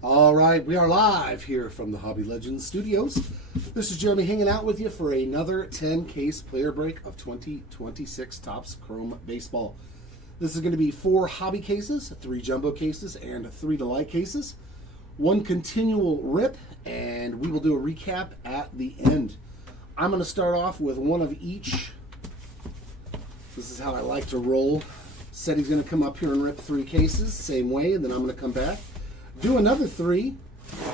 All right, we are live here from the Hobby Legends Studios. This is Jeremy hanging out with you for another 10-case player break of 2026 Topps Chrome Baseball. This is going to be 4 hobby cases, 3 jumbo cases, and 3 delight cases. 1 continual rip, and we will do a recap at the end. I'm going to start off with 1 of each. This is how I like to roll. Said he's going to come up here and rip 3 cases, same way, and then I'm going to come back, do another 3,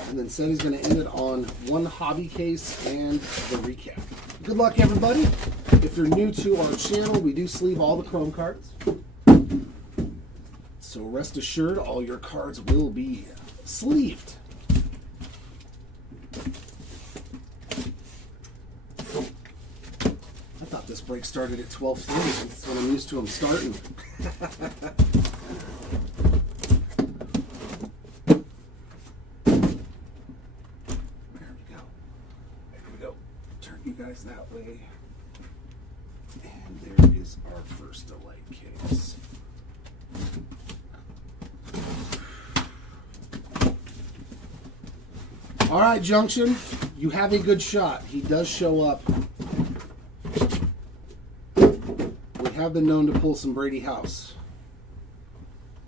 and then said he's going to end it on 1 hobby case and the recap. Good luck, everybody. If you're new to our channel, we do sleeve all the Chrome cards. So rest assured, all your cards will be sleeved. I thought this break started at 12:30. That's what I'm used to them starting. Guys that way, and there is our first delight case. All right, Junction, you have a good shot. He does show up. We have been known to pull some Brady House.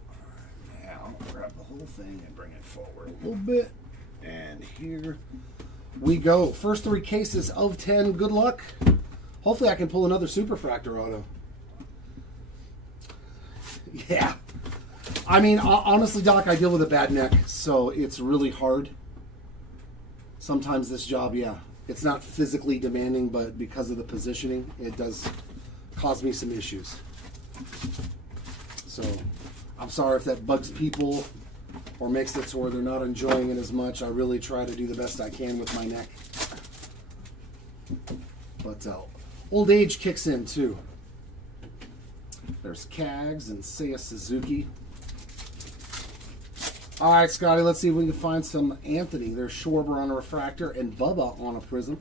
All right, now grab the whole thing and bring it forward a little bit, and here we go. First 3 cases of 10. Good luck. Hopefully I can pull another Superfractor auto. Yeah. I mean, honestly, Doc, I deal with a bad neck, so it's really hard. Sometimes this job, yeah, it's not physically demanding, but because of the positioning, it does cause me some issues. So I'm sorry if that bugs people or makes it so where they're not enjoying it as much. I really try to do the best I can with my neck. But old age kicks in too. There's Cags and Seiya Suzuki. All right, Scotty, let's see if we can find some Anthony. There's Schwarber on a refractor and Bubba on a prism.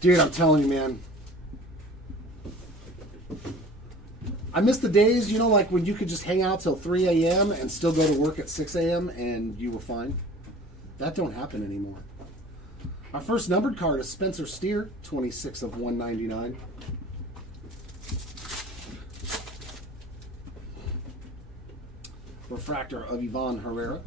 Dude, I'm telling you, man. I miss the days, you know, like when you could just hang out till 3 a.m. and still go to work at 6 a.m. and you were fine. That don't happen anymore. Our first numbered card is Spencer Steer, 26 of 199. Refractor of Ivan Herrera.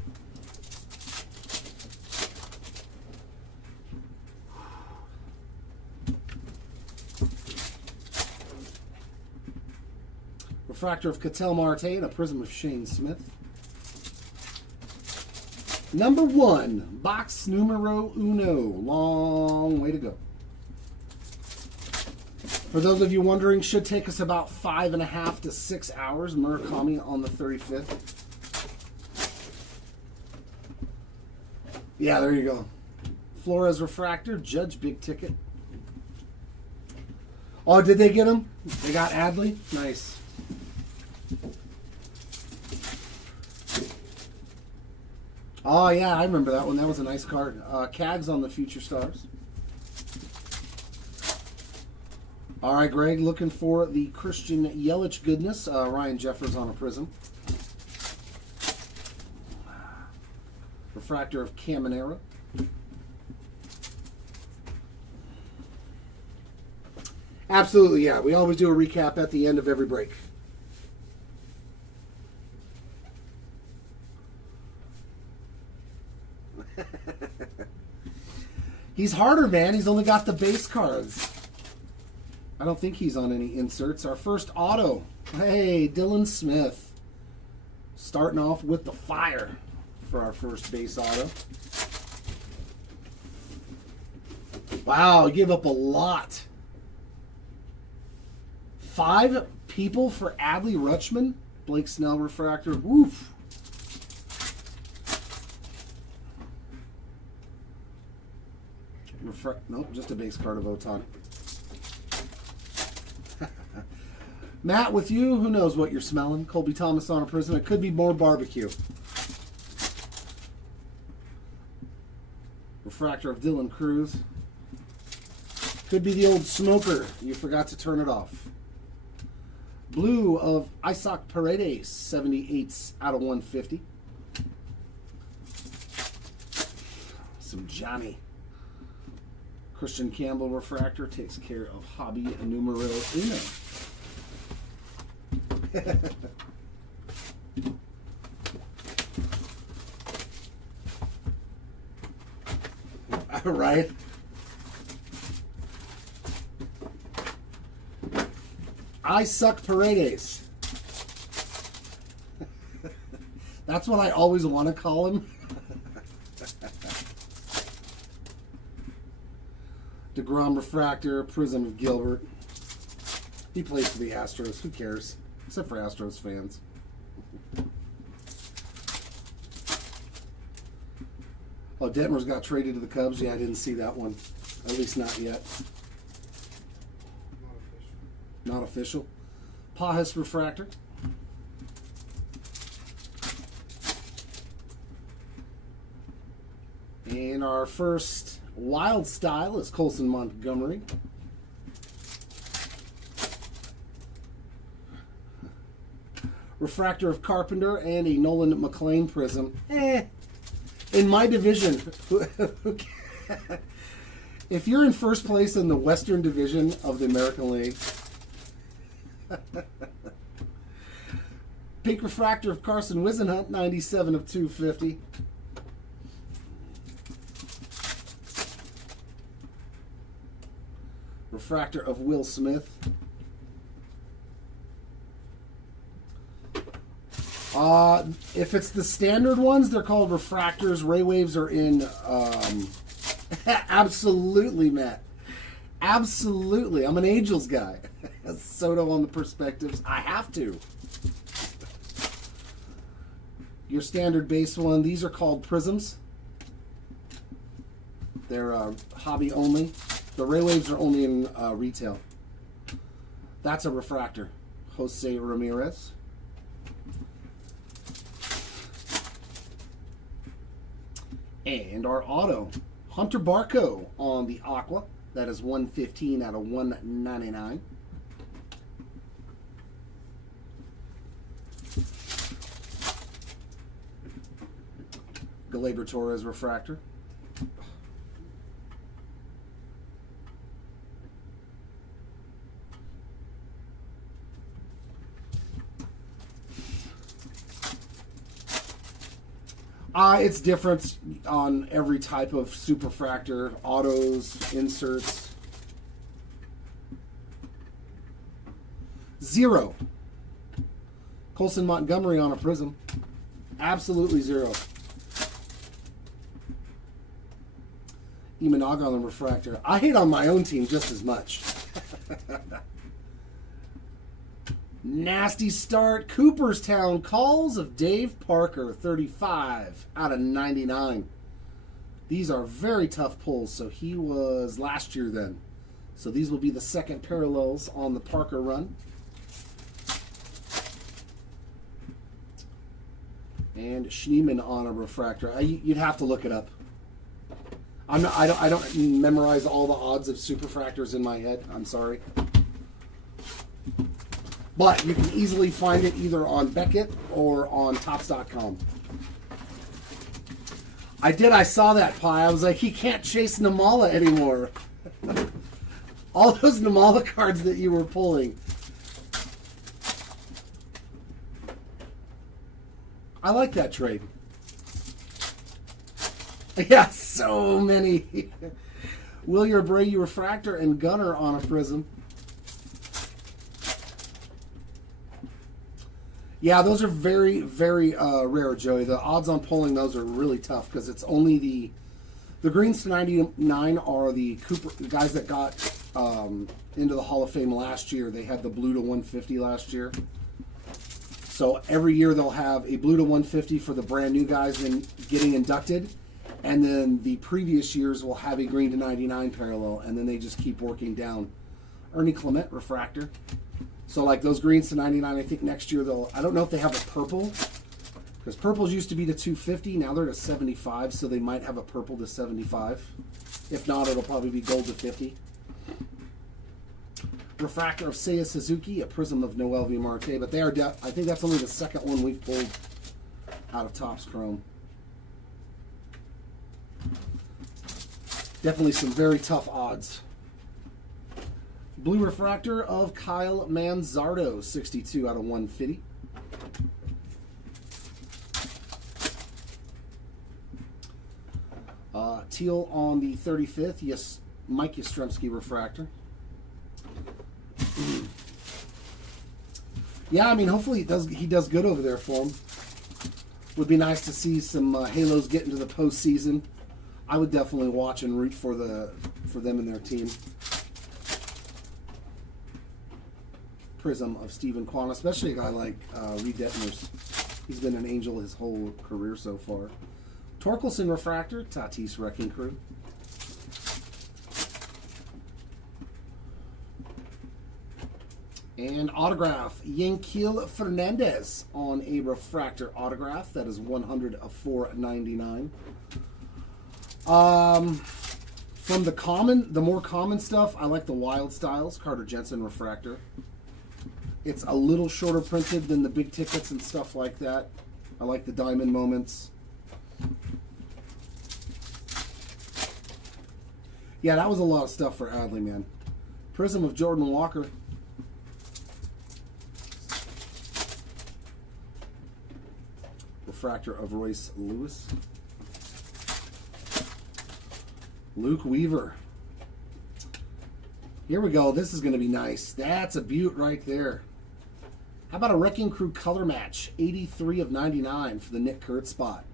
Refractor of Ketel Marte and a prism of Shane Smith. Number 1, box numero uno. Long way to go. For those of you wondering, should take us about 5.5 to 6 hours. Murakami on the 35th. Yeah, there you go. Flores refractor, Judge big ticket. Oh, did they get him? They got Adley? Nice. Oh, yeah, I remember that one. That was a nice card. Cags on the Future Stars. All right, Greg, looking for the Christian Yelich goodness. Ryan Jeffers on a prism. Refractor of Caminera. Absolutely, yeah. We always do a recap at the end of every break. He's harder, man. He's only got the base cards. I don't think he's on any inserts. Our first auto. Hey, Dylan Smith. Starting off with the fire for our first base auto. Wow, he gave up a lot. 5 people for Adley Rutschman. Blake Snell refractor. Woof. Nope, just a base card of Otani. Matt, with you, who knows what you're smelling? Colby Thomas on a prism. It could be more barbecue. Refractor of Dylan Cruz. Could be the old smoker. You forgot to turn it off. Blue of Isaac Paredes, 78 out of 150. some Johnny. Christian Campbell refractor takes care of hobby numero uno. Right? I suck Paredes. That's what I always want to call him. DeGrom refractor, Prism of Gilbert. He plays for the Astros. Who cares? Except for Astros fans. Oh, Detmer's got traded to the Cubs. Yeah, I didn't see that one. At least not yet. Not official. Pahis refractor. And our first wild style is Colson Montgomery. Refractor of Carpenter and a Nolan McLean Prism. In my division, if you're in first place in the Western Division of the American League, pink refractor of Carson Wisenhunt, 97 of 250. Refractor of Will Smith. If it's the standard ones, they're called refractors. Ray waves are in. Absolutely, Matt. Absolutely. I'm an Angels guy. Soto on the perspectives. I have to. Your standard base one. These are called prisms. They're hobby only. The Ray waves are only in retail. That's a refractor. Jose Ramirez. And our auto, Hunter Barco on the Aqua. That is 115 out of 199. Gleyber Torres refractor. It's different on every type of superfractor, autos, inserts. 0. Colson Montgomery on a prism. Absolutely 0. Imanaga on the refractor. I hate on my own team just as much. Nasty start. Cooperstown calls of Dave Parker, 35 out of 99. These are very tough pulls. So he was last year then. So these will be the second parallels on the Parker run. And Schneemann on a refractor. You'd have to look it up. I don't memorize all the odds of superfractors in my head. I'm sorry. But you can easily find it either on Beckett or on Topps.com. I saw that, Pie. I was like, he can't chase Namala anymore. All those Namala cards that you were pulling. I like that trade. Yeah, so many. Wilyer Brady refractor and Gunner on a prism. Yeah, those are very, very rare, Joey. The odds on pulling those are really tough because it's only the greens to 99 are the guys that got into the Hall of Fame last year. They had the blue to 150 last year. So every year they'll have a blue to 150 for the brand new guys in getting inducted. And then the previous years will have a green to 99 parallel. And then they just keep working down. Ernie Clement, refractor. So like those greens to 99, I think next year I don't know if they have a purple. Because purples used to be to 250, now they're to 75, so they might have a purple to 75. If not, it'll probably be gold to 50. Refractor of Seiya Suzuki, a prism of Noel V. Marte, but they are, I think that's only the second one we've pulled out of Topps Chrome. Definitely some very tough odds. Blue refractor of Kyle Manzardo, 62 out of 150. Teal on the 35th. Yes, Mike Yastrzemski refractor. Yeah, I mean, hopefully he does good over there for him. Would be nice to see some Halos get into the postseason. I would definitely watch and root for them and their team. Prism of Stephen Kwan, especially a guy like Reed Detmers. He's been an angel his whole career so far. Torkelson refractor, Tatis Wrecking Crew. And autograph, Yanquiel Fernandez on a refractor autograph. That is 100 of 499. From the more common stuff, I like the Wild Styles, Carter Jensen refractor. It's a little shorter printed than the big tickets and stuff like that. I like the diamond moments. Yeah, that was a lot of stuff for Adley, man. Prism of Jordan Walker. Refractor of Royce Lewis. Luke Weaver. Here we go. This is going to be nice. That's a beaut right there. How about a Wrecking Crew color match? 83 of 99 for the Nick Kurtz spot.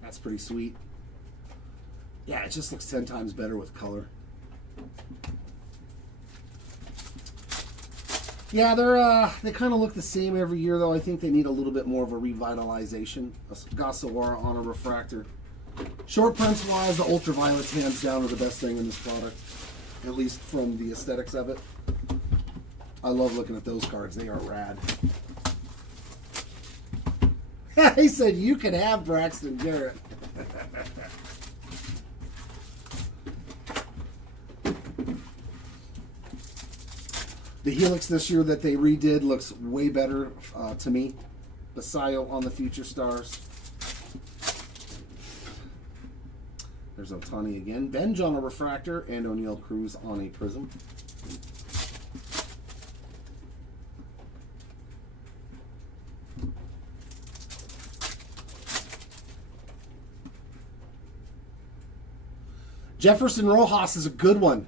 That's pretty sweet. Yeah, it just looks 10 times better with color. Yeah, they kind of look the same every year, though. I think they need a little bit more of a revitalization. A Gasawara on a refractor. Short prints wise, the ultraviolets hands down are the best thing in this product, at least from the aesthetics of it. I love looking at those cards. They are rad. He said you can have Braxton Garrett. The Helix this year that they redid looks way better to me. Basayo on the Future Stars. There's Otani again. Benj on a refractor and O'Neal Cruz on a prism. Jefferson Rojas is a good one.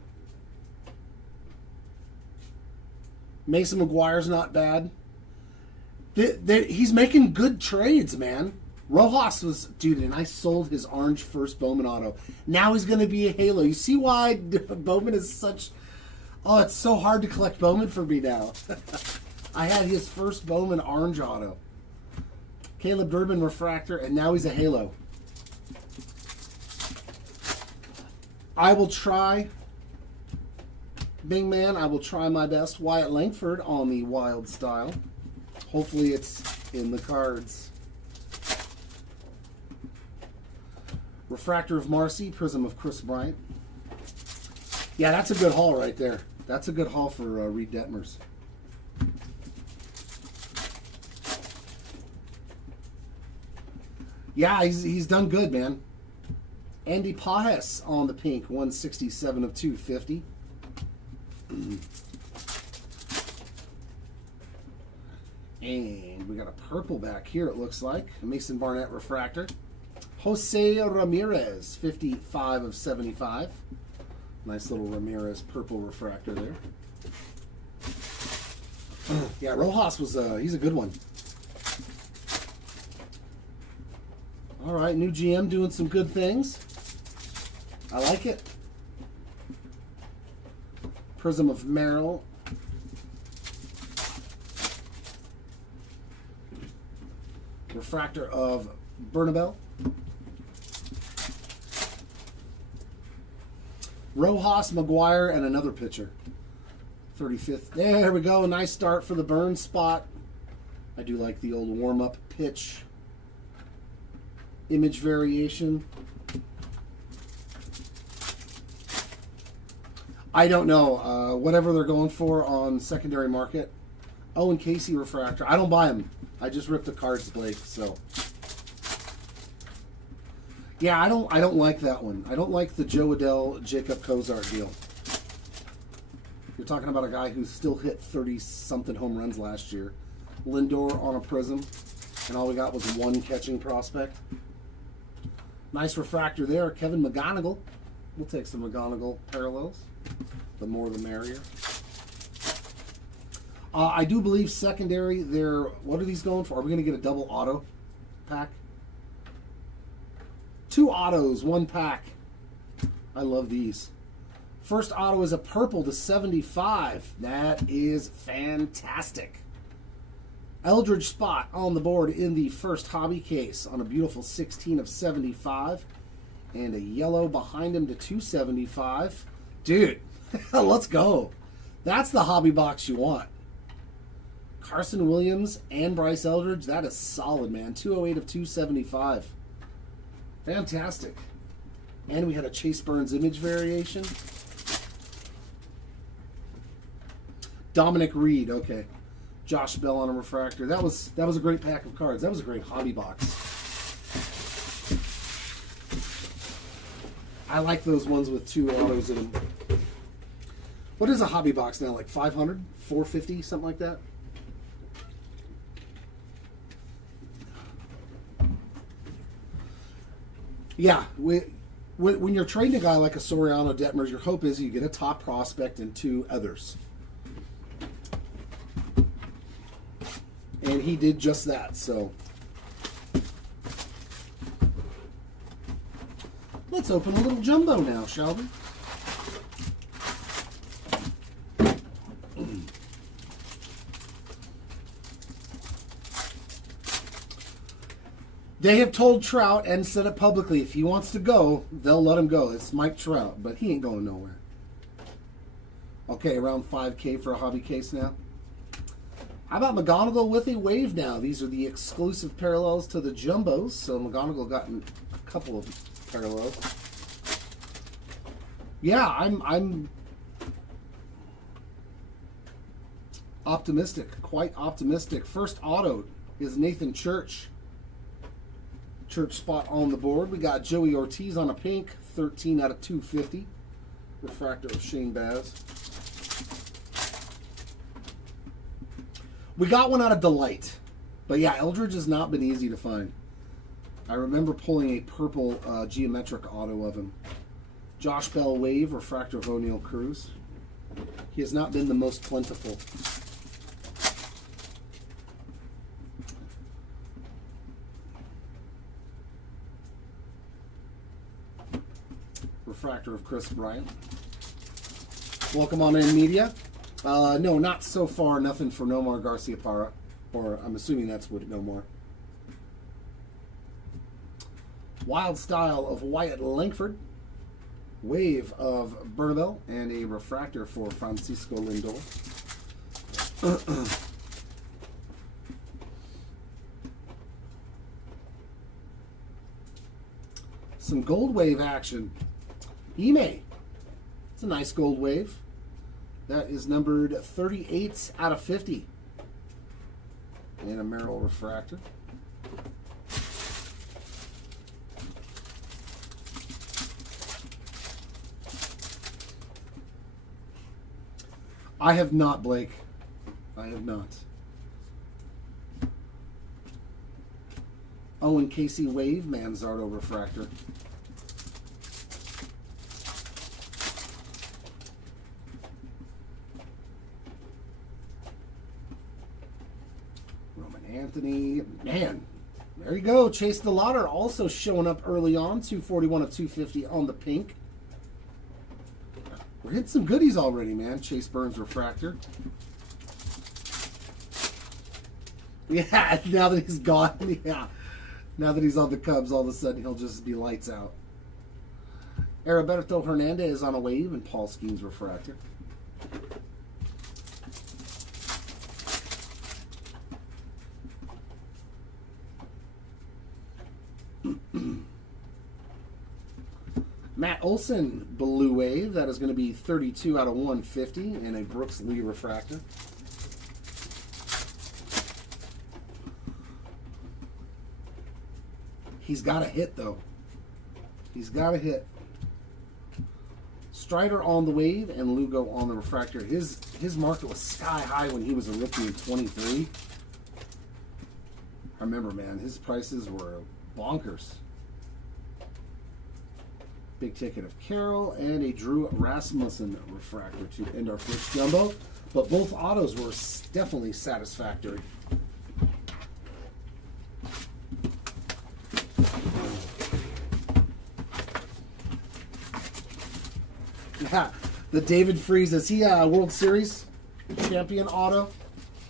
Mason McGuire's not bad. He's making good trades, man. Rojas was, dude, and I sold his orange first Bowman auto. Now he's going to be a Halo. You see why Bowman is such... Oh, it's so hard to collect Bowman for me now. I had his first Bowman orange auto. Caleb Durbin refractor, and now he's a Halo. I will try... Bing Man, I will try my best. Wyatt Langford on the Wild Style. Hopefully it's in the cards. Refractor of Marcy, Prism of Chris Bryant. Yeah, that's a good haul right there. That's a good haul for Reed Detmers. Yeah, he's done good, man. Andy Pajes on the pink, 167 of 250. And we got a purple back here, it looks like. A Mason Barnett refractor. Jose Ramirez, 55 of 75. Nice little Ramirez purple refractor there. Yeah, Rojas was he's a good one. All right, new GM doing some good things. I like it. Prism of Merrill. Refractor of Bernabel. Rojas, McGuire, and another pitcher. 35th. There we go. A nice start for the burn spot. I do like the old warm-up pitch. Image variation. I don't know. Whatever they're going for on secondary market. Oh, and Casey refractor. I don't buy them. I just ripped the cards, Blake. So, Yeah, I don't like that one. I don't like the Joe Adell, Jacob Cozart deal. You're talking about a guy who still hit 30-something home runs last year. Lindor on a prism, and all we got was one catching prospect. Nice refractor there. Kevin McGonigal. We'll take some McGonigal parallels. The more the merrier. I do believe secondary, what are these going for? Are we going to get a double auto pack? 2 autos, 1 pack. I love these. First auto is a purple to 75. That is fantastic. Eldridge spot on the board in the first hobby case on a beautiful 16 of 75. And a yellow behind him to 275. Dude, let's go. That's the hobby box you want. Carson Williams and Bryce Eldridge, that is solid, man. 208 of 275. Fantastic. And we had a Chase Burns image variation. Dominic Reed, okay. Josh Bell on a refractor. That was a great pack of cards. That was a great hobby box. I like those ones with 2 autos in them. What is a hobby box now? Like 500? 450? Something like that? Yeah, when you're trading a guy like a Soriano Detmers, your hope is you get a top prospect and 2 others. And he did just that, so. Let's open a little jumbo now, shall we? They have told Trout and said it publicly, if he wants to go, they'll let him go. It's Mike Trout, but he ain't going nowhere. Okay, around $5K for a hobby case now. How about McGonigal with a wave now? These are the exclusive parallels to the jumbos, so McGonigal got a couple of parallels. Yeah, I'm optimistic, quite optimistic. First auto is Nathan Church. Church spot on the board. We got Joey Ortiz on a pink, 13 out of 250. Refractor of Shane Baz. We got one out of Delight. But yeah, Eldridge has not been easy to find. I remember pulling a purple geometric auto of him. Josh Bell wave, refractor of O'Neal Cruz. He has not been the most plentiful. Refractor of Chris Bryant. Welcome on in, media. No, not so far. Nothing for Nomar Garciaparra. Or I'm assuming that's what Nomar. Wild Style of Wyatt Langford. Wave of Bernabel. And a refractor for Francisco Lindor. Some gold wave action. eBay. It's a nice gold wave. That is numbered 38 out of 50. And a Merrill refractor. I have not, Blake. I have not. Owen Casey wave, Manzardo refractor. Anthony, man, there you go. Chase the Lauder also showing up early on. 241 of 250 on the pink. We're hitting some goodies already, man. Chase Burns refractor. Yeah, now that he's gone, yeah. Now that he's on the Cubs, all of a sudden he'll just be lights out. Heriberto Hernandez on a wave and Paul Skeens refractor. Matt Olson blue wave. That is going to be 32 out of 150 and a Brooks Lee refractor. He's got a hit though. He's got a hit. Strider on the wave and Lugo on the refractor. His market was sky high when he was a rookie in 23. I remember, man, his prices were bonkers. Big ticket of Carroll and a Drew Rasmussen refractor to end our first jumbo. But both autos were definitely satisfactory. Yeah, the David Freese, is he a World Series champion auto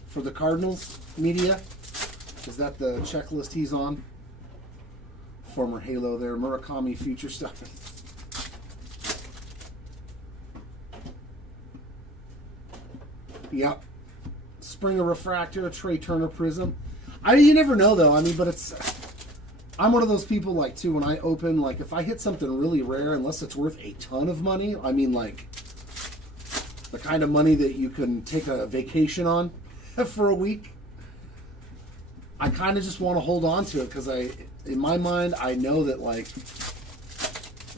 for the Cardinals media? Is that the checklist he's on? Former Halo there, Murakami future stuff. Yep. Springer refractor, Trey Turner prism. You never know though. I mean, but I'm one of those people like too. When I open, like if I hit something really rare, unless it's worth a ton of money, I mean like the kind of money that you can take a vacation on for a week, I kind of just want to hold on to it because in my mind, I know that like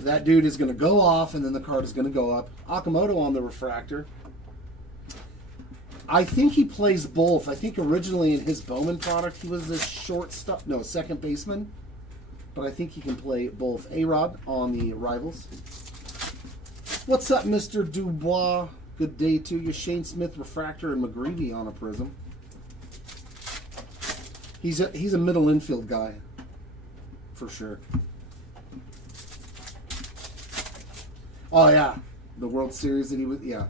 that dude is going to go off and then the card is going to go up. Okamoto on the refractor. I think he plays both. I think originally in his Bowman product, he was a second baseman. But I think he can play both. A-Rod on the Rivals. What's up, Mr. Dubois? Good day to you. Shane Smith refractor and McGreevy on a prism. He's a middle infield guy, for sure. Oh yeah, the World Series that he was, yeah.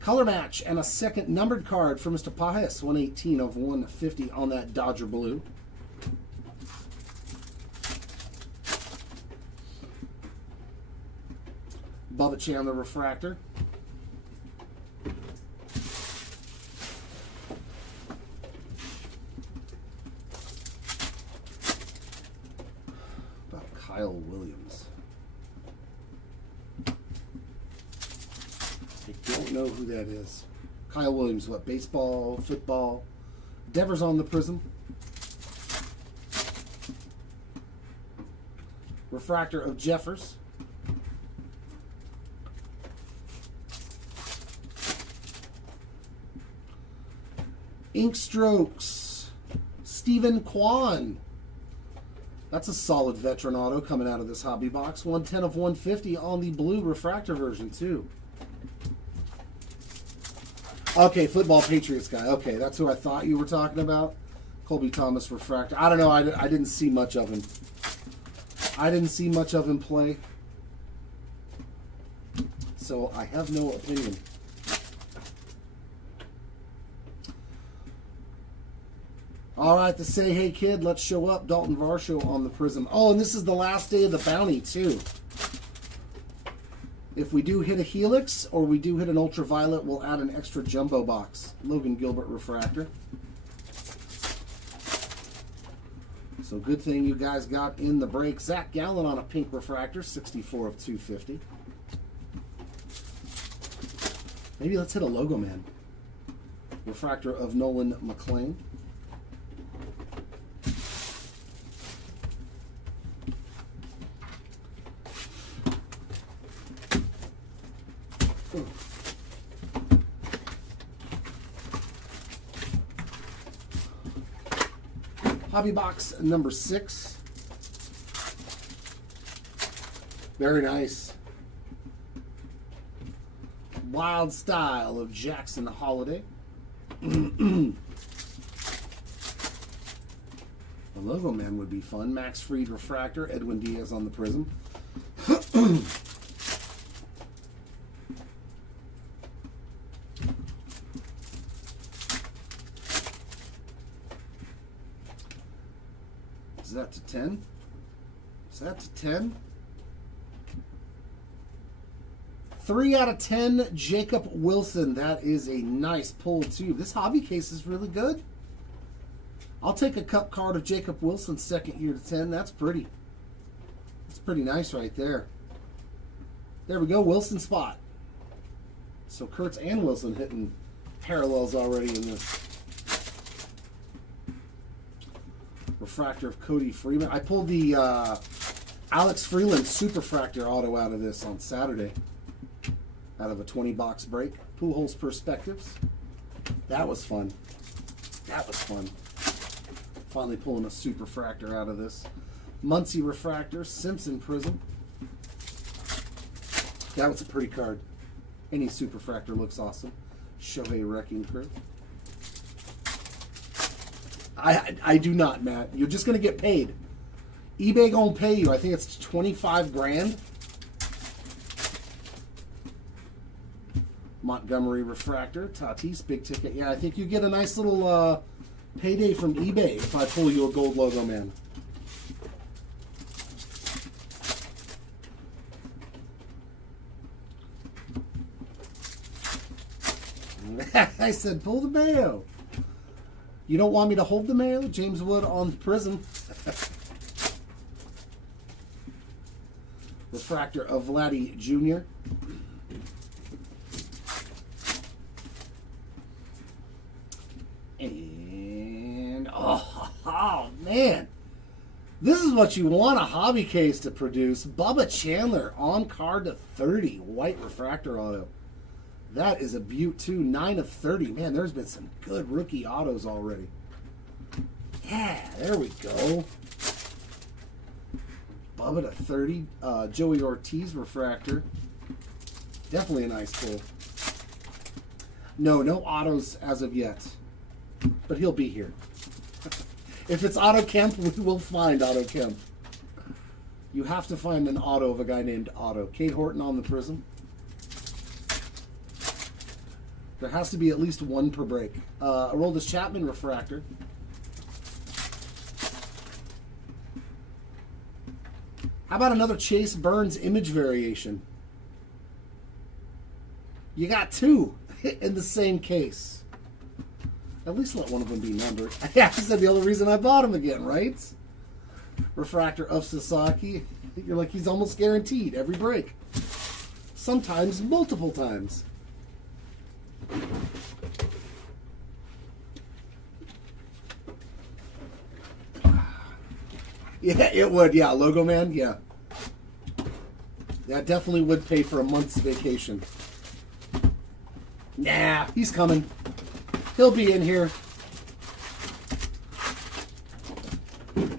Color match and a second numbered card for Mr. Pajes, 118 of 150 on that Dodger blue. Bubba Chandler refractor. About Kyle Williams. I don't know who that is. Kyle Williams, what? Baseball, football. Devers on the prism. Refractor of Jeffers. Ink Strokes. Stephen Kwan. That's a solid veteran auto coming out of this hobby box. 110 of 150 on the blue refractor version, too. Okay, Football Patriots guy. Okay, that's who I thought you were talking about. Colby Thomas refractor. I don't know. I didn't see much of him. I didn't see much of him play. So I have no opinion. All right, to say, hey, kid, let's show up. Dalton Varsho on the prism. Oh, and this is the last day of the bounty, too. If we do hit a Helix or we do hit an Ultraviolet, we'll add an extra jumbo box. Logan Gilbert refractor. So good thing you guys got in the break. Zach Gallen on a pink refractor, 64 of 250. Maybe let's hit a Logo Man. Refractor of Nolan McLean. Hobby box number 6. Very nice. Wild Style of Jackson Holiday. The Logo Man would be fun. Max Fried refractor. Edwin Diaz on the prism. Is that to 10? Is that to 10? 3 out of 10, Jacob Wilson. That is a nice pull, too. This hobby case is really good. I'll take a cup card of Jacob Wilson, second year to 10. That's pretty. That's pretty nice right there. There we go, Wilson spot. So Kurtz and Wilson hitting parallels already in this. Refractor of Cody Freeman. I pulled the Alex Freeland Superfractor auto out of this on Saturday. Out of a 20-box break. Pujols Perspectives. That was fun. That was fun. Finally pulling a Superfractor out of this. Muncie Refractor, Simpson Prism. That was a pretty card. Any Superfractor looks awesome. Shohei Wrecking Crew. I do not, Matt. You're just going to get paid. eBay going to pay you. I think it's 25 grand. Montgomery Refractor, Tatis, big ticket. Yeah, I think you get a nice little payday from eBay if I pull you a gold logo, man. I said, pull the mayo. You don't want me to hold the mayo? James Wood on Prism. Refractor of Vladdy Jr. And, oh, man. This is what you want a hobby case to produce. Bubba Chandler on card to 30. White refractor auto. That is a beaut, too. 9 of 30. Man, there's been some good rookie autos already. Yeah, there we go. Bubba to 30. Joey Ortiz refractor. Definitely a nice pull. No autos as of yet. But he'll be here. If it's Otto Kemp, we will find Otto Kemp. You have to find an auto of a guy named Otto. Kate Horton on the Prism. There has to be at least one per break. Aroldis Chapman refractor. How about another Chase Burns image variation? You got two in the same case. At least let one of them be numbered. I said the only reason I bought him again, right? Refractor of Sasaki. You're like, he's almost guaranteed every break. Sometimes multiple times. Yeah, it would. Yeah, Logo Man. Yeah. That definitely would pay for a month's vacation. Nah, he's coming. He'll be in here.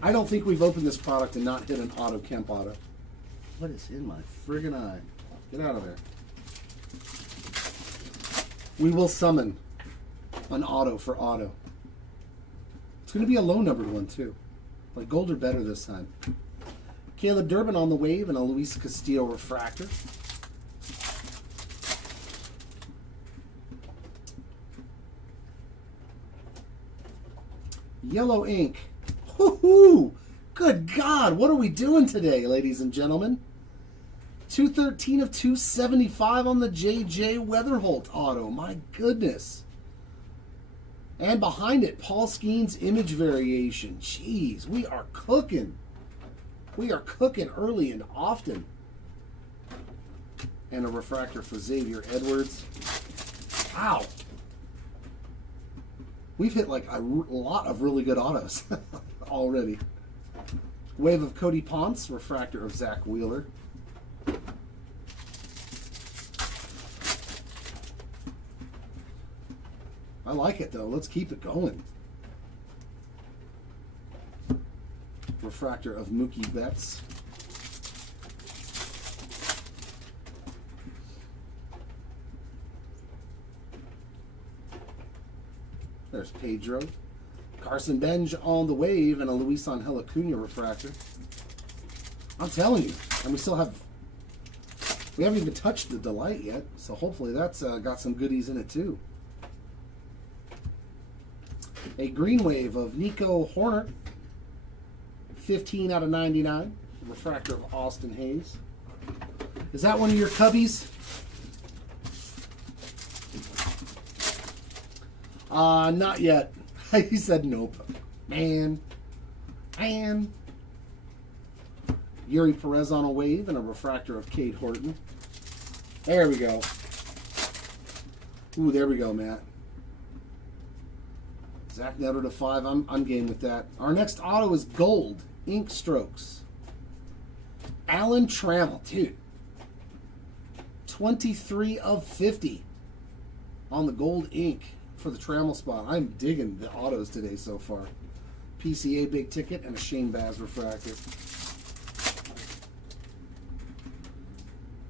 I don't think we've opened this product and not hit an Otto Kemp auto. What is in my friggin' eye? Get out of there. We will summon an auto for auto. It's going to be a low numbered one, too. Like gold or better this time. Caleb Durbin on the wave and a Luis Castillo refractor. Yellow ink. Woohoo! Good God, what are we doing today, ladies and gentlemen? 213 of 275 on the J.J. Weatherholt auto. My goodness. And behind it, Paul Skeens image variation. Jeez, we are cooking. We are cooking early and often. And a refractor for Xavier Edwards. Wow. We've hit like a lot of really good autos already. Wave of Cody Ponce, refractor of Zach Wheeler. I like it though. Let's keep it going. Refractor of Mookie Betts. There's Pedro. Carson Benj on the wave and a Luis Angel Acuna refractor. I'm telling you. And we haven't even touched the Delight yet. So hopefully that's got some goodies in it too. A green wave of Nico Horner. 15 out of 99. Refractor of Austin Hayes. Is that one of your cubbies? Not yet. He said nope. Man. Yuri Perez on a wave and a refractor of Kate Horton. There we go. Ooh, there we go, Matt. Zach Netter to 5. I'm game with that. Our next auto is gold. Ink Strokes. Alan Trammell, dude. 23 of 50 on the gold ink for the Trammell spot. I'm digging the autos today so far. PCA big ticket and a Shane Baz refractor.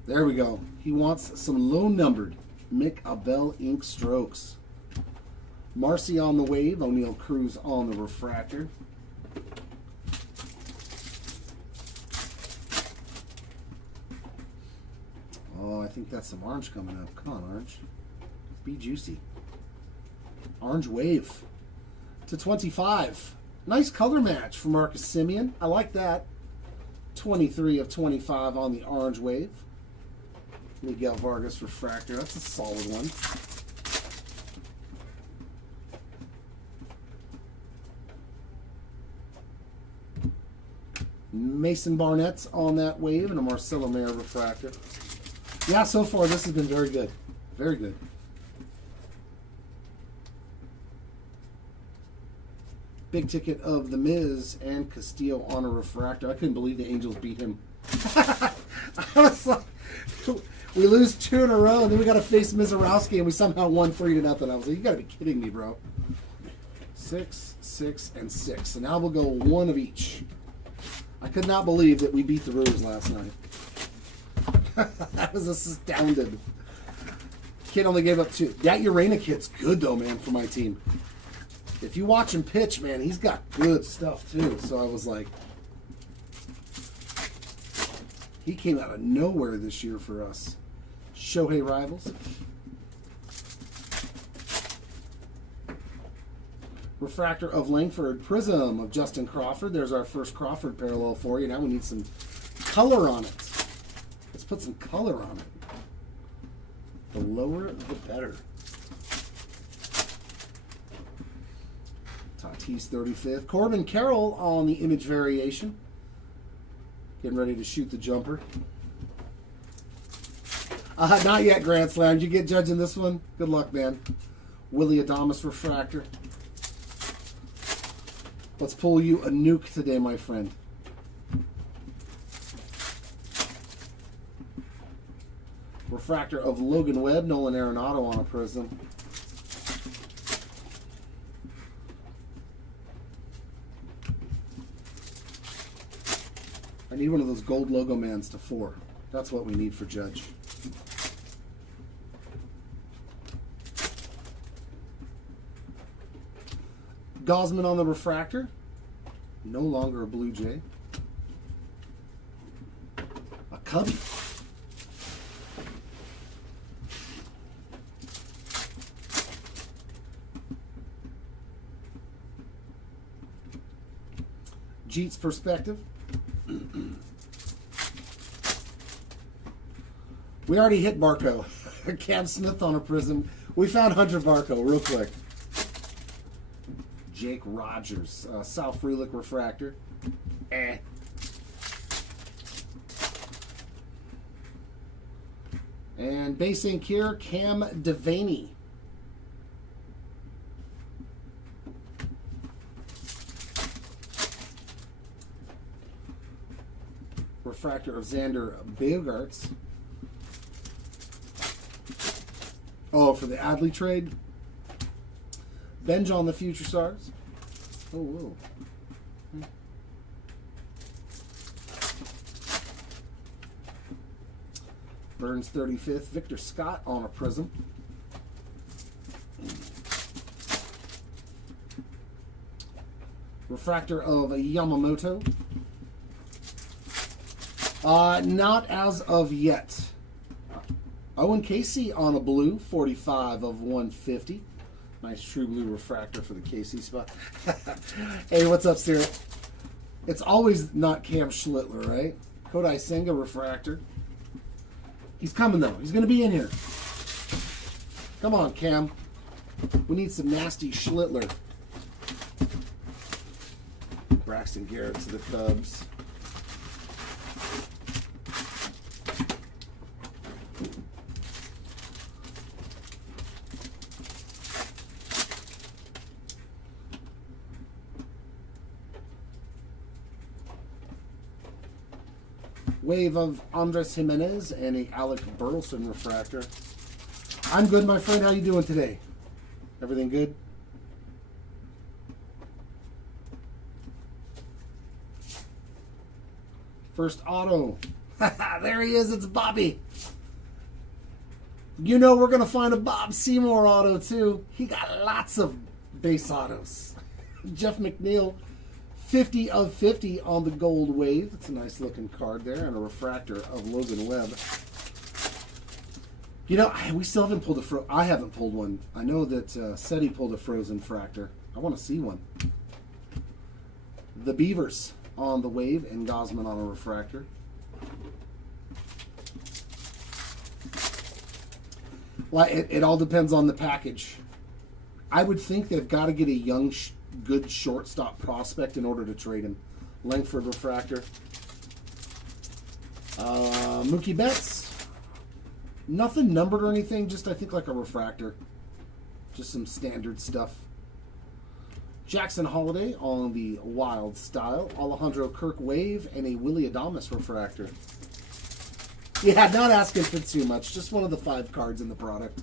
There we go. He wants some low-numbered Mick Abel ink strokes. Marcy on the wave. O'Neal Cruz on the refractor. Oh, I think that's some orange coming up. Come on, orange. Be juicy. Orange wave to 25. Nice color match for Marcus Semien. I like that. 23 of 25 on the orange wave. Miguel Vargas refractor. That's a solid one. Mason Barnett's on that wave and a Marcelo Mayer refractor. Yeah, so far this has been very good. Very good. Big ticket of The Miz and Castillo on a refractor. I couldn't believe the Angels beat him. I was like, we lose 2 in a row, and then we got to face Mizorowski, and we somehow won 3-0. I was like, you got to be kidding me, bro. 6, 6, and 6. So now we'll go one of each. I could not believe that we beat the Brewers last night. I was astounded. Kid only gave up 2. That Urena kid's good, though, man, for my team. If you watch him pitch, man, he's got good stuff, too. So I was like, he came out of nowhere this year for us. Shohei Rivals. Refractor of Langford. Prism of Justin Crawford. There's our first Crawford parallel for you. Now we need some color on it. Let's put some color on it. The lower, the better. Tatis 35th. Corbin Carroll on the image variation. Getting ready to shoot the jumper. Not yet, Grand Slam. Did you get judging this one? Good luck, man. Willie Adames refractor. Let's pull you a nuke today, my friend. Refractor of Logan Webb. Nolan Arenado on a prism. I need one of those gold logo mans to 4. That's what we need for Judge. Gosman on the refractor. No longer a Blue Jay. A Cubby. Jeet's perspective. We already hit Barco. Cam Smith on a prism. We found Hunter Barco real quick. Jake Rogers. Sal Frelick refractor. And base ink here, Cam Devaney. Refractor of Xander Bogaerts. Oh, for the Adley trade. Benj on the Future Stars. Oh, whoa. Burns 35th. Victor Scott on a prism. Refractor of Yamamoto. Not as of yet. Owen Casey on a blue, 45 of 150. Nice true blue refractor for the KC spot. Hey, what's up, Sarah? It's always not Cam Schlittler, right? Kodai Senga refractor. He's coming, though. He's going to be in here. Come on, Cam. We need some nasty Schlittler. Braxton Garrett to the Cubs. wave of Andres Jimenez and a Alec Burleson refractor. I'm good, my friend. How you doing today? Everything good? First auto. There he is. It's Bobby. You know we're going to find a Bob Seymour auto, too. He got lots of base autos. Jeff McNeil, 50 of 50 on the gold wave. It's a nice looking card there. And a refractor of Logan Webb. You know, we still haven't pulled a I haven't pulled one. I know that Seti pulled a frozen fractor. I want to see one. The Beavers on the wave and Gosman on a refractor. Well, it all depends on the package. I would think they've got to get a young, good shortstop prospect in order to trade him. Langford refractor. Mookie Betts. Nothing numbered or anything, just I think like a refractor. Just some standard stuff. Jackson Holiday on the Wild Style. Alejandro Kirk wave and a Willie Adames refractor. Yeah, not asking for too much. Just one of the 5 cards in the product.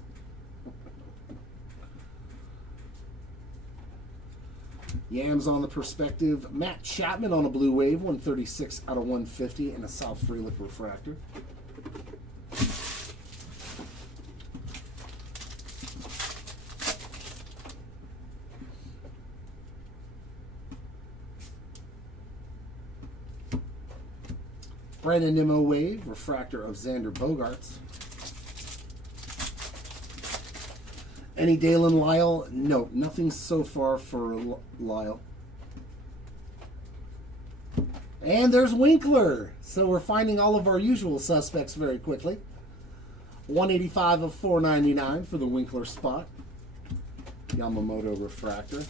Yams on the perspective. Matt Chapman on a blue wave. 136 out of 150 and a South Frelick refractor. Brandon Nimmo wave, refractor of Xander Bogaerts. Any Dalen Lyle? No, nothing so far for Lyle. And there's Winkler. So we're finding all of our usual suspects very quickly. 185 of 499 for the Winkler spot. Yamamoto refractor.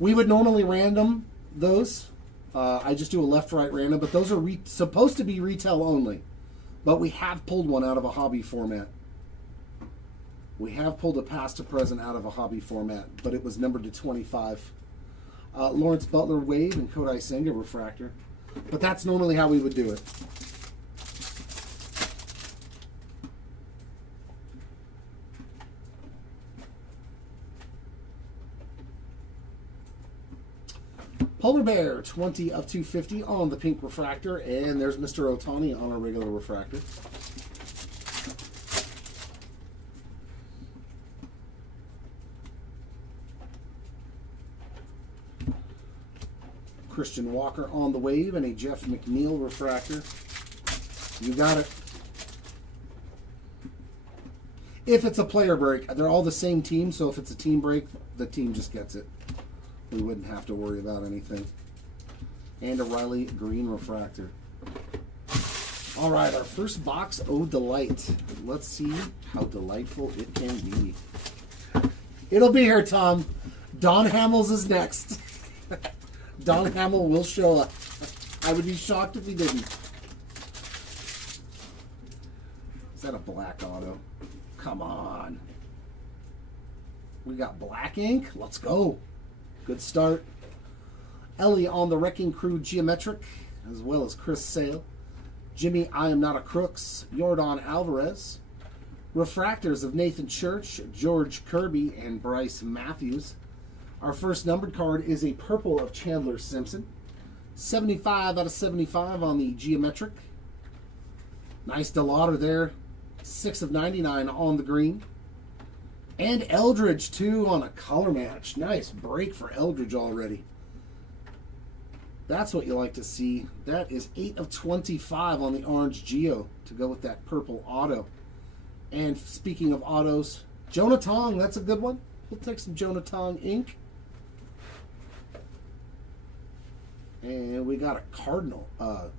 We would normally random those. I just do a left-right random, but those are supposed to be retail only. But we have pulled one out of a hobby format. We have pulled a past to present out of a hobby format, but it was numbered to 25. Lawrence Butler wave and Kodai Senga refractor. But that's normally how we would do it. Polar Bear, 20 of 250 on the pink refractor. And there's Mr. Ohtani on a regular refractor. Christian Walker on the wave and a Jeff McNeil refractor. You got it. If it's a player break, they're all the same team, so if it's a team break, the team just gets it. We wouldn't have to worry about anything. And a Riley Green refractor. All right, our first box, Oh Delight. Let's see how delightful it can be. It'll be here, Tom. Don Hamels is next. Don Hamill will show up. I would be shocked if he didn't. Is that a black auto? Come on. We got black ink. Let's go. Good start. Ellie on the Wrecking Crew Geometric, as well as Chris Sale. Jimmy, I Am Not a Crooks. Jordan Alvarez. Refractors of Nathan Church, George Kirby, and Bryce Matthews. Our first numbered card is a purple of Chandler Simpson. 75 out of 75 on the Geometric. Nice Delauder there. 6 of 99 on the green. And Eldridge, too, on a color match. Nice break for Eldridge already. That's what you like to see. That is 8 of 25 on the orange Geo to go with that purple auto. And speaking of autos, Jonah Tong, that's a good one. We'll take some Jonah Tong ink. And we got a Cardinal.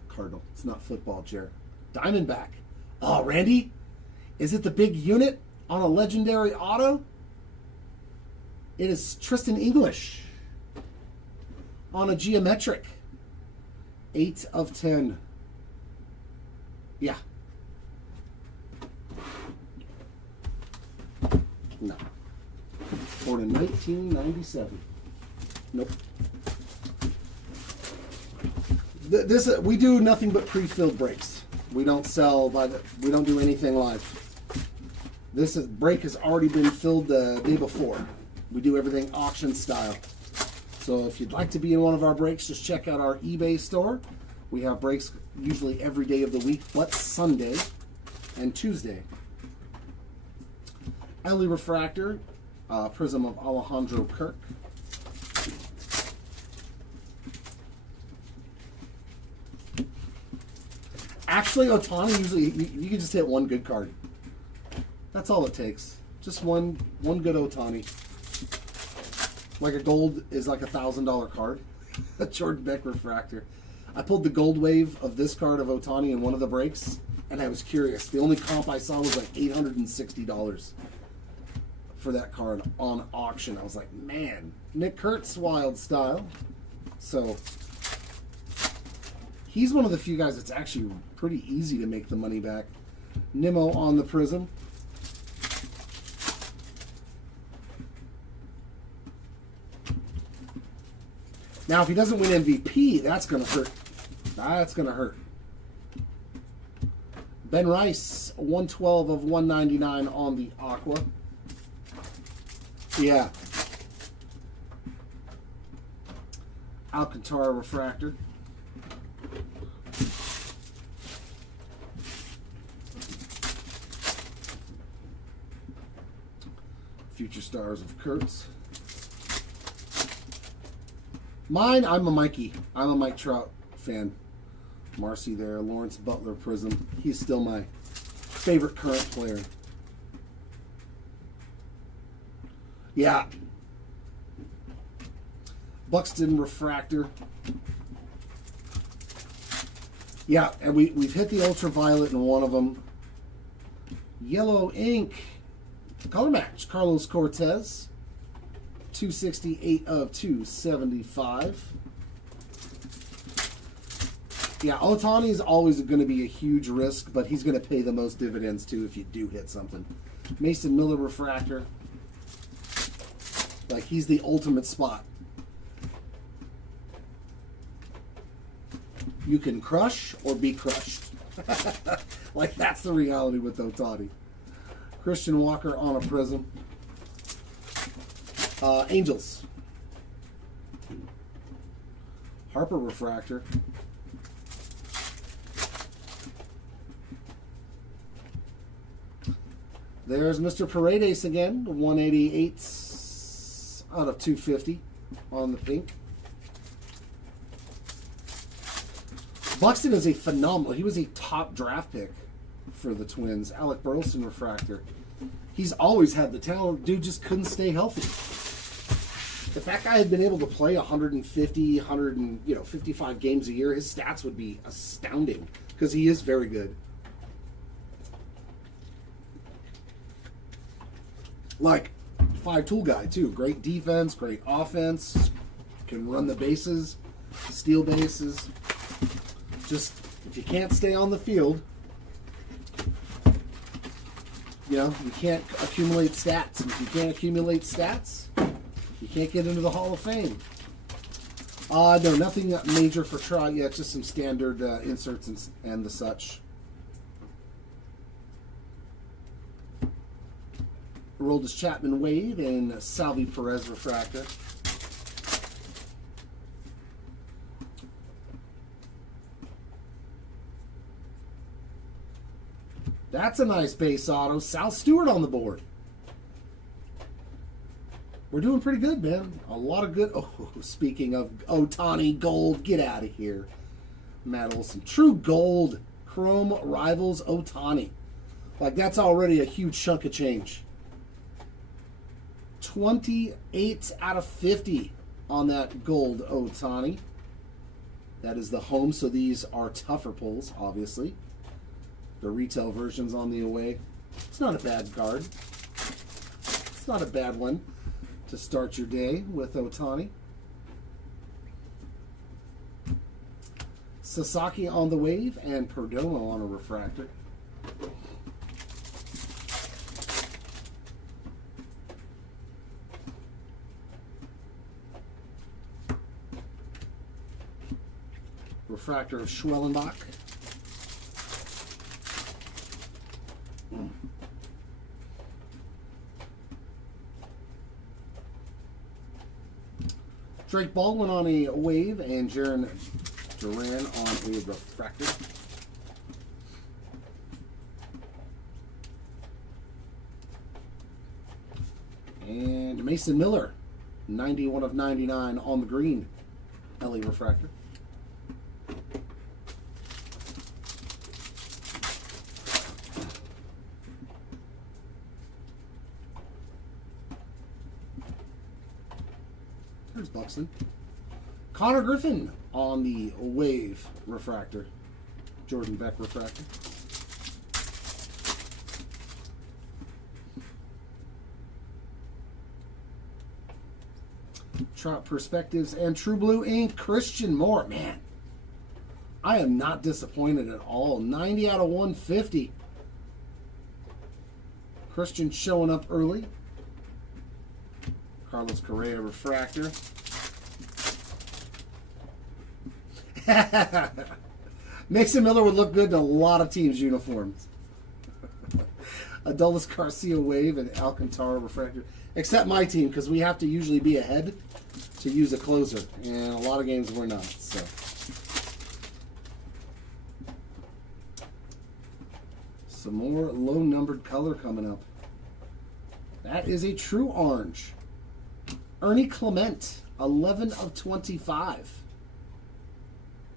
Cardinal. It's not football, Jared. Diamondback. Oh, Randy? Is it the big unit on a legendary auto? It is Tristan English on a Geometric. 8 of 10. Yeah. No. Born in 1997. Nope. This we do nothing but pre-filled breaks. We don't sell we don't do anything live. This break has already been filled the day before. We do everything auction style. So if you'd like to be in one of our breaks, just check out our eBay store. We have breaks usually every day of the week, but Sunday and Tuesday. Ellie Refractor, Prism of Alejandro Kirk. Actually, Ohtani usually you can just hit one good card. That's all it takes. Just one good Ohtani. Like a gold is like $1,000 card. A Jordan Beck Refractor. I pulled the gold wave of this card of Ohtani in one of the breaks, and I was curious. The only comp I saw was like $860 for that card on auction. I was like, man, Nick Kurtz wild style. So he's one of the few guys that's actually pretty easy to make the money back. Nimmo on the Prism. Now, if he doesn't win MVP, that's going to hurt. That's going to hurt. Ben Rice, 112 of 199 on the Aqua. Yeah. Alcantara Refractor. Future Stars of Kurtz. Mine, I'm a Mikey. I'm a Mike Trout fan. Marcy there. Lawrence Butler Prism. He's still my favorite current player. Yeah. Buxton Refractor. Yeah, and we've hit the ultraviolet in one of them. Yellow ink. Color match. Carlos Cortez. 268 of 275. Yeah, Ohtani is always going to be a huge risk, but he's going to pay the most dividends too if you do hit something. Mason Miller Refractor. Like, he's the ultimate spot. You can crush or be crushed. Like, that's the reality with Ohtani. Christian Walker on a Prism. Angels. Harper Refractor. There's Mr. Paredes again. 188 out of 250 on the pink. Buxton is a phenomenal. He was a top draft pick for the Twins. Alec Burleson Refractor. He's always had the talent. Dude just couldn't stay healthy. If that guy had been able to play 150, 55 games a year, his stats would be astounding because he is very good. Like, 5-tool guy, too. Great defense, great offense. Can run the bases, steal bases. Just, if you can't stay on the field, you can't accumulate stats. And if you can't accumulate stats, you can't get into the Hall of Fame. No, nothing major for Trout yet. Just some standard inserts and the such. Aroldis Chapman Wade and Salvi Perez Refractor. That's a nice base auto. Sal Stewart on the board. We're doing pretty good, man. A lot of good. Oh, speaking of Ohtani gold, get out of here. Matt Olson. True gold. Chrome Rivals Ohtani. Like, that's already a huge chunk of change. 28 out of 50 on that gold Ohtani. That is the home, so these are tougher pulls, obviously. The retail version's on the away. It's not a bad card. It's not a bad one to start your day with Ohtani. Sasaki on the wave and Perdomo on a refractor. refractor of Schwellenbach. Drake Baldwin on a wave, and Jaron Duran on a refractor. And Mason Miller, 91 of 99 on the green, LA refractor. There's Buxton. Connor Griffin on the wave refractor. Jordan Beck refractor. Trout Perspectives and True Blue Ink, Christian Moore. Man, I am not disappointed at all. 90 out of 150. Christian showing up early. Carlos Correa refractor. Mason Miller would look good in a lot of teams' uniforms. Adolis Garcia wave and Alcantara refractor. Except my team, because we have to usually be ahead to use a closer. And a lot of games we're not. So some more low-numbered color coming up. That is a true orange. Ernie Clement, 11 of 25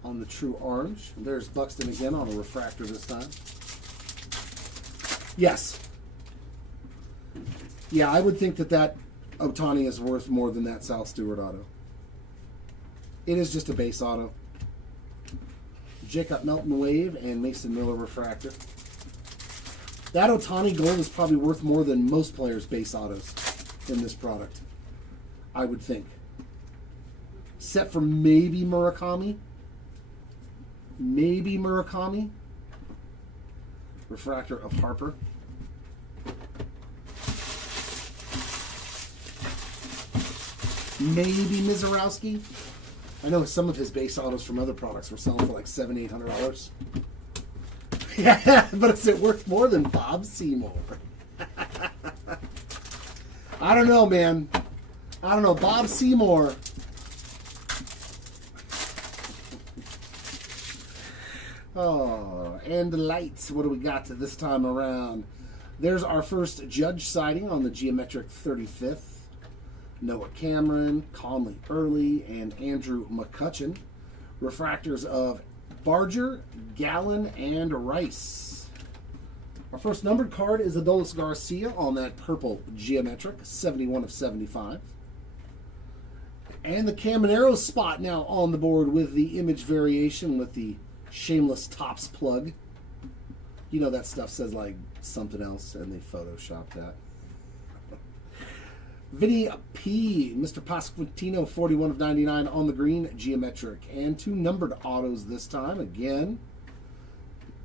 on the true orange. There's Buxton again on a refractor this time. Yes. Yeah, I would think that Ohtani is worth more than that Sal Stewart auto. It is just a base auto. Jacob Melton wave and Mason Miller refractor. That Ohtani gold is probably worth more than most players' base autos in this product, I would think. Except for maybe Murakami. Maybe Murakami. Refractor of Harper. Maybe Mizorowski. I know some of his base autos from other products were selling for like $700, $800. Yeah, but is it worth more than Bob Seymour? I don't know, man. I don't know. Bob Seymour. Oh, and the lights. What do we got this time around? There's our first Judge sighting on the Geometric 35th. Noah Cameron, Conley Early, and Andrew McCutcheon. Refractors of Barger, Gallen, and Rice. Our first numbered card is Adolis Garcia on that purple Geometric, 71 of 75. And the Caminero spot now on the board with the image variation with the shameless Topps plug. You know that stuff says like something else and they photoshopped that. Vinny P. Mr. Pasquantino, 41 of 99 on the green, Geometric. And two numbered autos this time. Again,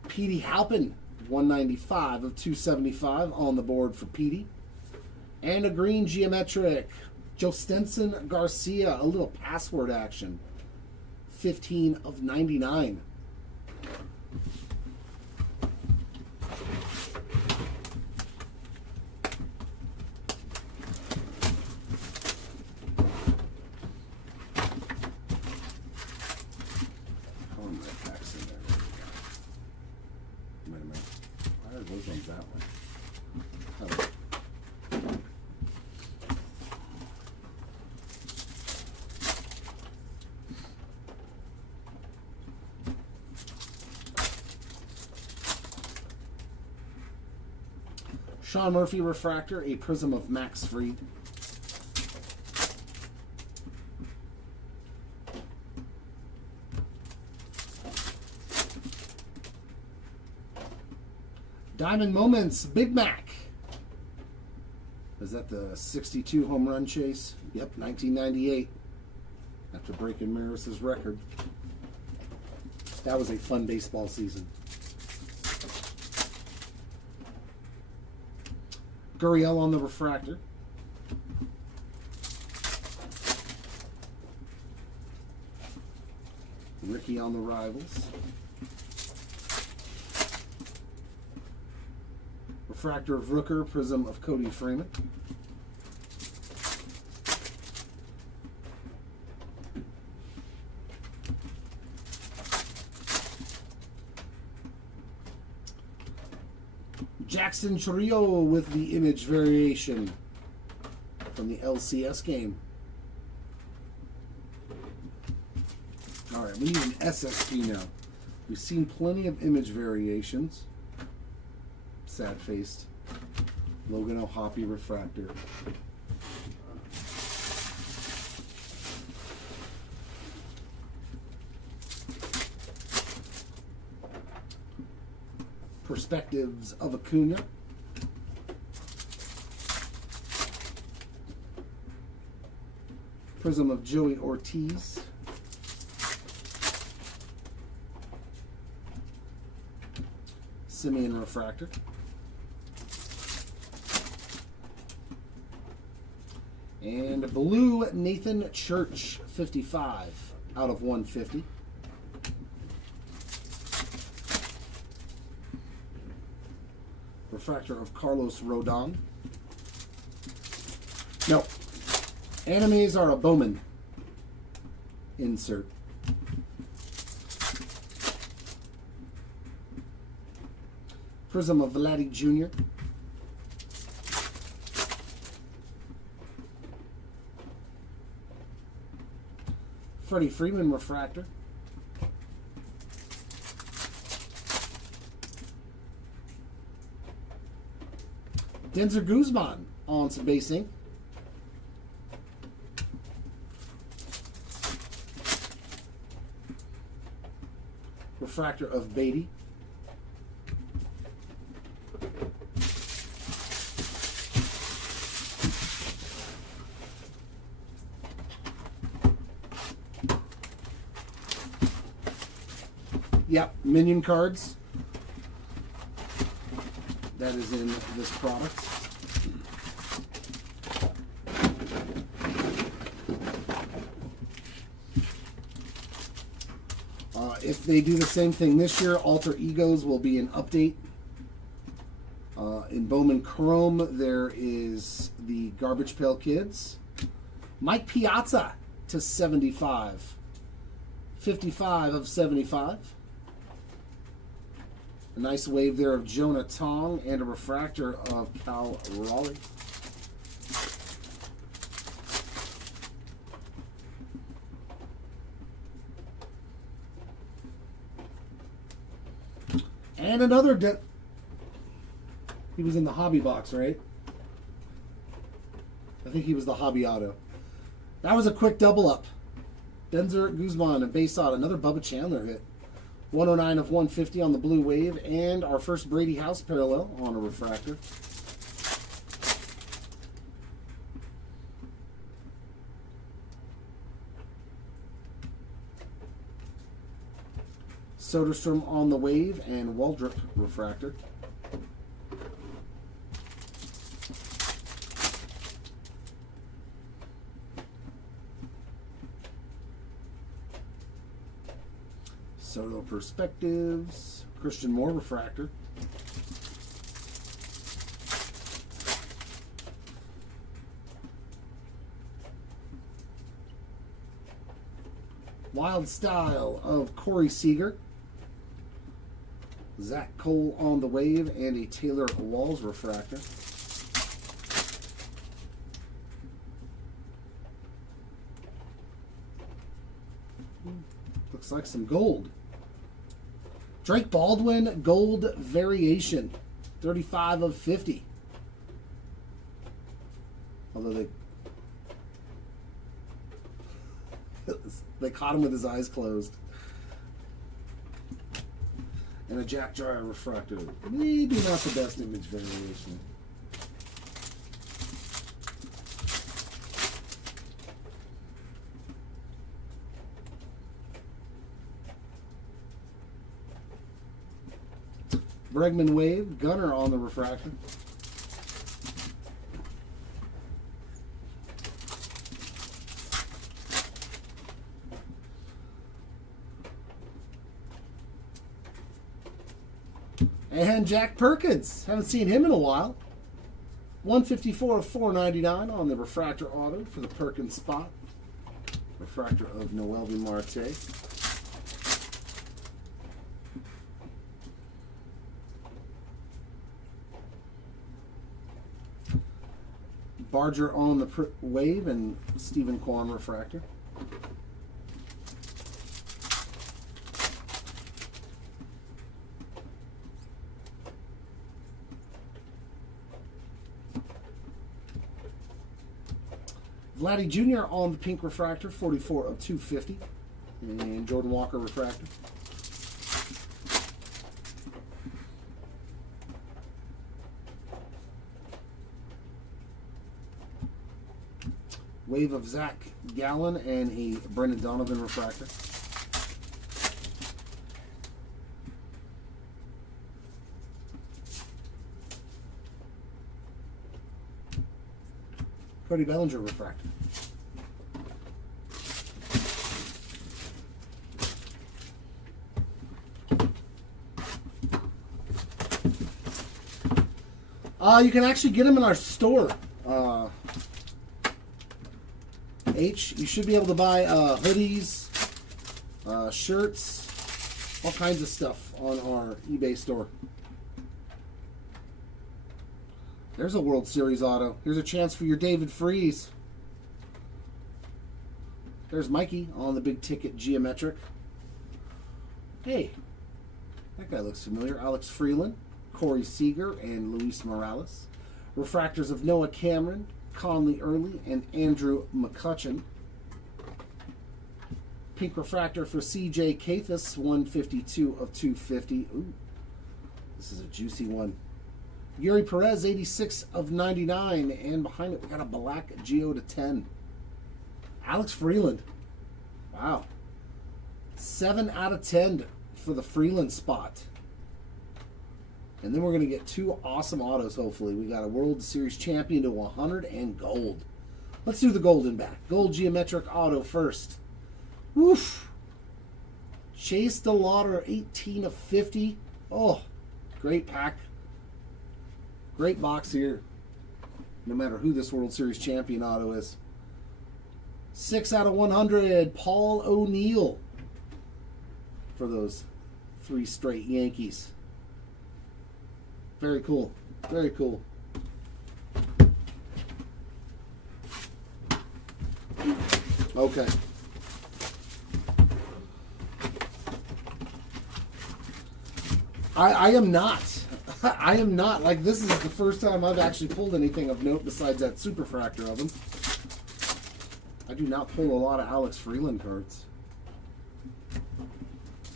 Petey Halpin, 195 of 275 on the board for Petey. And a green Geometric. Joe Stenson Garcia, a little password action. 15 of 99. Those ones that way. Sean Murphy refractor, a prism of Max Fried. Diamond Moments, Big Mac. Is that the 62 home run chase? Yep, 1998. After breaking Maris's record. That was a fun baseball season. Gurriel on the refractor. Ricky on the Rivals. Refractor of Rooker, Prism of Cody Freeman. Jackson Trio with the image variation from the LCS game. All right, we need an SSP now. We've seen plenty of image variations. Sad-faced. Logan O'Hoppe refractor. Perspectives of Acuna. Prism of Joey Ortiz. Simeon refractor. And blue Nathan Church 55 out of 150. Refractor of Carlos Rodon. No. Enemies are a Bowman insert. Prism of Vladdy Jr. Freddie Freeman refractor. Denzer Guzman on some base ink. Refractor of Beatty. Yep, minion cards. That is in this product. If they do the same thing this year, Alter Egos will be an update. In Bowman Chrome, there is the Garbage Pail Kids. Mike Piazza to 75. 55 of 75. A nice wave there of Jonah Tong and a refractor of Cal Raleigh. And another he was in the hobby box, right? I think he was the hobby auto. That was a quick double up. Denzer Guzman and base auto. Another Bubba Chandler hit. 109 of 150 on the blue wave. And our first Brady House parallel on a refractor. Soderstrom on the wave and Waldrop refractor. Soto Perspectives. Christian Moore refractor. Wild Style of Corey Seager. Zach Cole on the wave and a Taylor Walls refractor. Looks like some gold. Drake Baldwin gold variation. 35 of 50. Although they caught him with his eyes closed. And a Jack Jar refractor. Maybe not the best image variation. Bregman Wave, Gunner on the refractor. And Jack Perkins. Haven't seen him in a while. 154 of 499 on the refractor auto for the Perkins spot. Refractor of Noelvi Marte. Barger on the wave and Stephen Kwan refractor. Vladdy Jr. on the pink refractor, 44 of 250. And Jordan Walker refractor. Wave of Zach Gallen and a Brendan Donovan refractor. Cody Bellinger refractor. You can actually get them in our store. You should be able to buy hoodies, shirts, all kinds of stuff on our eBay store. There's a World Series auto. Here's a chance for your David Freese. There's Mikey on the big ticket geometric. Hey, that guy looks familiar. Alex Freeland, Corey Seager, and Luis Morales. Refractors of Noah Cameron, Conley Early, and Andrew McCutcheon. Pink refractor for C.J. Kathis, 152 of 250. Ooh, this is a juicy one. Yuri Perez, 86 of 99. And behind it, we got a black Geo to 10. Alex Freeland. Wow. 7 out of 10 for the Freeland spot. And then we're going to get 2 awesome autos, hopefully. We got a World Series champion to 100 and gold. Let's do the golden back. Gold geometric auto first. Woof. Chase DeLauder, 18 of 50. Oh, great pack. Great box here. No matter who this World Series champion auto is. 6 out of 100. Paul O'Neill for those 3 straight Yankees. Very cool. Very cool. Okay. I am not. I am not. Like, this is the first time I've actually pulled anything of note besides that Superfractor of him. I do not pull a lot of Alex Freeland cards.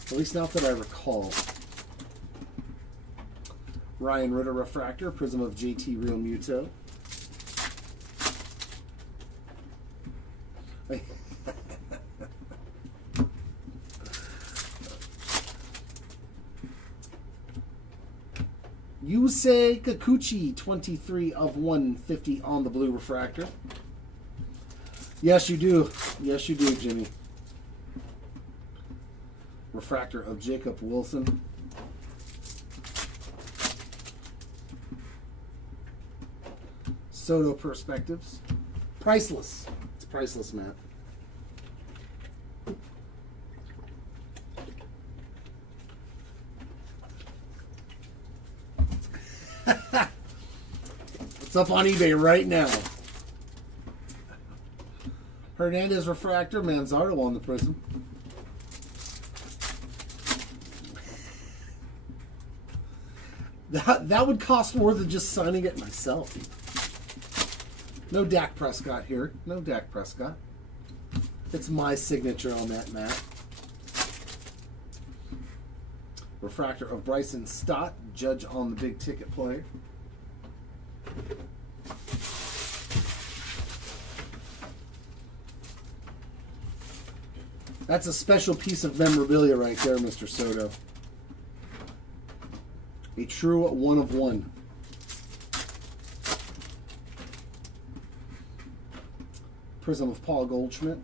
At least not that I recall. Ryan Ritter refractor, Prism of JT Real Muto. Yusei Kikuchi, 23 of 150 on the blue refractor. Yes, you do. Yes, you do, Jimmy. Refractor of Jacob Wilson. Soto Perspectives. Priceless. It's priceless, Matt. It's up on eBay right now. Hernandez refractor, Manzardo on the prism. That would cost more than just signing it myself. No Dak Prescott here. No Dak Prescott. It's my signature on that, Matt. Refractor of Bryson Stott, Judge on the big ticket player. That's a special piece of memorabilia right there, Mr. Soto. A true 1 of 1. Prism of Paul Goldschmidt.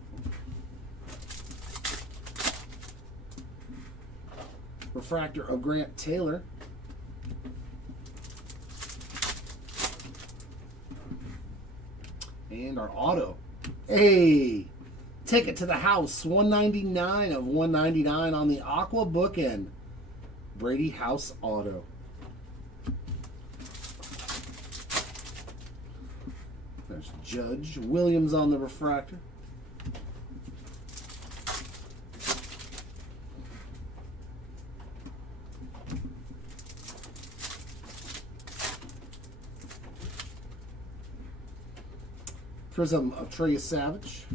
Refractor of Grant Taylor. And our auto. Hey, take it to the house. 199 of 199 on the Aqua bookend. Brady House auto. There's Judge Williams on the refractor. Prism of Trey Savage.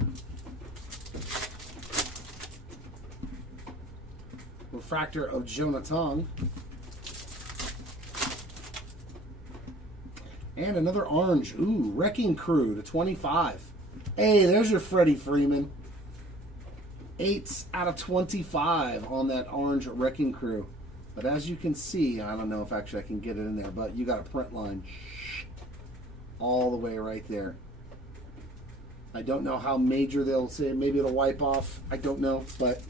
Refractor of Jonathan. And another orange. Ooh, Wrecking Crew to 25. Hey, there's your Freddie Freeman. 8 out of 25 on that orange Wrecking Crew. But as you can see, I don't know if actually I can get it in there, but you got a print line all the way right there. I don't know how major they'll say. Maybe it'll wipe off. I don't know, but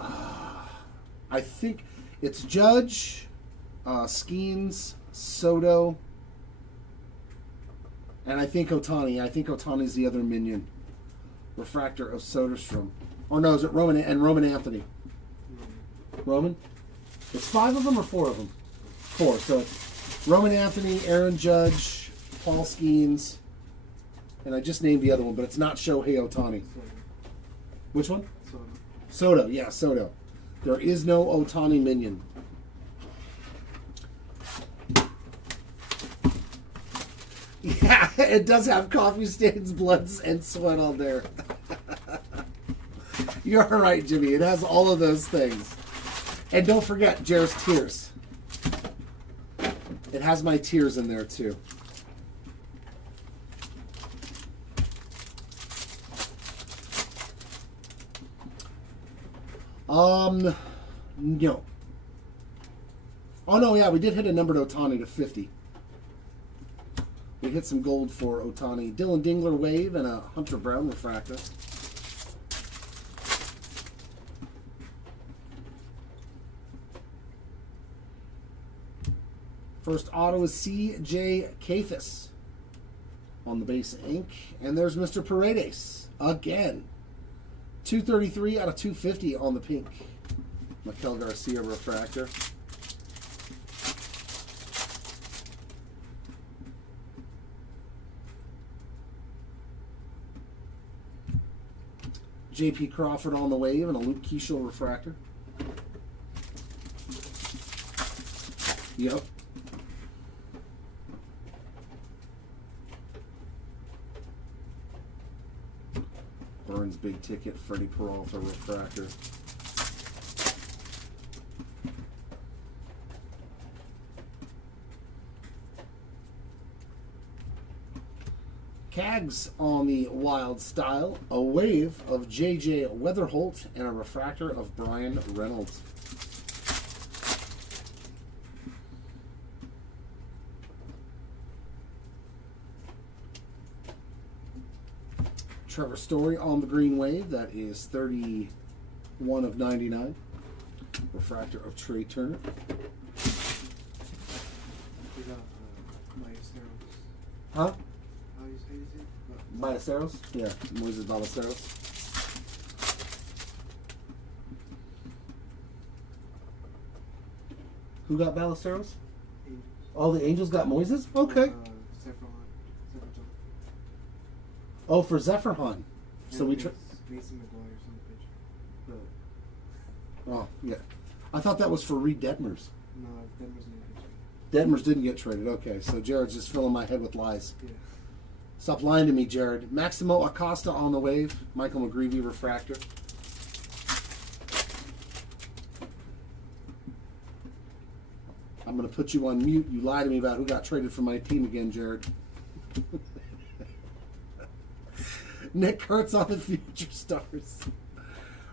I think it's Judge, Skeens, Soto, and I think Ohtani. I think Ohtani's the other minion. Refractor of Soderstrom. Or no, is it Roman and Roman Anthony? Roman? It's 5 of them or 4 of them? 4. So it's Roman Anthony, Aaron Judge, Paul Skeens, and I just named the other one, but it's not Shohei Ohtani. Which one? Soto. Yeah, Soto. There is no Ohtani minion. Yeah, it does have coffee stains, bloods, and sweat on there. You're right, Jimmy. It has all of those things. And don't forget Jared's tears. It has my tears in there, too. No. Oh, no, yeah, we did hit a numbered Ohtani to 50. We hit some gold for Ohtani. Dylan Dingler wave and a Hunter Brown refractor. First auto is C.J. Kafis on the base ink. And there's Mr. Paredes again. 233 out of 250 on the pink. Mikel Garcia refractor. J.P. Crawford on the wave and a Luke Keeschel refractor. Yep. Burns big ticket, Freddie Peralta refractor. Cags on the Wild Style, a wave of J.J. Weatherholt, and a refractor of Brian Reynolds. Trevor Story on the green wave, that is 31 of 99. Refractor of Trey Turner. Huh? Ballesteros? Yeah, Moises Ballesteros. Who got Ballesteros? Oh, the Angels got Moises? Okay. Oh, for Zephyrhan. So we Oh, yeah. I thought that was for Reed Detmers. No, Detmers didn't get traded. Detmers didn't get traded. Okay, so Jared's just filling my head with lies. Yeah. Stop lying to me, Jared. Maximo Acosta on the wave. Michael McGreevy refractor. I'm going to put you on mute. You lie to me about who got traded from my team again, Jared. Nick Kurtz on the Future Stars.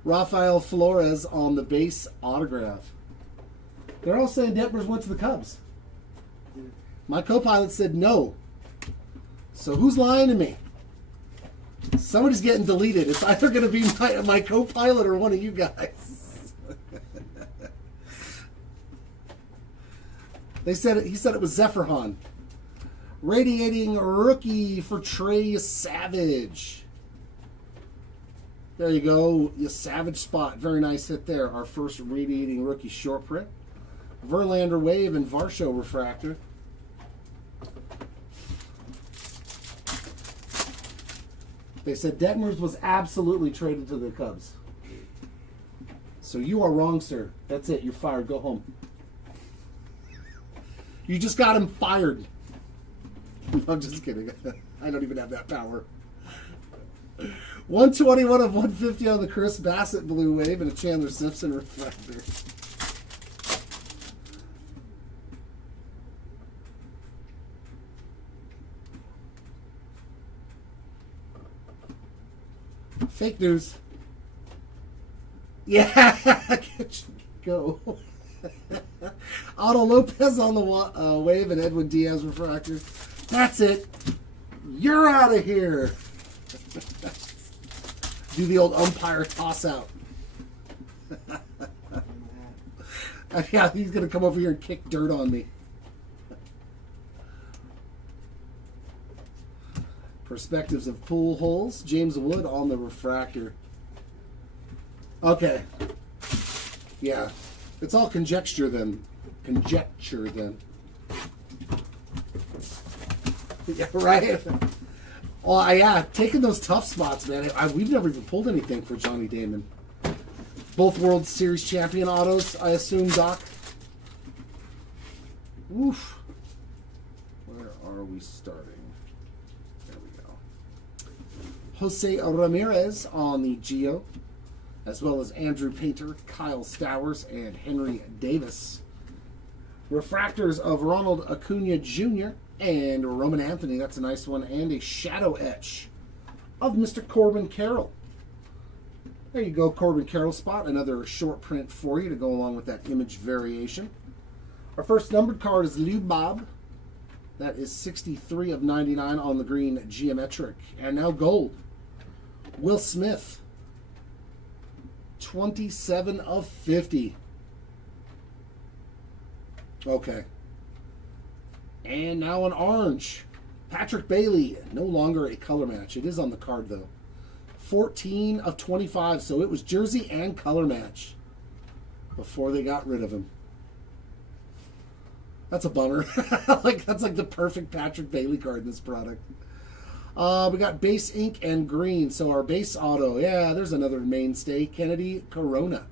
Rafael Flores on the base autograph. They're all saying Detmers went to the Cubs. My co-pilot said no. So who's lying to me? Somebody's getting deleted. It's either going to be my co-pilot or one of you guys. He said it was Zephyrhan. Radiating rookie for Trey Savage. There you go. Your Savage spot. Very nice hit there. Our first radiating rookie short print. Verlander Wave and Varsho refractor. They said Detmers was absolutely traded to the Cubs. So you are wrong, sir. That's it. You're fired. Go home. You just got him fired. I'm just kidding. I don't even have that power. 121 of 150 on the Chris Bassett Blue Wave and a Chandler Simpson refractor. Fake news. Yeah, go. Otto Lopez on the wave and Edwin Diaz refractor. That's it. You're out of here. Do the old umpire toss out. Yeah, he's going to come over here and kick dirt on me. Perspectives of pool holes. James Wood on the refractor. Okay. Yeah. It's all conjecture then. Conjecture then. Yeah, right? Oh, yeah. Taking those tough spots, man. We've never even pulled anything for Johnny Damon. Both World Series champion autos, I assume, Doc. Oof. Where are we starting? There we go. Jose Ramirez on the Geo, as well as Andrew Painter, Kyle Stowers, and Henry Davis. Refractors of Ronald Acuna Jr. and Roman Anthony. That's a nice one. And a shadow etch of Mr. Corbin Carroll. There you go, Corbin Carroll spot. Another short print for you to go along with that image variation. Our first numbered card is Lou Bob. That is 63 of 99 on the green geometric. And now gold. Will Smith. 27 of 50. Okay. And now an orange. Patrick Bailey. No longer a color match. It is on the card, though. 14 of 25. So it was jersey and color match before they got rid of him. That's a bummer. That's like the perfect Patrick Bailey card in this product. We got base ink and green. So our base auto. Yeah, there's another mainstay. Kennedy Corona.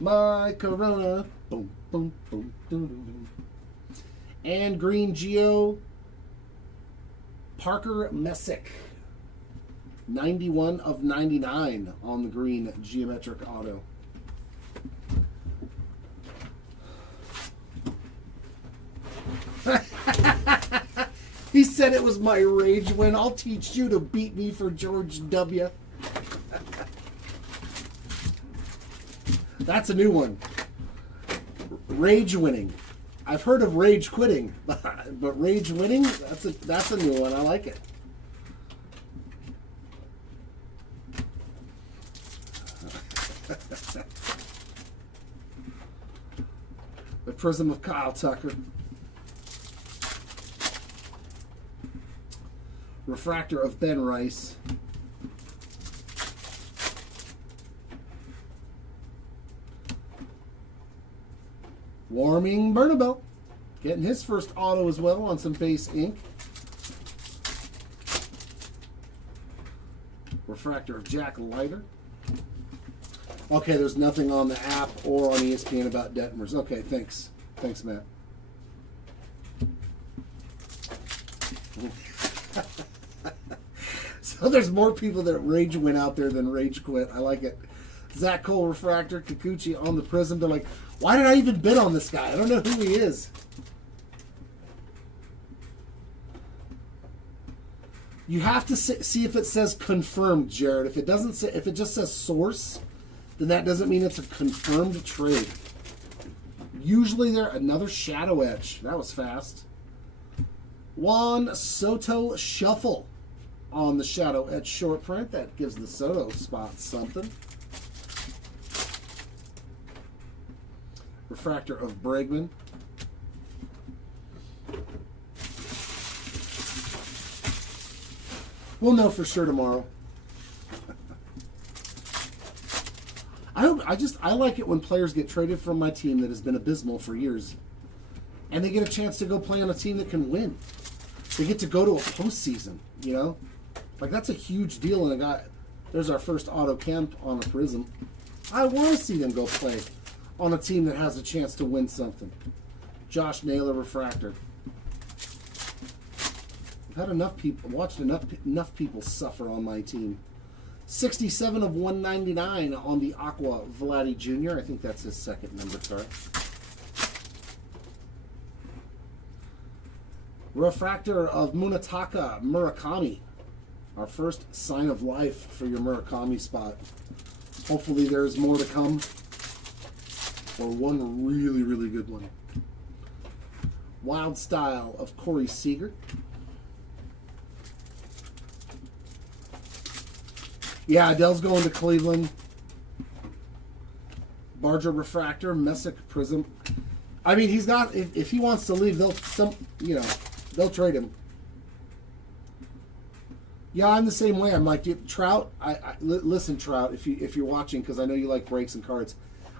My Corona. Boom, boom, boom, boom, boom. And green Geo. Parker Messick. 91 of 99 on the green geometric auto. He said it was my rage win. I'll teach you to beat me for George W. That's a new one. Rage winning. I've heard of rage quitting, but rage winning, that's a new one. I like it. The Prism of Kyle Tucker. Refractor of Ben Rice. Warming Bernabel. Getting his first auto as well on some base ink. Refractor of Jack Leiter. Okay, there's nothing on the app or on ESPN about Detmers. Okay, thanks. Thanks, Matt. So there's more people that rage win out there than rage quit. I like it. Zach Cole refractor, Kikuchi on the Prism. They're like, why did I even bid on this guy? I don't know who he is. You have to see if it says confirmed, Jared. If it doesn't say, if it just says source, then that doesn't mean it's a confirmed trade. Usually there another shadow etch. That was fast. Juan Soto Shuffle on the shadow etch short print. That gives the Soto spot something. Refractor of Bregman. We'll know for sure tomorrow. I like it when players get traded from my team that has been abysmal for years, and they get a chance to go play on a team that can win. They get to go to a postseason, you know? Like, that's a huge deal. And there's our first auto camp on a Prism. I want to see them go play on a team that has a chance to win something. Josh Naylor refractor. I've had watched enough people suffer on my team. 67 of 199 on the Aqua Vladdy Jr. I think that's his second number card. Refractor of Munetaka Murakami. Our first sign of life for your Murakami spot. Hopefully there's more to come. Or one really, really good one. Wild Style of Corey Seager. Yeah, Adele's going to Cleveland. Barger Refractor, Messick Prism. I mean, he's got. If he wants to leave, they'll trade him. Yeah, I'm the same way. I'm like, dude, Trout. Listen, Trout. If you're watching, because I know you like breaks and cards.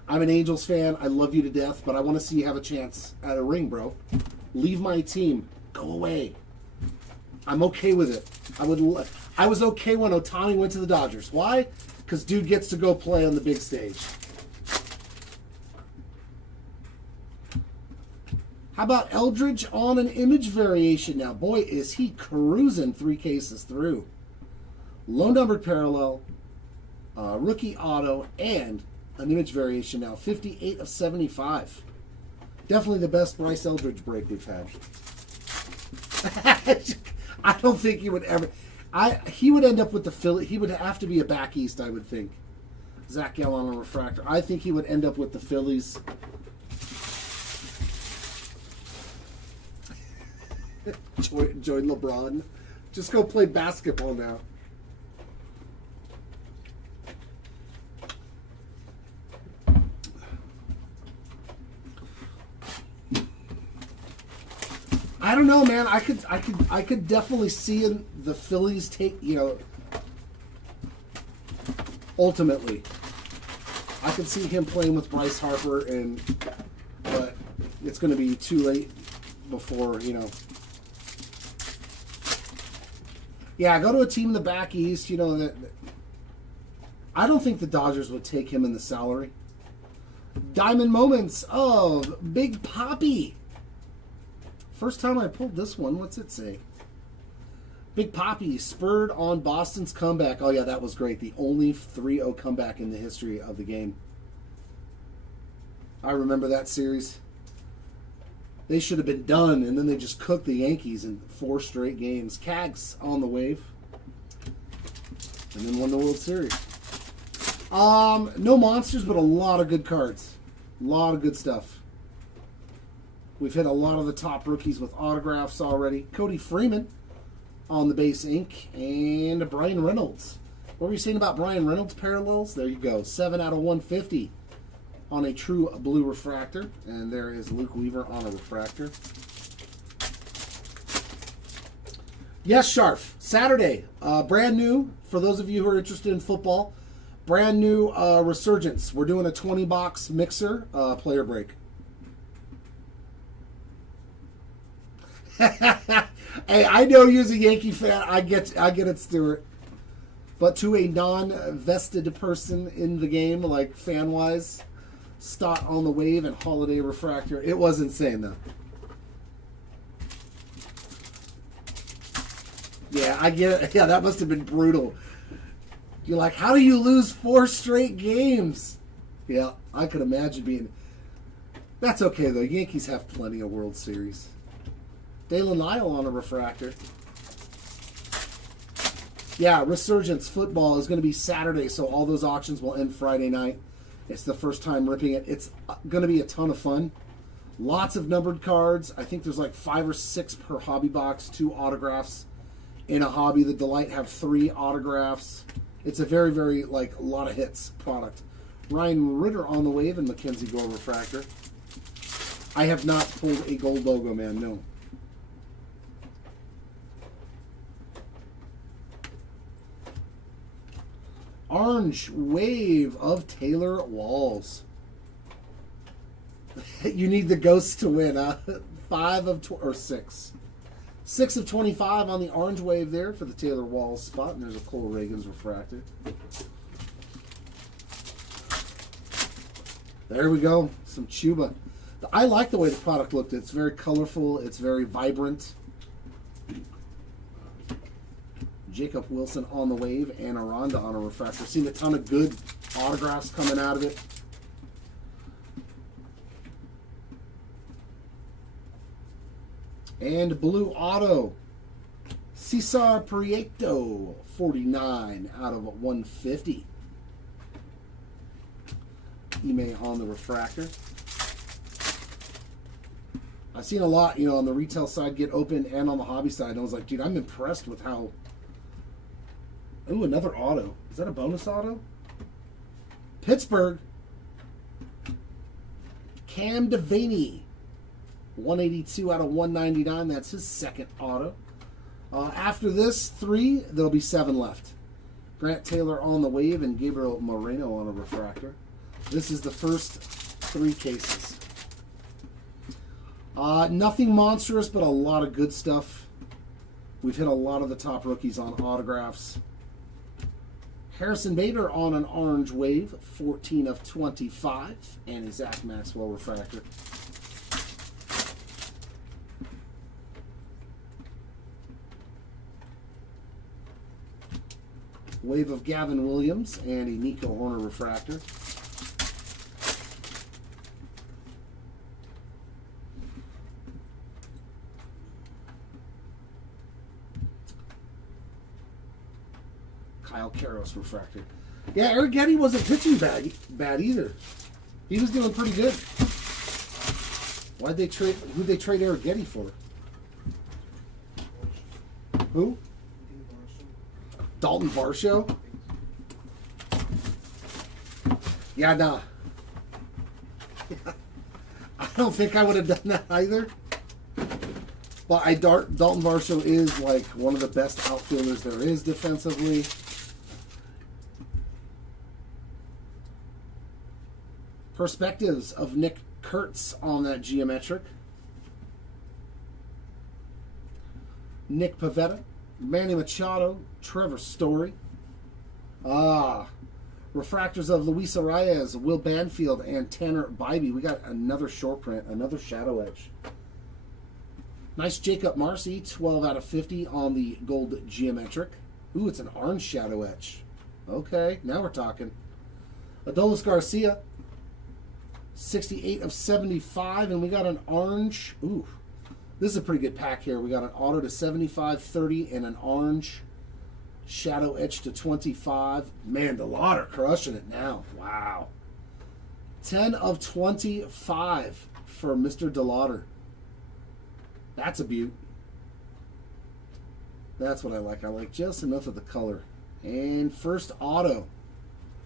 I'm an Angels fan. I love you to death, but I want to see you have a chance at a ring, bro. Leave my team. Go away. I'm okay with it. I was okay when Ohtani went to the Dodgers. Why? Because dude gets to go play on the big stage. How about Eldridge on an image variation now? Boy, is he cruising 3 cases through. Low numbered parallel, rookie auto, and an image variation now. 58 of 75. Definitely the best Bryce Eldridge break we've had. I don't think he would ever. He would end up with the Philly. He would have to be a back east, I would think. Zach Gallen on a refractor. I think he would end up with the Phillies. Join LeBron. Just go play basketball now. I don't know, man. I could definitely see the Phillies take, ultimately. I could see him playing with Bryce Harper, but it's going to be too late before, Yeah, go to a team in the back east, that I don't think the Dodgers would take him in the salary. Diamond Moments of Big Papi. First time I pulled this one, what's it say? Big Papi spurred on Boston's comeback. Oh yeah, that was great. The only 3-0 comeback in the history of the game. I remember that series. They should have been done, and then they just cooked the Yankees in 4 straight games. Cags on the wave. And then won the World Series. No monsters, but a lot of good cards. A lot of good stuff. We've hit a lot of the top rookies with autographs already. Cody Freeman on the base ink. And Brian Reynolds. What were you saying about Brian Reynolds parallels? There you go. 7 out of 150 on a true blue refractor. And there is Luke Weaver on a refractor. Yes, Sharf. Saturday. Brand new, for those of you who are interested in football, brand new Resurgence. We're doing a 20-box mixer player break. Hey, I know you're a Yankee fan. I get it, Stuart. But to a non-vested person in the game, like fan-wise, Stott on the wave and Holiday refractor. It was insane, though. Yeah, I get it. Yeah, that must have been brutal. You're like, how do you lose 4 straight games? Yeah, I could imagine being... That's okay, though. Yankees have plenty of World Series. Dalen Lyle on a refractor. Yeah, Resurgence football is going to be Saturday, so all those auctions will end Friday night. It's the first time ripping it. It's going to be a ton of fun. Lots of numbered cards. I think there's like 5 or 6 per hobby box, 2 autographs. In a hobby, the Delight have 3 autographs. It's a very, very, a lot of hits product. Ryan Ritter on the wave and Mackenzie Gore refractor. I have not pulled a gold logo, man, no. orange wave of Taylor Walls. You need the ghosts to win, huh? 6. 6 of 25 on the orange wave there for the Taylor Walls spot. And there's a Cole Reagan's refractor. There we go. Some Chuba. I like the way the product looked. It's very colorful. It's very vibrant. Jacob Wilson on the wave and Aranda on a refractor. Seen a ton of good autographs coming out of it. And blue auto. Cesar Prieto, 49 out of 150. eBay on the refractor. I've seen a lot, on the retail side get open and on the hobby side. And I was like, dude, I'm impressed with how... Ooh, another auto. Is that a bonus auto? Pittsburgh. Cam Devaney. 182 out of 199. That's his second auto. After this 3, there'll be 7 left. Grant Taylor on the wave and Gabriel Moreno on a refractor. This is the first 3 cases. Nothing monstrous, but a lot of good stuff. We've hit a lot of the top rookies on autographs. Harrison Bader on an orange wave, 14 of 25, and a Zach Maxwell refractor. Wave of Gavin Williams and a Nico Horner refractor. Kyle Karros refractor. Yeah, Eric Getty wasn't pitching bad either. He was doing pretty good. Who'd they trade Eric Getty for? Who? Dalton Varsho? Yeah, nah. I don't think I would have done that either. But Dalton Varsho is like one of the best outfielders there is defensively. Perspectives of Nick Kurtz on that geometric. Nick Pavetta, Manny Machado, Trevor Story. Refractors of Luis Arias, Will Banfield, and Tanner Bybee. We got another short print, another shadow etch. Nice Jacob Marcy, 12 out of 50 on the gold geometric. Ooh, it's an orange shadow etch. Okay, now we're talking. Adolis Garcia, 68 of 75, and we got an orange. Ooh, this is a pretty good pack here. We got an auto to 75, 30, and an orange shadow etch to 25. Man, DeLauder crushing it now. Wow. 10 of 25 for Mr. DeLauder. That's a beaut. That's what I like. I like just enough of the color. And first auto.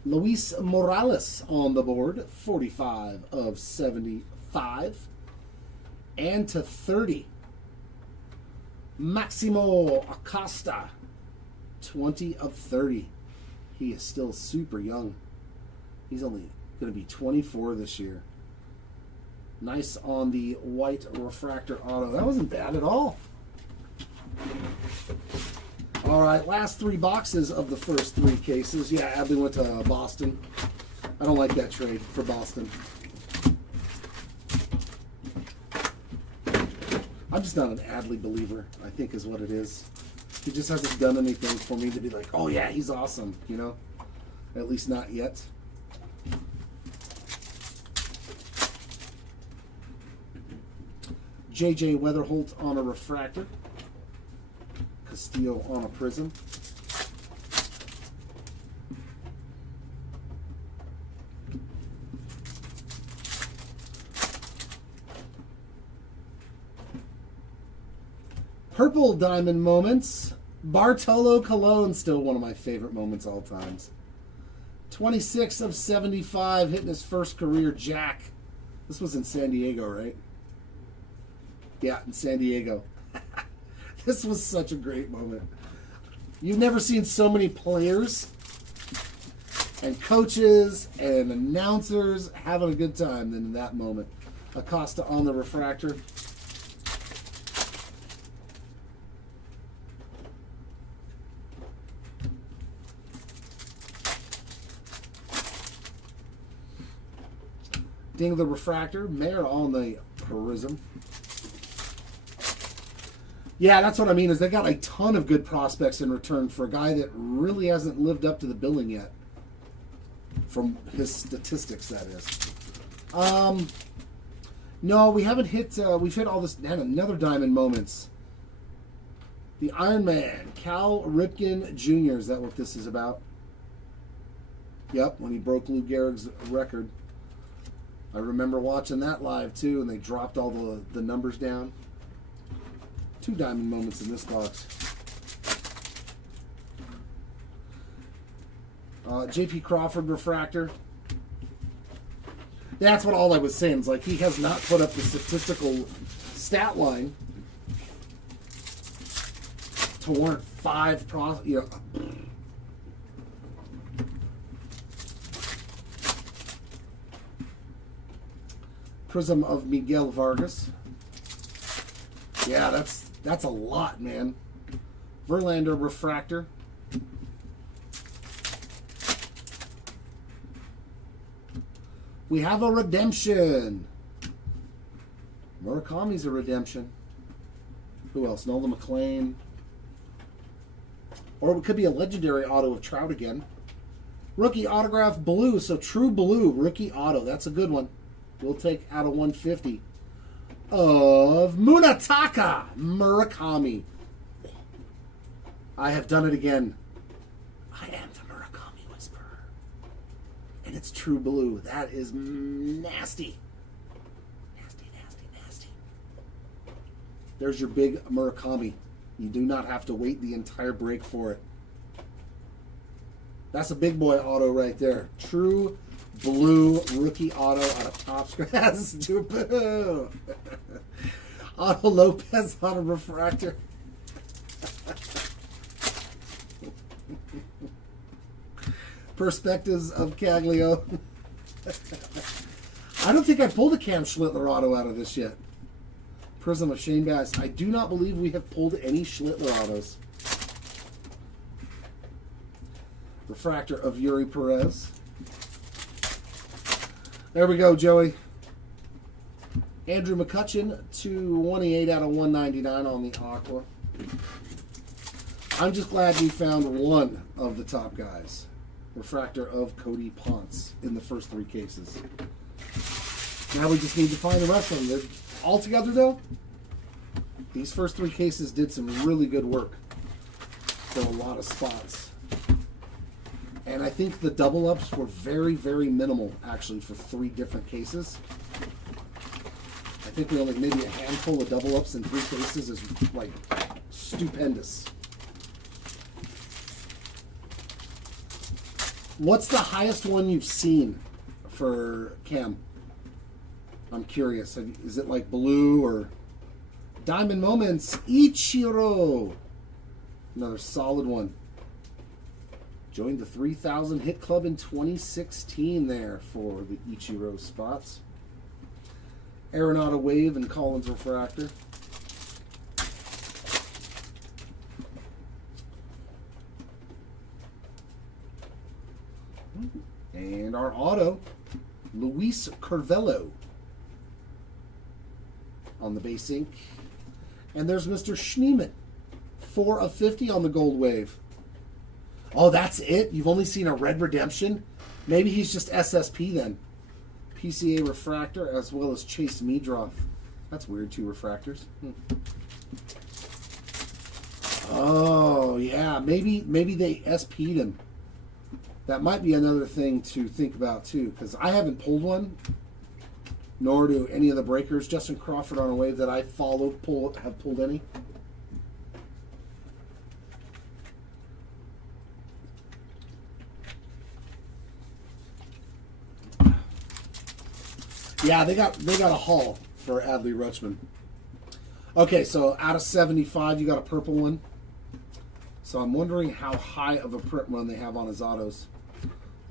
Luis Morales on the board, 45 of 75. And to 30, Maximo Acosta, 20 of 30. He is still super young. He's only going to be 24 this year. Nice on the white refractor auto. That wasn't bad at all. All right, last 3 boxes of the first 3 cases. Yeah, Adley went to Boston. I don't like that trade for Boston. I'm just not an Adley believer, I think is what it is. He just hasn't done anything for me to be like, oh yeah, he's awesome, At least not yet. J.J. Weatherholt on a refractor. Castillo on a prism. Purple Diamond moments. Bartolo Colon, still one of my favorite moments all times. 26 of 75, hitting his first career jack. This was in San Diego, right? Yeah, in San Diego. This was such a great moment. You've never seen so many players and coaches and announcers having a good time in that moment. Acosta on the refractor. Ding the refractor. Mayer on the prism. Yeah, that's what I mean, is they got a ton of good prospects in return for a guy that really hasn't lived up to the billing yet. From his statistics, that is. No, we haven't hit, we've hit all this, man, another diamond moments. The Iron Man, Cal Ripken Jr., is that what this is about? Yep, when he broke Lou Gehrig's record. I remember watching that live, too, and they dropped all the numbers down. 2 diamond moments in this box. J.P. Crawford refractor. That's what all I was saying. Is like he has not put up the statistical stat line to warrant 5 Prism of Miguel Vargas. Yeah, that's a lot, man. Verlander refractor. We have a redemption. Murakami's a redemption. Who else? Nolan McLean. Or it could be a legendary auto of Trout again. Rookie autograph blue. So true blue. Rookie auto. That's a good one. We'll take out of 150. Of Munetaka Murakami. I have done it again. I am the Murakami Whisperer. And it's true blue. That is nasty. Nasty, nasty, nasty. There's your big Murakami. You do not have to wait the entire break for it. That's a big boy auto right there. True blue rookie auto out of Topps Grass. Otto Lopez on a refractor. Perspectives of Caglio. I don't think I pulled a Cam Schlittler auto out of this yet. Prism of Shane Bass. I do not believe we have pulled any Schlittler autos. Refractor of Yuri Perez. There we go, Joey. Andrew McCutchen, 228 out of 199 on the Aqua. I'm just glad we found one of the top guys. Refractor of Cody Ponce in the first 3 cases. Now we just need to find the rest of them. All together, though, these first 3 cases did some really good work for a lot of spots. And I think the double ups were very, very minimal, actually, for 3 different cases. I think we only maybe a handful of double ups in 3 cases is like stupendous. What's the highest one you've seen for Cam? I'm curious. Is it like blue or Diamond Moments? Ichiro. Another solid one. Joined the 3,000 hit club in 2016 there for the Ichiro spots. Arenado Wave and Collins Refractor. And our auto, Luis Curvelo on the base ink. And there's Mr. Schneemann, 4 of 50 on the Gold Wave. Oh, that's it? You've only seen a red redemption? Maybe he's just SSP then. PCA Refractor as well as Chase Meadroff. That's weird, 2 refractors. Oh, yeah. Maybe they SP'd him. That might be another thing to think about, too, because I haven't pulled one, nor do any of the breakers. Justin Crawford on a wave that I followed have pulled any. Yeah, they got a haul for Adley Rutschman. Okay, so out of 75, you got a purple one. So I'm wondering how high of a print run they have on his autos.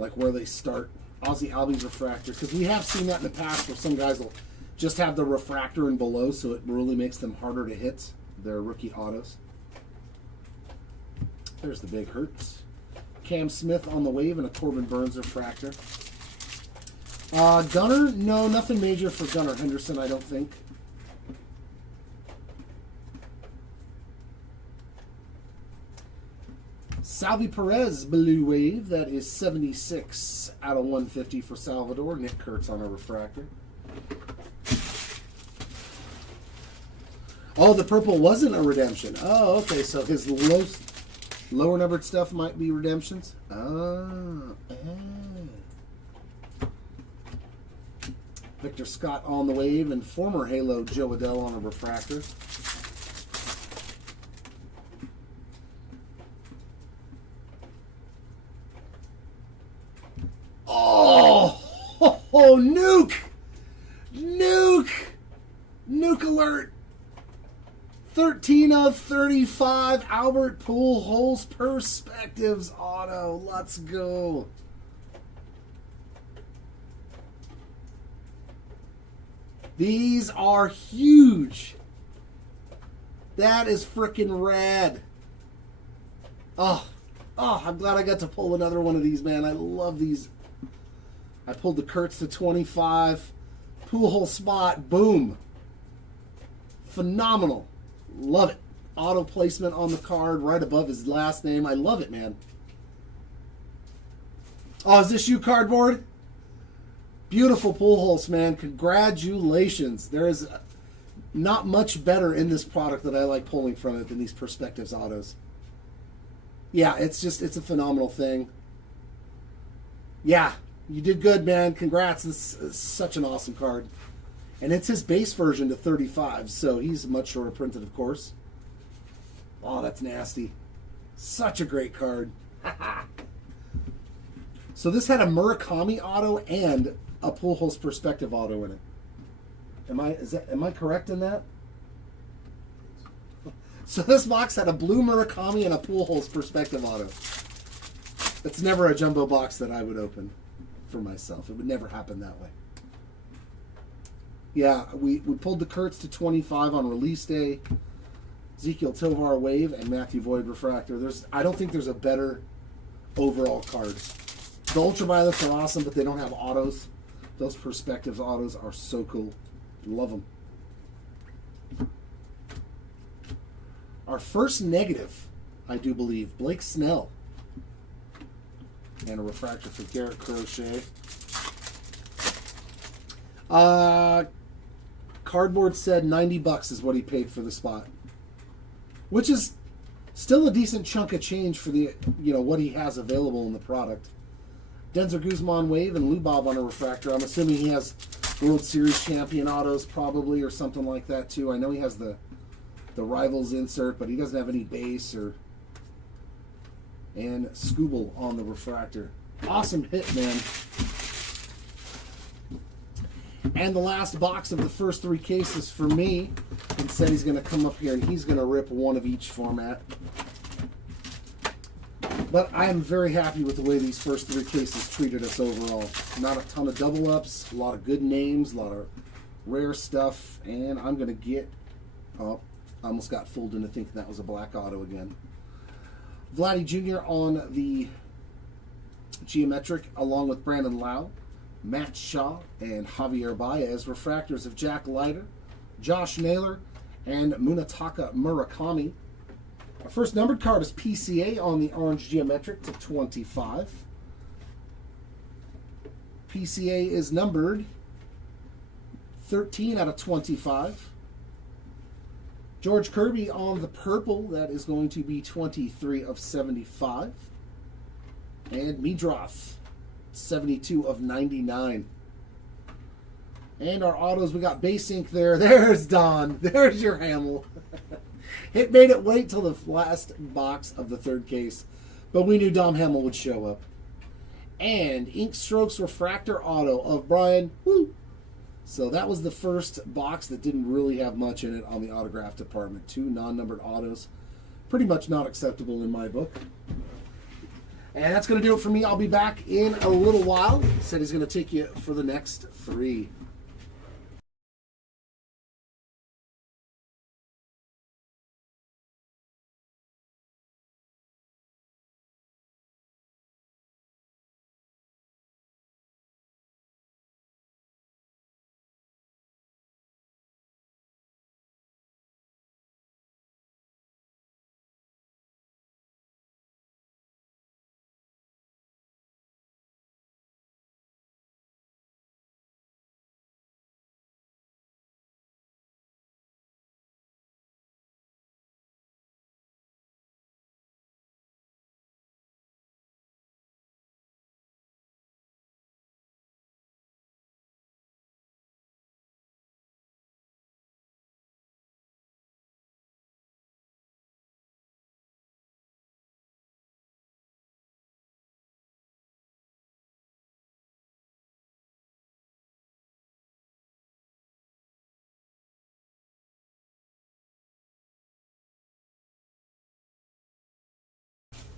like where they start. Ozzie Albies refractor, because we have seen that in the past where some guys will just have the refractor and below, so it really makes them harder to hit their rookie autos. There's the big Hurts. Cam Smith on the wave and a Corbin Burns refractor. Gunner, no, nothing major for Gunnar Henderson, I don't think. Salvi Perez Blue Wave, that is 76 out of 150 for Salvador. Nick Kurtz on a refractor. Oh, the purple wasn't a redemption. Oh, okay, so his lower numbered stuff might be redemptions. Victor Scott on the wave and former Halo Joe Adele on a refractor. Oh, nuke! Nuke! Nuke alert! 13 of 35, Albert Pujols Perspectives auto. Let's go. These are huge. That is freaking rad. Oh, I'm glad I got to pull another one of these, man. I love these. I pulled the Kurtz to 25. Pujols spot. Boom. Phenomenal. Love it. Auto placement on the card right above his last name. I love it, man. Oh, is this you, cardboard? Beautiful Pujols, man. Congratulations. There is not much better in this product that I like pulling from it than these Perspectives autos. Yeah, it's a phenomenal thing. Yeah, you did good, man. Congrats. This is such an awesome card. And it's his base version to 35, so he's much shorter printed, of course. Oh, that's nasty. Such a great card. So this had a Murakami auto and a Pujols Perspective auto in it. Am I correct in that? So this box had a blue Murakami and a Pujols Perspective auto. That's never a jumbo box that I would open for myself. It would never happen that way. Yeah, we pulled the Kurtz to 25 on release day. Ezekiel Tovar Wave and Matthew Void Refractor. I don't think there's a better overall card. The Ultraviolets are awesome, but they don't have autos. Those Perspectives autos are so cool. Love them. Our first negative, I do believe, Blake Snell. And a refractor for Garrett Crochet. Cardboard said $90 is what he paid for the spot, which is still a decent chunk of change for the what he has available in the product. Denzer Guzman Wave and Lou Bob on a refractor. I'm assuming he has World Series champion autos probably or something like that too. I know he has the Rivals insert, but he doesn't have any base and Scooble on the refractor. Awesome hit, man. And the last box of the first three cases for me. He said he's going to come up here and he's going to rip one of each format. But I am very happy with the way these first three cases treated us overall. Not a ton of double ups, a lot of good names, a lot of rare stuff, and I'm going to get... Oh, I almost got fooled into thinking that was a black auto again. Vladdy Jr. on the Geometric, along with Brandon Lau, Matt Shaw, and Javier Baez. Refractors of Jack Leiter, Josh Naylor, and Munetaka Murakami. Our first numbered card is PCA on the Orange Geometric to 25. PCA is numbered 13 out of 25. George Kirby on the purple, that is going to be 23 of 75. And Midroth, 72 of 99. And our autos, we got base ink there. There's Don. There's your Hamill. It made it wait till the last box of the third case, but we knew Dom Hamill would show up. And Ink Strokes Refractor auto of Brian. Woo! So that was the first box that didn't really have much in it on the autograph department. 2 non-numbered autos. Pretty much not acceptable in my book. And that's going to do it for me. I'll be back in a little while. He said he's going to take you for the next 3.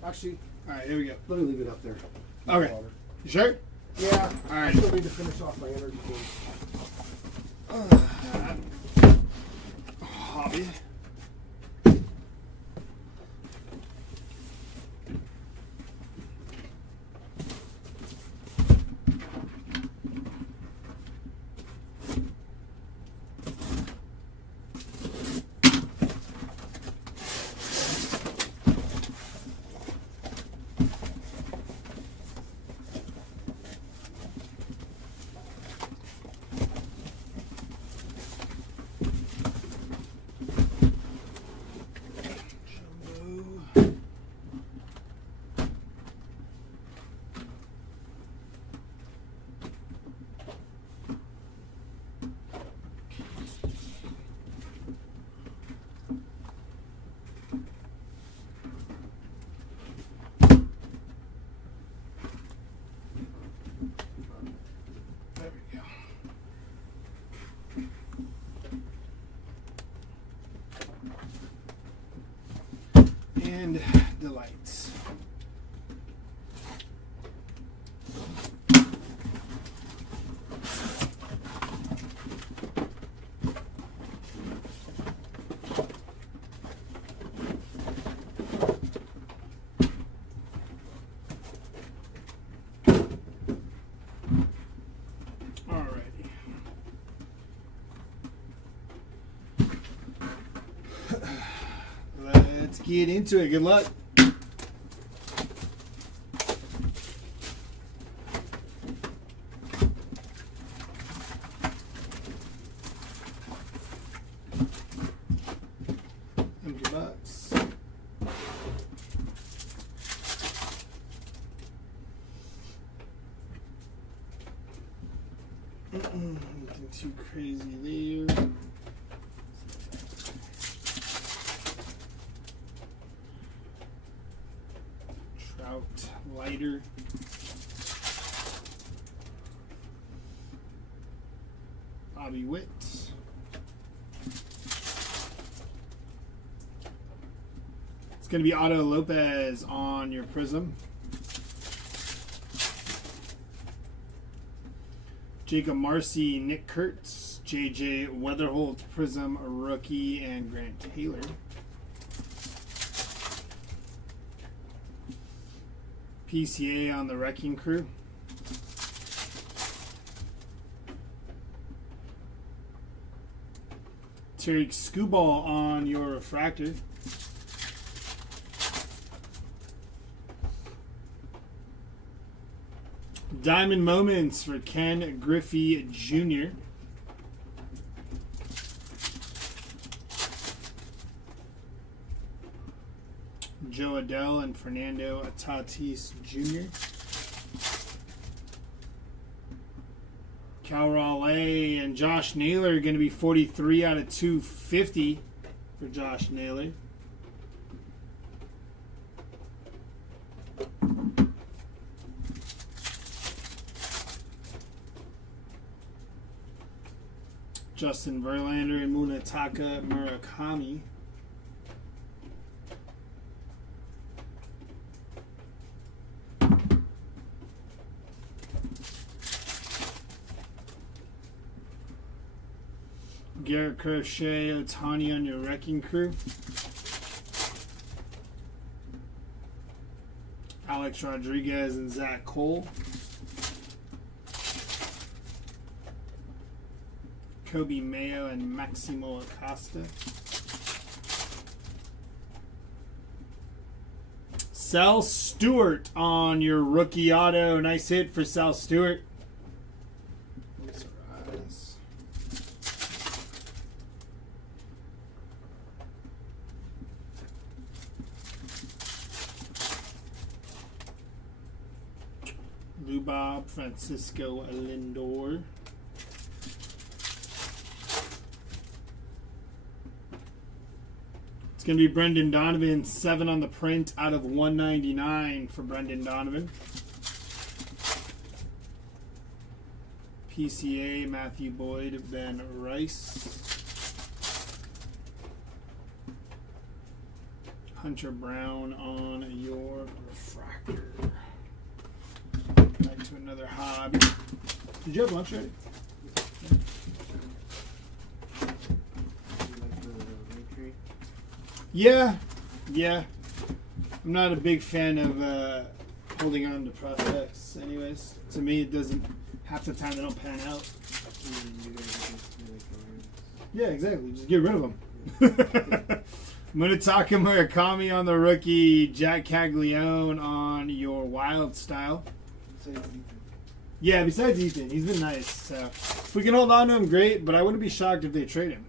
Actually, All right, here we go. let me leave it up there. Okay. You sure? Yeah. All I right. still need to finish off my energy drink. Hobby. There we go. And the lights. Alrighty. Let's get into it. Good luck. Empty box. Nothing too crazy there. Trout lighter. Bobby Witt. It's going to be Otto Lopez on your Prism. Jacob Marcy, Nick Kurtz, JJ Weatherholt, Prism, rookie, and Grant Taylor. PCA on the Wrecking Crew. Tariq Skubal on your Refractor. Diamond Moments for Ken Griffey Jr. Joe Adele and Fernando Tatis Jr. Cal Raleigh and Josh Naylor are going to be 43 out of 250 for Josh Naylor. Justin Verlander and Munetaka Murakami. Garrett Crochet, Otani on your Wrecking Crew. Alex Rodriguez and Zach Cole. Kobe Mayo and Maximo Acosta. Sal Stewart on your rookie auto. Nice hit for Sal Stewart. Lou Bob, Francisco Lindor. It's going to be Brendan Donovan, 7 on the print out of 199 for Brendan Donovan. PCA, Matthew Boyd, Ben Rice. Hunter Brown on your refractor. Back to another hobby. Did you have lunch ready? Yeah. I'm not a big fan of holding on to prospects anyways. To me, it doesn't, half the time they don't pan out. Yeah, exactly. Just get rid of them. Munetaka Murakami on the rookie. Jack Caglione on your Wild Style. Yeah, besides Ethan. He's been nice. So if we can hold on to him, great. But I wouldn't be shocked if they trade him.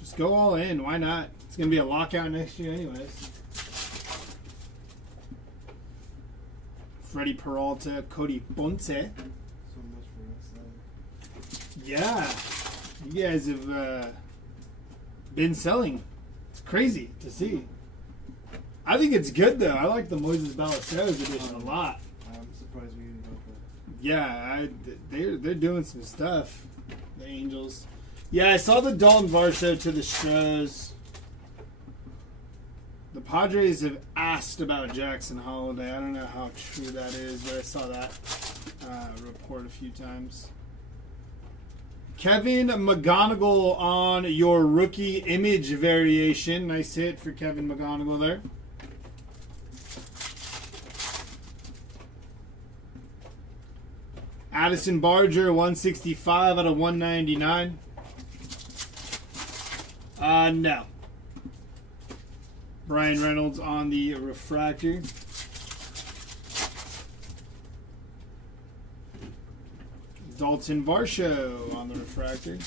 Just go all in. Why not? It's going to be a lockout next year anyways. Freddie Peralta, Cody Ponce. So much for us. Yeah. You guys have been selling. It's crazy to see. I think it's good, though. I like the Moises Ballesteros edition a lot. I'm surprised we didn't go for Yeah, they're doing some stuff. The Angels. Yeah, I saw the Dalton Varsho to the Stros. The Padres have asked about Jackson Holiday. I don't know how true that is, but I saw that report a few times. Kevin McGonigal on your rookie image variation. Nice hit for Kevin McGonigal there. Addison Barger, 165 out of 199. No. Brian Reynolds on the refractor. Dalton Varsho on the refractor.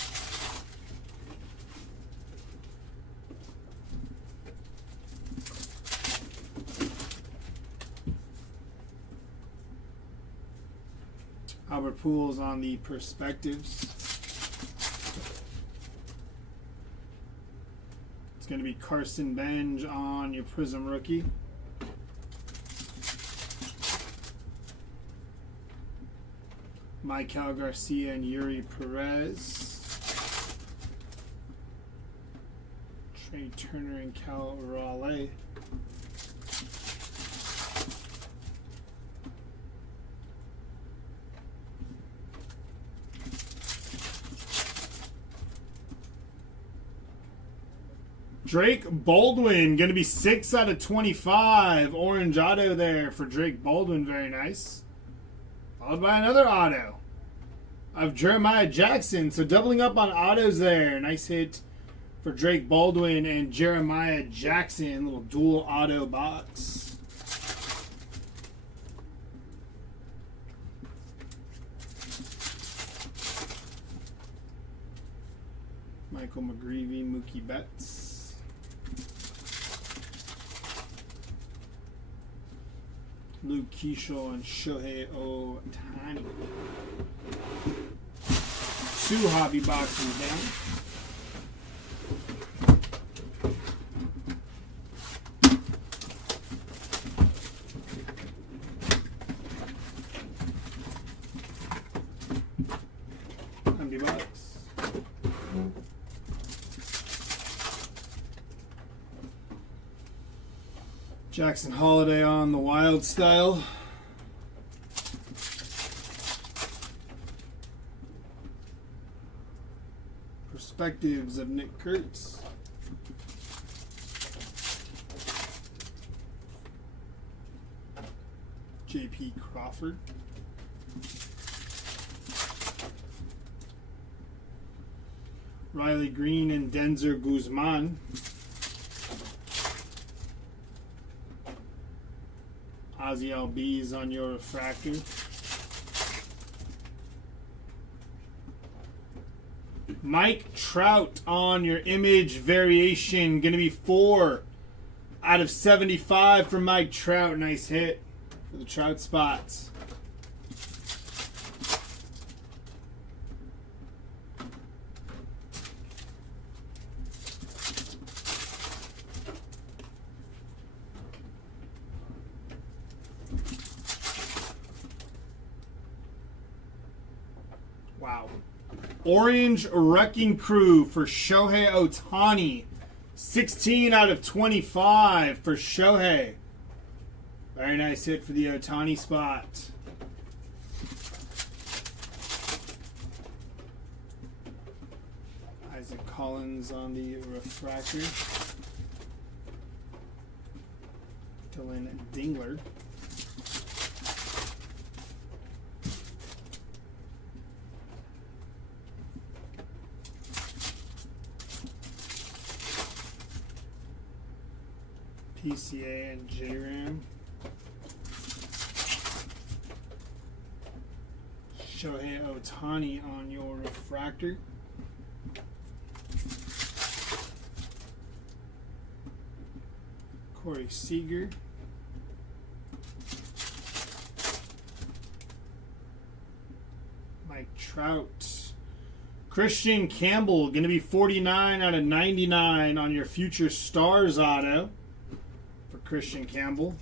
Albert Pujols on the perspectives. It's going to be Carson Benj on your Prism rookie. Maikel Garcia and Yuri Perez. Trey Turner and Cal Raleigh. Drake Baldwin, going to be 6 out of 25. Orange auto there for Drake Baldwin. Very nice. Followed by another auto of Jeremiah Jackson. So doubling up on autos there. Nice hit for Drake Baldwin and Jeremiah Jackson. Little dual auto box. Michael McGreevy, Mookie Betts. Luke Keeschel and Shohei Ohtani. 2 hobby boxes down. Empty box. Jackson Holiday on the Wild Style. Perspectives of Nick Kurtz. J.P. Crawford. Riley Green and Denzer Guzman. Ozzie Albies on your refractor. Mike Trout on your image variation. Going to be 4 out of 75 for Mike Trout. Nice hit for the Trout spots. Wow. Orange Wrecking Crew for Shohei Ohtani. 16 out of 25 for Shohei. Very nice hit for the Ohtani spot. Isaac Collins on the refractor. Dylan Dingler. PCA and JRAM. Shohei Ohtani on your refractor. Corey Seager. Mike Trout. Christian Campbell, going to be 49 out of 99 on your Future Stars auto. Christian Campbell.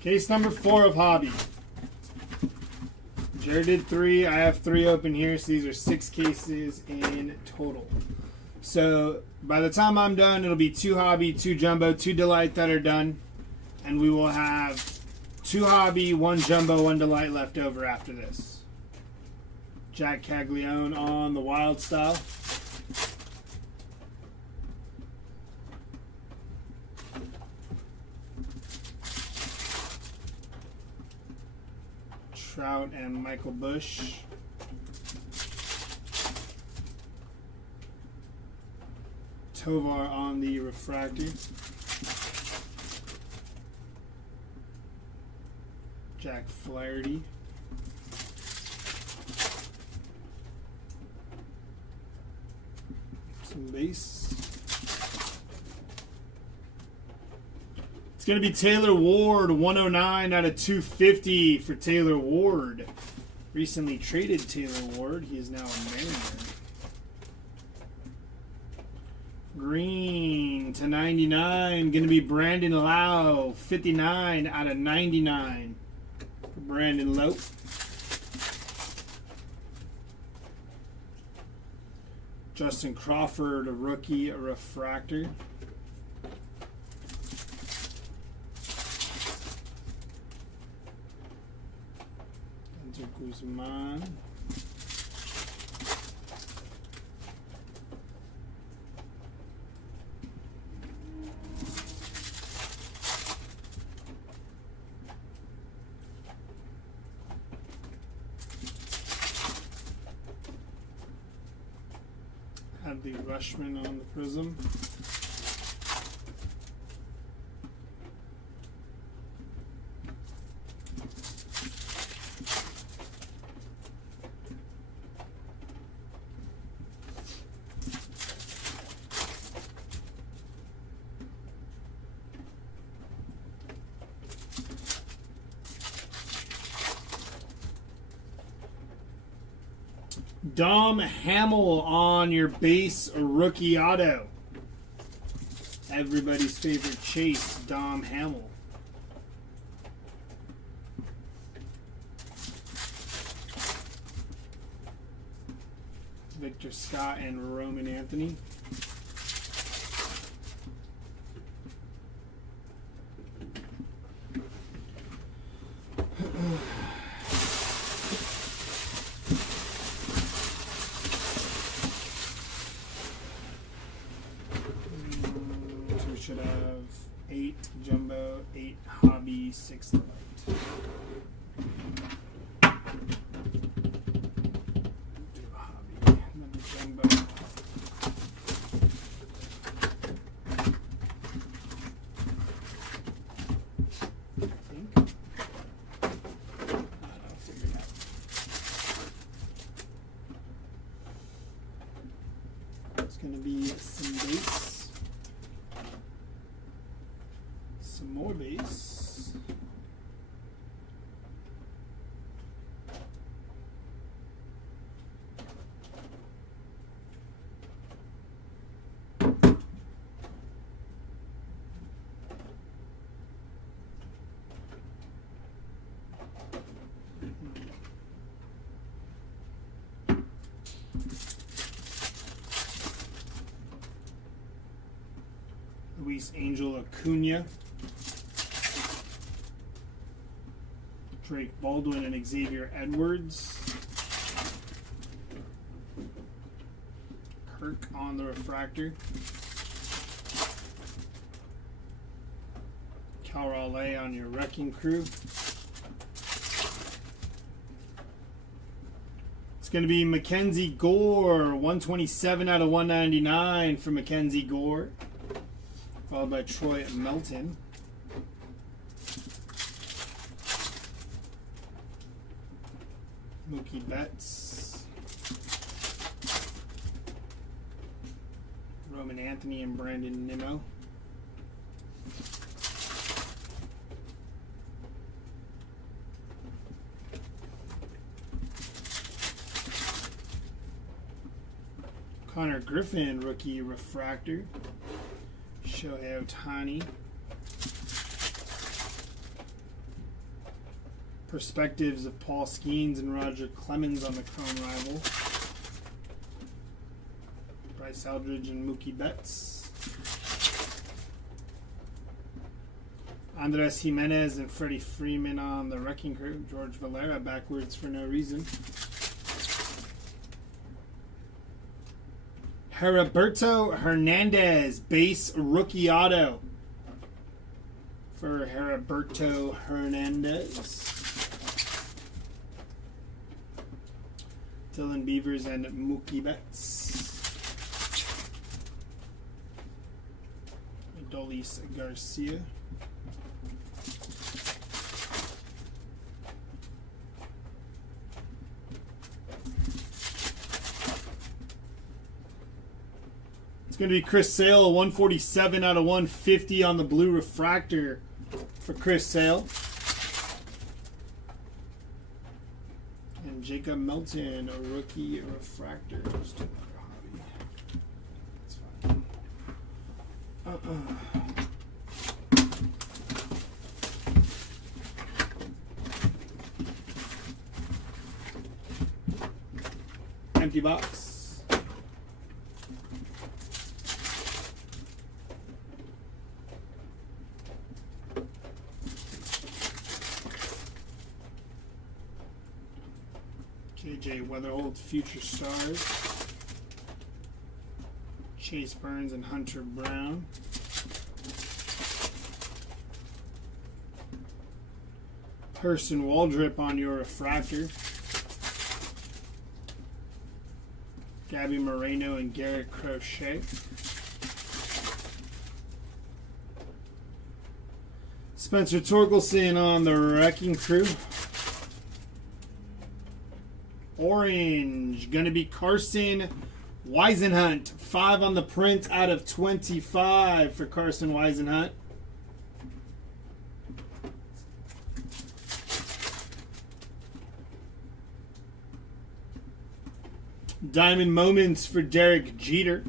Case number 4 of Hobby. Jared did 3. I have 3 open here, so these are 6 cases in total. So by the time I'm done, it'll be 2 Hobby, 2 Jumbo, 2 Delight that are done. And we will have 2 Hobby, 1 Jumbo, 1 Delight left over after this. Jack Caglione on the Wild Style. Trout and Michael Bush. Tovar on the refractor. Jack Flaherty. Some base. It's going to be Taylor Ward, 109 out of 250 for Taylor Ward. Recently traded Taylor Ward. He is now a Mariner. Green to 99. Going to be Brandon Lau, 59 out of 99 for Brandon Lowe. Justin Crawford, a rookie, a refractor. Guzman. Had the Rushman on the Prism. Dom Hamill on your base rookie auto. Everybody's favorite Chase, Dom Hamill. Victor Scott and Roman Anthony. So we should have 8 jumbo, 8 hobby, 6 light. Do hobby, and then the jumbo. I think. I'll figure it out. It's going to be some base, some more base, Luis Angel Acuna, Drake Baldwin and Xavier Edwards, Kirk on the refractor, Cal Raleigh on your Wrecking Crew. It's going to be Mackenzie Gore, 127 out of 199 for Mackenzie Gore, followed by Troy Melton. Mookie Betts, Roman Anthony and Brandon Nimmo. Connor Griffin, rookie refractor. Shohei Ohtani. Perspectives of Paul Skeens and Roger Clemens on the Chrome Rival. Bryce Eldridge and Mookie Betts. Andres Jimenez and Freddie Freeman on the Wrecking Crew. George Valera backwards for no reason. Heriberto Hernandez, base rookie auto for Heriberto Hernandez. Dylan Beavers and Mookie Betts. Adolis Garcia. It's going to be Chris Sale, 147 out of 150 on the blue refractor for Chris Sale. And Jacob Melton, a rookie refractor. Just another hobby. That's fine. Empty box. JJ Weatherholt, Future Stars. Chase Burns and Hunter Brown. Person Waldrip on your refractor. Gabby Moreno and Garrett Crochet. Spencer Torkelson on the Wrecking Crew. Orange, going to be Carson Weisenhunt. 5 on the print out of 25 for Carson Weisenhunt. Diamond Moments for Derek Jeter.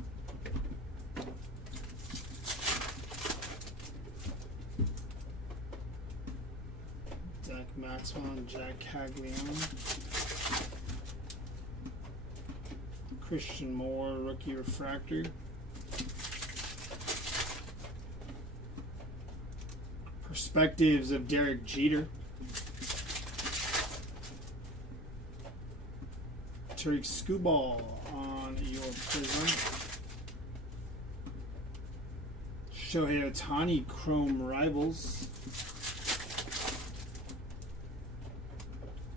Zach Maxwell and Jack Caglione. Christian Moore, Rookie Refractor. Perspectives of Derek Jeter. Tariq Skubal on your Prism. Shohei Ohtani Chrome Rivals.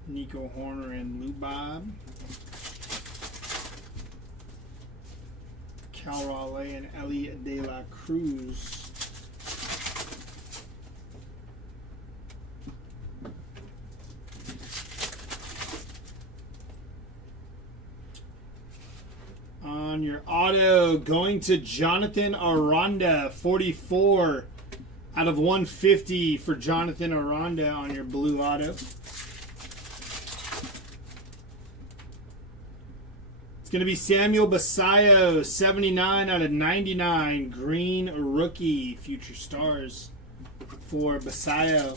Nico Horner and Lou Bob. Cal Raleigh and Ellie De La Cruz. On your auto, going to Jonathan Aranda, 44 out of 150 for Jonathan Aranda on your blue auto. It's going to be Samuel Basayo, 79 out of 99, green rookie, future stars for Basayo.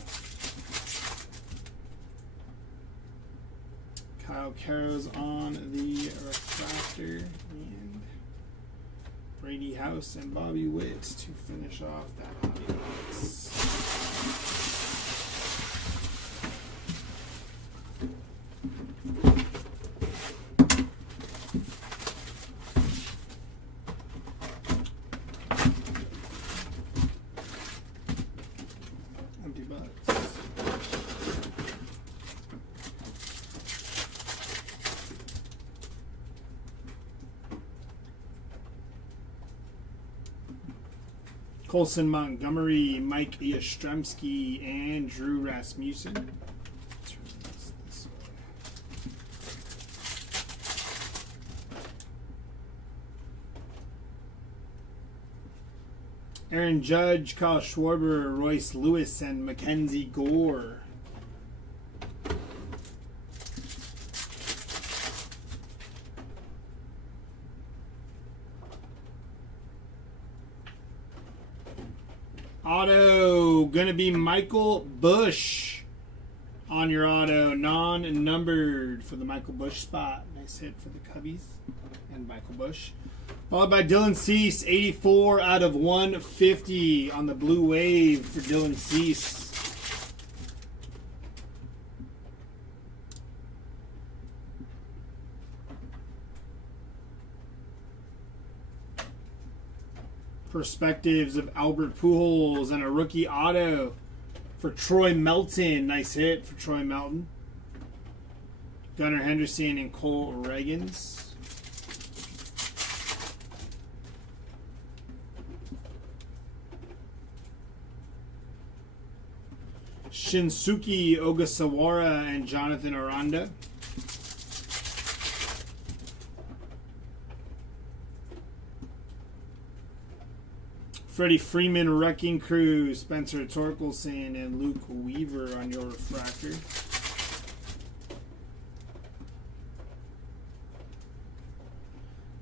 Kyle Carrow's on the refractor, and Brady House and Bobby Witt to finish off that hobby box. Empty box. Colson Montgomery, Mike Yastrzemski, and Drew Rasmussen. Turn this way. Aaron Judge, Kyle Schwarber, Royce Lewis, and Mackenzie Gore. Auto, gonna be Michael Bush on your auto, non-numbered for the Michael Bush spot. Nice hit for the Cubbies and Michael Bush. Followed by Dylan Cease, 84 out of 150 on the Blue Wave for Dylan Cease. Perspectives of Albert Pujols and a rookie auto for Troy Melton. Nice hit for Troy Melton. Gunnar Henderson and Cole Reagans. Shinsuke Ogasawara and Jonathan Aranda. Freddie Freeman, Wrecking Crew, Spencer Torkelson, and Luke Weaver on your refractor.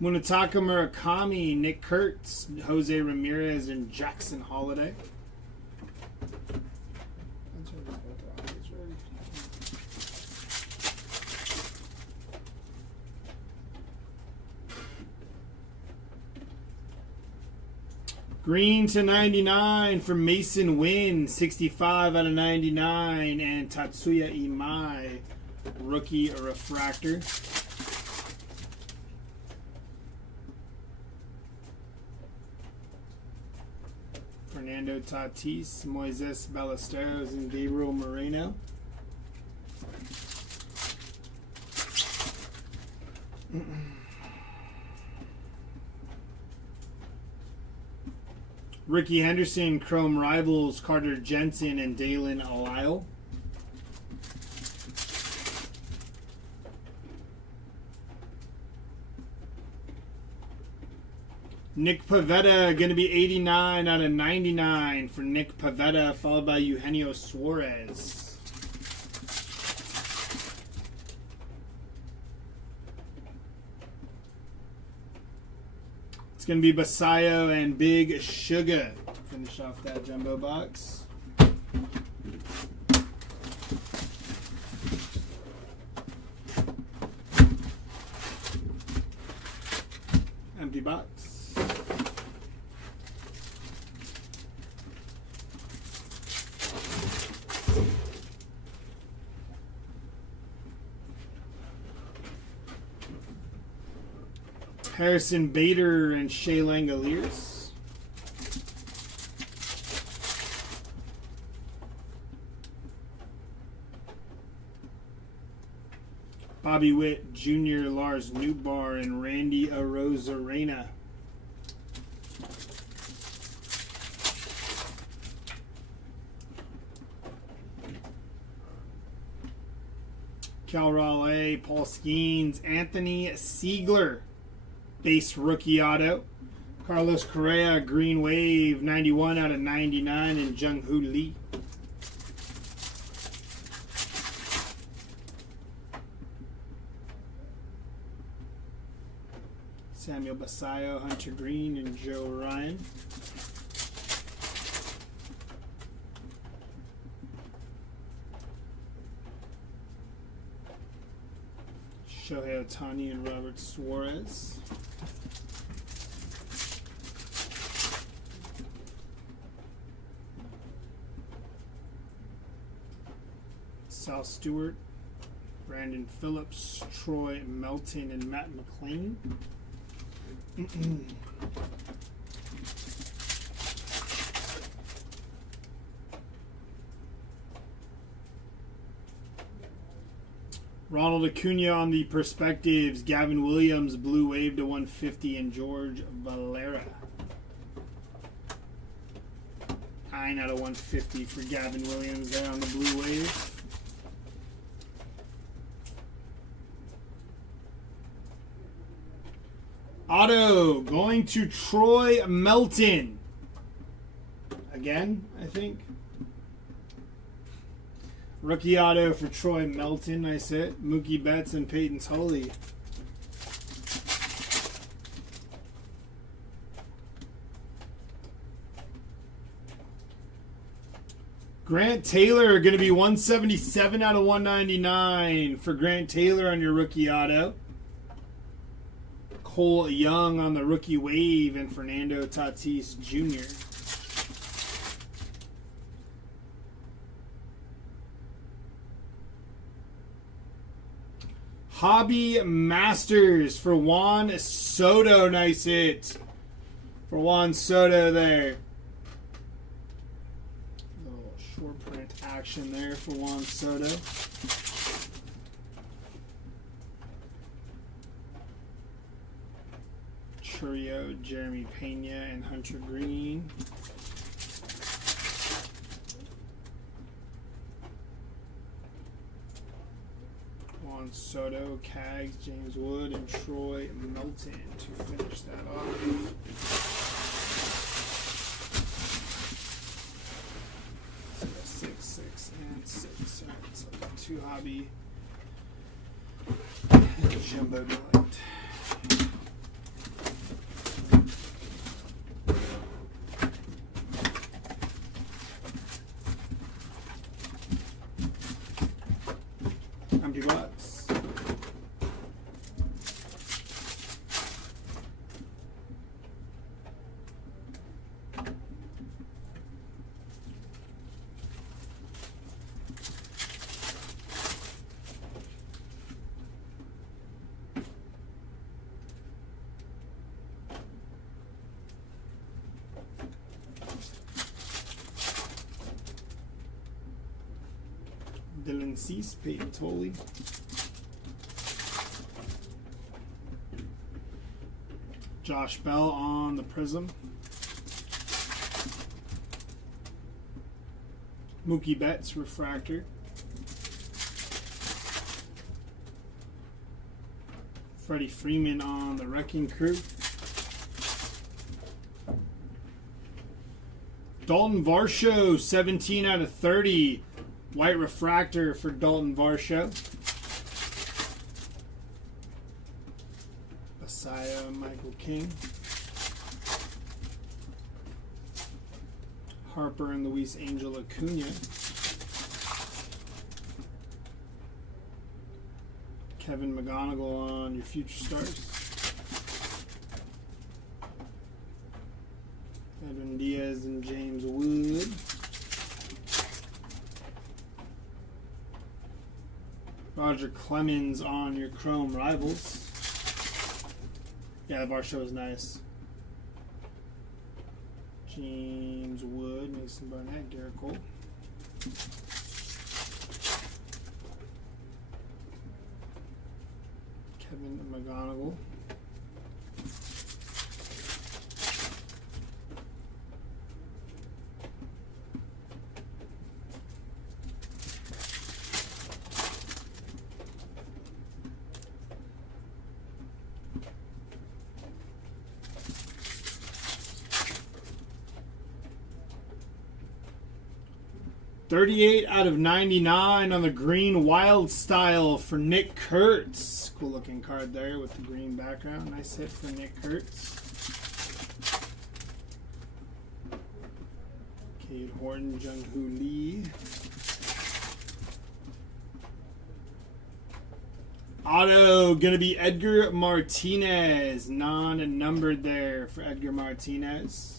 Munetaka Murakami, Nick Kurtz, Jose Ramirez, and Jackson Holiday. Green to 99 for Mason Wynn, 65 out of 99, and Tatsuya Imai, rookie refractor. Fernando Tatis, Moises Ballesteros, and Gabriel Moreno. Ricky Henderson, Chrome Rivals, Carter Jensen, and Dalen Lyle. Nick Pivetta, going to be 89 out of 99 for Nick Pivetta, followed by Eugenio Suarez. It's going to be Basayo and Big Sugar. Finish off that jumbo box. Empty box. Harrison Bader and Shea Langoliers. Bobby Witt Jr., Lars Newbar, and Randy Arozarena. Cal Raleigh, Paul Skeens, Anthony Siegler. Base rookie auto. Carlos Correa, Green Wave, 91 out of 99, and Jung-Hoo Lee. Samuel Basayo, Hunter Green, and Joe Ryan. Shohei Ohtani and Robert Suarez. Sal Stewart, Brandon Phillips, Troy Melton, and Matt McClain. Ronald Acuna on the Perspectives, Gavin Williams, Blue Wave to 150, and George Valera. 9 out of 150 for Gavin Williams there on the Blue Wave. Auto going to Troy Melton. Again, I think. Rookie auto for Troy Melton, nice hit. Mookie Betts and Peyton Tully. Grant Taylor, going to be 177 out of 199 for Grant Taylor on your rookie auto. Cole Young on the rookie wave, and Fernando Tatis Jr. Hobby Masters for Juan Soto. Nice hit for Juan Soto there. A little short print action there for Juan Soto. Churio, Jeremy Pena, and Hunter Green. Juan Soto, Cags, James Wood, and Troy Melton to finish that off. So 6, 6, and 6. All right, so 2 hobby and Jumbo Delight. Empty box. Dylan Cease, Peyton Tolley. Josh Bell on the Prism. Mookie Betts, Refractor. Freddie Freeman on the Wrecking Crew. Dalton Varsho, 17 out of 30. White Refractor for Dalton Varsho. Basayo, Michael King. Harper and Luis Angel Acuna. Kevin McGonigal on your future stars. Edwin Diaz and James Wood. Roger Clemens on your Chrome Rivals. Yeah, the bar show is nice. James Wood, Mason Barnett, Garrett Cole. Kevin McGonigal. $38 out of 99 on the green wild style for Nick Kurtz. Cool looking card there with the green background. Nice hit for Nick Kurtz. Cade Horton, Jung-Hoo Lee. Auto gonna be Edgar Martinez. Non-numbered there for Edgar Martinez.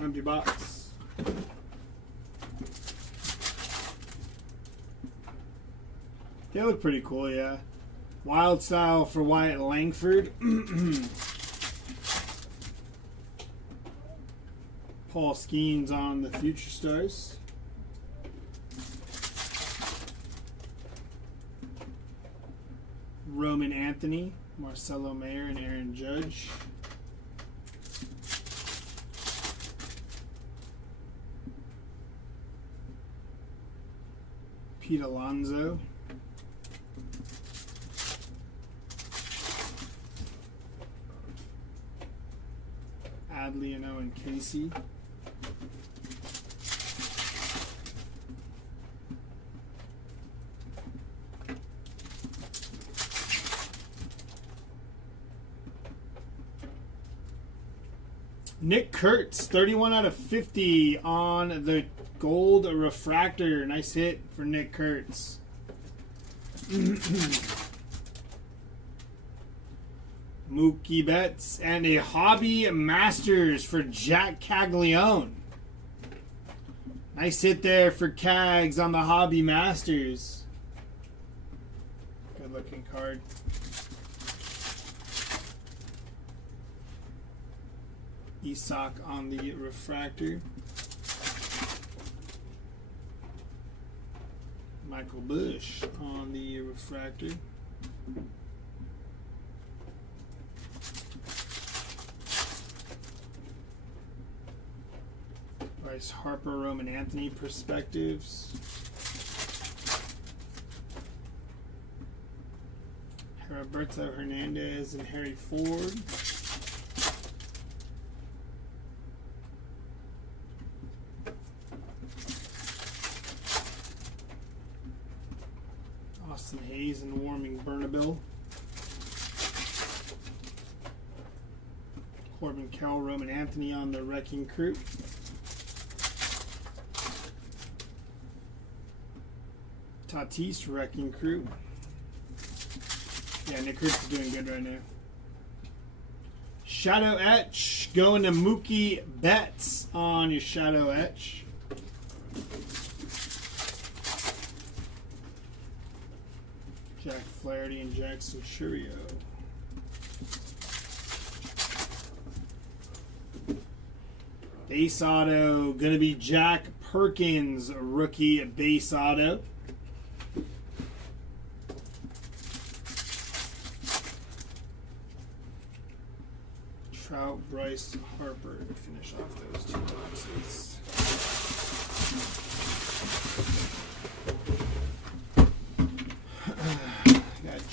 Empty box. They look pretty cool, yeah. Wild style for Wyatt Langford. Paul Skeens on the Future Stars. Roman Anthony, Marcelo Mayer, and Aaron Judge. Pete Alonso. Adley and Owen Casey. Nick Kurtz, 31 out of 50 on the gold refractor. Nice hit for Nick Kurtz. Mookie Betts and a Hobby Masters for Jack Caglione. Nice hit there for Cags on the Hobby Masters. Good looking card. Isak on the refractor. Michael Bush on the refractor. Bryce Harper, Roman Anthony perspectives. Roberto Hernandez and Harry Ford. Austin Hayes and Warming Burnabill. Corbin Carroll, Roman Anthony on the Wrecking Crew. Tatis, Wrecking Crew. Yeah, Nick Kurtz is doing good right now. Shadow Etch going to Mookie Betts on your Shadow Etch. Jack Flaherty and Jackson Churio. Base auto going to be Jack Perkins, rookie base auto. Trout, Bryce Harper to finish off those two boxes.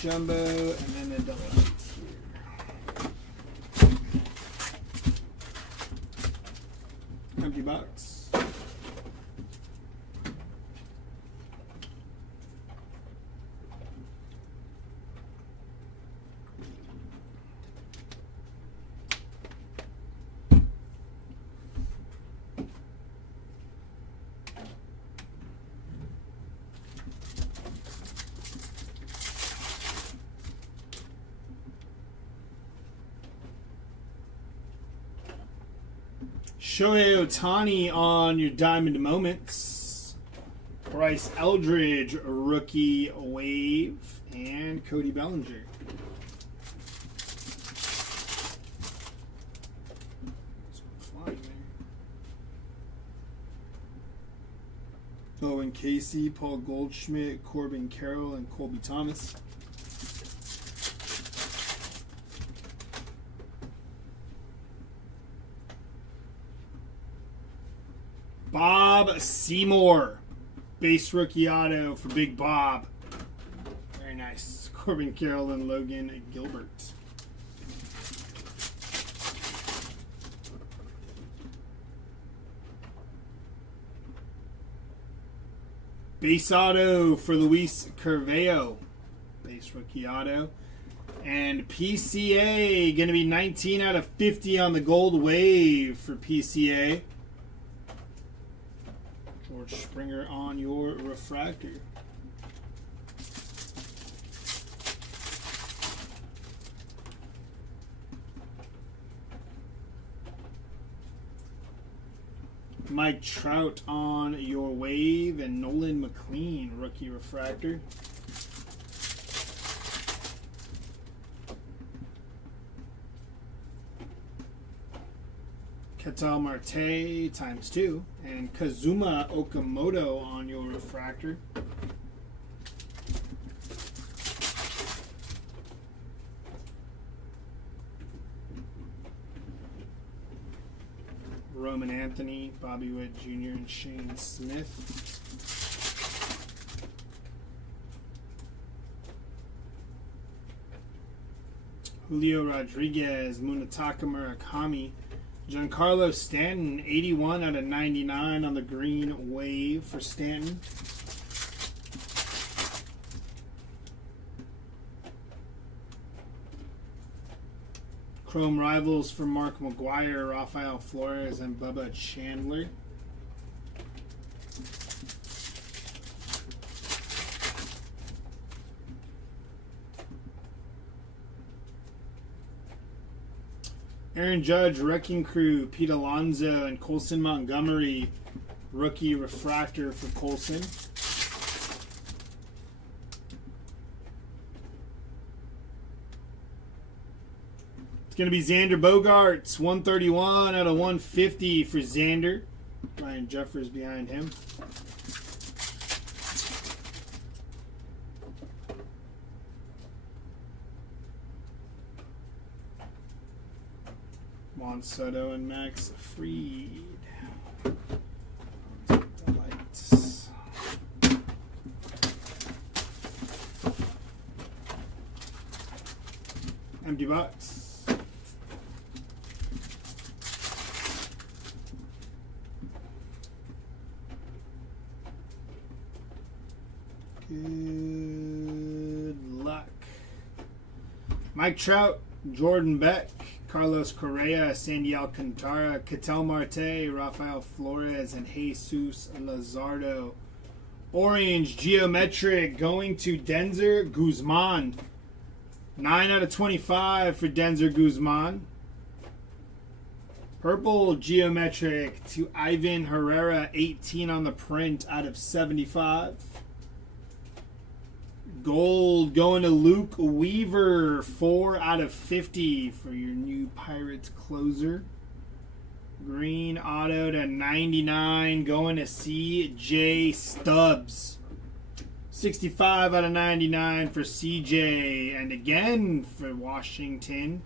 jumbo, and then the delight here. Empty box. Shohei Ohtani on your Diamond Moments. Bryce Eldridge, rookie wave. And Cody Bellinger. Flying there. Owen Casey, Paul Goldschmidt, Corbin Carroll, and Colby Thomas. Bob Seymour, base rookie auto for Big Bob. Very nice. Corbin Carroll and Logan Gilbert. Base auto for Luis Carvalho, base rookie auto. And PCA, going to be 19 out of 50 on the gold wave for PCA. George Springer on your refractor. Mike Trout on your wave, and Nolan McLean, rookie refractor. Ketel Marte ×2, and Kazuma Okamoto on your refractor. Roman Anthony, Bobby Witt Jr., and Shane Smith. Julio Rodriguez, Munetaka Murakami, Giancarlo Stanton, 81 out of 99 on the green wave for Stanton. Chrome Rivals for Mark McGuire, Rafael Flores, and Bubba Chandler. Aaron Judge, Wrecking Crew, Pete Alonso, and Colson Montgomery, rookie refractor for Colson. It's going to be Xander Bogaerts, 131 out of 150 for Xander. Ryan Jeffers behind him. Juan Soto and Max Fried. Lights. Empty box. Good luck. Mike Trout, Jordan Beck, Carlos Correa, Sandy Alcantara, Ketel Marte, Rafael Flores, and Jesus Luzardo. Orange Geometric going to Denzer Guzman. 9 out of 25 for Denzer Guzman. Purple Geometric to Ivan Herrera, 18 on the print out of 75. Gold going to Luke Weaver, 4 out of 50 for your new Pirates closer. Green auto to 99 going to CJ Stubbs. 65 out of 99 for CJ. And again for Washington,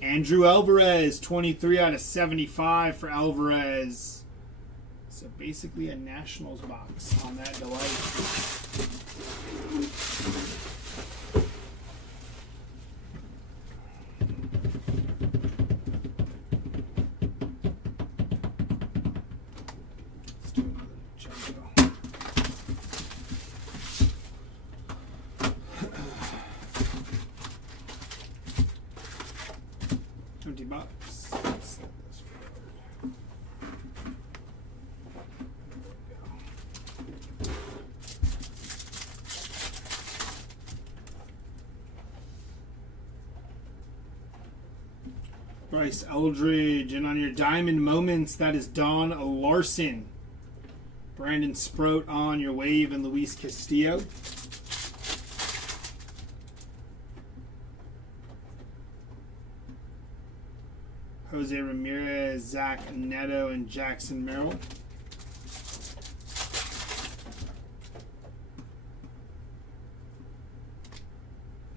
Andrew Alvarez, 23 out of 75 for Alvarez. So basically a Nationals box on that delight. Empty box. Bryce Eldridge, and on your Diamond Moments, that is Don Larson. Brandon Sproat on your Wave, and Luis Castillo. Jose Ramirez, Zach Neto, and Jackson Merrill.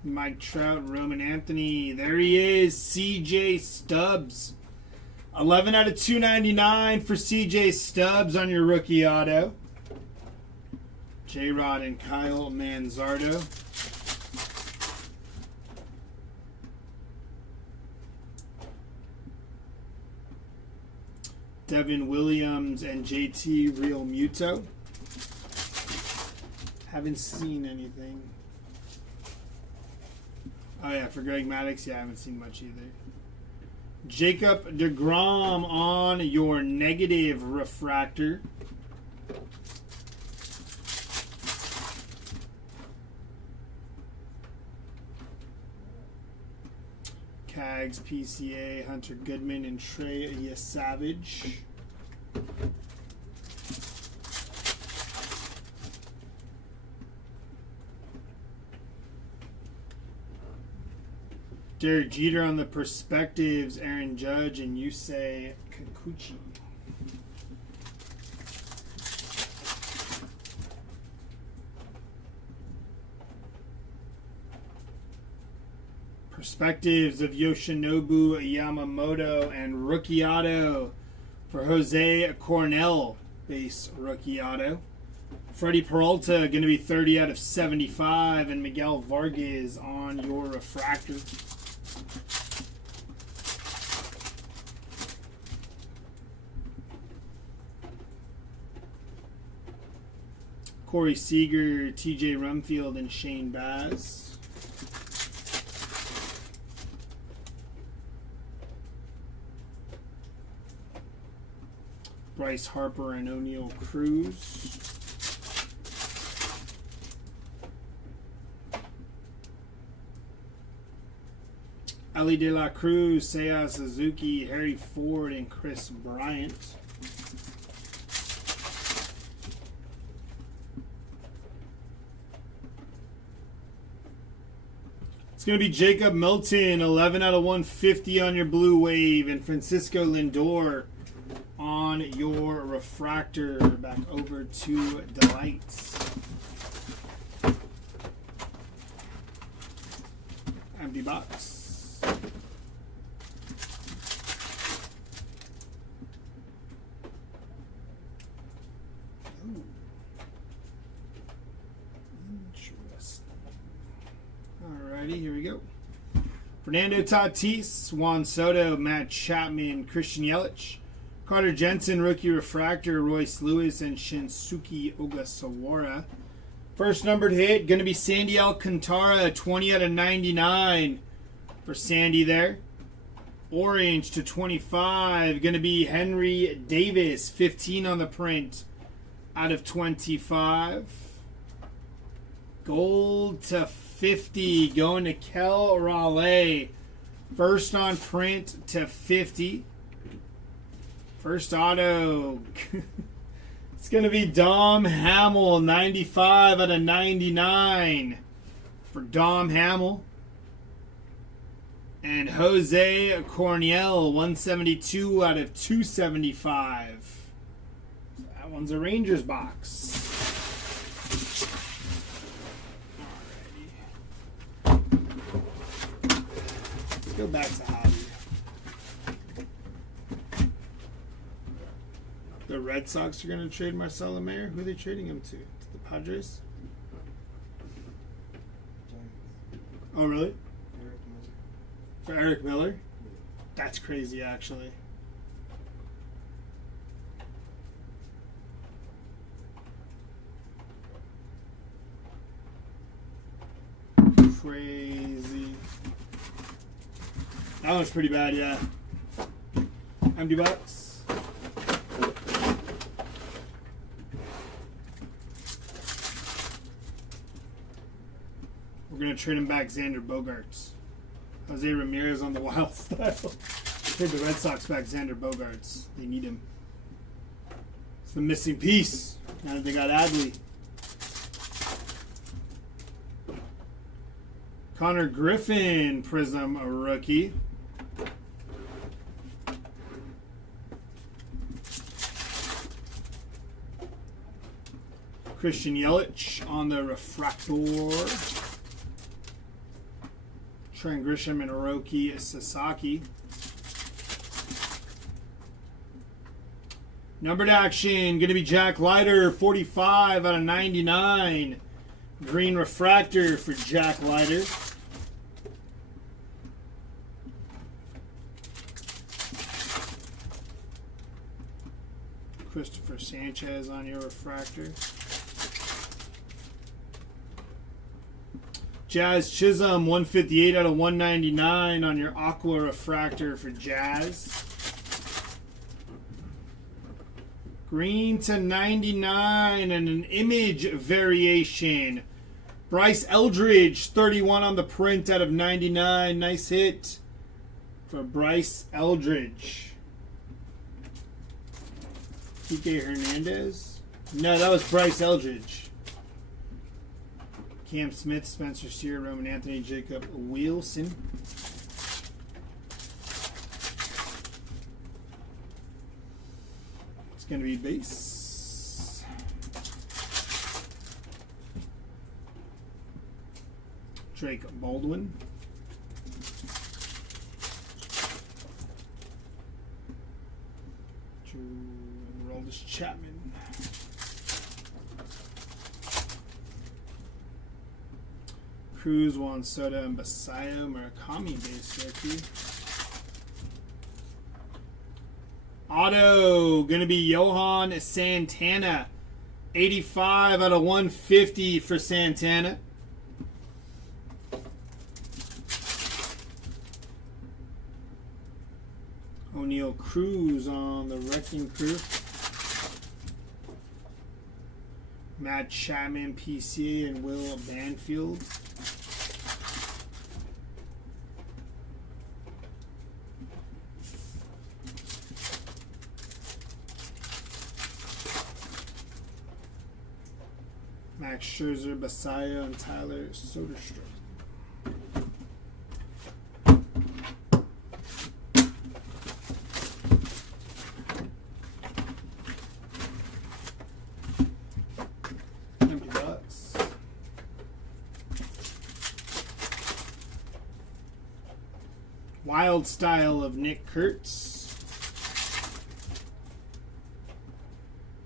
Mike Trout, Roman Anthony. There he is, CJ Stubbs. 11 out of 299 for CJ Stubbs on your rookie auto. J-Rod and Kyle Manzardo. Devin Williams and JT Real Muto. Haven't seen anything. Oh yeah, for Greg Maddux, yeah, I haven't seen much either. Jacob deGrom on your negative refractor. Cags, PCA, Hunter Goodman, and Trey Savage. Derek Jeter on the Perspectives, Aaron Judge, and Yusei Kikuchi. Perspectives of Yoshinobu Yamamoto and rookie auto for Jose Cornell, base rookie auto. Freddie Peralta going to be 30 out of 75, and Miguel Vargas on your refractor. Corey Seager, TJ Rumfield, and Shane Baz. Bryce Harper and O'Neal Cruz. Ellie De La Cruz, Seiya Suzuki, Harry Ford, and Chris Bryant. It's going to be Jacob Milton, 11 out of 150 on your Blue Wave, and Francisco Lindor on your refractor. Back over to Delights. Empty box. Ooh. Interesting. Alrighty, here we go. Fernando Tatis, Juan Soto, Matt Chapman, Christian Yelich, Carter Jensen, rookie refractor, Royce Lewis, and Shinsuke Ogasawara. First numbered hit, going to be Sandy Alcantara, 20 out of 99 for Sandy there. Orange to 25, going to be Henry Davis, 15 on the print out of 25. Gold to 50, going to Kel Raleigh. First on print to 50. First auto, it's going to be Dom Hamill, 95 out of 99 for Dom Hamill. And Jose Cornell, 172 out of 275. That one's a Rangers box. Alrighty. Let's go back to Hobby. The Red Sox are going to trade Marcelo Mayer. Who are they trading him to? To the Padres? Oh, really? For Eric Miller? That's crazy, actually. Crazy. That one's pretty bad, yeah. Empty box. We're going to trade him back Xander Bogaerts. Jose Ramirez on the wild style. Trade the Red Sox back Xander Bogaerts. They need him. It's the missing piece. Now that they got Adley. Connor Griffin, Prism, a rookie. Christian Yelich on the refractor. Trent Grisham and Hiroki Sasaki. Numbered action, going to be Jack Leiter, 45 out of 99. Green refractor for Jack Leiter. Christopher Sanchez on your refractor. Jazz Chisholm, 158 out of 199 on your aqua refractor for Jazz. Green to 99 and an image variation. Bryce Eldridge, 31 on the print out of 99. Nice hit for Bryce Eldridge. Kike Hernandez? No, that was Bryce Eldridge. Cam Smith, Spencer Steer, Roman Anthony, Jacob Wilson. It's going to be base. Drake Baldwin. Roldis Chapman. Cruz, Juan Soto, and Basayo Murakami base rookie. Auto, going to be Johan Santana. 85 out of 150 for Santana. O'Neal Cruz on the Wrecking Crew. Matt Chapman, PC, and Will Banfield. Max Scherzer, Basayo, and Tyler Soderstrom. Empty box. Wild Style of Nick Kurtz.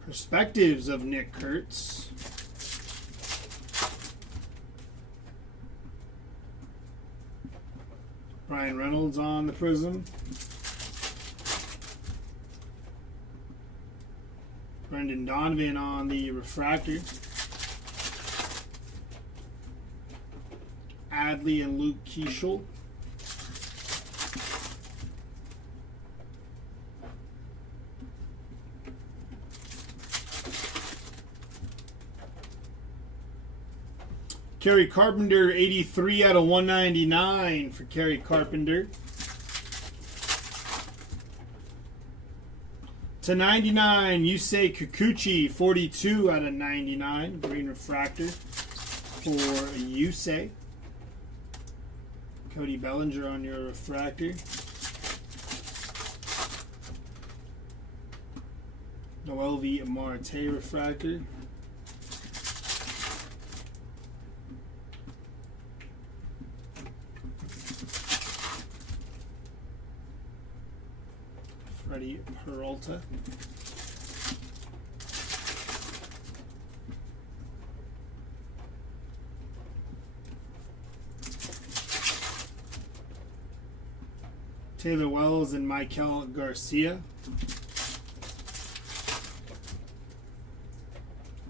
Perspectives of Nick Kurtz. Ryan Reynolds on the Prism. Brendan Donovan on the Refractor. Adley and Luke Keeschel. Kerry Carpenter, 83 out of 199 for Kerry Carpenter. To 99, Yusei Kikuchi, 42 out of 99. Green refractor for Yusei. Cody Bellinger on your refractor. Noelvi Marte refractor. Freddie Peralta. Taylor Wells and Michael Garcia.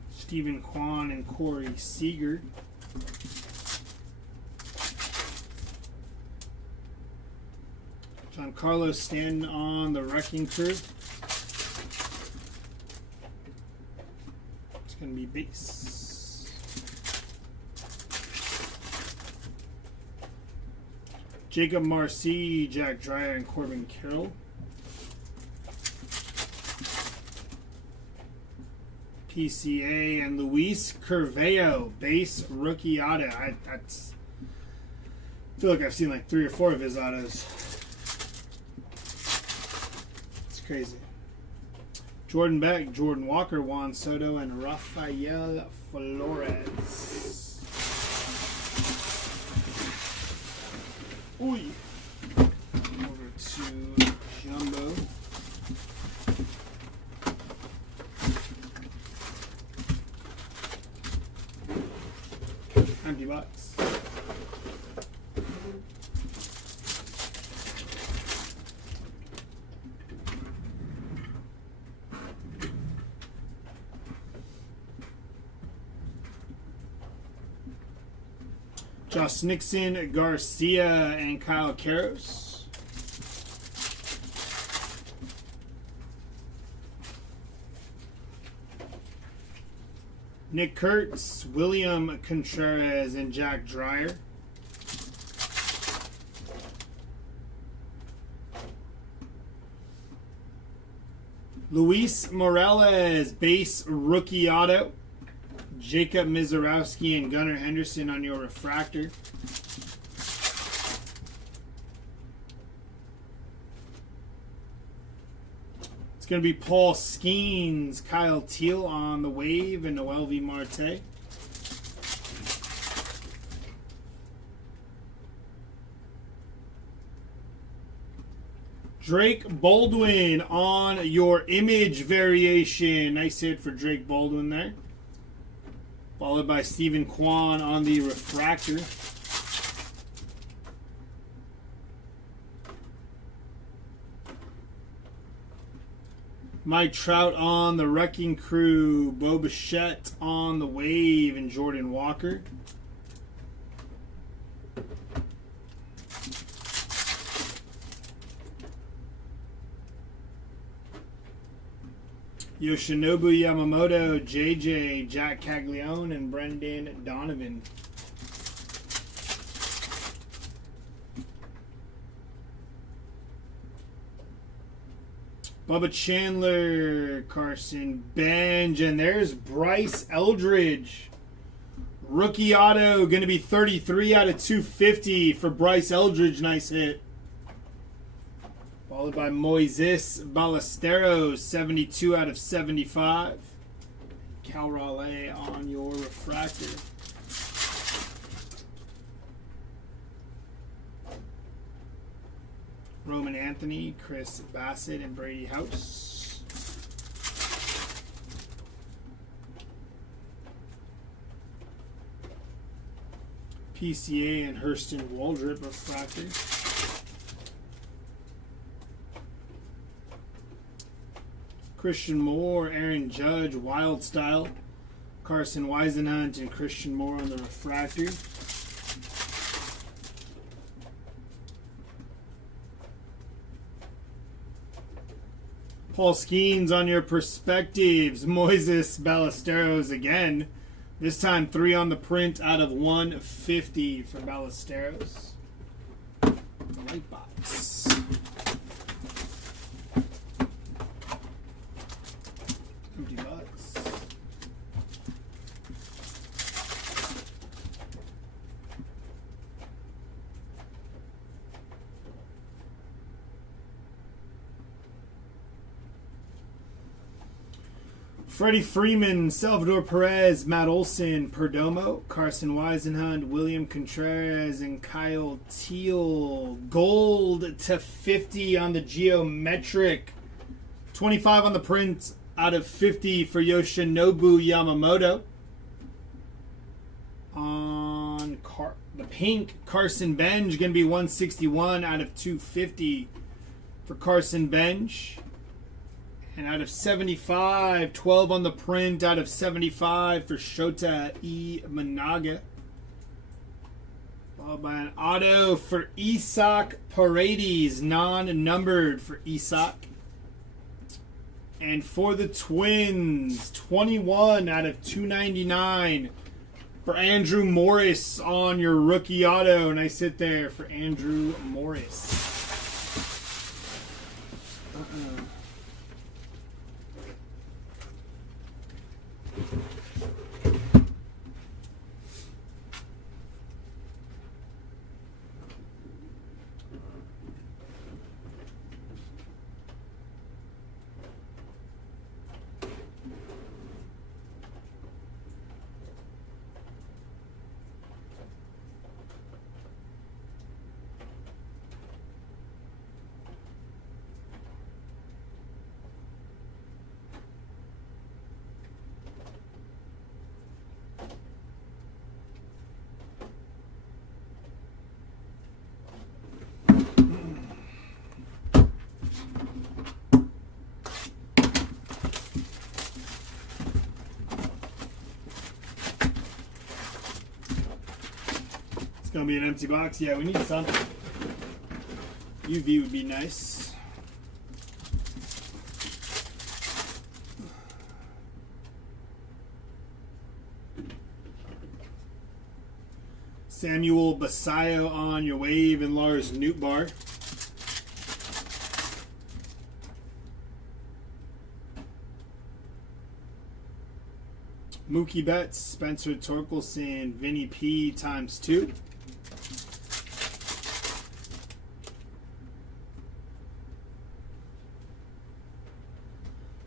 Stephen Kwan and Corey Seager. Giancarlo Stanton on the Wrecking Crew. It's going to be base. Jacob Marcy, Jack Dreyer, and Corbin Carroll. PCA and Luis Curveo, base rookie auto. I feel like I've seen like 3 or 4 of his autos. It's crazy. Jordan Beck, Jordan Walker, Juan Soto, and Rafael Flores. Ooh. Over to Jumbo. Empty box. Josh Nixon, Garcia, and Kyle Karros. Nick Kurtz, William Contreras, and Jack Dreyer. Luis Morales, base rookie auto. Jacob Mizorowski and Gunnar Henderson on your refractor. It's going to be Paul Skeens, Kyle Teal on the wave, and Noel V. Marte. Drake Baldwin on your image variation. Nice hit for Drake Baldwin there. Followed by Stephen Kwan on the refractor. Mike Trout on the Wrecking Crew. Bo Bichette on the wave, and Jordan Walker. Yoshinobu Yamamoto, JJ, Jack Caglione, and Brendan Donovan. Bubba Chandler, Carson Benj, and there's Bryce Eldridge. Rookie auto, going to be 33 out of 250 for Bryce Eldridge. Nice hit. Followed by Moises Ballesteros, 72 out of 75. Cal Raleigh on your refractor. Roman Anthony, Chris Bassett, and Brady House. PCA and Hurston Waldrop refractor. Christian Moore, Aaron Judge, Wild Style, Carson Weisenhunt, and Christian Moore on the refractor. Paul Skeens on your perspectives. Moises Ballesteros again. This time 3 on the print out of 150 for Ballesteros. The light box. Empty box. Freddie Freeman, Salvador Perez, Matt Olson, Perdomo, Carson Weisenhunt, William Contreras, and Kyle Teal. Gold to 50 on the geometric. 25 on the print out of 50 for Yoshinobu Yamamoto. On the pink, Carson Benj, going to be 161 out of 250 for Carson Benj. And out of 75, 12 on the print out of 75 for Shota E. Managa. Followed by an auto for Isak Paredes, non-numbered for Isak. And for the Twins, 21 out of 299 for Andrew Morris on your rookie auto. Nice hit there for Andrew Morris. It's going to be an empty box. Yeah, we need something. UV would be nice. Samuel Basayo on your wave and Lars Nootbaar. Mookie Betts, Spencer Torkelson, Vinny P ×2.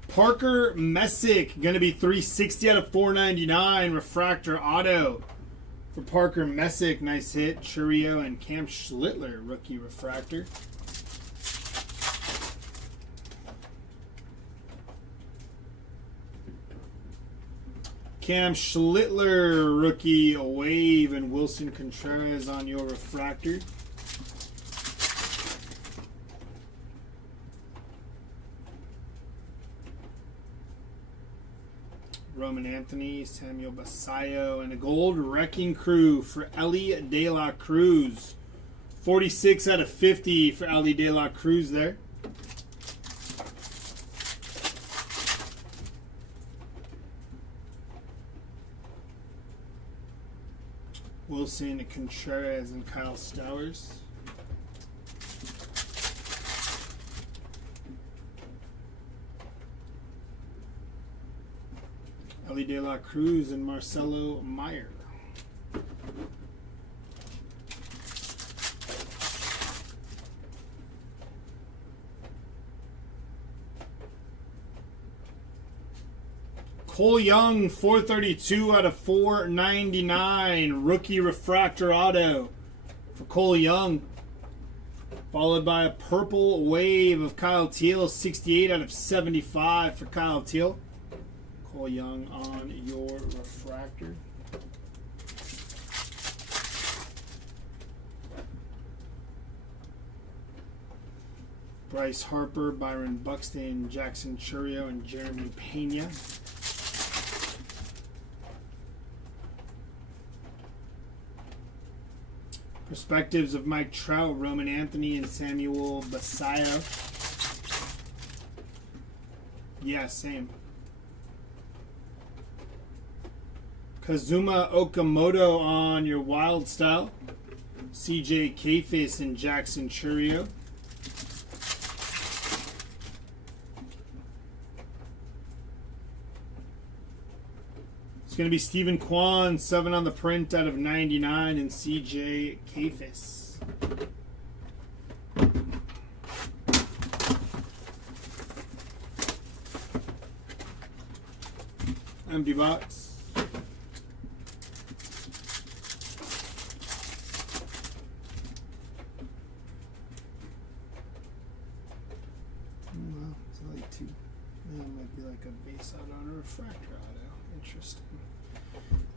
Parker Messick, going to be 360 out of 499. Refractor auto for Parker Messick. Nice hit. Churio and Cam Schlittler, rookie refractor. Cam Schlittler, rookie wave, and Wilson Contreras on your refractor. Roman Anthony, Samuel Basayo, and a gold wrecking crew for Ellie De La Cruz. 46 out of 50 for Ellie De La Cruz there. Wilson Contreras and Kyle Stowers. Ellie De La Cruz and Marcelo Meyer. Cole Young, 432 out of 499. Rookie refractor auto for Cole Young. Followed by a purple wave of Kyle Teal, 68 out of 75 for Kyle Teal. Cole Young on your refractor. Bryce Harper, Byron Buxton, Jackson Churio, and Jeremy Pena. Perspectives of Mike Trout, Roman Anthony, and Samuel Basayo. Yeah, same. Kazuma Okamoto on your wild style. CJ Kafis and Jackson Churio. It's going to be Stephen Kwan, 7 on the print out of 99, and CJ Kafis. Empty box. Well, it's like two. That might be like a base auto and a refractor auto. Interesting.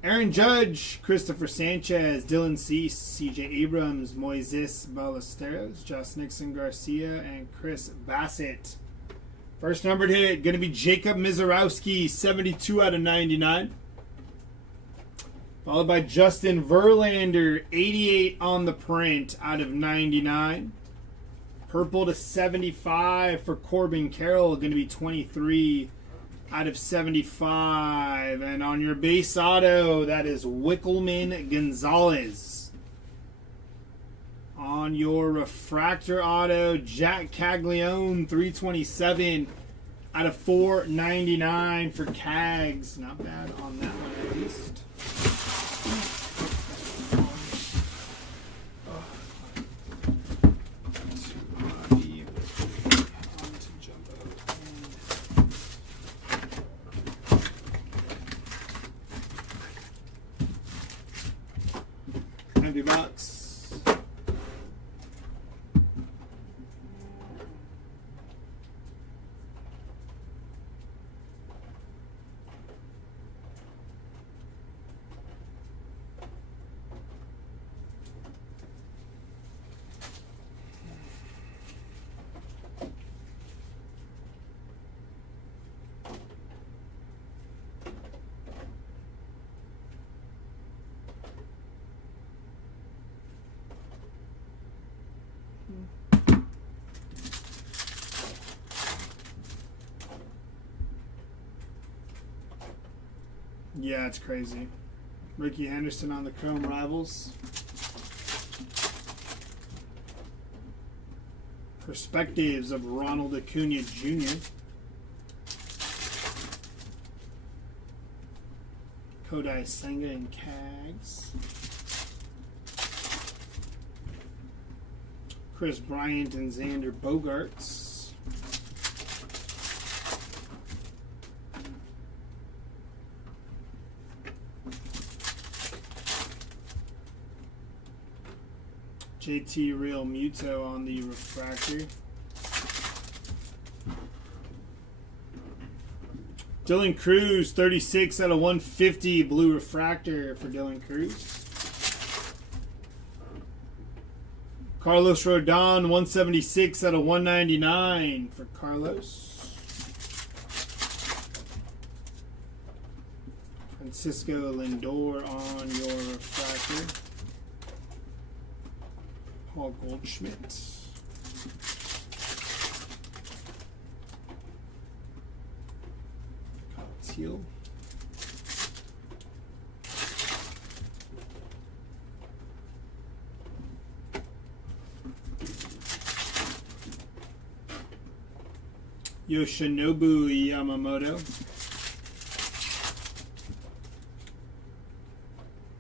Aaron Judge, Christopher Sanchez, Dylan Cease, CJ Abrams, Moises Ballesteros, Josh Nixon Garcia, and Chris Bassett. First numbered hit, going to be Jacob Mizorowski, 72 out of 99. Followed by Justin Verlander, 88 on the print out of 99. Purple to 75 for Corbin Carroll, going to be 23 out of 75. And on your base auto, that is Wickelman Gonzalez. On your refractor auto, Jack Caglione, 327 out of 499 for Cags. Not bad on that one at least. Empty box. Yeah, it's crazy. Ricky Henderson on the Chrome Rivals. Perspectives of Ronald Acuna Jr. Kodai Senga and Cags. Chris Bryant and Xander Bogaerts. JT Real Muto on the refractor. Dylan Cruz, 36 out of 150, blue refractor for Dylan Cruz. Carlos Rodon, 176 out of 199 for Carlos. Francisco Lindor on your refractor. Paul Goldschmidt. Teal. Yoshinobu Yamamoto.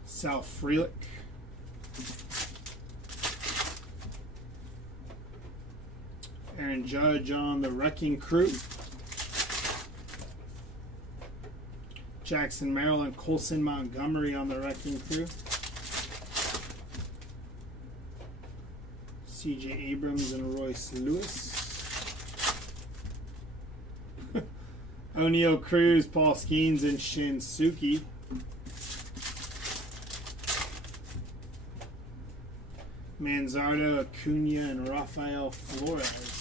Sal Frelick. Aaron Judge on the Wrecking Crew. Jackson Merrill and Colson Montgomery on the Wrecking Crew. C.J. Abrams and Royce Lewis. O'Neal Cruz, Paul Skeens, and Shinsuke. Manzardo, Acuna, and Rafael Flores.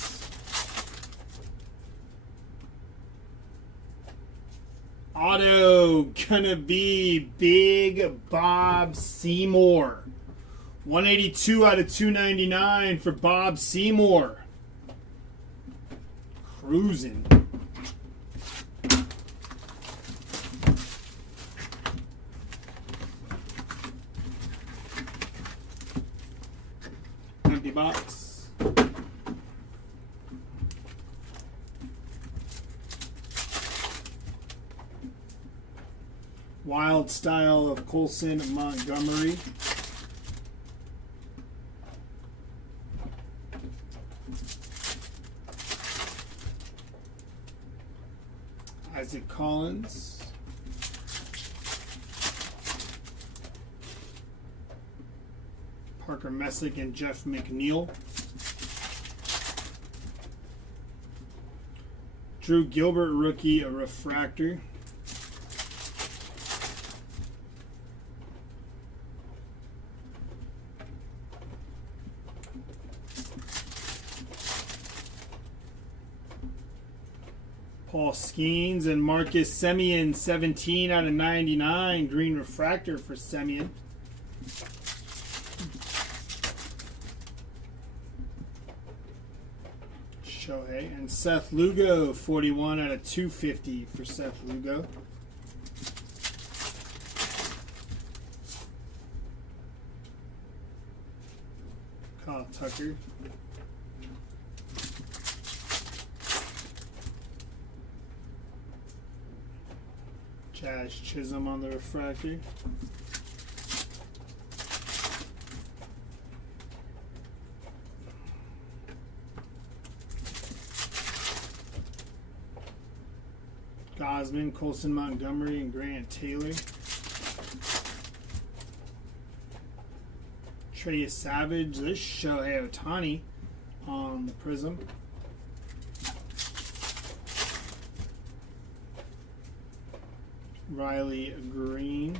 Auto gonna be Big Bob Seymour. 182 out of 299 for Bob Seymour. Cruising. Empty box. Wild Style of Colson Montgomery. Isaac Collins. Parker Messick and Jeff McNeil. Drew Gilbert, rookie, a refractor. Paul Skeens and Marcus Semien, 17 out of 99. Green refractor for Semien. Shohei. And Seth Lugo, 41 out of 250 for Seth Lugo. Kyle Tucker. Jazz Chisholm on the refractor. Gosman, Colson Montgomery, and Grant Taylor. Trey Savage. This Shohei Ohtani on the Prism. Riley Green.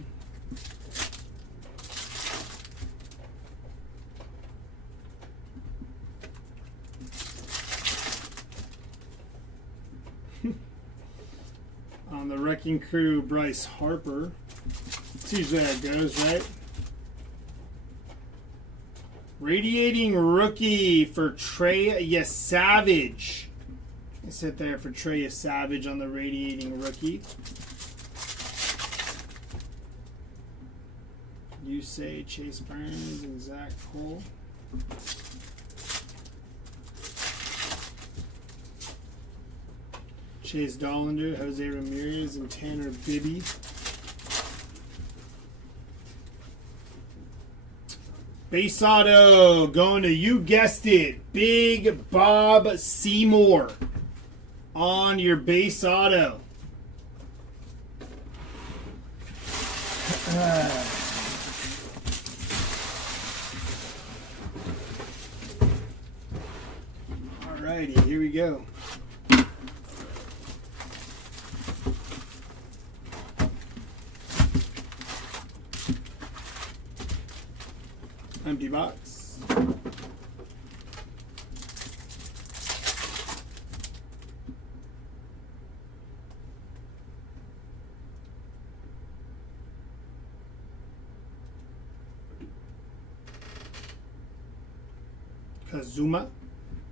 On the Wrecking Crew, Bryce Harper. It's usually how it goes, right? Radiating rookie for Trey Savage. I sit there for Trey Savage on the radiating rookie. You say Chase Burns and Zach Cole. Chase Dollander, Jose Ramirez, and Tanner Bibby. Base auto going to, you guessed it, Big Bob Seymour on your base auto. Alrighty, here we go. Empty box. Kazuma.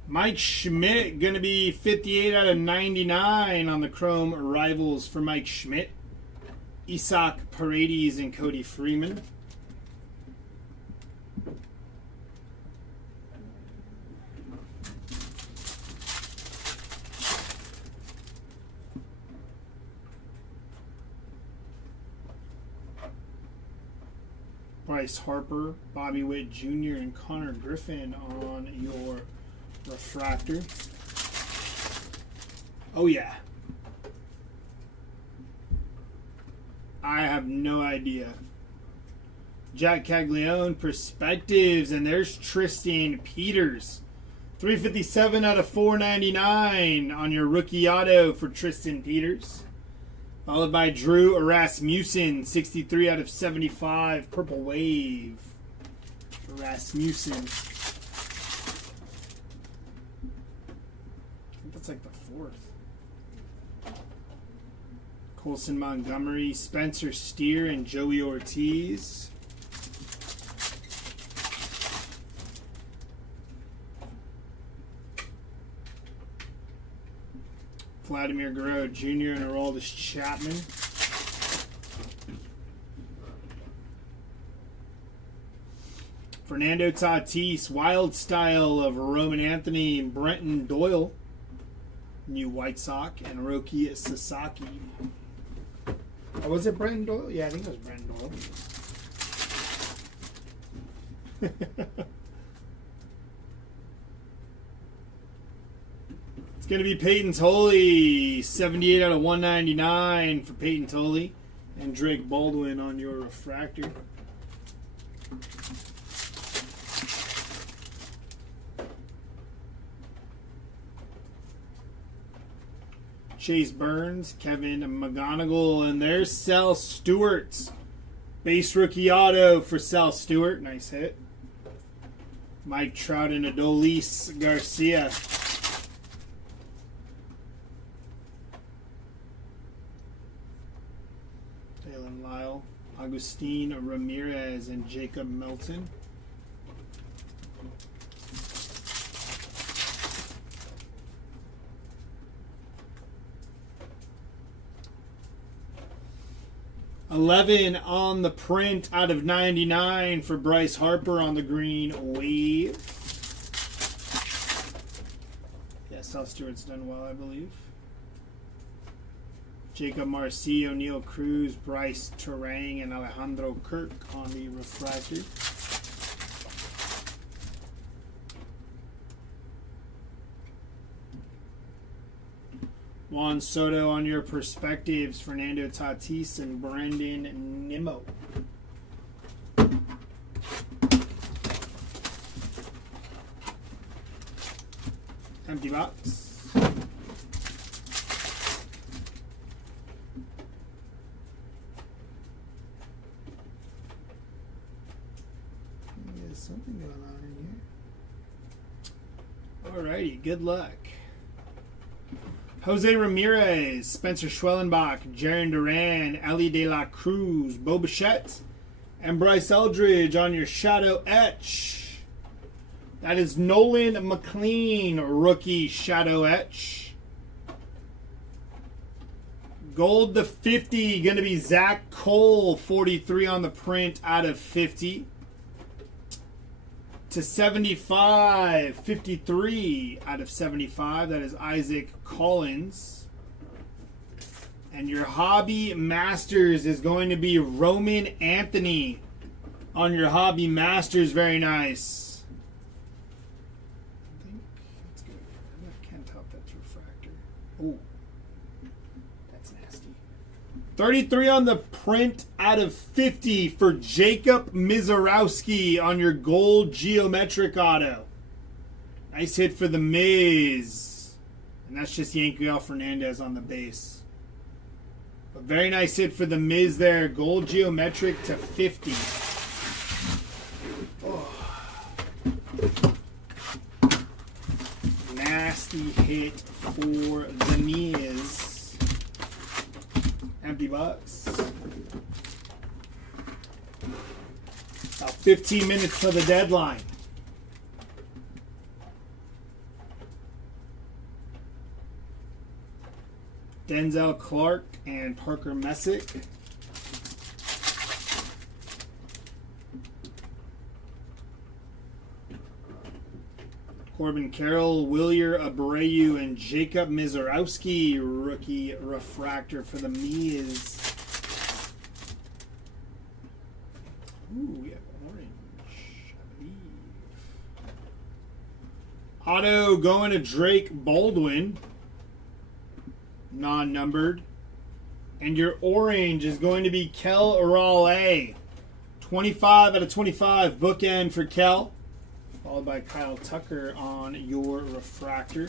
Mike Schmidt, going to be 58 out of 99 on the Chrome Rivals for Mike Schmidt. Isaac Paredes and Cody Freeman. Bryce Harper, Bobby Witt Jr., and Connor Griffin on your refractor. Oh, yeah. I have no idea. Jack Caglione, Perspectives, and there's Tristan Peters. 357 out of 499 on your rookie auto for Tristan Peters. Followed by Drew Rasmussen, 63 out of 75, Purple Wave. Rasmussen. I think that's like the fourth. Colson Montgomery, Spencer Steer, and Joey Ortiz. Vladimir Guerrero Jr. and Aroldis Chapman. Fernando Tatis, Wild Style of Roman Anthony and Brenton Doyle. New White Sox and Roki Sasaki. Oh, was it Brenton Doyle? Yeah, I think it was Brenton Doyle. It's going to be Peyton Tolley, 78 out of 199 for Peyton Tolley, and Drake Baldwin on your refractor. Chase Burns, Kevin McGonigal, and there's Sal Stewart. Base rookie auto for Sal Stewart. Nice hit. Mike Trout and Adolis Garcia. Agustin Ramirez, and Jacob Milton. $11 on the print out of 99 for Bryce Harper on the green wave. Yeah, South Stewart's done well, I believe. Jacob Marcy, O'Neal Cruz, Bryce Terang, and Alejandro Kirk on the refractor. Juan Soto on your perspectives, Fernando Tatis and Brendan Nimmo. Empty box. There's something going on in here. Alrighty, good luck. Jose Ramirez, Spencer Schwellenbach, Jaron Duran, Ellie De La Cruz, Bo Bichette, and Bryce Eldridge on your shadow etch. That is Nolan McLean, rookie shadow etch. Gold to 50, going to be Zach Cole, 43 on the print out of 50. To 75, 53 out of 75. That is Isaac Collins. And your Hobby Masters is going to be Roman Anthony on your Hobby Masters. Very nice. I think that's good. I can't tell if that's refractor. Oh, that's nasty. 33 on the print out of 50 for Jacob Mizorowski on your gold geometric auto. Nice hit for the Miz. And that's just Yanquiel Fernandez on the base. But very nice hit for the Miz there. Gold geometric to 50. Oh. Nasty hit for the Miz. Empty box. About 15 minutes to the deadline. Denzel Clark and Parker Messick. Corbin Carroll, Wilyer Abreu, and Jacob Mizorowski, rookie refractor for the Miz. Ooh, we have orange, I believe. Auto going to Drake Baldwin, non-numbered. And your orange is going to be Kel Raleigh. 25 out of 25, bookend for Kel. Followed by Kyle Tucker on your refractor.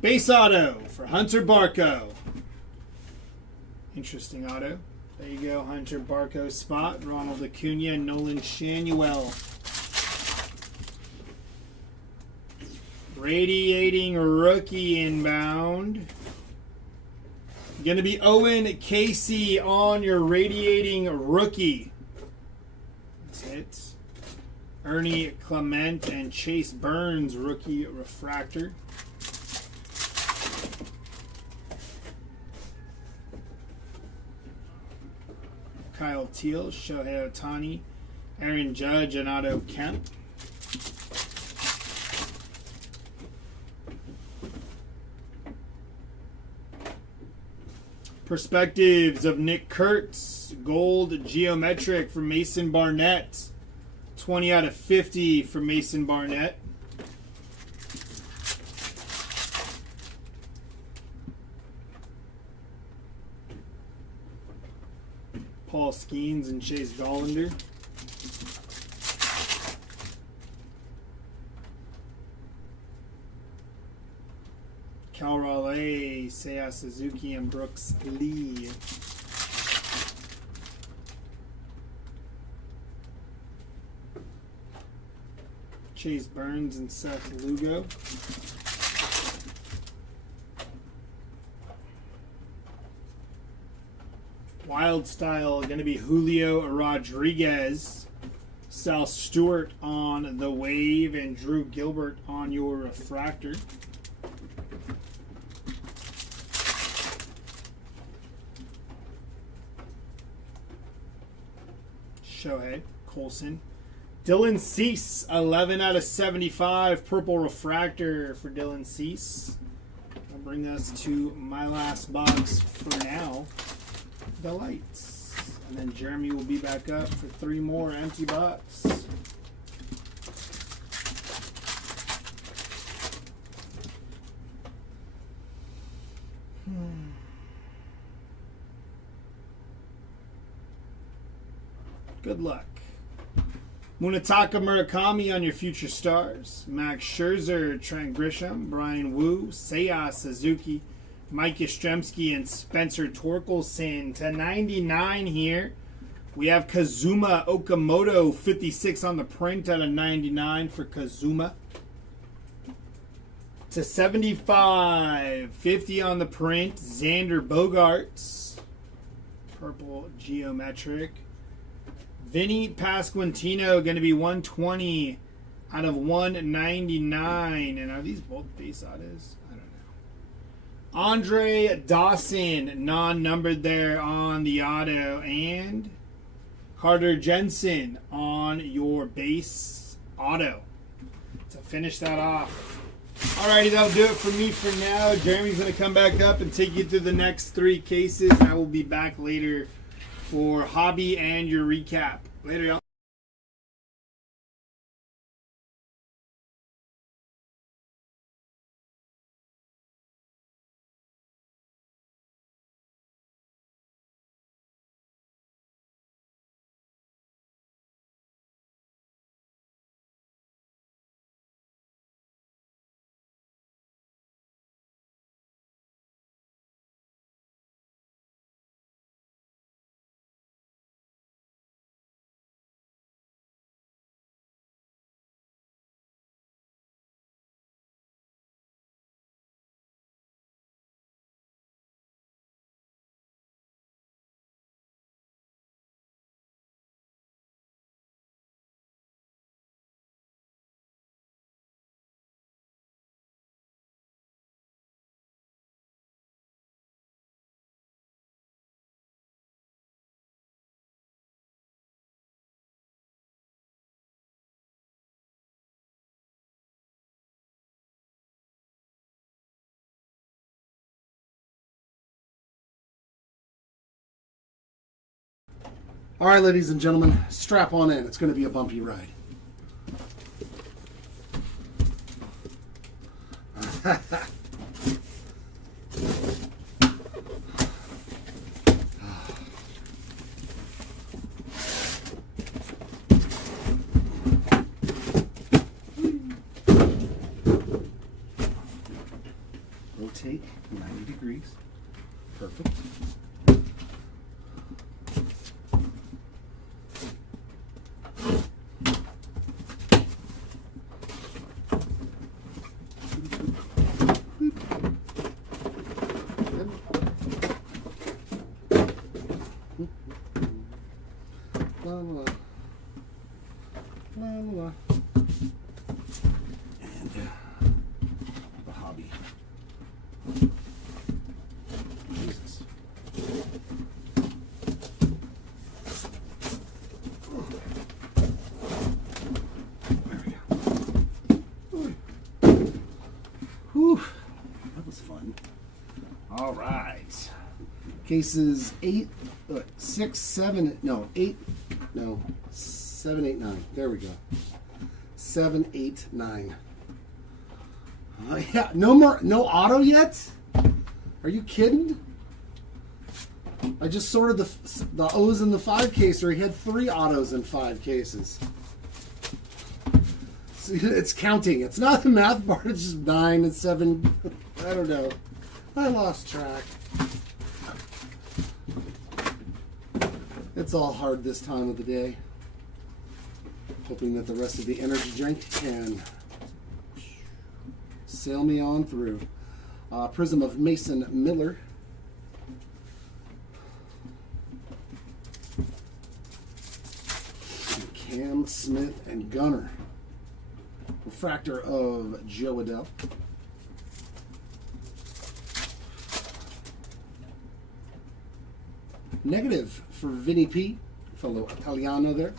Base auto for Hunter Barco. Interesting auto. There you go, Hunter Barco spot. Ronald Acuna, Nolan Shanuel. Radiating rookie inbound. Going to be Owen Casey on your radiating rookie. That's it. Ernie Clement and Chase Burns rookie refractor. Kyle Teal, Shohei Ohtani, Aaron Judge, and Otto Kemp. Perspectives of Nick Kurtz, gold geometric for Mason Barnett. 20 out of 50 for Mason Barnett. Paul Skeens and Chase Gollander. Cal Raleigh, Seiya Suzuki, and Brooks Lee. Chase Burns and Seth Lugo. Wild Style going to be Julio Rodriguez. Sal Stewart on the wave and Drew Gilbert on your refractor. Shohei Colson. Dylan Cease, 11 out of 75. Purple refractor for Dylan Cease. I'll bring us to my last box for now. The lights. And then Jeremy will be back up for 3 more empty box. Good luck. Munetaka Murakami on your future stars. Max Scherzer, Trent Grisham, Brian Wu, Seiya Suzuki, Mike Yastrzemski, and Spencer Torkelson. To 99 here. We have Kazuma Okamoto, 56 on the print out of 99 for Kazuma. To 75, 50 on the print, Xander Bogaerts. Purple geometric. Vinny Pasquantino going to be 120 out of 199. And are these both base autos? I don't know. Andre Dawson, non-numbered there on the auto. And Carter Jensen on your base auto. To finish that off. Alrighty, that'll do it for me for now. Jeremy's going to come back up and take you through the next 3 cases. I will be back later for hobby and your recap. Later, y'all. All right, ladies and gentlemen, strap on in. It's going to be a bumpy ride. Rotate 90 degrees. Perfect. La la la la. And the hobby. Jesus. There we go. Whew. That was fun. All right. Cases 8, 6, 7, no, 8, no, 7, 8, 9. There we go. 7, 8, 9. Yeah, no more, no auto yet? Are you kidding? I just sorted the O's in the 5 case, or he had 3 autos in 5 cases. See, it's counting. It's not the math part. It's just 9 and 7. I don't know. I lost track. It's all hard this time of the day. Hoping that the rest of the energy drink can sail me on through. Prism of Mason Miller. Cam Smith and Gunner. Refractor of Joe Adell. Negative for Vinny P, fellow Italiano there.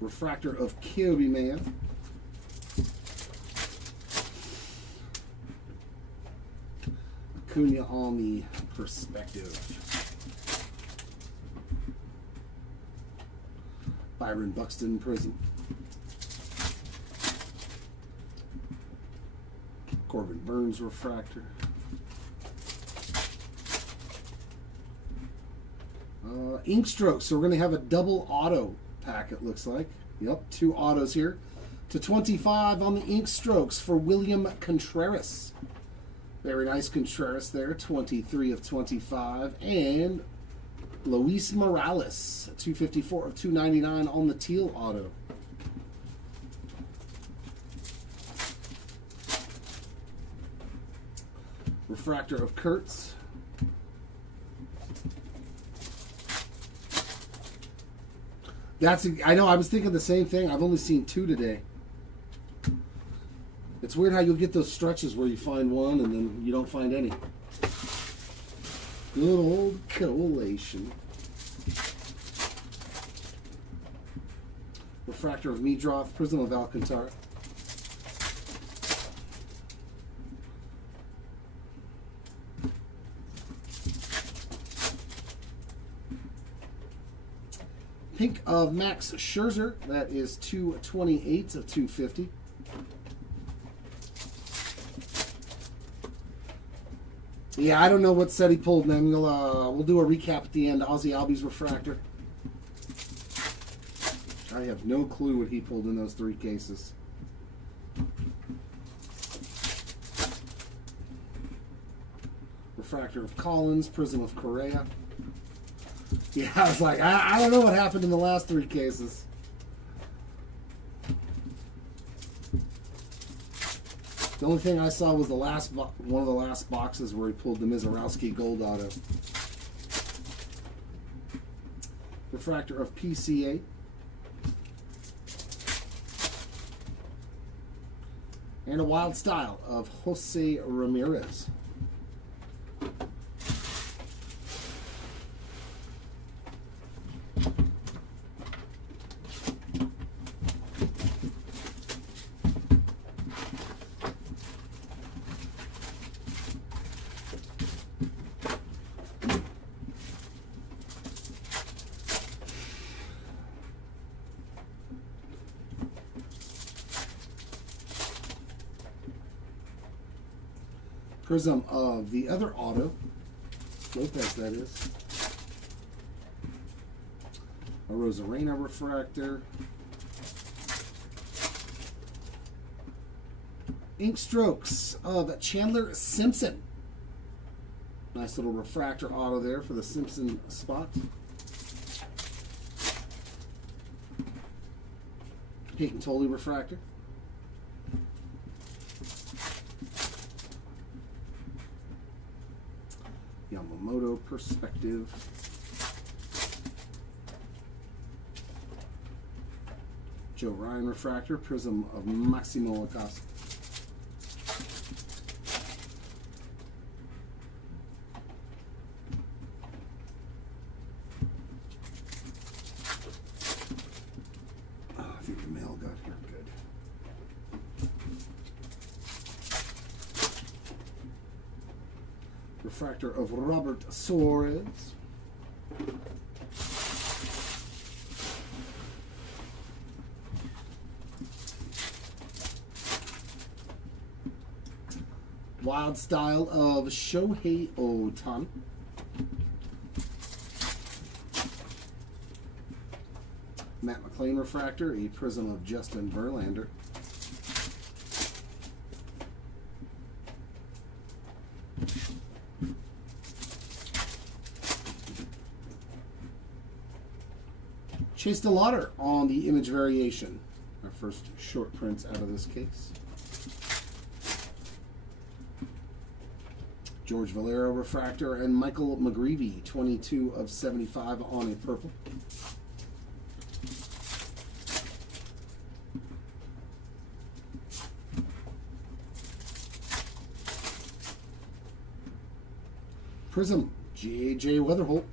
Refractor of Kobe Man. Acuna on the perspective. Byron Buxton Prism. Corbin Burns Refractor. Ink strokes. So we're going to have a double auto pack, it looks like. Yep, 2 autos here. /25 on the ink strokes for William Contreras. Very nice Contreras there. 23/25. And Luis Morales. 254/299 on the teal auto. Refractor of Kurtz. I know, I was thinking the same thing. I've only seen 2 today. It's weird how you'll get those stretches where you find one and then you don't find any. Good old collation. Refractor of Meadroth, Prism of Alcantara. Pink of Max Scherzer. That is 2/28/250. Yeah, I don't know what set he pulled, man. We'll do a recap at the end. Ozzie Albies Refractor. I have no clue what he pulled in those 3 cases. Refractor of Collins, Prism of Correa. Yeah, I was like, I don't know what happened in the last 3 cases. The only thing I saw was the last one of the last boxes where he pulled the Mizorowski Gold Auto. Refractor of PCA. And a Wild Style of Jose Ramirez. Prism of the other auto. Lopez, that is. A Rosarena Refractor. Ink strokes of Chandler Simpson. Nice little refractor auto there for the Simpson spot. Peyton Tolley Refractor. Yamamoto Perspective. Joe Ryan Refractor, Prism of Maximo Acosta. I think the mail got here good. Refractor of Robert Suarez. Wild Style of Shohei Ohtani. Matt McLean Refractor, a Prism of Justin Verlander. Chase DeLauder on the image variation. Our first short prints out of this case. George Valero refractor and Michael McGreevy, 22 of 75 on a purple. Prism, J.J. Weatherholt.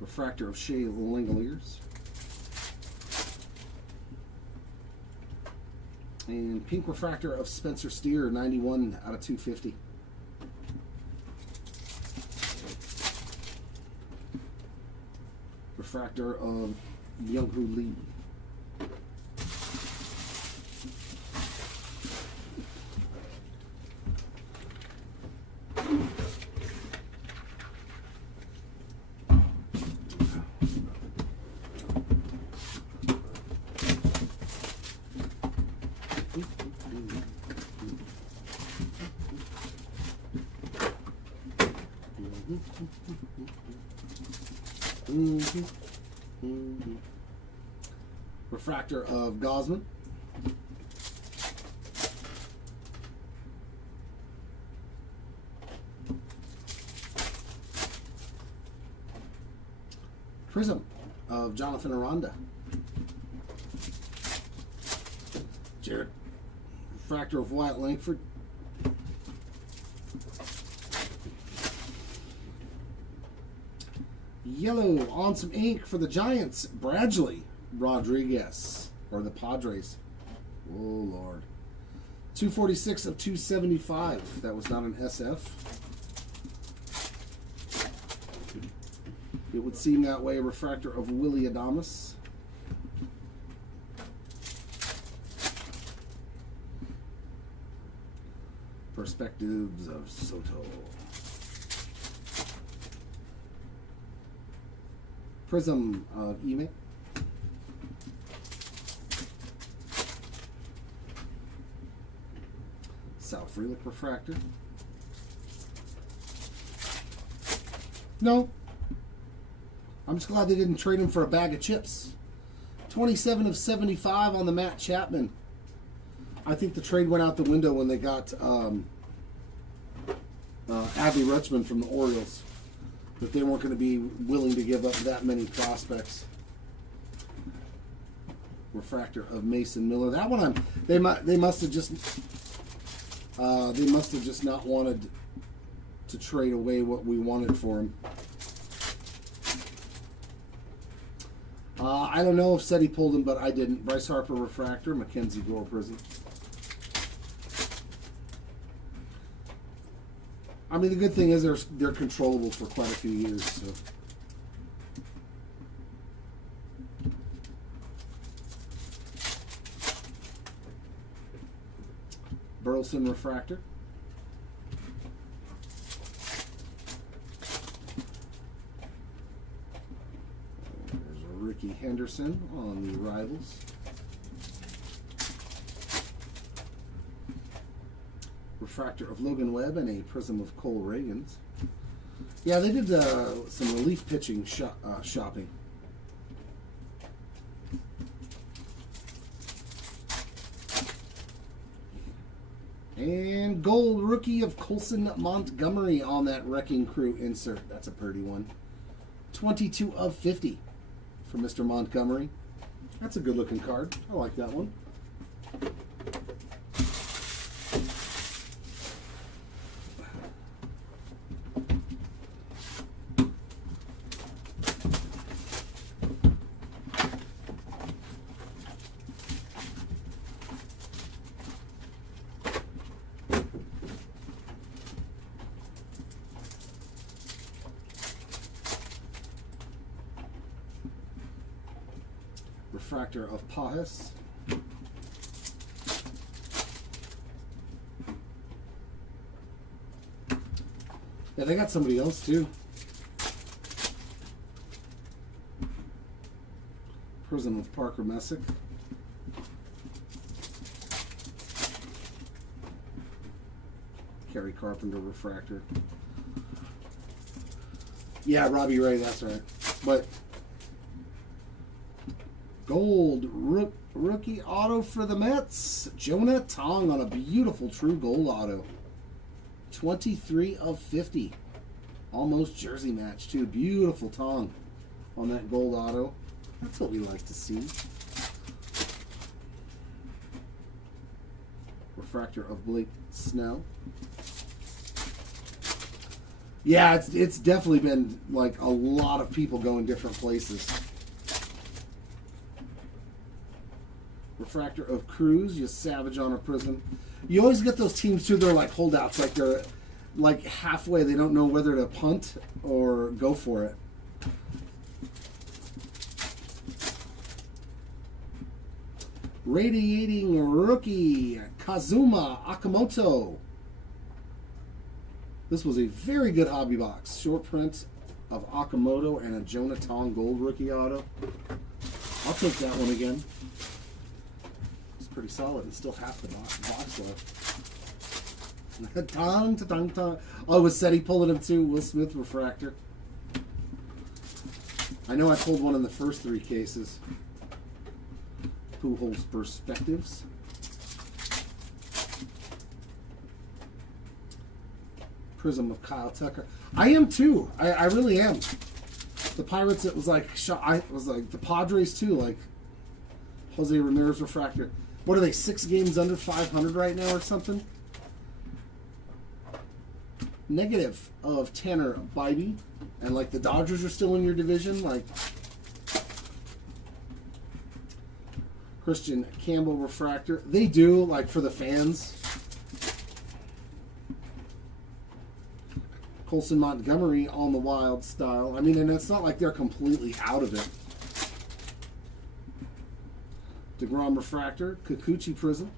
Refractor of Shea Langoliers. And pink refractor of Spencer Steer, 91 out of 250. Refractor of Young-Hoo Lee. Refractor of Gosman. Prism of Jonathan Aranda. Jared. Refractor of Wyatt Langford. Yellow on some ink for the Giants, Bradley Rodriguez, or the Padres. Oh, Lord. 246 of 275. That was not an SF. It would seem that way. Refractor of Willie Adames. Perspectives of Soto. Prism of Ime. Sal Frelick refractor. No. I'm just glad they didn't trade him for a bag of chips. 27 of 75 on the Matt Chapman. I think the trade went out the window when they got Adley Rutschman from the Orioles. That they weren't going to be willing to give up that many prospects. Refractor of Mason Miller. That one, they must have just not wanted to trade away what we wanted for him. I don't know if Seti pulled him, but I didn't. Bryce Harper refractor, Mackenzie Gore Prism. I mean, the good thing is they're controllable for quite a few years. So. Burleson refractor. There's a Ricky Henderson on the Rivals. Refractor of Logan Webb and a Prism of Cole Reagans. Yeah, they did some relief pitching shopping. And gold rookie of Colson Montgomery on that Wrecking Crew insert. That's a pretty one. 22 of 50 for Mr. Montgomery. That's a good looking card. I like that one. Refractor of Pajas. Yeah, they got somebody else too. Prism of Parker Messick. Kerry Carpenter refractor. Yeah, Robbie Ray, that's right. But gold rookie auto for the Mets. Jonah Tong on a beautiful true gold auto. 23 of 50. Almost jersey match, too. Beautiful Tong on that gold auto. That's what we like to see. Refractor of Blake Snell. Yeah, it's definitely been like a lot of people going different places. Refractor of Cruz, you Savage on a Prism. You always get those teams too, they're like holdouts, like they're like halfway, they don't know whether to punt or go for it. Radiating rookie, Kazuma Akamoto. This was a very good hobby box. Short print of Akamoto and a Jonah Tong gold rookie auto. I'll take that one again. It's pretty solid and still half the box left. Tong, tong, tong. Oh, was Seti pulling him too? Will Smith refractor. I know I pulled one in the first 3 cases. Pujols Perspectives. Prism of Kyle Tucker. I am too. I really am. The Pirates, it was like I was like the Padres too, like Jose Ramirez refractor. What are they, 6 games under 500 right now or something? Negative of Tanner Bybee. And like the Dodgers are still in your division, like Christian Campbell refractor. They do, like for the fans. Colson Montgomery on the Wild style. I mean, and it's not like they're completely out of it. DeGrom refractor, Kikuchi Prism.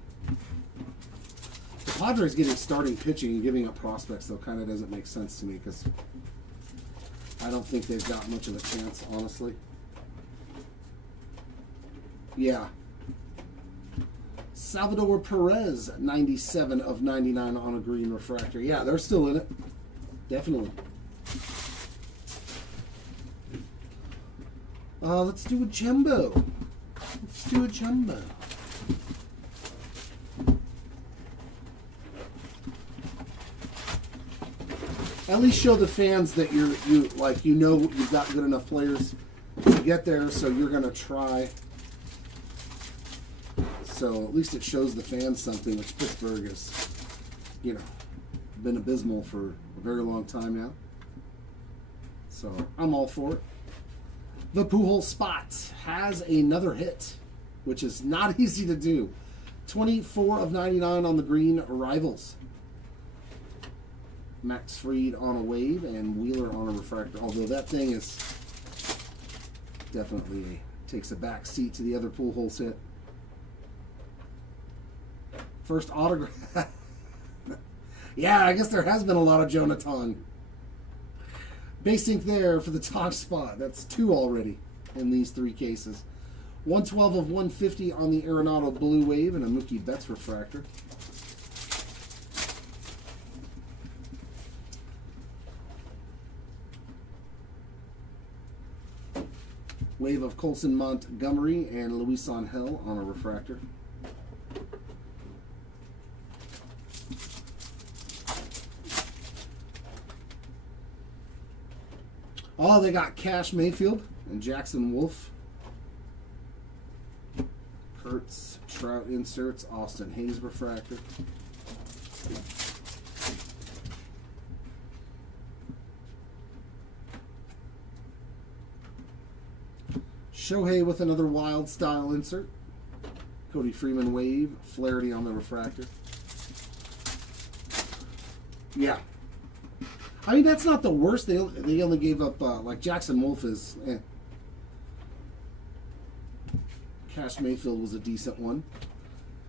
The Padres getting starting pitching and giving up prospects, though, kind of doesn't make sense to me because I don't think they've got much of a chance, honestly. Yeah. Salvador Perez, 97 of 99 on a green refractor. Yeah, they're still in it. Definitely. Let's do a jumbo. Let's do a jumbo. At least show the fans that you know you've got good enough players to get there, so you're gonna try. So at least it shows the fans something, which Pittsburgh is, been abysmal for a very long time now. So I'm all for it. The Pujols spot has another hit, which is not easy to do. 24 of 99 on the green Rivals. Max Fried on a wave and Wheeler on a refractor. Although that thing is definitely takes a back seat to the other Pujols hit. First autograph. Yeah, I guess there has been a lot of Jonah Tong. Base ink there for the top spot. That's 2 already in these 3 cases. 112 of 150 on the Arenado Blue Wave and a Mookie Betts refractor. Wave of Colson Montgomery and Luis Angel on a refractor. Oh, they got Cash Mayfield and Jackson Wolf. Kurtz, Trout inserts, Austin Hayes refractor. Shohei with another Wild style insert. Cody Freeman wave, Flaherty on the refractor. Yeah. I mean, that's not the worst. They only gave up, like Jackson Wolf is, Cash Mayfield was a decent one.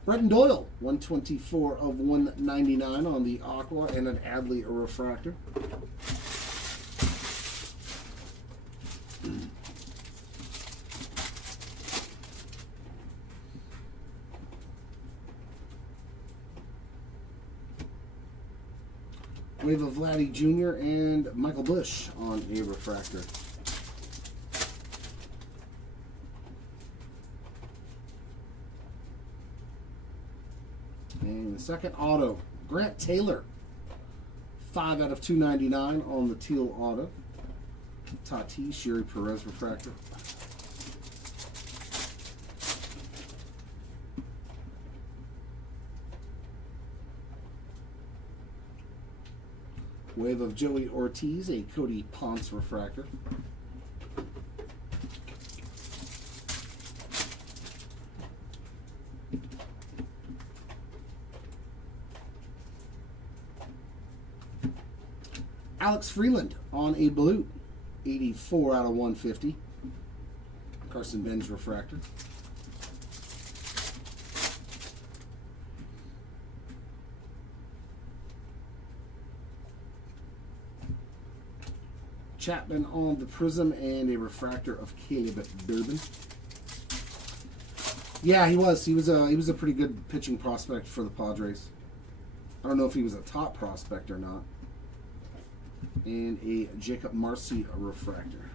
Bretton Doyle, 124 of 199 on the Aqua and an Adley refractor. Wave of Vladdy Jr. and Michael Bush on a refractor. And the second auto, Grant Taylor. 5 out of 299 on the teal auto. Tatis, Sherry Perez refractor. Wave of Joey Ortiz, a Cody Ponce refractor. Alex Freeland on a blue, 84 out of 150. Carson Benz refractor. Chapman on the prism and a refractor of Caleb Durbin. Yeah, he was. He was a pretty good pitching prospect for the Padres. I don't know if he was a top prospect or not. And a Jacob Marcy refractor.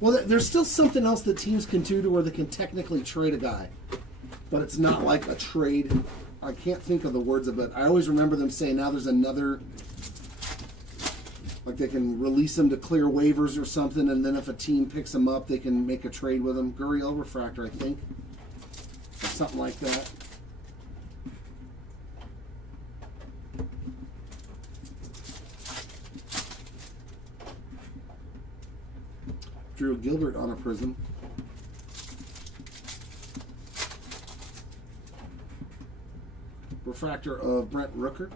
Well, there's still something else that teams can do to where they can technically trade a guy, but it's not like a trade. I can't think of the words of it. I always remember them saying now there's another, like they can release them to clear waivers or something, and then if a team picks them up, they can make a trade with them. Gurriel refractor, I think, or something like that. Drew Gilbert on a prism. Refractor of Brent Rooker.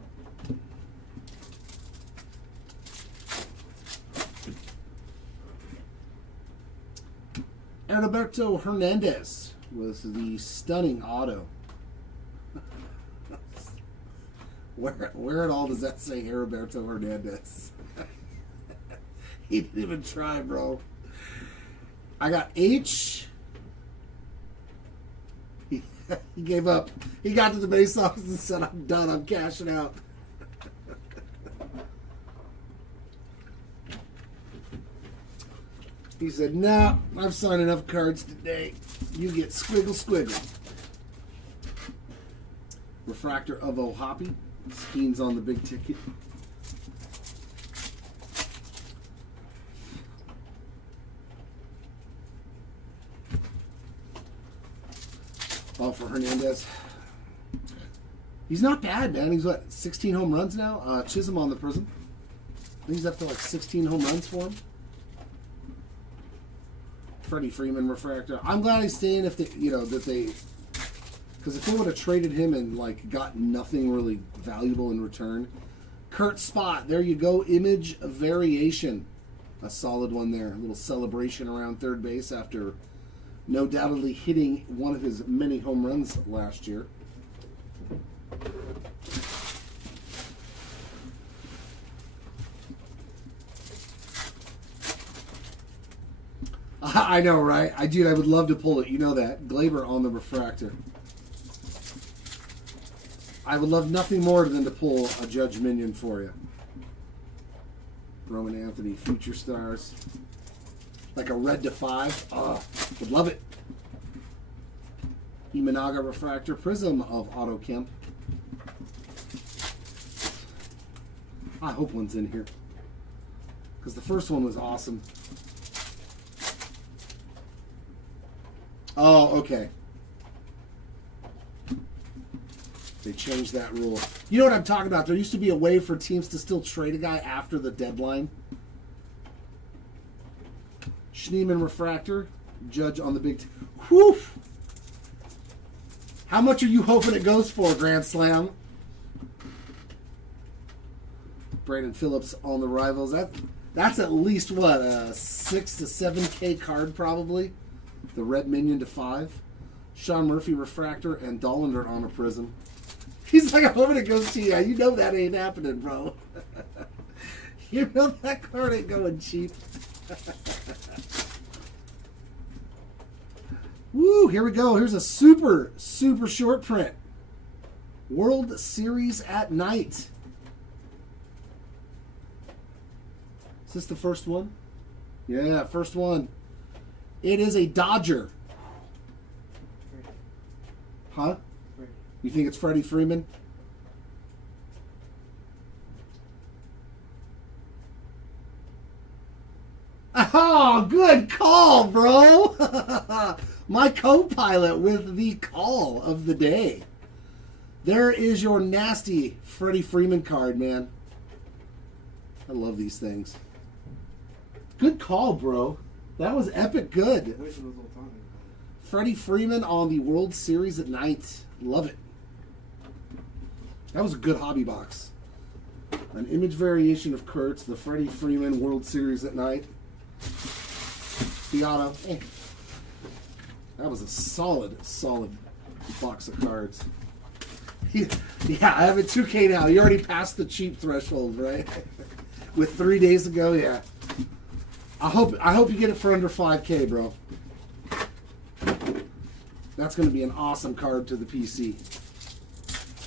Alberto Hernandez was the stunning auto. Where at all does that say Alberto Hernandez? He didn't even try, bro. I got H. He gave up. He got to the base office and said, I'm done. I'm cashing out. He said, nah, I've signed enough cards today. You get squiggle squiggle. Refractor of O'Hoppe. Skeens on the big ticket. Oh, for Hernandez. He's not bad, man. He's what, 16 home runs now? Chisholm on the prism. I think he's up to like 16 home runs for him. Freddie Freeman refractor. I'm glad he's staying if they, that they, because if they would have traded him and like got nothing really valuable in return. Kurt Spot, there you go. Image variation. A solid one there. A little celebration around third base after no doubtedly hitting one of his many home runs last year. I know, right? I would love to pull it. You know that. Glaber on the refractor. I would love nothing more than to pull a Judge Minion for you. Roman Anthony, Future Stars. Like a red to 5. Oh, would love it. Imanaga refractor, prism of Otto Kemp. I hope one's in here, because the first one was awesome. Oh, okay. They changed that rule. You know what I'm talking about? There used to be a way for teams to still trade a guy after the deadline. Schneemann refractor, Judge on the big. Whew! How much are you hoping it goes for, Grand Slam? Brandon Phillips on the Rivals. That's at least what, a 6 to 7K card probably. The red minion to 5. Sean Murphy refractor and Dollander on a prism. He's like, I'm gonna go see ya. You know that ain't happening, bro. You know that card ain't going cheap. Woo, here we go. Here's a super, super short print. World Series at night. Is this the first one? Yeah, first one. It is a Dodger. Huh? You think it's Freddie Freeman? Oh, good call, bro. My co-pilot with the call of the day. There is your nasty Freddie Freeman card, man. I love these things. Good call, bro. That was epic good. Wait till those old times. Freddie Freeman on the World Series at night. Love it. That was a good hobby box. An image variation of Kurtz, the Freddie Freeman World Series at night. The auto. That was a solid, solid box of cards. Yeah, I have a 2K now. You already passed the cheap threshold, right? With 3 days ago, yeah. I hope you get it for under 5K, bro. That's going to be an awesome card to the PC.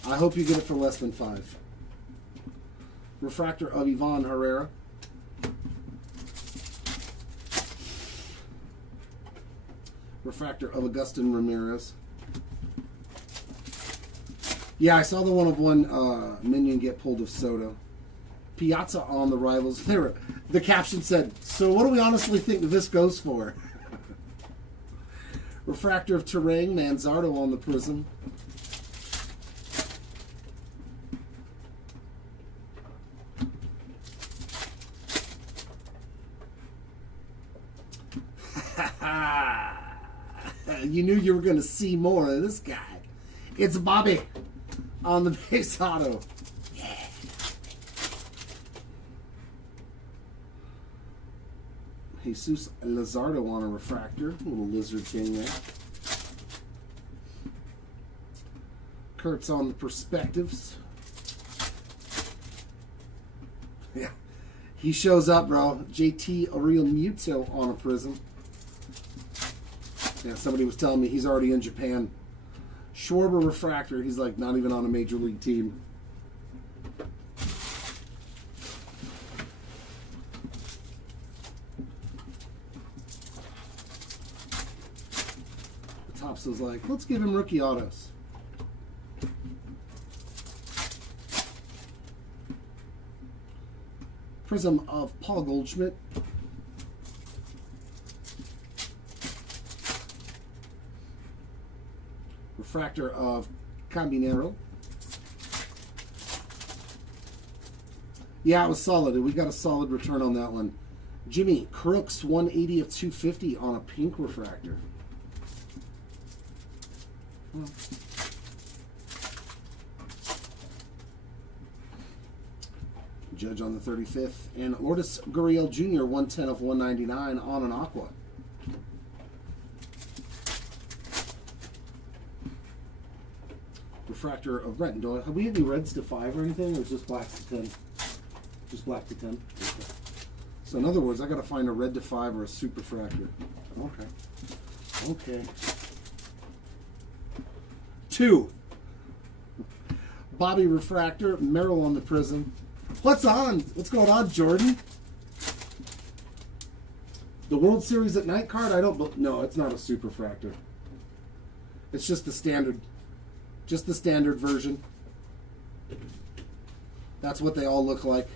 I hope you get it for less than 5. Refractor of Ivan Herrera. Refractor of Agustin Ramirez. Yeah, I saw the one of one minion get pulled of Soto. Piazza on the Rivals. The caption said, "So what do we honestly think this goes for?" Refractor of Terrain, Manzardo on the Prism. You knew you were going to see more of this guy. It's Bobby on the base auto. Yeah. Jesus Luzardo on a refractor. Little lizard king there. Kurtz on the perspectives. Yeah. He shows up, bro. JT Ariel Muto on a prism. Yeah, somebody was telling me he's already in Japan. Schwarber refractor. He's like not even on a major league team. The Tops was like, let's give him rookie autos. Prism of Paul Goldschmidt. Refractor of Caminero. Yeah, it was solid. We got a solid return on that one. Jimmy Crooks, 180 of 250 on a pink refractor. Hmm. Judge on the 35th. And Lourdes Gurriel Jr., 110 of 199 on an aqua. Refractor of Brenton Doyle. Have we any reds to 5 or anything, or just blacks to 10? Just black to 10? Okay. So in other words, I got to find a red to 5 or a super fractor. Okay. Okay. 2. Bobby refractor. Merrill on the prism. What's on? What's going on, Jordan? The World Series at night card? No, it's not a super fractor. It's just the standard. Just the standard version. That's what they all look like.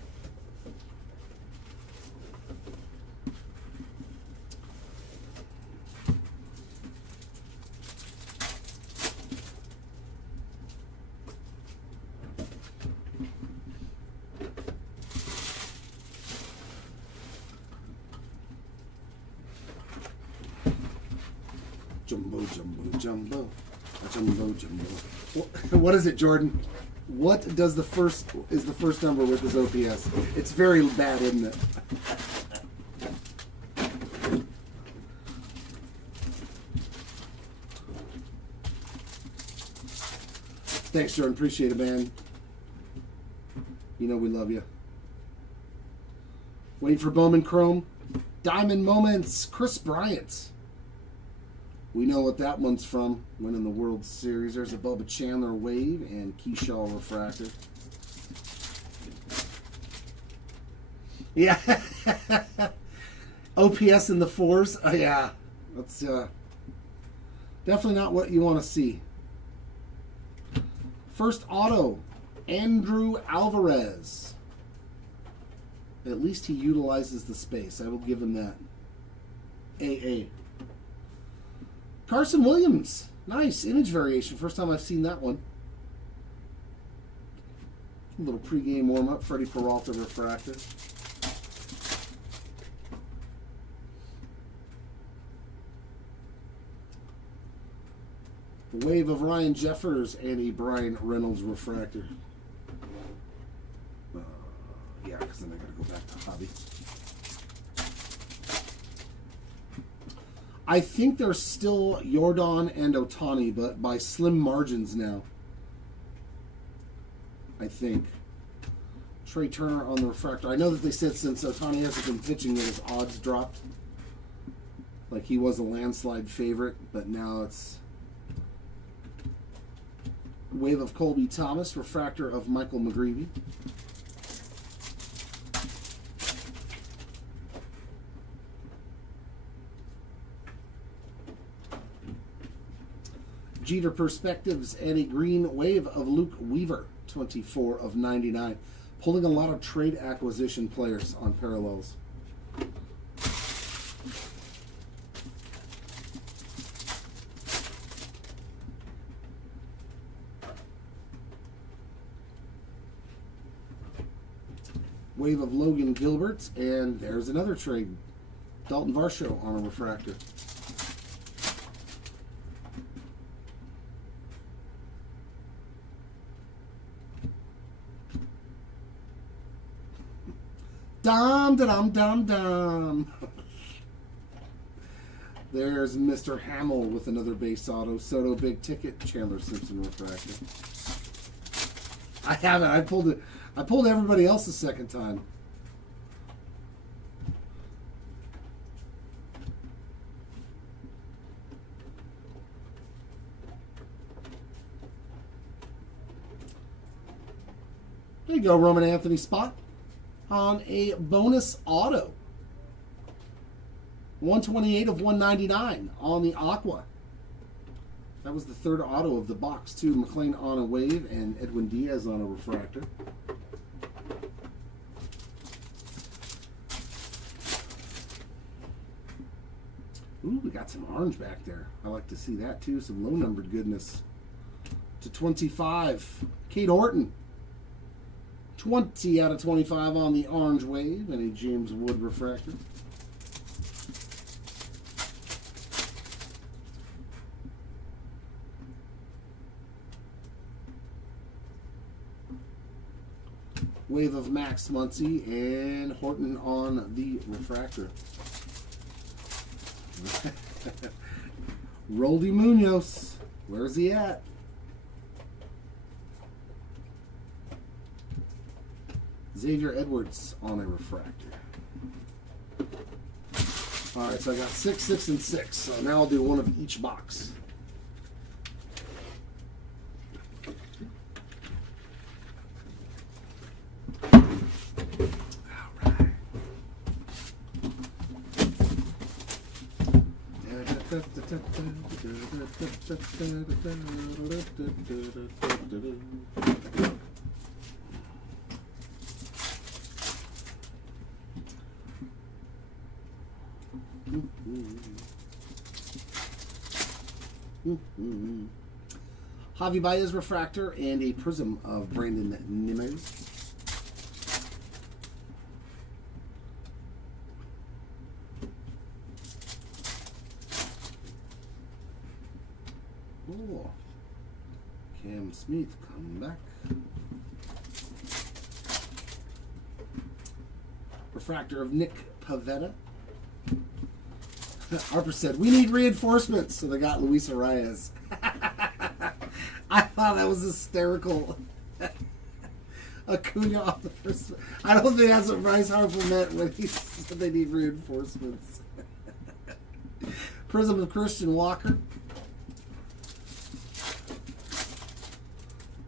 Jumbo, jumbo, jumbo. Jumbo, jumbo. What is it, Jordan? What does the first number with his OPS? It's very bad, isn't it? Thanks, Jordan. Appreciate it, man. You know we love you. Waiting for Bowman Chrome. Diamond Moments, Chris Bryant. We know what that one's from. Winning the World Series. There's a Bubba Chandler Wave and Keyshaw Refractor. Yeah. OPS in the 4s. Yeah. That's definitely not what you want to see. First auto, Andrew Alvarez. At least he utilizes the space. I will give him that. AA. Carson Williams. Nice image variation. First time I've seen that one. A little pregame warm-up. Freddie Peralta refractor. The wave of Ryan Jeffers and a Brian Reynolds refractor. Yeah, because then I got to go back to hobby. I think there's still Yordan and Ohtani, but by slim margins now. I think. Trey Turner on the refractor. I know that they said since Ohtani hasn't been pitching that his odds dropped. Like he was a landslide favorite, but now it's wave of Colby Thomas, refractor of Michael McGreevy. Jeter Perspectives and a green wave of Luke Weaver, 24 of 99. Pulling a lot of trade acquisition players on parallels. Wave of Logan Gilbert, and there's another trade. Dalton Varsho on a refractor. Dum da dum dum dum. There's Mr. Hamill with another base auto. Soto big ticket. Chandler Simpson refractor. I haven't. I pulled it. I pulled everybody else the second time. There you go, Roman Anthony spot on a bonus auto. 128 of 199 on the Aqua. That was the third auto of the box, too. McLean on a wave and Edwin Diaz on a refractor. Ooh, we got some orange back there. I like to see that, too. Some low-numbered goodness. To 25. Kate Horton. 20 out of 25 on the orange wave and a James Wood refractor. Wave of Max Muncy and Horton on the refractor. Roldy Munoz. Where's he at? Xavier Edwards on a refractor. All right, so I got 6, 6, and 6. So now I'll do one of each box. All right. Javi Baez refractor and a prism of Brandon Nimmo. Oh, Cam Smith, come back. Refractor of Nick Pavetta. Harper said, we need reinforcements. So they got Luis Arias. I thought that was hysterical. Acuna on the first. I don't think that's what Bryce Harper meant when he said they need reinforcements. Prism of Christian Walker.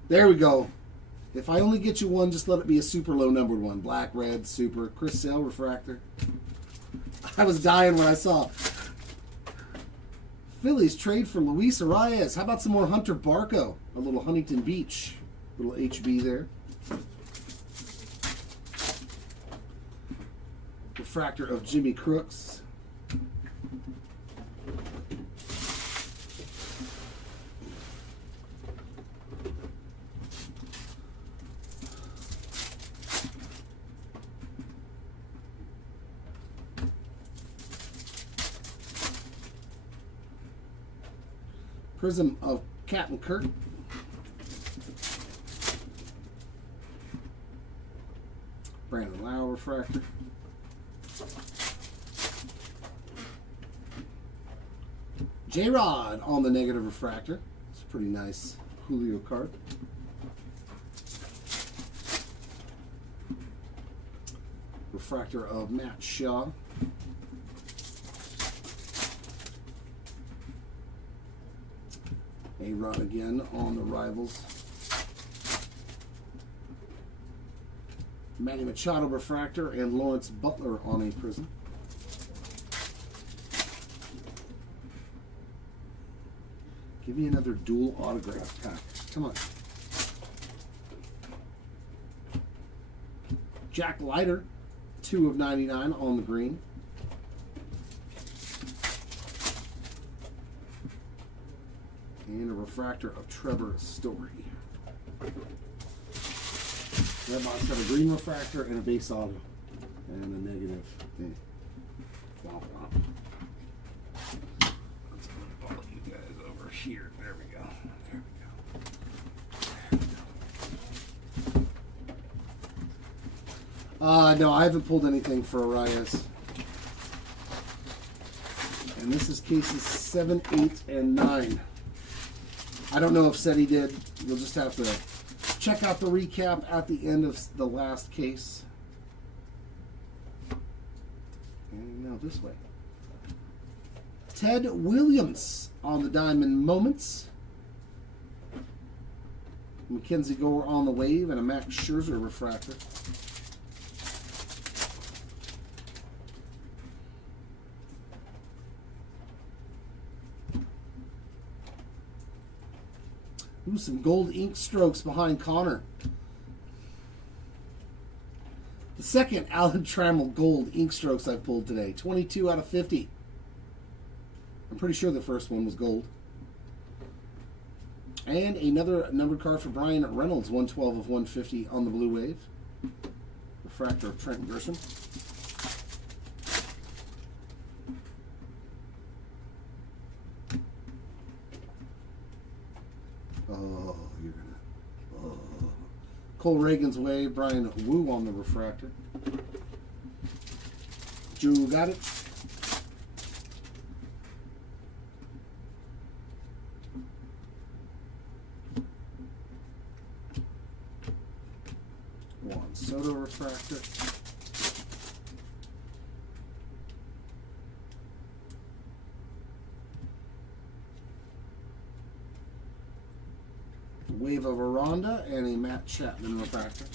There we go. If I only get you one, just let it be a super low numbered one. Black, red, super. Chris Sale refractor. I was dying when I saw Phillies trade for Luis Arias. How about some more Hunter Barco? A little Huntington Beach. Little HB there. Refractor of Jimmy Crooks. Prism of Captain Kirk. Brandon Lau refractor. J-Rod on the negative refractor. It's a pretty nice Julio card. Refractor of Matt Shaw. A-Rod again on the Rivals. Manny Machado refractor and Lawrence Butler on a prism. Give me another dual autograph pack. Come on. Jack Leiter, 2 of 99 on the green. And a refractor of Trevor Story. Red box got a green refractor and a base auto. And a negative. Womp womp. Let's put all you guys over here. There we go. There we go. No, I haven't pulled anything for Arias. And this is cases 7, 8, and 9. I don't know if Seti did. You'll just have to check out the recap at the end of the last case. And now this way. Ted Williams on the Diamond Moments. Mackenzie Gore on the Wave and a Max Scherzer refractor. Ooh, some gold ink strokes behind Connor. The second Alan Trammell gold ink strokes I've pulled today. 22 out of 50. I'm pretty sure the first one was gold. And another numbered card for Brian Reynolds. 112 of 150 on the Blue Wave. Refractor of Trent Grisham. Oh, you're gonna. Oh. Cole Reagan's Wave, Brian Wu on the refractor. Drew got it. Juan Soto refractor. Wave of Aranda and a Matt Chapman refractor.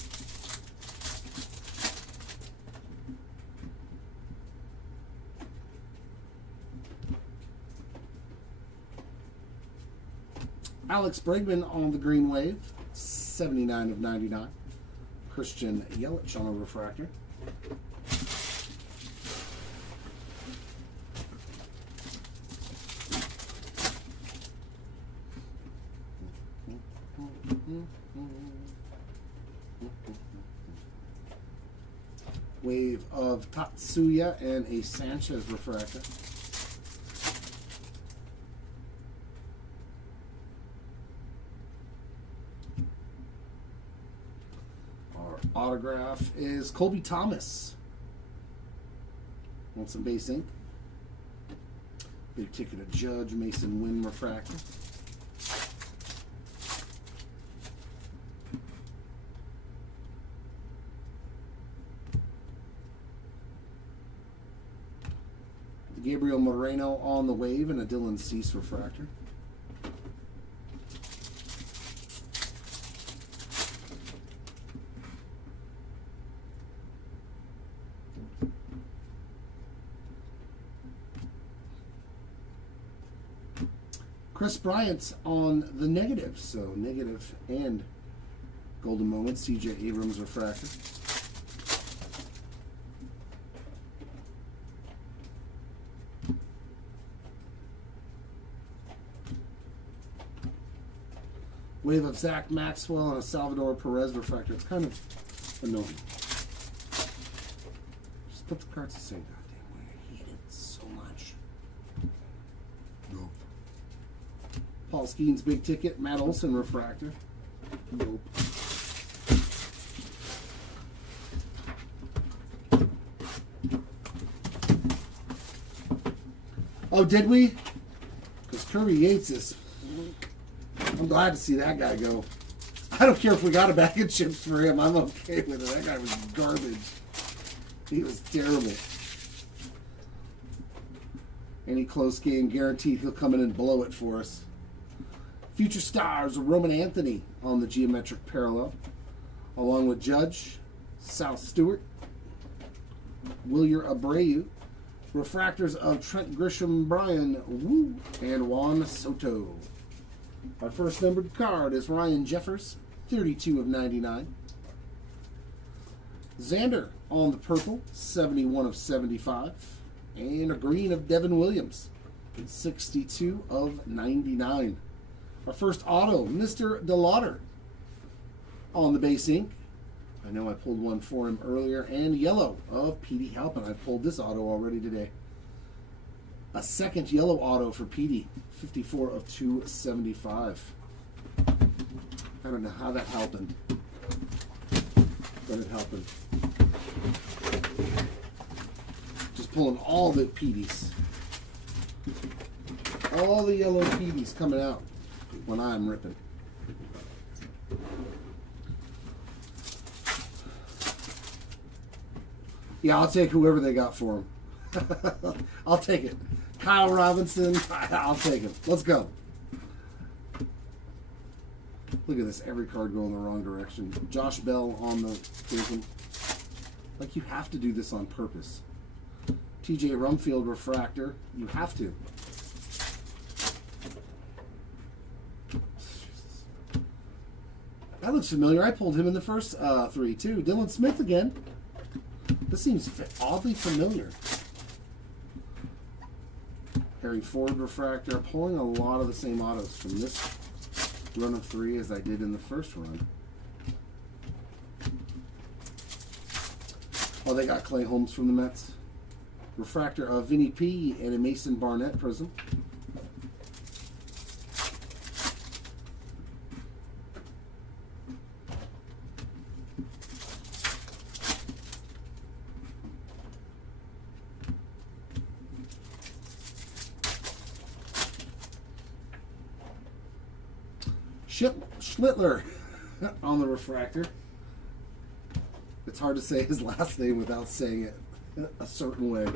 Alex Bregman on the Green Wave, 79 of 99. Christian Yelich on a refractor. Wave of Tatsuya and a Sanchez refractor. Our autograph is Colby Thomas. Want some base ink? Big ticket of Judge Mason Wynn refractor. Gabriel Moreno on the wave and a Dylan Cease refractor. Chris Bryant on the negative, so negative and golden moment. CJ Abrams refractor. Wave of Zach Maxwell and a Salvador Perez refractor. It's kind of annoying. Just put the cards the same goddamn way. I hate it so much. Nope. Paul Skeens big ticket. Matt Olson refractor. Nope. Oh, did we? Because Kirby Yates is... I'm glad to see that guy go. I don't care if we got a bag of chips for him. I'm okay with it. That guy was garbage. He was terrible. Any close game, guaranteed he'll come in and blow it for us. Future stars, Roman Anthony on the geometric parallel, along with Judge, South Stewart, Wilyer Abreu, refractors of Trent Grisham, Brian Wu, and Juan Soto. Our first numbered card is Ryan Jeffers, 32 of 99. Xander on the purple, 71 of 75. And a green of Devin Williams, 62 of 99. Our first auto, Mr. DeLauder on the base ink. I know I pulled one for him earlier. And yellow of Petey Halpin. I pulled this auto already today. A second yellow auto for Petey, 54 of 275. I don't know how that happened, but it happened. Just pulling all the Peteys. All the yellow Peteys coming out when I'm ripping. Yeah, I'll take whoever they got for him. I'll take it. Kyle Robinson, I'll take him. Let's go. Look at this. Every card going the wrong direction. Josh Bell on the prism. Like, you have to do this on purpose. TJ Rumfield refractor. You have to. That looks familiar. I pulled him in the first three, too. Dylan Smith again. This seems oddly familiar. Harry Ford refractor. Pulling a lot of the same autos from this run of three as I did in the first run. Oh, they got Clay Holmes from the Mets. Refractor of Vinny P. and a Mason Barnett prism. Schlittler on the refractor. It's hard to say his last name without saying it a certain way.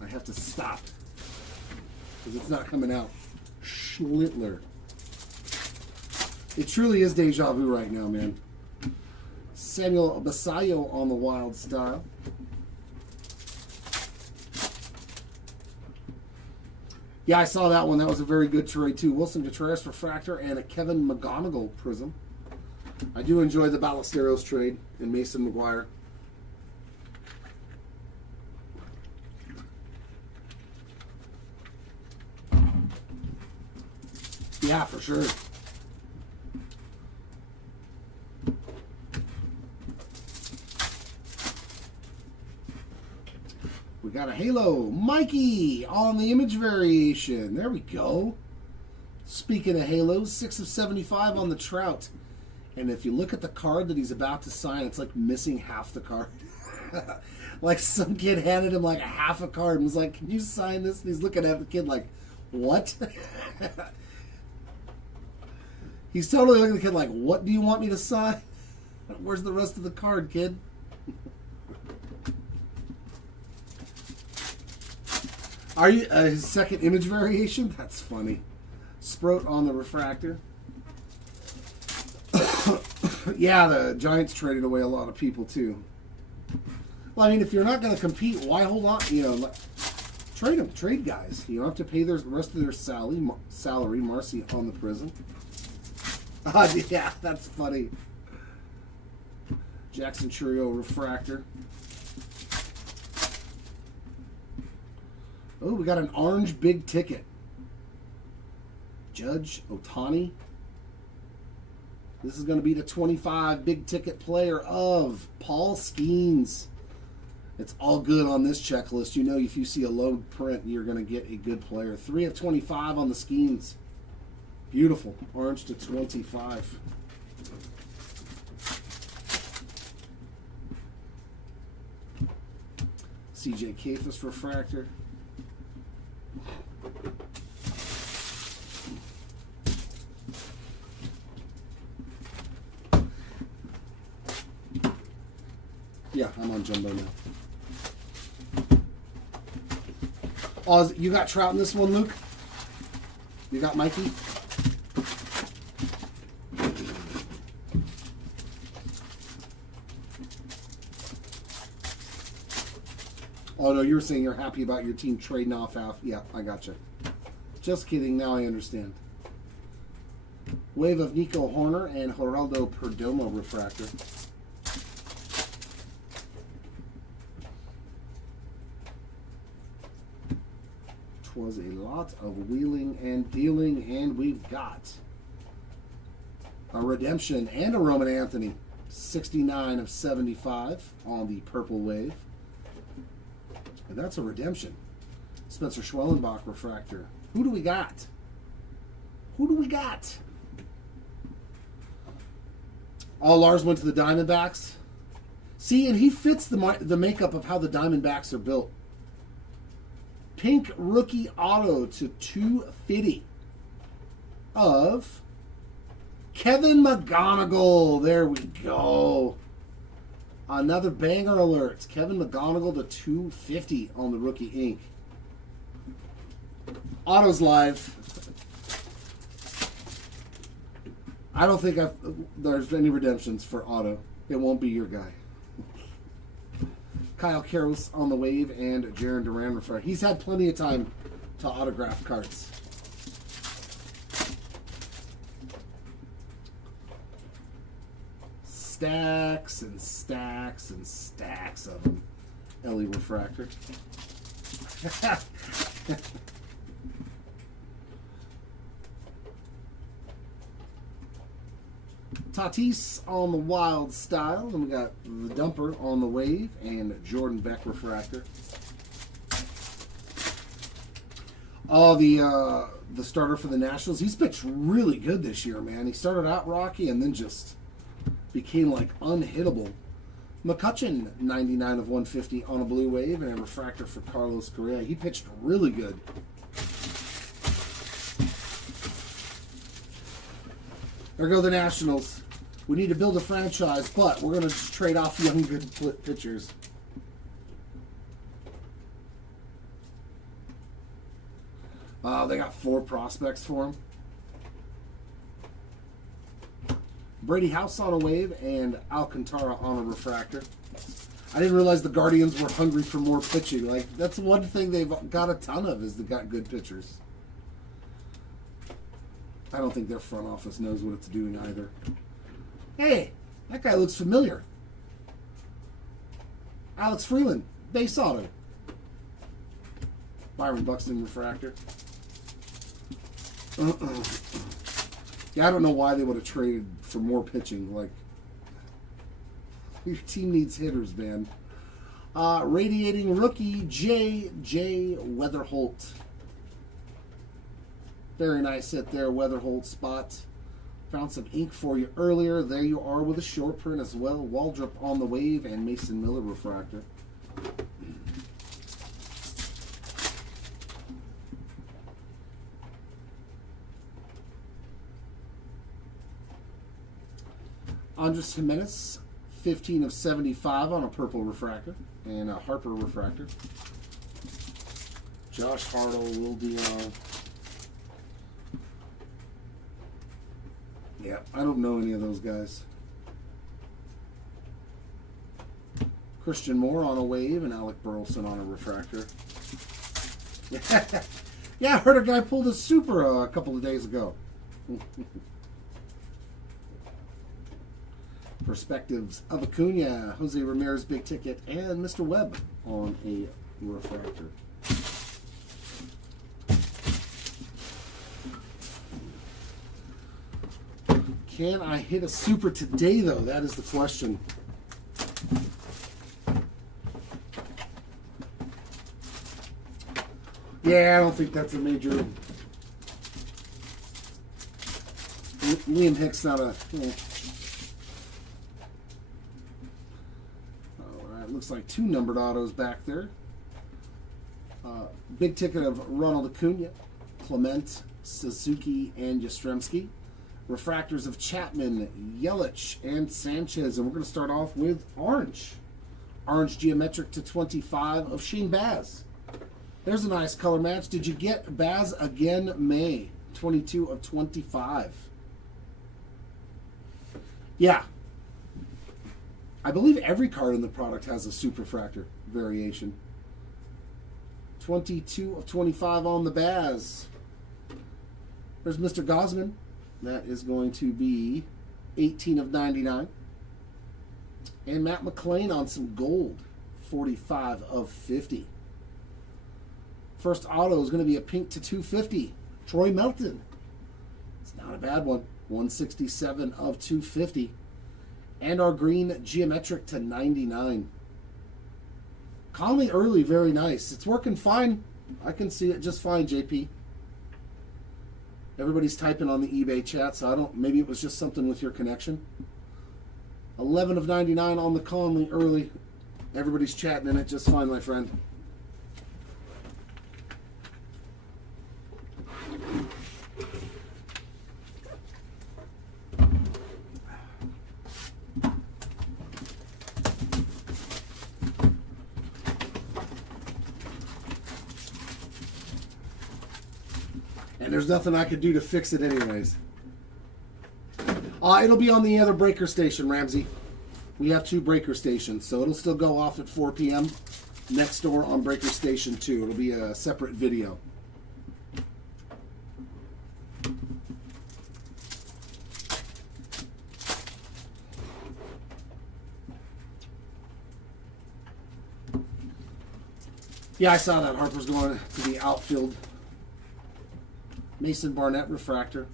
I have to stop because it's not coming out. Schlittler. It truly is deja vu right now, man. Samuel Basayo on the Wild Style. Yeah, I saw that one. That was a very good trade, too. Wilson Contreras refractor and a Kevin McGonigal prism. I do enjoy the Ballesteros trade and Mason McGuire. Yeah, for sure. We got a Halo. Mikey on the image variation. There we go. Speaking of Halos, 6 of 75 on the Trout. And if you look at the card that he's about to sign, it's like missing half the card. Like some kid handed him like a half a card and was like, "Can you sign this?" And he's looking at the kid like, "What?" He's totally looking at the kid like, "What do you want me to sign? Where's the rest of the card, kid?" Are you his second image variation? That's funny. Sprout on the refractor. Yeah, the Giants traded away a lot of people too. Well, I mean, if you're not going to compete, why hold on? You know, trade them, trade guys. You don't have to pay the rest of their salary. Marcy on the prison. Yeah, that's funny. Jackson Churio refractor. Oh, we got an orange big ticket. Judge Otani. This is going to be the 25 big ticket player of Paul Skeens. It's all good on this checklist. You know, if you see a low print, you're going to get a good player. 3 of 25 on the Skeens. Beautiful. Orange to 25. CJ Kafis refractor. Yeah, I'm on jumbo now. Oh, you got Trout in this one, Luke? You got Mikey? Oh, no, you were saying you're happy about your team trading off half. Yeah, I gotcha. Just kidding. Now I understand. Wave of Nico Horner and Geraldo Perdomo refractor. Was a lot of wheeling and dealing, and we've got a redemption and a Roman Anthony. 69 of 75 on the purple wave. And that's a redemption. Spencer Schwellenbach refractor. Who do we got? Who do we got? Oh, Lars went to the Diamondbacks. See, and he fits the makeup of how the Diamondbacks are built. Pink rookie auto to 250 of Kevin McGonigal. There we go. Another banger alert. Kevin McGonigal to 250 on the rookie ink. Auto's live. I don't think there's any redemptions for auto. It won't be your guy. Kyle Karros on the wave and Jaron Duran refractor. He's had plenty of time to autograph cards. Stacks and stacks and stacks of them. Ellie refractor. Tatis on the wild style. Then we got the Dumper on the wave and Jordan Beck refractor. Oh, the starter for the Nationals. He's pitched really good this year, man. He started out rocky and then just became like unhittable. McCutchen, 99 of 150 on a blue wave and a refractor for Carlos Correa. He pitched really good. There go the Nationals. We need to build a franchise, but we're going to just trade off young, good pitchers. They got 4 prospects for him. Brady House on a wave and Alcantara on a refractor. I didn't realize the Guardians were hungry for more pitching. Like, that's one thing they've got a ton of, is they got good pitchers. I don't think their front office knows what it's doing either. Hey, that guy looks familiar. Alex Freeland, base auto. Byron Buxton refractor. Yeah, I don't know why they would have traded for more pitching. Like, your team needs hitters, man. Radiating rookie J.J. Weatherholt. Very nice hit there, Weatherholt spot. Found some ink for you earlier. There you are with a short print as well. Waldrop on the wave and Mason Miller refractor. Andres Jimenez, 15 of 75 on a purple refractor and a Harper refractor. Josh Hartle, Will Dion. Yeah, I don't know any of those guys. Christian Moore on a wave and Alec Burleson on a refractor. Yeah, I heard a guy pulled a super a couple of days ago. Perspectives of Acuna, Jose Ramirez big ticket, and Mr. Webb on a refractor. Can I hit a super today, though? That is the question. Yeah, I don't think that's a major. Liam Hicks not a. All right, looks like 2 numbered autos back there. Big ticket of Ronald Acuna, Clement, Suzuki, and Yastrzemski. Refractors of Chapman, Yelich, and Sanchez. And we're going to start off with orange. Orange geometric to 25 of Shane Baz. There's a nice color match. Did you get Baz again, May? 22 of 25. Yeah. I believe every card in the product has a superfractor variation. 22 of 25 on the Baz. There's Mr. Gosman. That is going to be 18 of 99. And Matt McClain on some gold. 45 of 50. First auto is going to be a pink to 250. Troy Melton. It's not a bad one. 167 of 250. And our green geometric to 99. Conley early, very nice. It's working fine. I can see it just fine, JP. Everybody's typing on the eBay chat, so I don't. Maybe it was just something with your connection. 11 of 99 on the Conley early. Everybody's chatting in it just fine, my friend. And there's nothing I could do to fix it anyways. It'll be on the other breaker station, Ramsey. We have 2 breaker stations, so it'll still go off at 4 p.m. next door on breaker station 2. It'll be a separate video. Yeah, I saw that. Harper's going to the outfield. Mason Barnett refractor.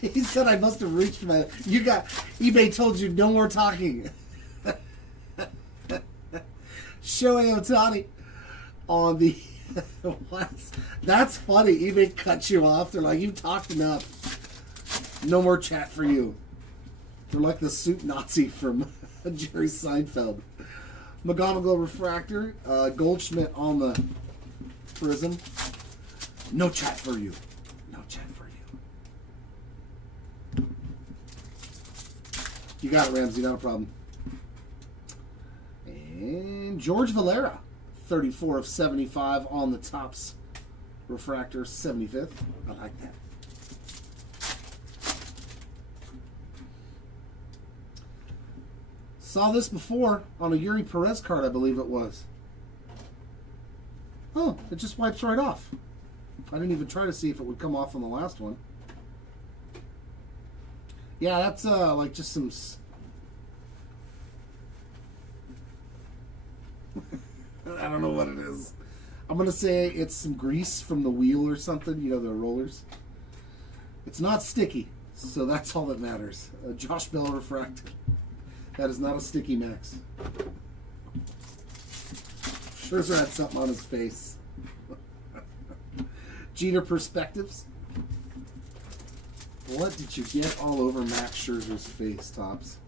He said I must have reached my. You got eBay told you no more talking. Shohei Ohtani on the. That's funny. eBay cut you off. They're like, you've talked enough. No more chat for you. They're like the suit Nazi from Jerry Seinfeld. McGonagall refractor. Goldschmidt on the prism. No chat for you. No chat for you. You got it, Ramsey. Not a problem. And George Valera. 34 of 75 on the Topps refractor. 75th. I like that. Saw this before on a Yuri Perez card, I believe it was. Oh, it just wipes right off. I didn't even try to see if it would come off on the last one. Yeah, that's like just some. I don't know what it is. I'm gonna say it's some grease from the wheel or something. You know, the rollers. It's not sticky, so that's all that matters. Josh Bell refractor. That is not a sticky Max. Scherzer had something on his face. Jeter perspectives. What did you get all over Max Scherzer's face, Topps?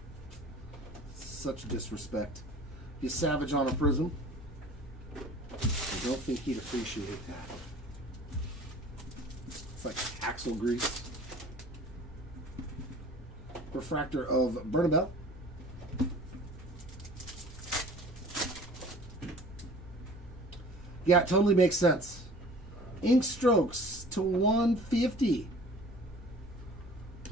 Such disrespect. You savage on a prism. I don't think he'd appreciate that. It's like axle grease. Refractor of Bernabel. Yeah, it totally makes sense. Ink strokes to 150.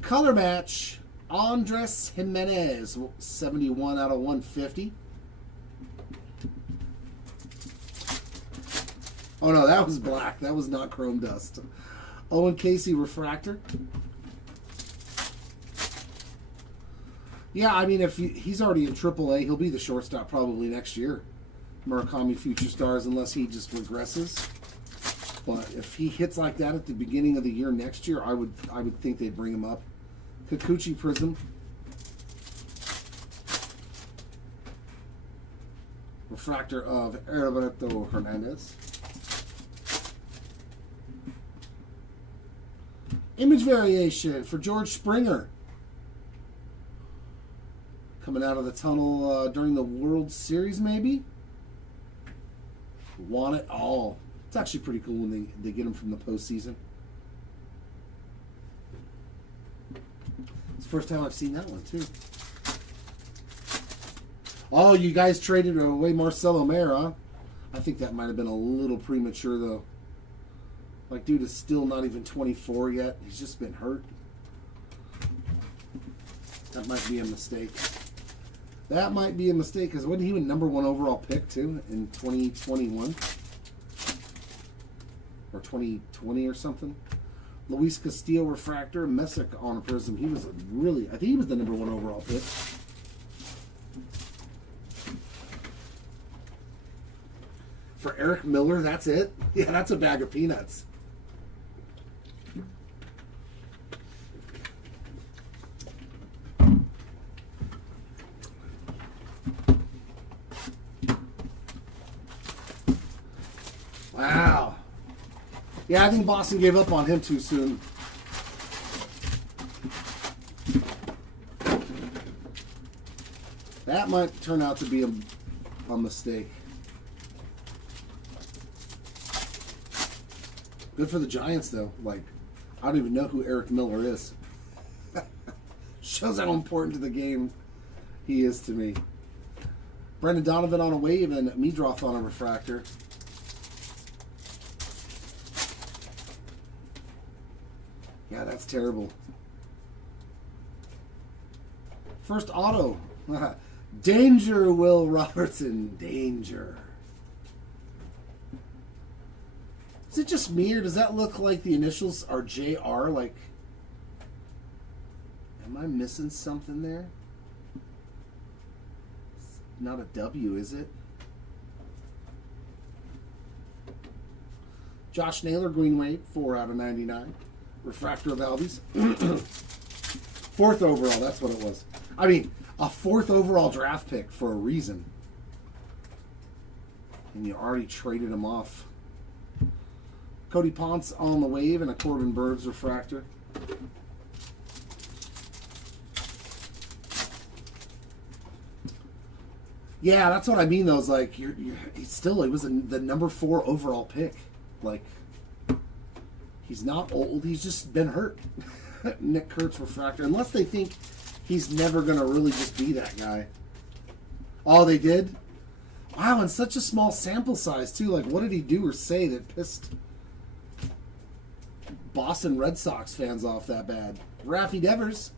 Color match, Andres Jimenez, 71 out of 150. Oh no, that was black. That was not chrome dust. Owen Casey refractor. Yeah, I mean, if he's already in AAA, he'll be the shortstop probably next year. Murakami Future Stars, unless he just regresses. But if he hits like that at the beginning of the year next year, I would think they'd bring him up. Kikuchi Prism. Refractor of Heriberto Hernandez. Image variation for George Springer. Coming out of the tunnel during the World Series, maybe? Want it all. It's actually pretty cool when they get him from the postseason. It's the first time I've seen that one, too. Oh, you guys traded away Marcelo Mera. I think that might have been a little premature, though. Like, dude is still not even 24 yet. He's just been hurt. That might be a mistake. That might be a mistake, because wasn't he a #1 overall pick, too, in 2021? Or 2020 or something? Luis Castillo refractor, Messick on a prism. He was I think he was the #1 overall pick. For Eric Miller, that's it? Yeah, that's a bag of peanuts. Wow. Yeah, I think Boston gave up on him too soon. That might turn out to be a mistake. Good for the Giants, though. Like, I don't even know who Eric Miller is. Shows how important to the game he is to me. Brendan Donovan on a wave and Meadroth on a refractor. Yeah, that's terrible. First auto. Danger, Will Robertson. Danger. Is it just me, or does that look like the initials are JR? Like, am I missing something there? It's not a W, is it? Josh Naylor, Green Wave, 4 out of 99. Refractor of Albies. 4th overall, that's what it was. I mean, a 4th overall draft pick for a reason. And you already traded him off. Cody Ponce on the wave and a Corbin Burns refractor. Yeah, that's what I mean, though. Is like, he was the #4 overall pick. Like, he's not old. He's just been hurt. Nick Kurtz refractor. Unless they think he's never going to really just be that guy. Oh, they did? Wow, and such a small sample size, too. Like, what did he do or say that pissed Boston Red Sox fans off that bad? Raffy Devers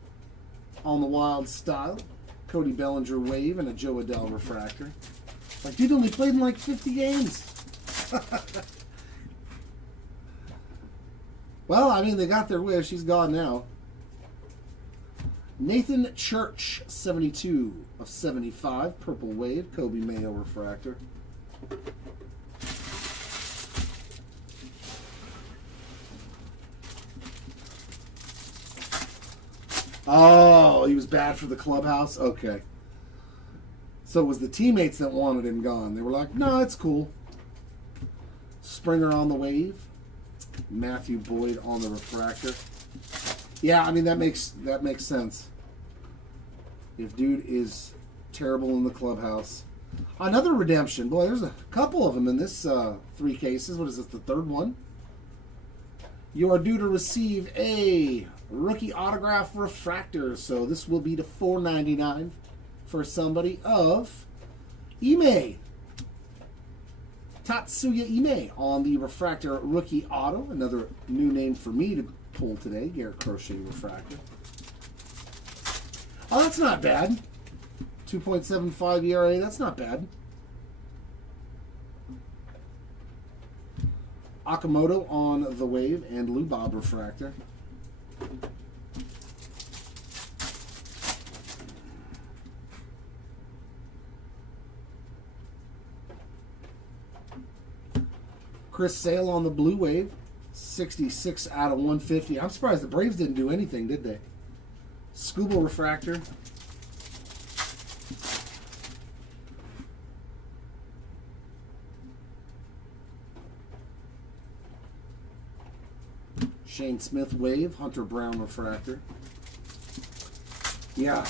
on the Wild style. Cody Bellinger wave and a Joe Adell refractor. Like, dude only played in like 50 games. Well, I mean, they got their wish. He's gone now. Nathan Church, 72 of 75. Purple wave. Kobe Mayo refractor. Oh, he was bad for the clubhouse? Okay. So it was the teammates that wanted him gone. They were like, no, it's cool. Springer on the wave. Matthew Boyd on the refractor. Yeah, I mean, that makes sense. If dude is terrible in the clubhouse. Another redemption. Boy, there's a couple of them in this 3 cases. What is this, the 3rd one? You are due to receive a rookie autograph refractor. So this will be to $4.99 for somebody of eBay. Tatsuya Ime on the Refractor Rookie Auto. Another new name for me to pull today. Garrett Crochet Refractor. Oh, that's not bad. 2.75 ERA. That's not bad. Akamoto on the Wave and Lou Bob Refractor. Chris Sale on the Blue Wave, 66 out of 150. I'm surprised the Braves didn't do anything, did they? Scuba Refractor. Shane Smith Wave, Hunter Brown Refractor. Yeah.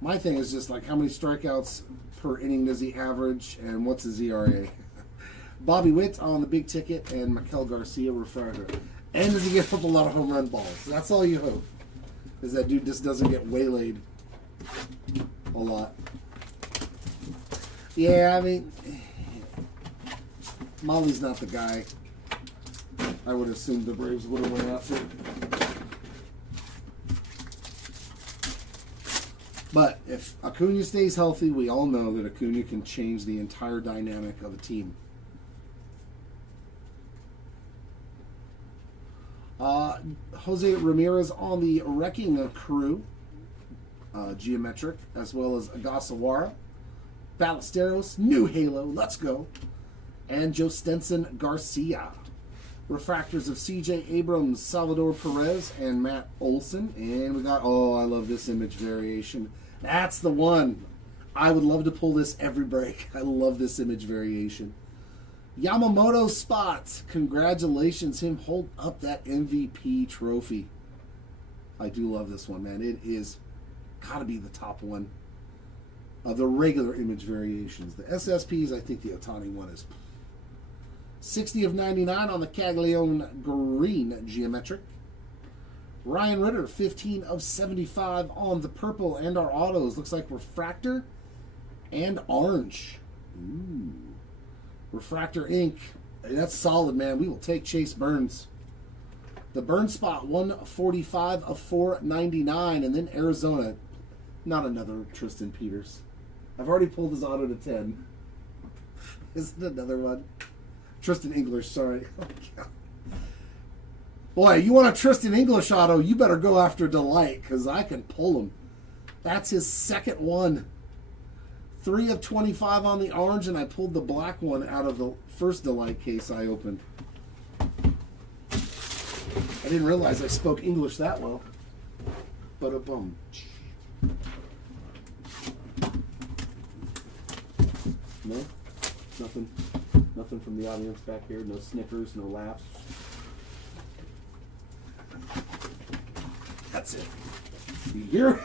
My thing is just like how many strikeouts per inning does he average and what's his ERA? Bobby Witt on the big ticket and Maikel Garcia Refractor. And does he give up a lot of home run balls? That's all you hope. Is that dude just doesn't get waylaid a lot. Yeah, I mean, Molly's not the guy I would assume the Braves would have went after. But if Acuna stays healthy, we all know that Acuna can change the entire dynamic of a team. Jose Ramirez on the Wrecking Crew, Geometric, as well as Agasawara, Ballesteros, New Halo, let's go, and Joe Stenson Garcia. Refractors of CJ Abrams, Salvador Perez, and Matt Olson. And we got, oh, I love this image variation. That's the one. I would love to pull this every break. I love this image variation. Yamamoto Spot. Congratulations, him. Hold up that MVP trophy. I do love this one, man. It is got to be the top one of the regular image variations. The SSPs, I think the Otani one is 60 of 99 on the Caglione Green Geometric. Ryan Ritter, 15 of 75 on the purple, and our autos. Looks like Refractor and Orange. Ooh. Refractor Ink. That's solid, man. We will take Chase Burns. The Burn Spot, 145 of 499. And then Arizona. Not another Tristan Peters. I've already pulled his auto to 10. Isn't another one? Tristan English, sorry. Oh, God. Boy, you want a Tristan English auto, you better go after Delight, because I can pull him. That's his second one. 3 of 25 on the orange, and I pulled the black one out of the first Delight case I opened. I didn't realize I spoke English that well. Ba-da-bum. No? Nothing? Nothing from the audience back here? No snickers, no laughs? That's it. You hear?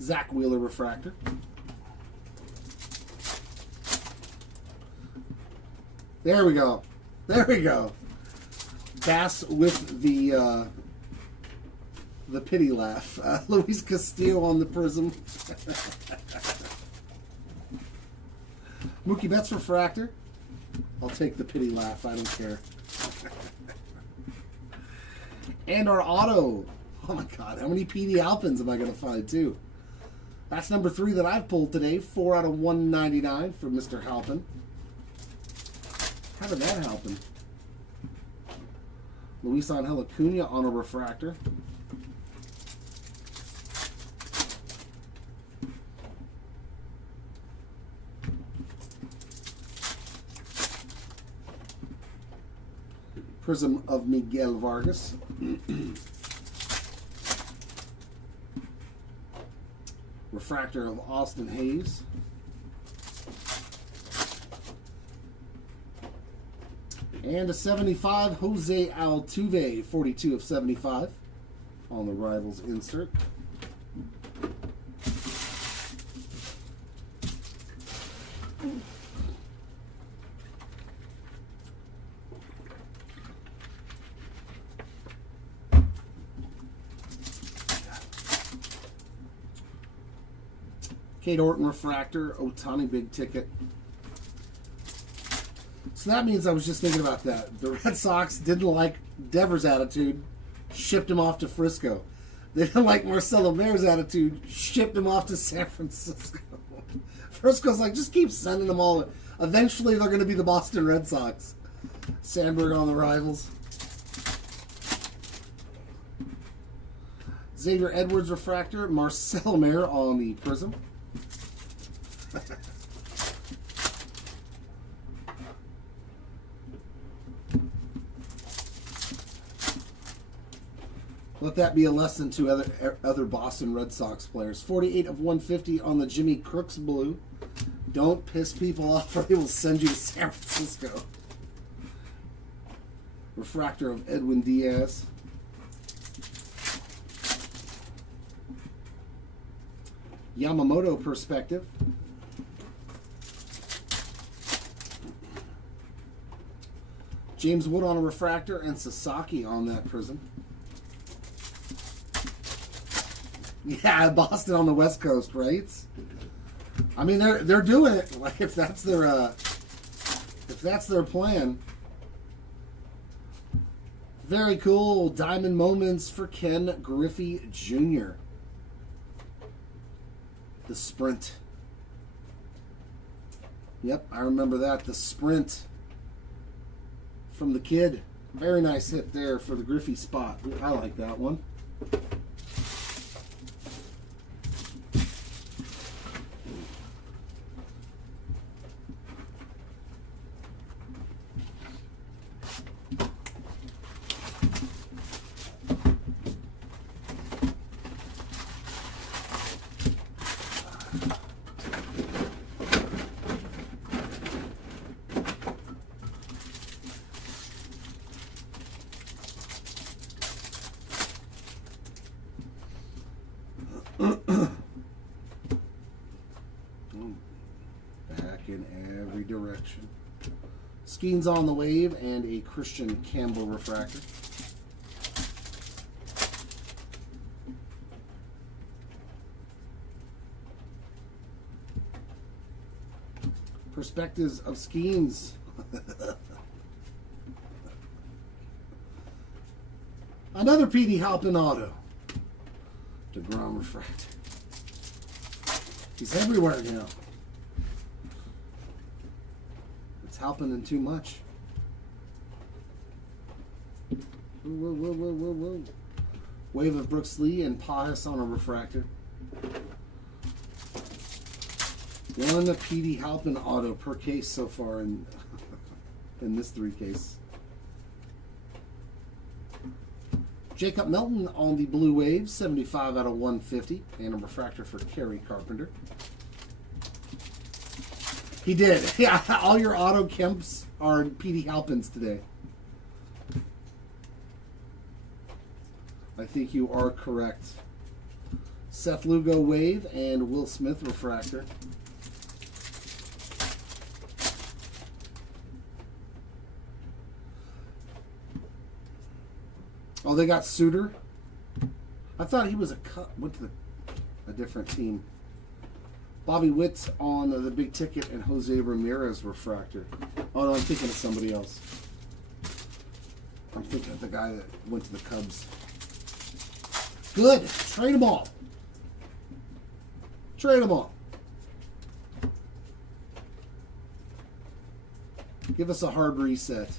Zach Wheeler Refractor. There we go. There we go. Bass with the pity laugh. Luis Castillo on the Prism. Mookie Betts Refractor. I'll take the pity laugh. I don't care. And our auto. Oh my God. How many PD Alpins am I going to find too? That's number 3 that I've pulled today. 4 out of 199 for Mr. Halpin. How did that happen? Luis Angel Acuna on a refractor. Prism of Miguel Vargas. Refractor of Austin Hayes. And a 75, Jose Altuve, 42 of 75 on the Rivals insert. Kate Orton refractor, Otani big ticket. So that means I was just thinking about that. The Red Sox didn't like Devers' attitude, shipped him off to Frisco. They didn't like Marcelo Mayor's attitude, shipped him off to San Francisco. Frisco's like, just keep sending them all. Eventually, they're going to be the Boston Red Sox. Sandberg on the rivals. Xavier Edwards refractor, Marcelo Mayor on the Prism. Let that be a lesson to other Boston Red Sox players. 48 of 150 on the Jimmy Crooks blue. Don't piss people off or they will send you to San Francisco. Refractor of Edwin Diaz. Yamamoto perspective. James Wood on a refractor and Sasaki on that Prism. Yeah, Boston on the West Coast, right? I mean, they're doing it. Like if that's their plan. Very cool. Diamond moments for Ken Griffey Jr. The Sprint. Yep, I remember that. The Sprint from the kid. Very nice hit there for the Griffey spot. I like that one. Back in every direction. Skeens on the wave and a Christian Campbell refractor. Perspectives of Skeens. Another Petey Halpin auto. DeGrom refractor. He's everywhere now. It's happening too much. Whoa, whoa, whoa, whoa, whoa. Wave of Brooks Lee and Pahis on a refractor. One Petey Halpin auto per case so far in this 3 case. Jacob Melton on the Blue Wave, 75 out of 150, and a refractor for Kerry Carpenter. He did. Yeah, all your auto Kemps are Petey Halpins today. I think you are correct. Seth Lugo Wave and Will Smith refractor. Oh, they got Suter. I thought he was went to a different team. Bobby Witt on the big ticket and Jose Ramirez refractor. Oh no, I'm thinking of somebody else. I'm thinking of the guy that went to the Cubs. Good. Trade them all. Trade them all. Give us a hard reset.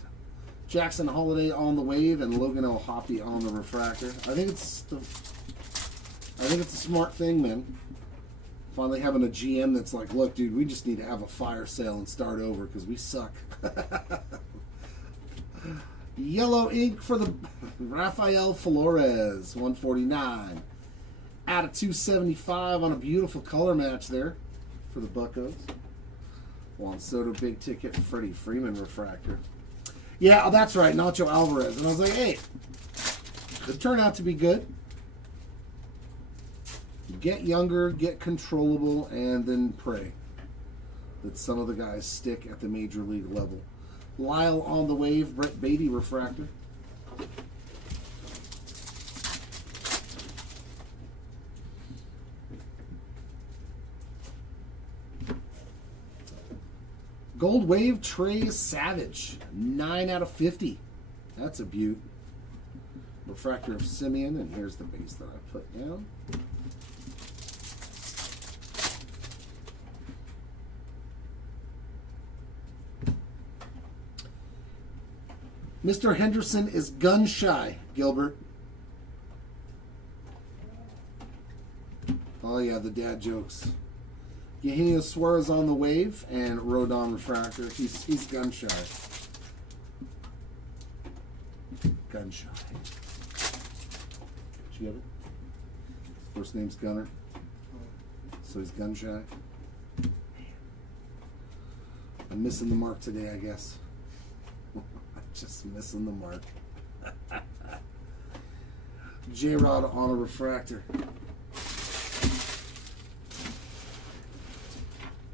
Jackson Holiday on the wave and Logan O'Hoppe on the refractor. I think it's a smart thing, man. Finally having a GM that's like, look, dude, we just need to have a fire sale and start over because we suck. Yellow ink for the Rafael Flores, 149. Out of 275 on a beautiful color match there for the Buccos. Juan Soto big ticket, Freddie Freeman refractor. Yeah, that's right, Nacho Alvarez. And I was like, hey, could turn out to be good. Get younger, get controllable, and then pray that some of the guys stick at the major league level. Lyle on the wave, Brett Beatty refractor. Gold Wave Trey Savage, 9 out of 50. That's a beaut. Refractor of Simeon, and here's the base that I put down. Mr. Henderson is gun shy, Gilbert. Oh yeah, the dad jokes. Eugenio Suarez on the wave and Rodon refractor. He's gun shy. Gun shy. Did you get it? First name's Gunner. So he's gun shy. I'm missing the mark today, I guess. I'm just missing the mark. J-Rod on a refractor.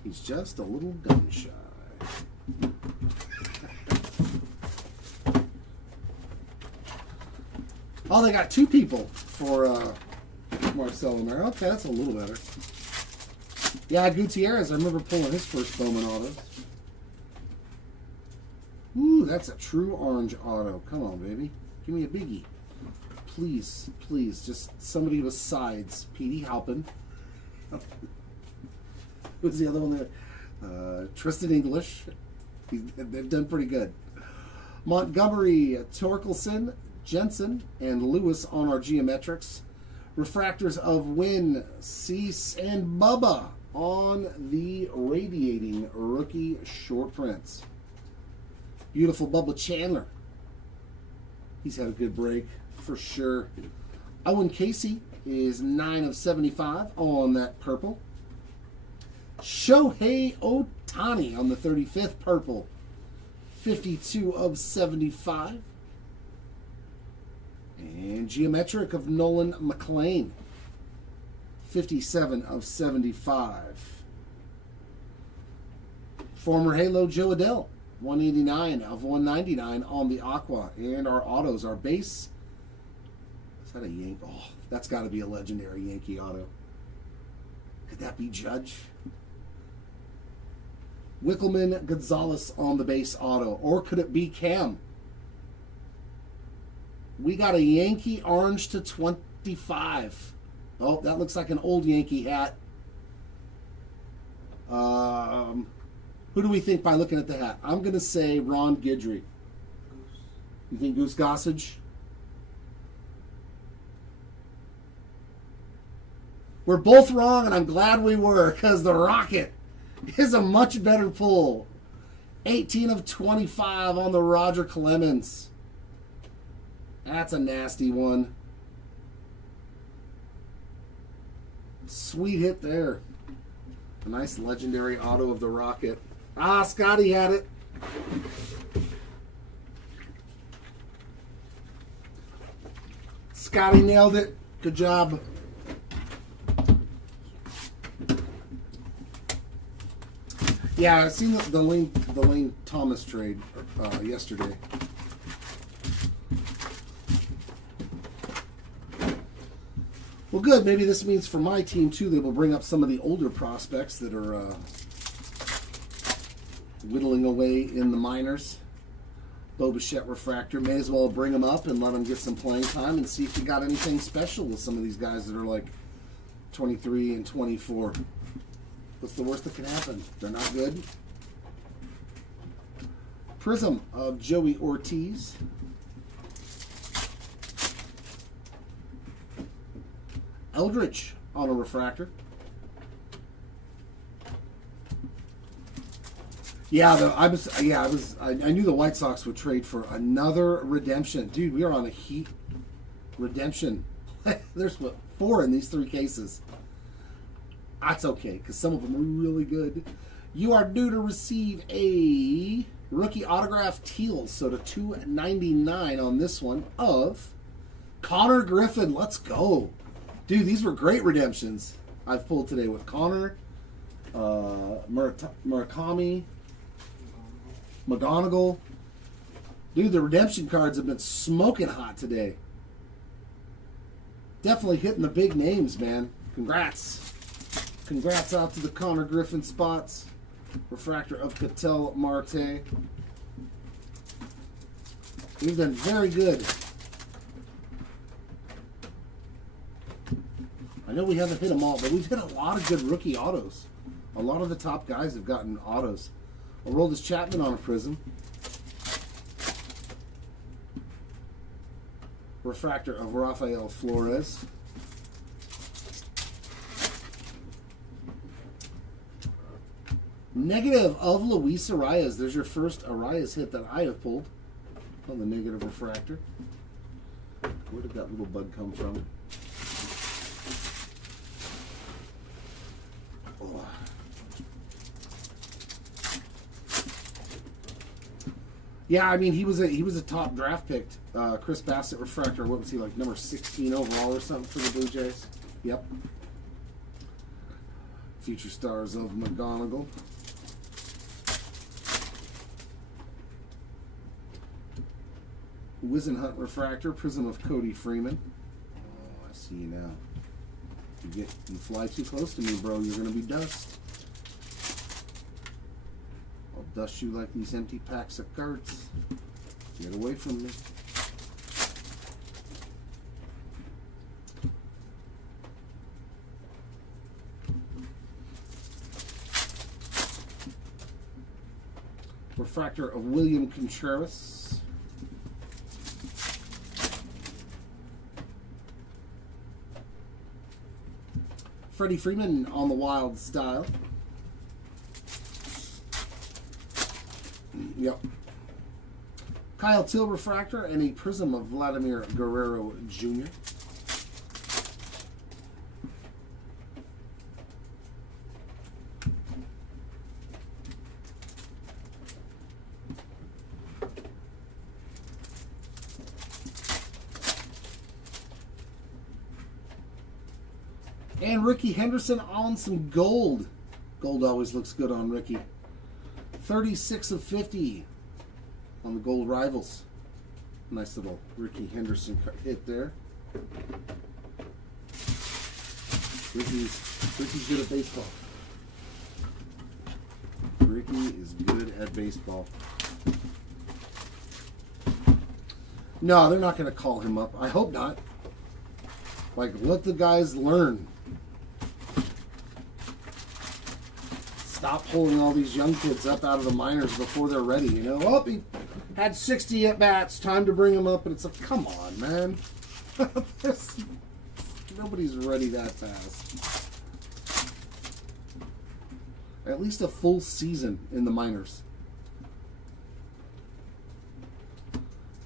He's just a little gun shy. Oh, they got 2 people for Marcel Romero. Okay, that's a little better. Yeah, Gutierrez, I remember pulling his first Bowman autos. Ooh, that's a true orange auto. Come on, baby. Give me a biggie. Please, please, just somebody with sides. Petey Halpin. Who's the other one there? Tristan English. They've done pretty good. Montgomery, Torkelson, Jensen, and Lewis on our geometrics. Refractors of Wynn, Cease, and Bubba on the radiating rookie short prints. Beautiful Bubba Chandler. He's had a good break for sure. Owen Casey is 9 of 75 on that purple. Shohei Ohtani on the 35th purple. 52 of 75. And geometric of Nolan McLean. 57 of 75. Former Halo Joe Adell. 189 of 199 on the Aqua. And our autos, our base. Is that a Yankee? Oh, that's got to be a legendary Yankee auto. Could that be Judge? Wickelman Gonzalez on the base auto. Or could it be Cam? We got a Yankee orange to 25. Oh, that looks like an old Yankee hat. Who do we think by looking at the hat? I'm going to say Ron Guidry. You think Goose Gossage? We're both wrong, and I'm glad we were, because the Rocket is a much better pull. 18 of 25 on the Roger Clemens. That's a nasty one. Sweet hit there. A nice legendary auto of the Rocket. Ah, Scotty had it. Scotty nailed it. Good job. Yeah, I seen the Lane Thomas trade yesterday. Well, good. Maybe this means for my team too, they will bring up some of the older prospects that are whittling away in the minors. Bo Bichette refractor. May as well bring them up and let them get some playing time and see if you got anything special with some of these guys that are like 23 and 24. What's the worst that can happen? They're not good. Prism of Joey Ortiz. Eldridge on a refractor. I knew the White Sox would trade for another redemption. Dude, we are on a heat redemption. There's 4 in these 3 cases. That's okay, because some of them are really good. You are due to receive a rookie autograph teal, so to $2.99 on this one of Connor Griffin. Let's go. Dude, these were great redemptions I've pulled today with Connor, Murakami, McGonigal. Dude, the redemption cards have been smoking hot today. Definitely hitting the big names, man. Congrats. Congrats out to the Connor Griffin spots. refractor of Ketel Marte. We've done very good. I know we haven't hit them all, but we've hit a lot of good rookie autos. A lot of the top guys have gotten autos. Aroldis Chapman on a prism. Refractor of Rafael Flores. Negative of Luis Arias. There's your first Arias hit that I have pulled on the negative refractor. Where did that little bug come from? Oh. Yeah, I mean he was a top draft pick. Chris Bassett refractor. What was he, like number 16 overall or something for the Blue Jays? Yep. Future stars of McGonigal. Wizenhunt refractor, prism of Cody Freeman. Oh, I see you now. You fly too close to me, bro. You're gonna be dust. I'll dust you like these empty packs of cards. Get away from me. Refractor of William Contreras. Freddie Freeman on the Wild style. Yep. Kyle Till refractor and a prism of Vladimir Guerrero Jr. And Ricky Henderson on some gold. Gold always looks good on Ricky. 36 of 50 on the gold rivals. Nice little Ricky Henderson hit there. Ricky's good at baseball. Ricky is good at baseball. No, they're not going to call him up. I hope not. Like, let the guys learn. Stop pulling all these young kids up out of the minors before they're ready, you know? Oh, he had 60 at-bats, time to bring him up, and it's like, come on, man. Nobody's ready that fast. At least a full season in the minors.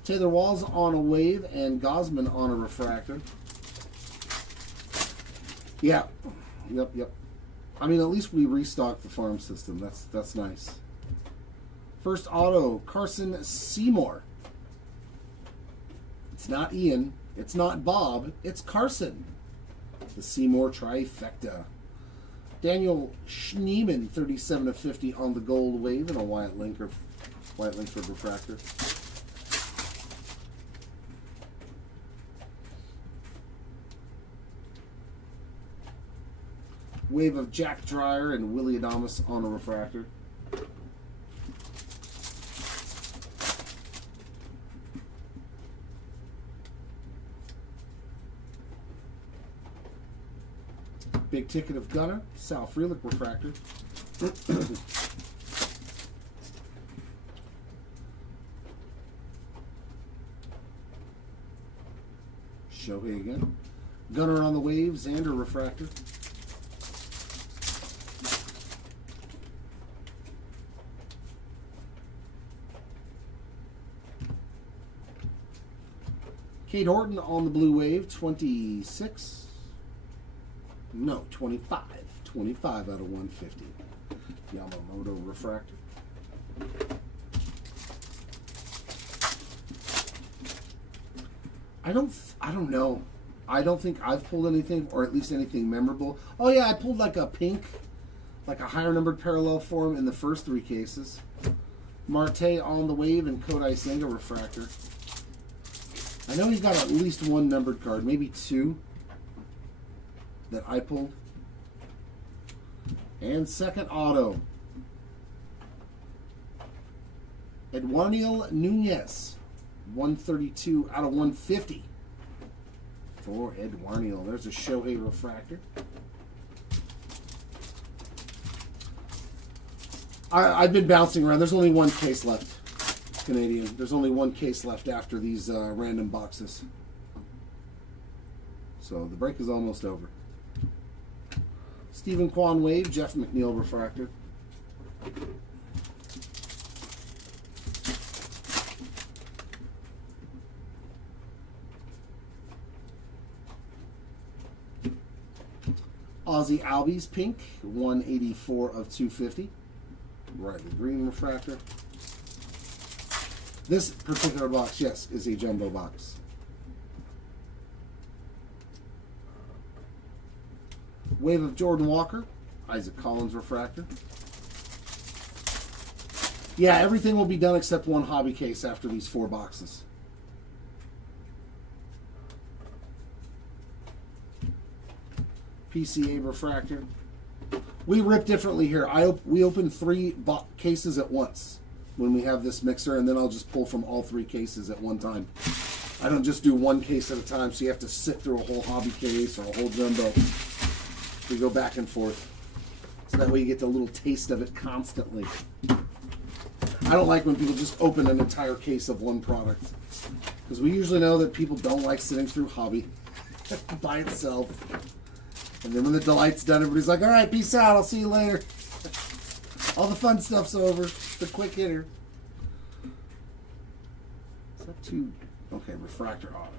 Taylor Walls on a wave and Gosman on a refractor. Yeah. Yep. I mean, at least we restocked the farm system. That's nice. First auto, Carson Seymour. It's not Ian. It's not Bob. It's Carson. The Seymour trifecta. Daniel Schneeman, 37 of 50 on the gold wave and a Wyatt Langford refractor. Wave of Jack Dreyer and Willie Adames on a refractor. Big ticket of Gunner, Sal Frelick refractor. Shohei again. Gunner on the wave, Xander refractor. Cade Horton on the blue wave, 26. No, 25. 25 out of 150. Yamamoto refractor. I don't know. I don't think I've pulled anything, or at least anything memorable. Oh yeah, I pulled like a pink, like a higher numbered parallel form in the first three cases. Marte on the wave and Kodai Senga refractor. I know he got at least one numbered card, maybe two, that I pulled. And second auto, Eduardo Nunez, 132 out of 150 for Eduardo. There's a Shohei refractor. I've been bouncing around. There's only one case left, Canadian. There's only one case left after these random boxes. So the break is almost over. Stephen Kwan Wave, Jeff McNeil refractor. Ozzy Albies pink, 184 of 250. Riley Green refractor. This particular box, yes, is a jumbo box. Wave of Jordan Walker, Isaac Collins refractor. Yeah, everything will be done except one hobby case after these 4 boxes. PCA refractor. We rip differently here. We open 3 cases at once when we have this mixer, and then I'll just pull from all 3 cases at one time. I don't just do 1 case at a time, so you have to sit through a whole hobby case or a whole jumbo. We go back and forth. So that way you get the little taste of it constantly. I don't like when people just open an entire case of one product, because we usually know that people don't like sitting through hobby by itself. And then when the delight's done, everybody's like, all right, peace out, I'll see you later. All the fun stuff's over. The quick hitter. Is that 2? Okay, refractor auto.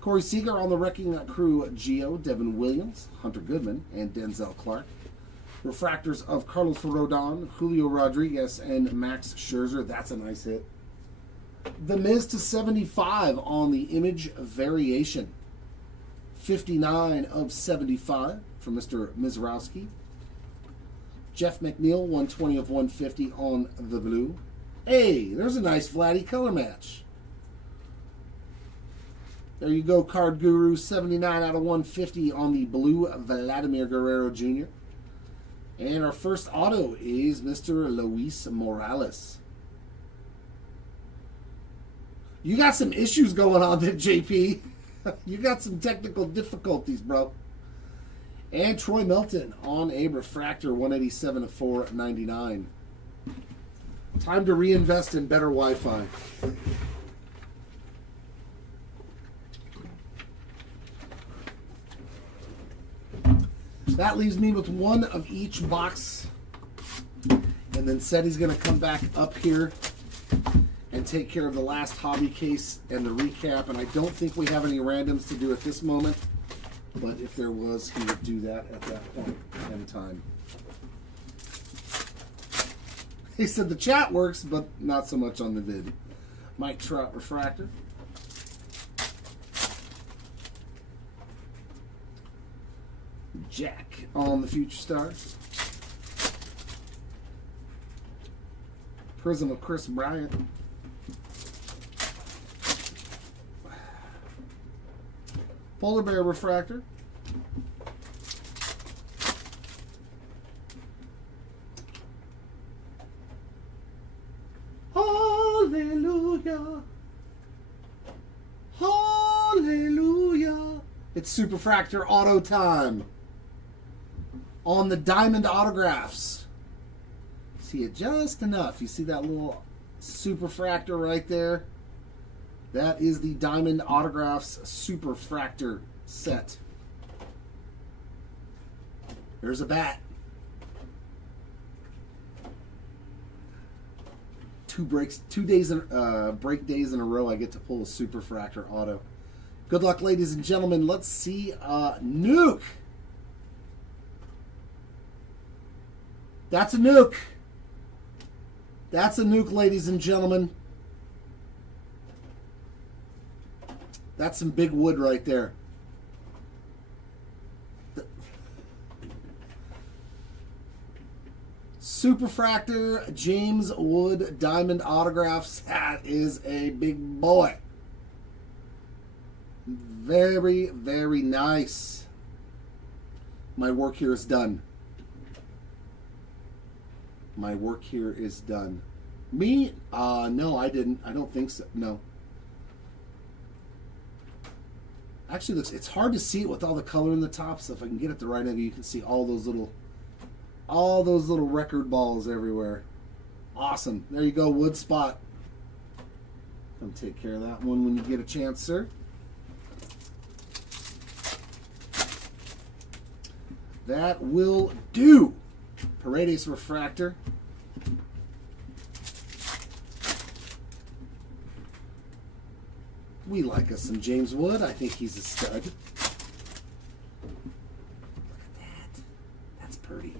Corey Seager on the Wrecking Crew Geo, Devin Williams, Hunter Goodman, and Denzel Clark. Refractors of Carlos Rodon, Julio Rodriguez, and Max Scherzer. That's a nice hit. The Miz to 75 on the Image Variation. 59 of 75 from Mr. Mizrowski. Jeff McNeil, 120 of 150 on the blue. Hey, there's a nice Vladdy color match. There you go, Card Guru, 79 out of 150 on the blue Vladimir Guerrero Jr. And our first auto is Mr. Luis Morales. You got some issues going on there, JP. You got some technical difficulties, bro. And Troy Milton on a refractor, 187 of 499. Time to reinvest in better Wi-Fi. That leaves me with 1 of each box. And then Seti's going to come back up here and take care of the last hobby case and the recap. And I don't think we have any randoms to do at this moment. But if there was, he would do that at that point in time. He said the chat works, but not so much on the vid. Mike Trout refractor. Jack on the Future Stars. Prism of Chris Bryant. Polar Bear refractor. Hallelujah. Hallelujah. It's Superfractor auto time. On the diamond autographs. See it just enough. You see that little Superfractor right there? That is the Diamond Autographs Superfractor set. There's a bat. 2 break days in a row I get to pull a Superfractor auto. Good luck, ladies and gentlemen. Let's see Nuke. That's a Nuke. That's a Nuke, ladies and gentlemen. That's some big wood right there. Superfractor James Wood Diamond Autographs. That is a big boy. Very, very nice. My work here is done. My work here is done. Me? No, I didn't. I don't think so. No. Actually, it's hard to see it with all the color in the top. So if I can get it the right angle, you can see all those little record balls everywhere. Awesome. There you go, wood spot. Come take care of that one when you get a chance, sir. That will do. Paredes refractor. We like us some James Wood. I think he's a stud. Look at that. That's pretty.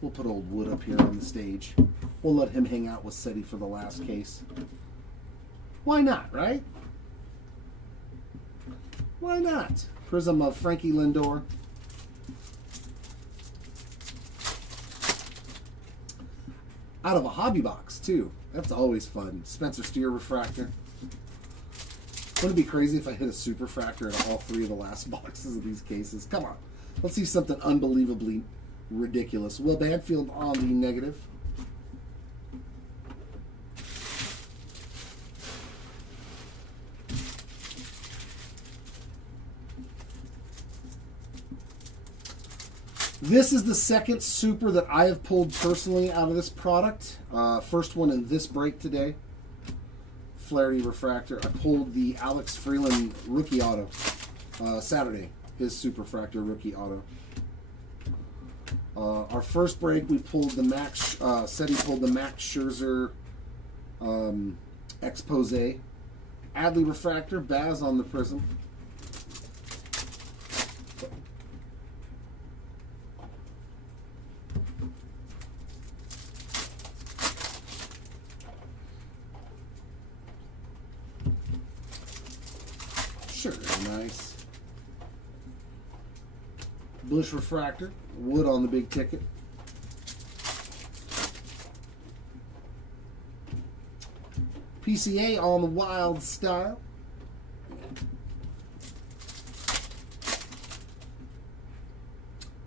We'll put old Wood up here on the stage. We'll let him hang out with Seti for the last case. Why not, right? Why not? Prism of Frankie Lindor. Out of a hobby box, too. That's always fun. Spencer Steer refractor. Wouldn't it be crazy if I hit a super fractor in all three of the last boxes of these cases? Come on. Let's see something unbelievably ridiculous. Will Banfield on the negative. This is the second super that I have pulled personally out of this product. First one in this break today. Flaherty refractor. I pulled the Alex Freeland rookie auto Saturday. His super fractor rookie auto. Our first break, we pulled the Max. Seti pulled the Max Scherzer expose. Adley refractor. Baz on the prism. Sure, nice. Bush refractor, Wood on the big ticket. PCA on the wild style.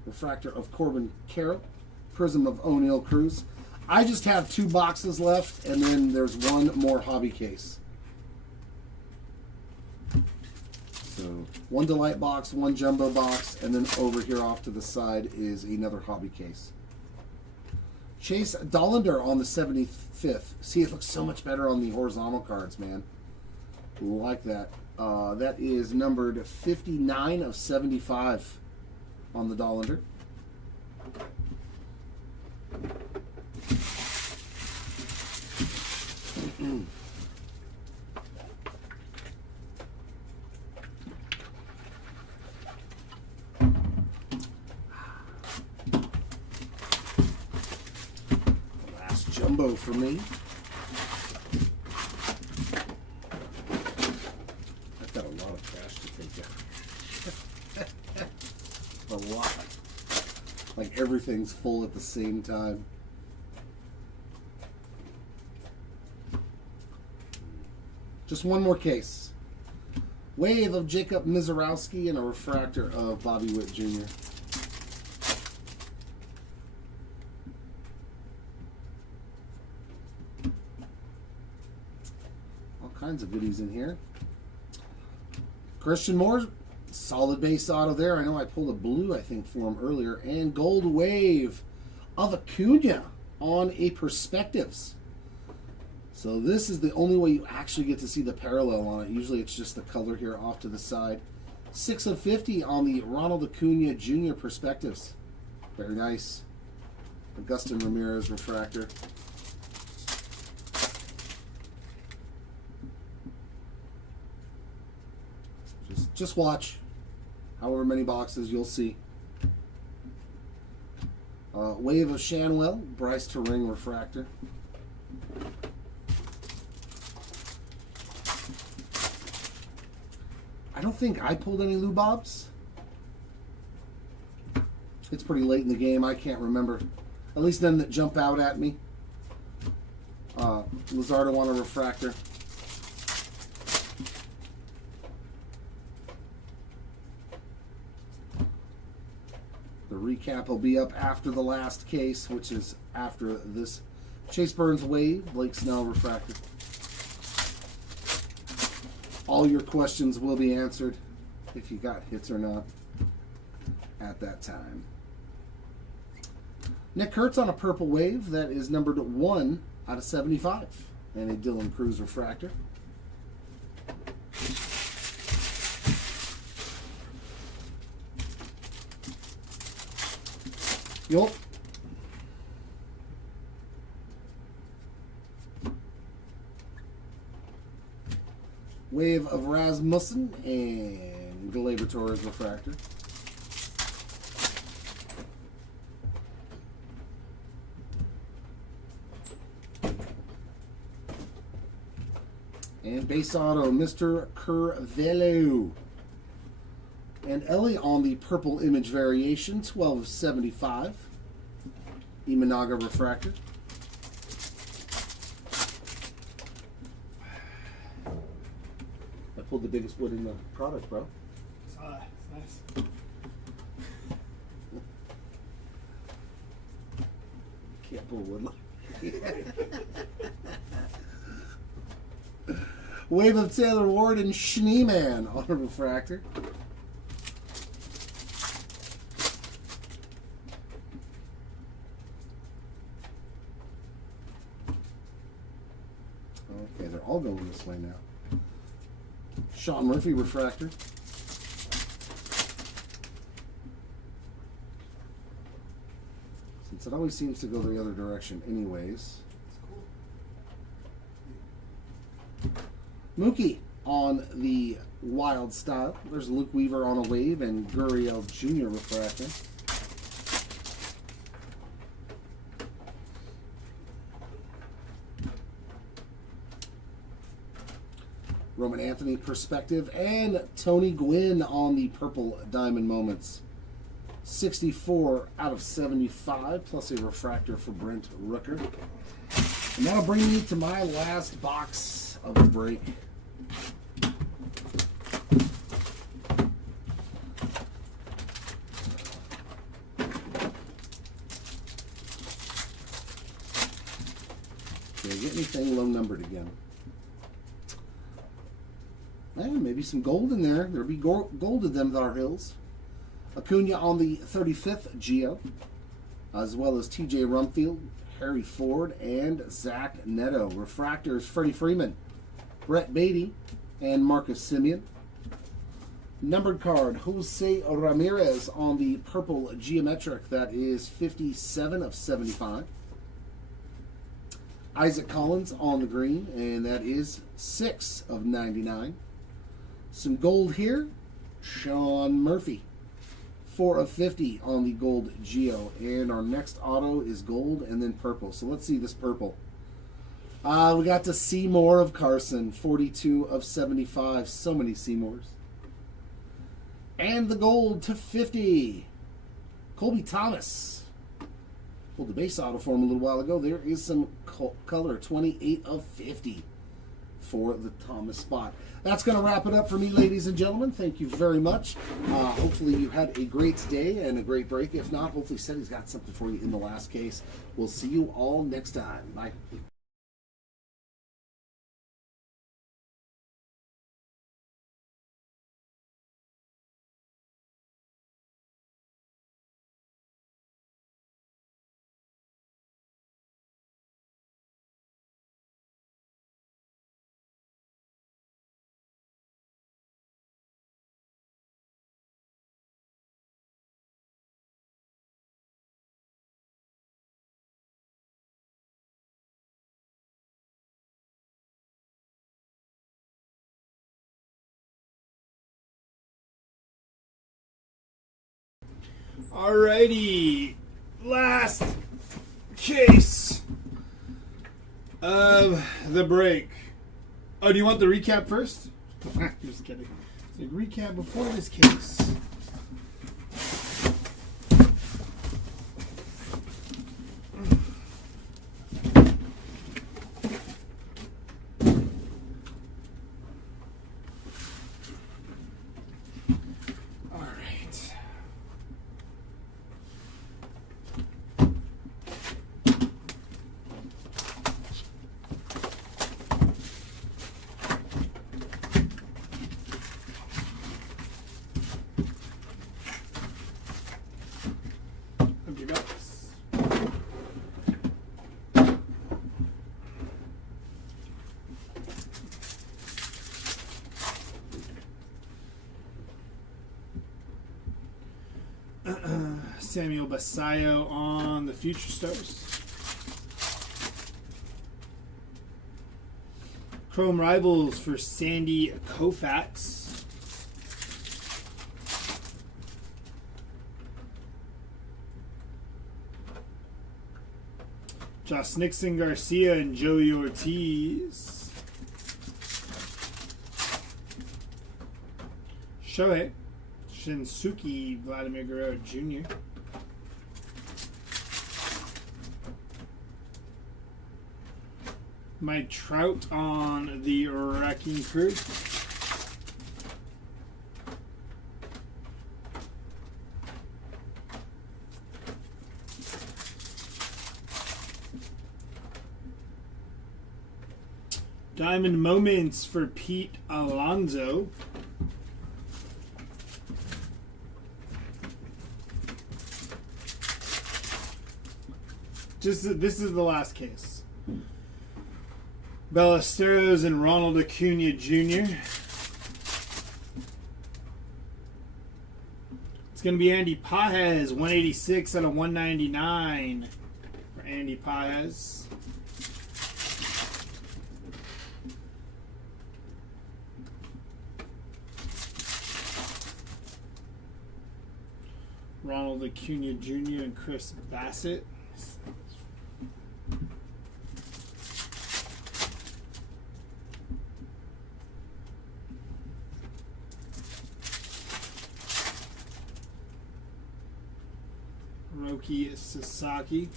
Refractor of Corbin Carroll. Prism of O'Neal Cruz. I just have 2 boxes left, and then there's one more hobby case. So 1 Delight box, 1 Jumbo box, and then over here off to the side is another hobby case. Chase Dollander on the 75th. See, it looks so much better on the horizontal cards, man. Like that. That is numbered 59 of 75 on the Dollander. Jumbo for me. I've got a lot of trash to take out. A lot. Like everything's full at the same time. Just one more case. Wave of Jacob Mizorowski and a refractor of Bobby Witt Jr. Kinds of goodies in here. Christian Moore, solid base auto there. I know I pulled a blue, I think, for him earlier. And gold wave of Acuna on a Perspectives. So this is the only way you actually get to see the parallel on it. Usually it's just the color here off to the side. 6 of 50 on the Ronald Acuna Jr. Perspectives. Very nice. Augustin Ramirez refractor. Just watch. However many boxes you'll see. Wave of Shanwell, Bryce to Ring refractor. I don't think I pulled any Lou Bobs. It's pretty late in the game. I can't remember. At least none that jump out at me. Luzardo on a refractor. The recap will be up after the last case, which is after this Chase Burns Wave, Blake Snell Refractor. All your questions will be answered if you got hits or not at that time. Nick Kurtz on a Purple Wave that is numbered 1 out of 75. And a Dylan Cruz Refractor. Yup. Wave of Rasmussen and Gleyber Torres Refractor. And base auto, Mr. Curvelo. And Ellie on the purple image variation, 12 of 75. Imanaga Refractor. I pulled the biggest wood in the product, bro. Nice. Can't pull wood like Wave of Taylor Ward and Schneeman on a Refractor. Okay, they're all going this way now. Sean Murphy Refractor. Since it always seems to go the other direction anyways. Mookie on the Wild Style. There's Luke Weaver on a Wave and Gurriel Jr. Refractor. Roman Anthony Perspective and Tony Gwynn on the Purple Diamond Moments. 64 out of 75 plus a refractor for Brent Rooker. And that'll bring me to my last box of the break. Did I get anything low numbered again? Maybe some gold in there. There'll be gold in them Thar Hills. Acuna on the 35th Geo, as well as TJ Rumfield, Harry Ford, and Zach Neto. Refractors, Freddie Freeman, Brett Beatty, and Marcus Simeon. Numbered card, Jose Ramirez on the purple geometric. That is 57 of 75. Isaac Collins on the green, and that is 6 of 99. Some gold here, Sean Murphy. 4 of 50 on the gold Geo. And our next auto is gold and then purple. So let's see this purple. We got to see more of Carson. 42 of 75. So many Seymours. And the gold to 50. Colby Thomas. Pulled the base auto for him a little while ago. There is some color. 28 of 50 for the Thomas spot. That's going to wrap it up for me, ladies and gentlemen. Thank you very much. Hopefully you had a great day and a great break. If not, hopefully Seti's got something for you in the last case. We'll see you all next time. Bye. Alrighty, last case of the break. Oh, do you want the recap first? Just kidding. So recap before this case. Samuel Basayo on the Future Stars. Chrome Rivals for Sandy Koufax. Josh Nixon Garcia and Joey Ortiz. Shohei Shinsuke Vladimir Guerrero Jr. Mike Trout on the Wrecking Crew. Diamond Moments for Pete Alonso. This is the last case. Ballesteros and Ronald Acuna Jr. It's going to be Andy Pajes, 186 out of 199 for Andy Pajes. Ronald Acuna Jr. and Chris Bassett. Roki Sasaki.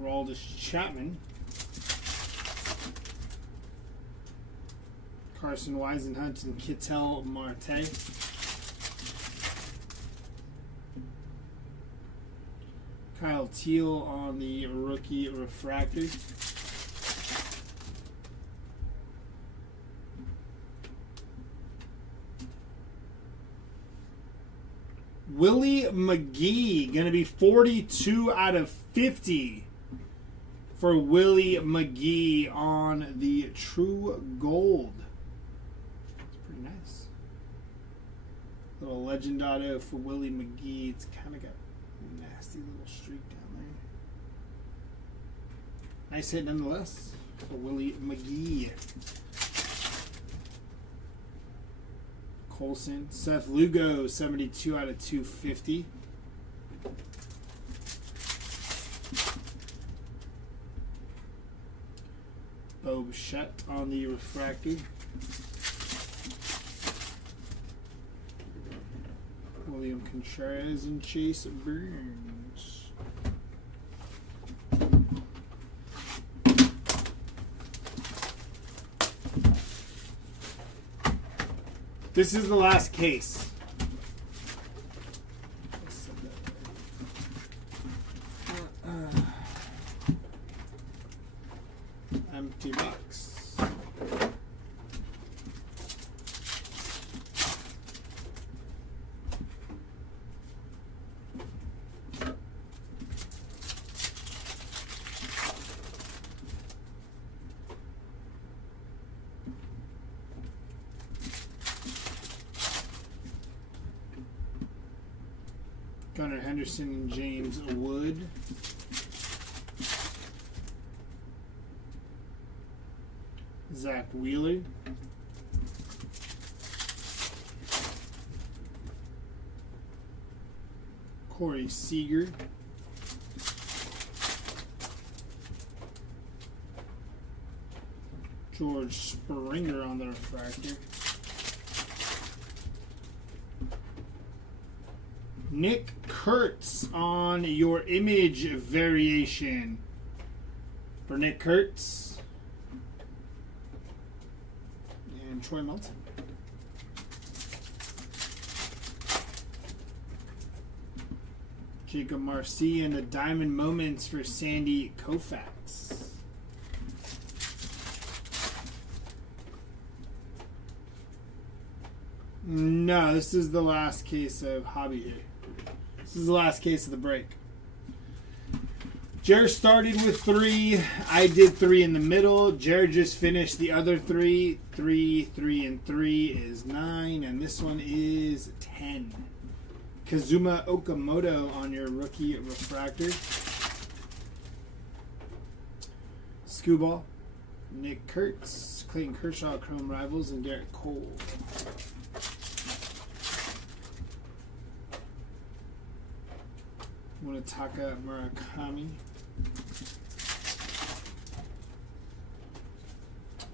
Aroldis Chapman. Carson Weisenhunt and Ketel Marte. Kyle Teal on the rookie refractor. Willie McGee, going to be 42 out of 50 for Willie McGee on the True Gold. It's pretty nice. Little legend auto for Willie McGee. It's kind of got a nasty little streak down there. Nice hit nonetheless for Willie McGee. Colson. Seth Lugo, 72 out of 250. Bo Bichette on the refractor. William Contreras and Chase Burns. This is the last case. Empty box. Gunnar Henderson and James Wood. Zach Wheeler. Corey Seager. George Springer on the refractor. Nick Kurtz on your image variation. For Nick Kurtz. And Troy Melton. Jacob Marcy and the Diamond Moments for Sandy Koufax. No, this is the last case of Hobby here. This is the last case of the break. Jared started with 3. I did 3 in the middle. Jared just finished the other 3. 3, 3, and 3 is 9. And this one is 10. Kazuma Okamoto on your rookie refractor. Scooball. Nick Kurtz. Clayton Kershaw, Chrome Rivals, and Garrett Cole. Munetaka Murakami.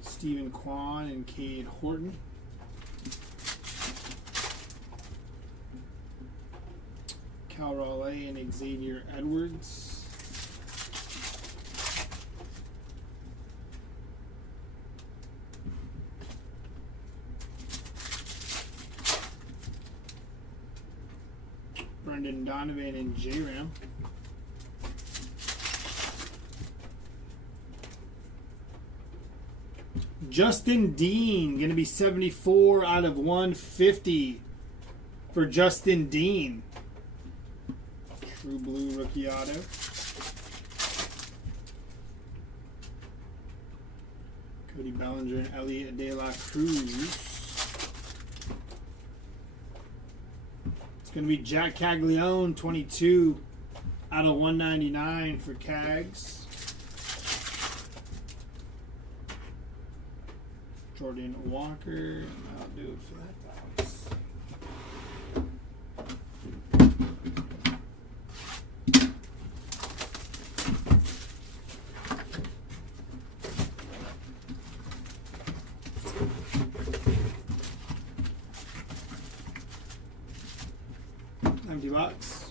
Stephen Kwan and Cade Horton. Cal Raleigh and Xavier Edwards. Brendan Donovan and J-Ram. Justin Dean, going to be 74 out of 150 for Justin Dean. True Blue Rookie Auto. Cody Bellinger and Elliot De La Cruz. It's going to be Jack Caglione, 22 out of 199 for Cags. Jordan Walker. I'll do it for that box. Empty box.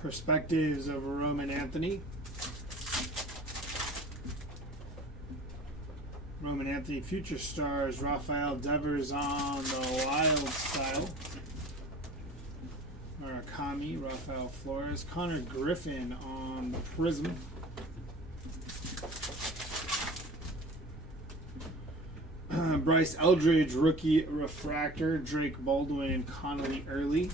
Perspectives of Roman Anthony. Roman Anthony Future Stars. Rafael Devers on the Wild Style. Murakami. Rafael Flores. Connor Griffin on the Prism. Bryce Eldridge Rookie Refractor. Drake Baldwin and Connolly Early.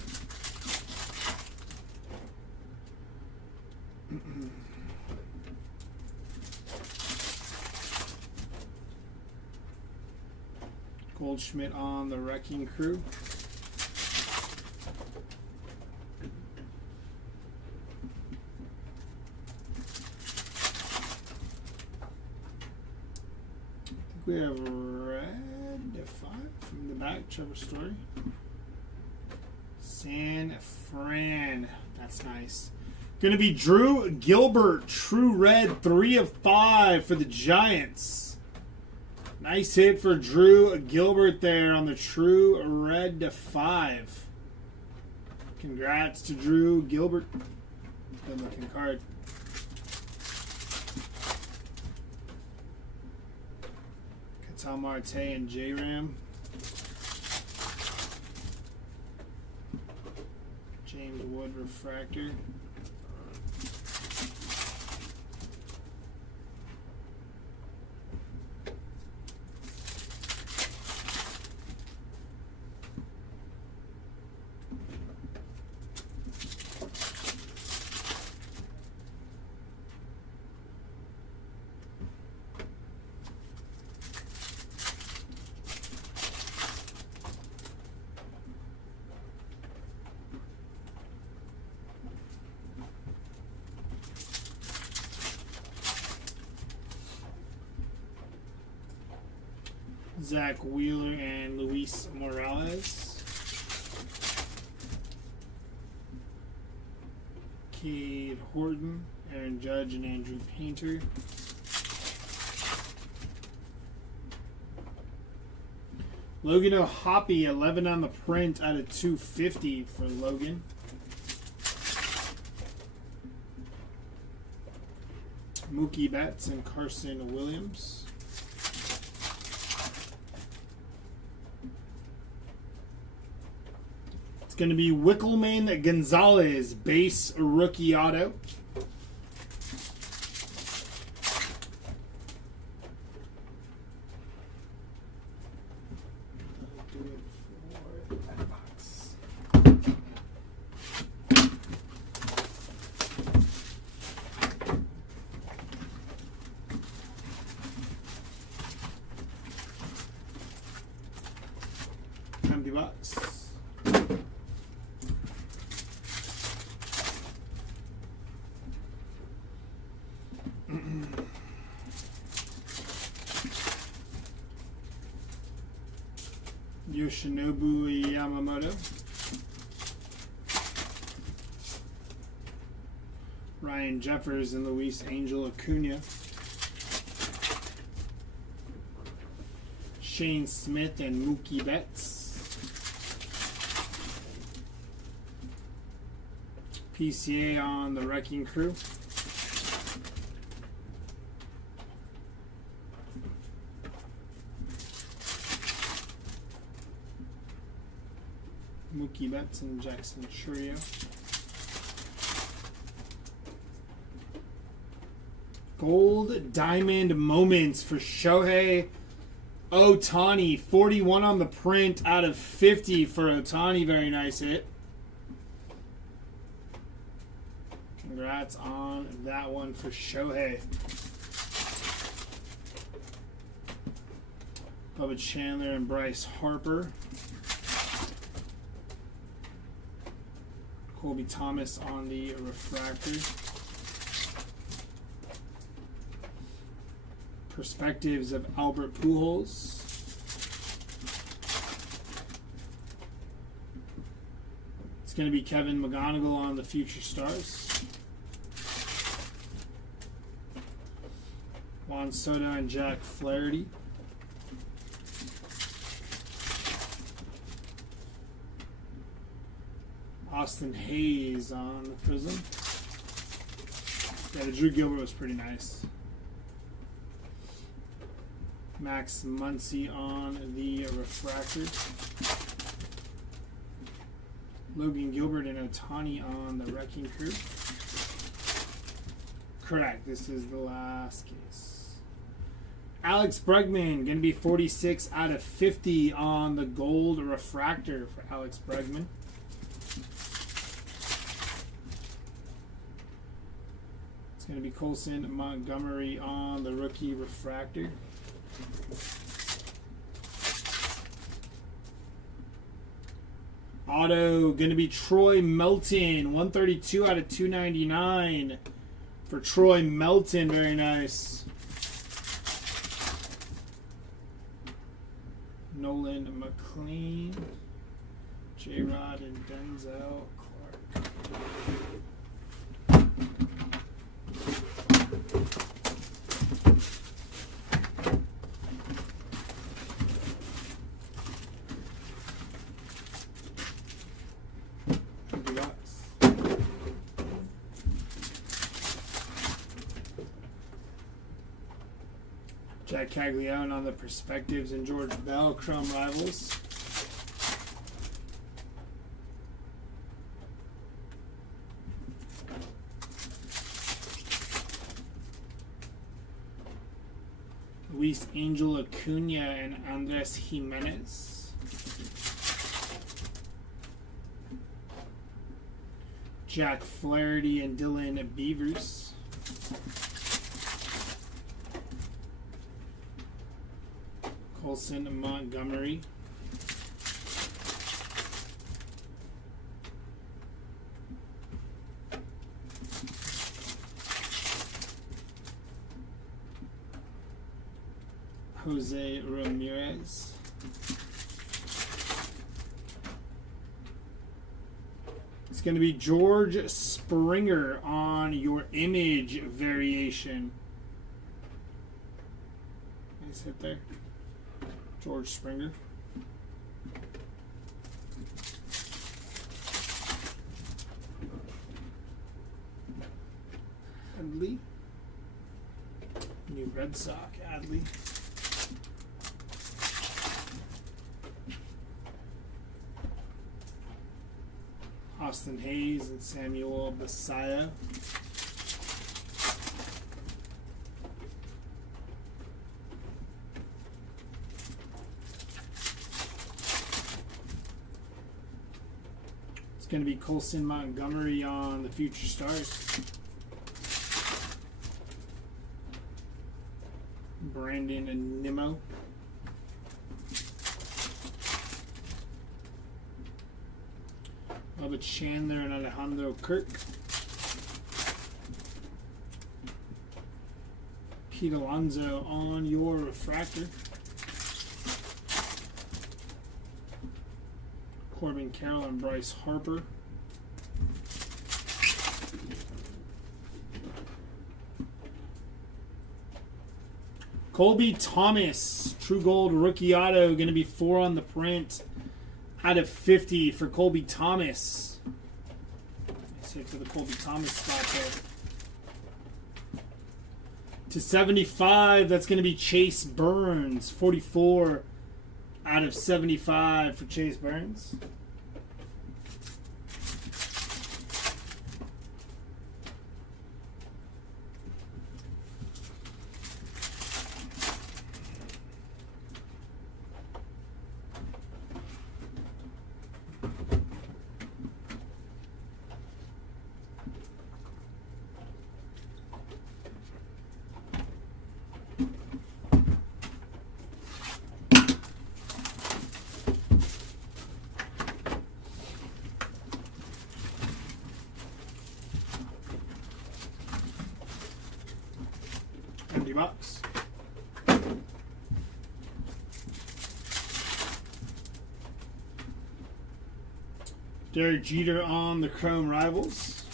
Goldschmidt on the Wrecking Crew. I think we have red 5 from the back, Trevor Story. San Fran. That's nice. Going to be Drew Gilbert, True Red, 3 of 5 for the Giants. Nice hit for Drew Gilbert there on the True Red to 5. Congrats to Drew Gilbert. Good looking card. Ketel Marte and J-Ram. James Wood Refractor. Zach Wheeler and Luis Morales. Cade Horton, Aaron Judge, and Andrew Painter. Logan O'Hoppe, 11 on the print out of 250 for Logan. Mookie Betts and Carson Williams. Going to be Wickelman Gonzalez, base rookie auto. Do it $50. Yoshinobu Yamamoto. Ryan Jeffers and Luis Angel Acuna. Shane Smith and Mookie Betts. PCA on the Wrecking Crew. Mookie Betts and Jackson Churio. Gold Diamond Moments for Shohei Ohtani. 41 on the print out of 50 for Ohtani. Very nice hit. Congrats on that one for Shohei. Bubba Chandler and Bryce Harper. Colby Thomas on the refractor. Perspectives of Albert Pujols. It's going to be Kevin McGonigal on the Future Stars. Juan Soto and Jack Flaherty. Austin Hayes on the Prism. Yeah, the Drew Gilbert was pretty nice. Max Muncy on the refractor. Logan Gilbert and Ohtani on the Wrecking Crew. Correct. This is the last case. Alex Bregman, going to be 46 out of 50 on the gold refractor for Alex Bregman. It's going to be Colson Montgomery on the rookie refractor. Auto going to be Troy Melton, 132 out of 299 for Troy Melton. Very nice. Nolan McLean, J-Rod and Denzel Clark. Jack Caglione on the Perspectives and George Bell, Chrome Rivals. Luis Angel Acuna and Andres Jimenez. Jack Flaherty and Dylan Beavers. Colson Montgomery. Jose Ramirez. It's going to be George Springer on your image variation. Nice hit there. George Springer. Adley. New Red Sox, Adley. Austin Hayes and Samuel Basallo. It's going to be Colson Montgomery on the Future Stars. Brandon Nimmo. Bubba Chandler and Alejandro Kirk. Pete Alonso on your refractor. Corbin Carroll and Bryce Harper. Colby Thomas, True Gold Rookie Auto, going to be 4 on the print out of 50 for Colby Thomas. Let's hit for the Colby Thomas spot there. To 75, that's going to be Chase Burns, 44 out of 75 for Chase Burns. Empty box. Derek Jeter on the Chrome Rivals.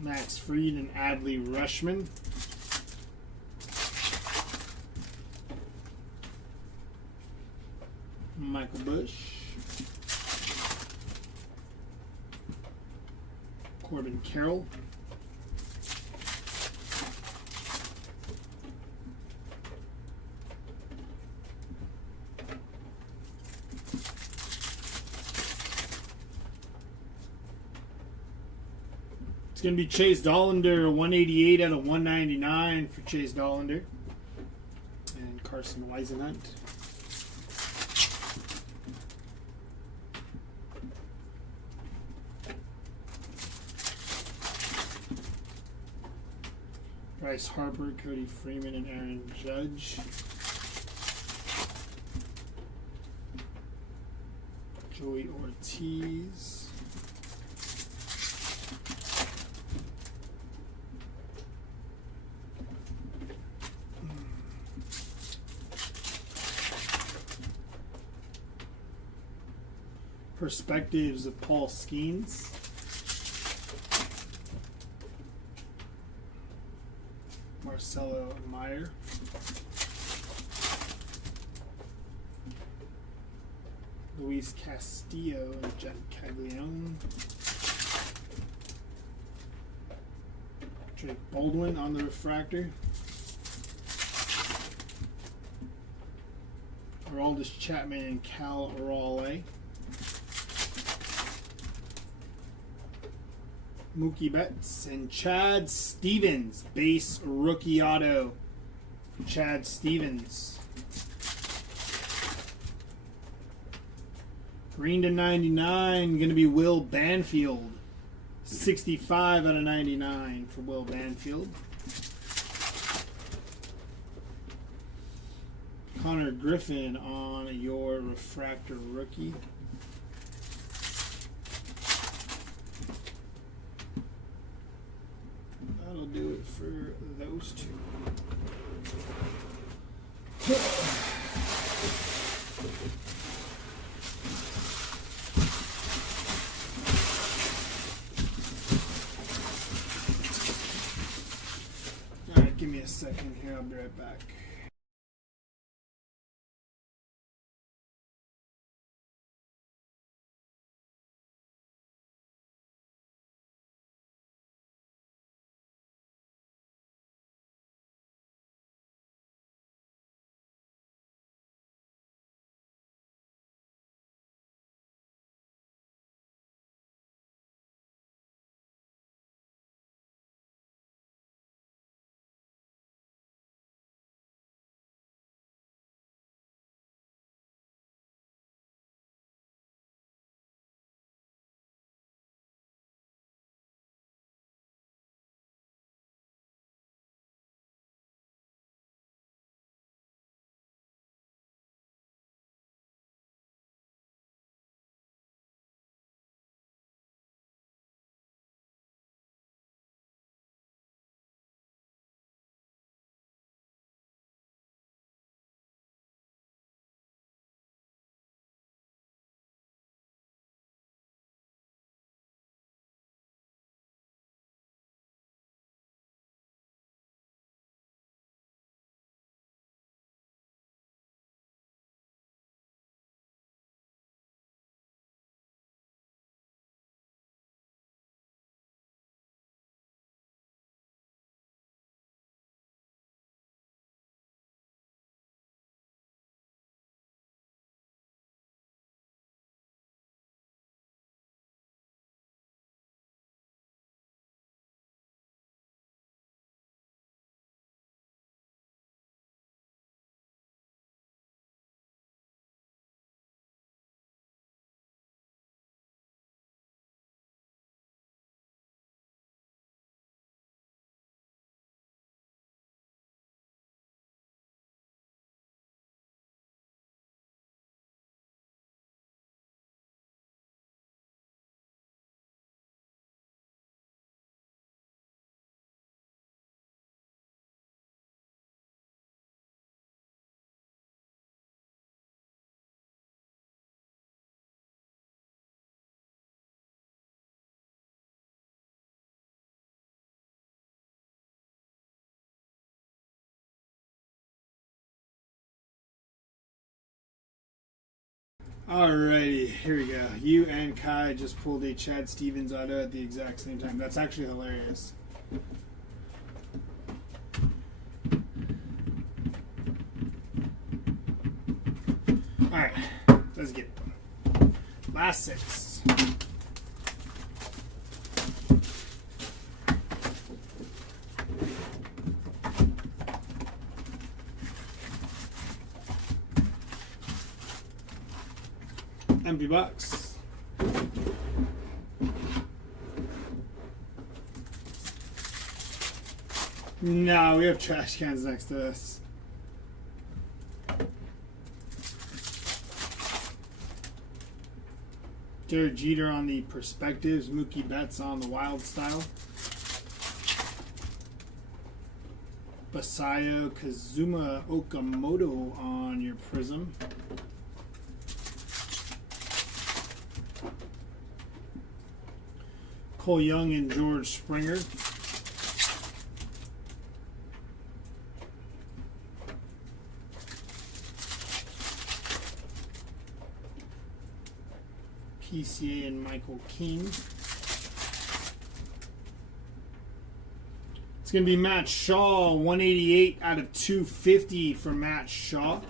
Max Fried and Adley Rutschman. Michael Bush. Corbin Carroll. It's going to be Chase Dollander, 188 out of 199 for Chase Dollander. And Carson Weisenhunt. Bryce Harper, Cody Freeman, and Aaron Judge. Joey Ortiz. Perspectives of Paul Skeens. Marcelo Meyer. Luis Castillo and Jack Caglione. Drake Baldwin on the refractor. Aroldis Chapman and Cal Raleigh. Mookie Betts and Chad Stevens, base rookie auto for Chad Stevens. Green to 99, going to be Will Banfield. 65 out of 99 for Will Banfield. Connor Griffin on your refractor rookie. That'll do it for those two. All right, give me a second here. I'll be right back. Alrighty, here we go. You and Kai just pulled a Chad Stevens auto at the exact same time. That's actually hilarious. Alright, let's get it. Last 6. Empty box. No, we have trash cans next to this. Derek Jeter on the Perspectives. Mookie Betts on the Wild Style. Basayo Kazuma Okamoto on your Prism. Cole Young and George Springer. PCA and Michael King. It's going to be Matt Shaw, 188 out of 250 for Matt Shaw.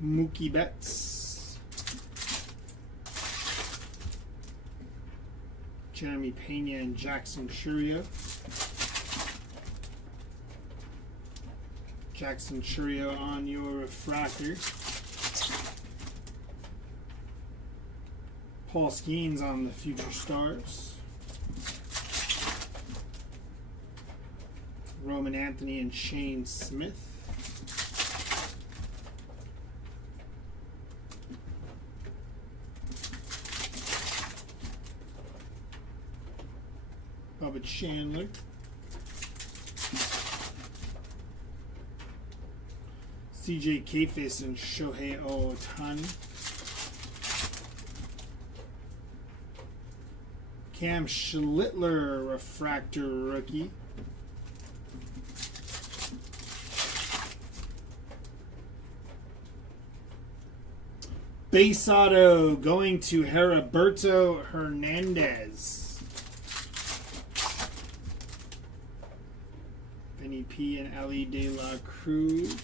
Mookie Betts. Jeremy Pena and Jackson Churio. Jackson Churio on your refractor. Paul Skeens on the Future Stars. Roman Anthony and Shane Smith. Bubba Chandler. CJ Kafis and Shohei Ohtani. Cam Schlittler, refractor rookie. Base auto going to Heriberto Hernandez. Benny P and Ellie De La Cruz.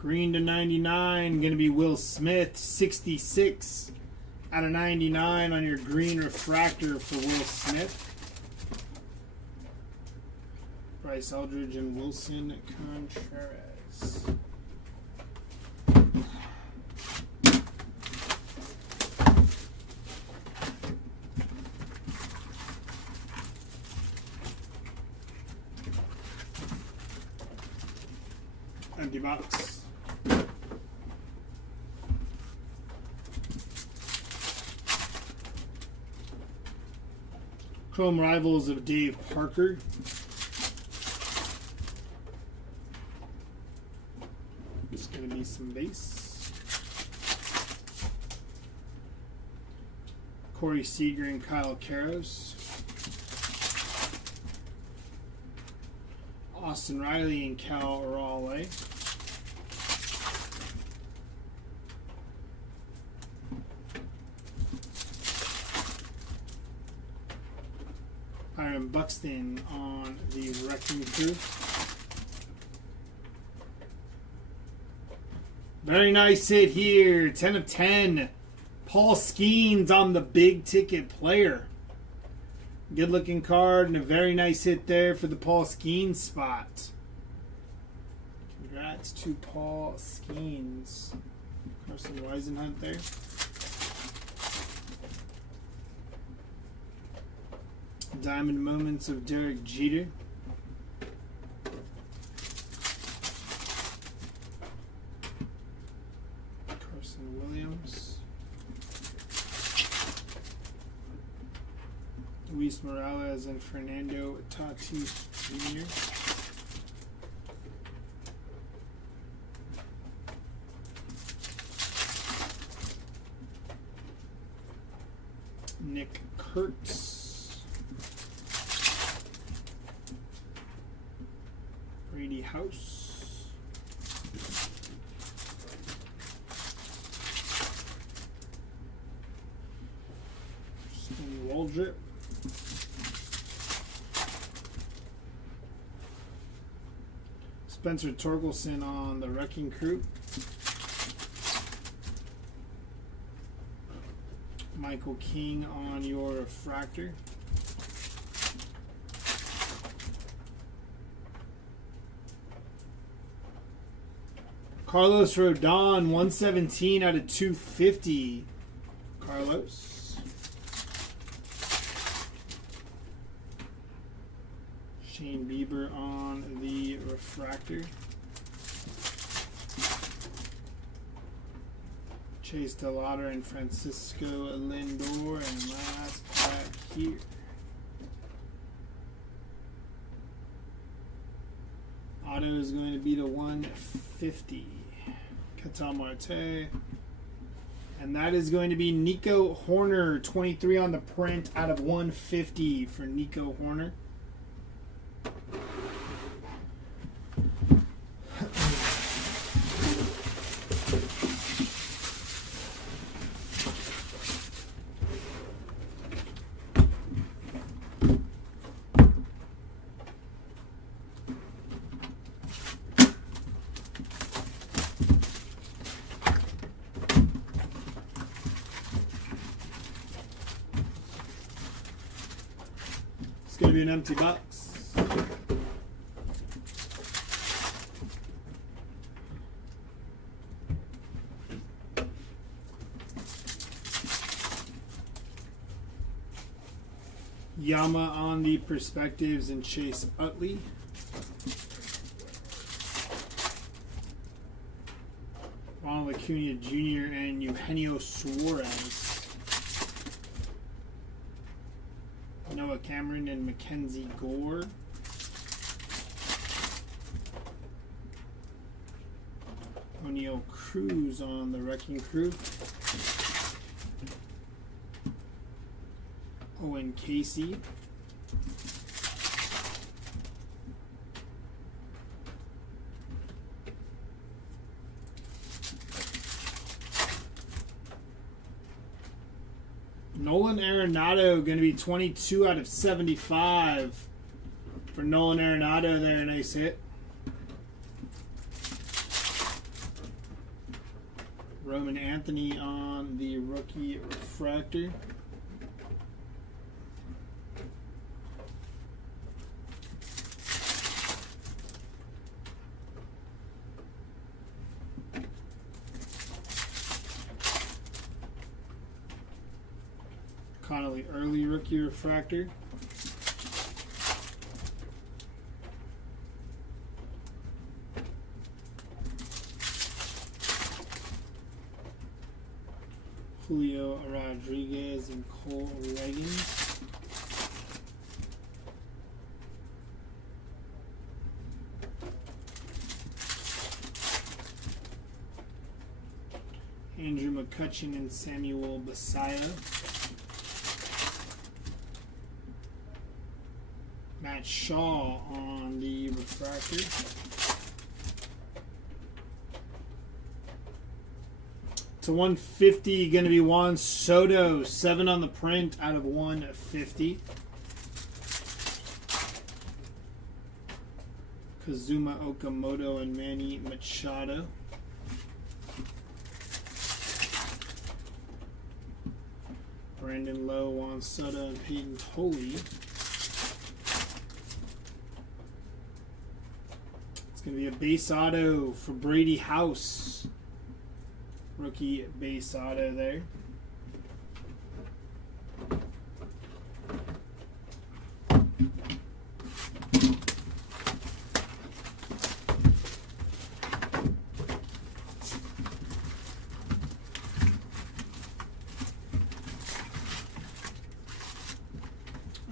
Green to 99, going to be Will Smith, 66 out of 99 on your green refractor for Will Smith. Bryce Eldridge and Wilson Contreras. Empty box. Chrome Rivals of Dave Parker. Just going to be some base. Corey Seager and Kyle Karros. Austin Riley and Cal Raleigh. Byron Buxton on the Wrecking Crew. Very nice hit here. 10 of 10. Paul Skeens on the big ticket player. Good looking card and a very nice hit there for the Paul Skeens spot. Congrats to Paul Skeens. Carson Weisenhunt there. Diamond Moments of Derek Jeter. Carson Williams. Luis Morales and Fernando Tatis Jr. Nick Kurtz. Brady House. Stony Waldrip. Spencer Torkelson on the Wrecking Crew. Michael King on your Refractor. Carlos Rodon, 117 out of 250. Carlos. Shane Bieber on the Refractor. Chase DeLauder and Francisco Lindor, and last pack here. Auto is going to be the 150. Ketel Marte. And that is going to be Nico Horner, 23 on the print out of 150 for Nico Horner. It's going to be an empty box. Yama on the Perspectives and Chase Utley. Ronald Acuna Jr. and Eugenio Suarez. Noah Cameron and Mackenzie Gore. O'Neal Cruz on the Wrecking Crew. Owen Casey. Nolan Arenado going to be 22 out of 75 for Nolan Arenado there. Nice hit. Roman Anthony on the rookie refractor. Connolly early rookie refractor. Julio Rodriguez and Cole Reagans. Andrew McCutchen and Samuel Basallo. Matt Shaw on the refractor. To 150, going to be Juan Soto, 7 on the print out of 150. Kazuma Okamoto and Manny Machado. Brandon Lowe, Juan Soto, and Peyton Tolley. It's going to be a base auto for Brady House. Rookie base auto there.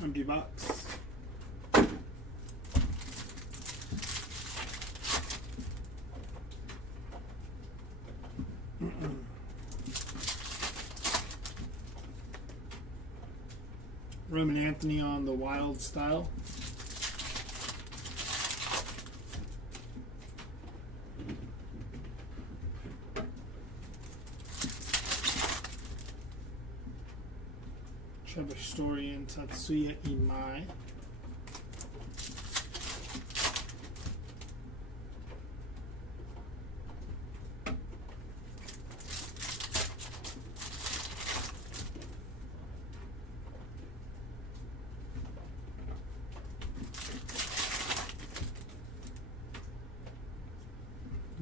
Empty box. Roman Anthony on the Wild Style. Trevor Story and Tatsuya Imai.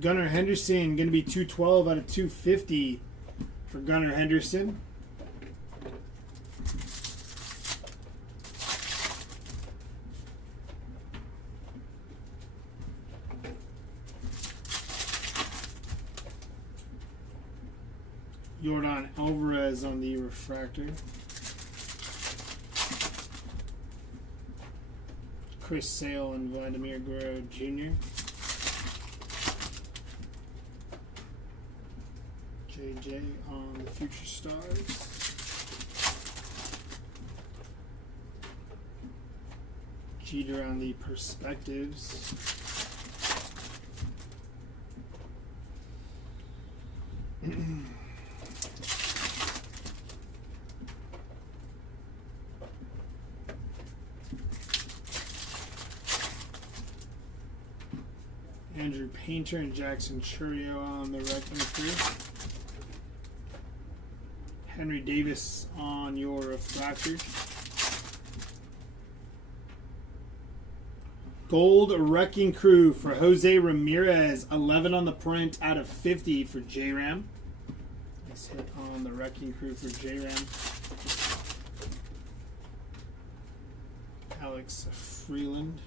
Gunnar Henderson, going to be 212 out of 250 for Gunnar Henderson. Yordan Alvarez on the refractor. Chris Sale and Vladimir Guerrero Jr. JJ on the Future Stars. Jeter on the Perspectives. Andrew Painter and Jackson Churio on the Wrecking Crew. Henry Davis on your refractor. Gold Wrecking Crew for Jose Ramirez. 11 on the print out of 50 for J-Ram. Nice hit on the Wrecking Crew for J-Ram. Alex Freeland.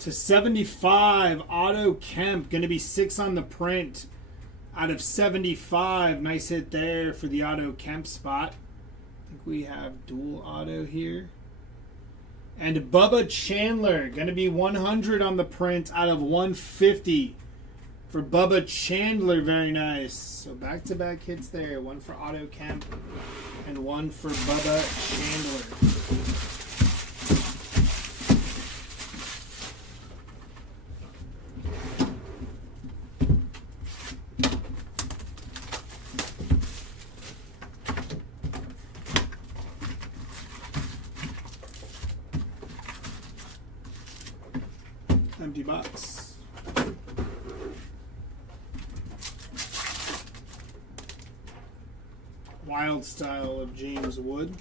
To 75, Otto Kemp, going to be 6 on the print out of 75. Nice hit there for the Otto Kemp spot. I think we have dual auto here. And Bubba Chandler, going to be 100 on the print out of 150 for Bubba Chandler. Very nice. So back-to-back hits there. One for Otto Kemp and one for Bubba Chandler. Empty box. Wild Style of James Wood.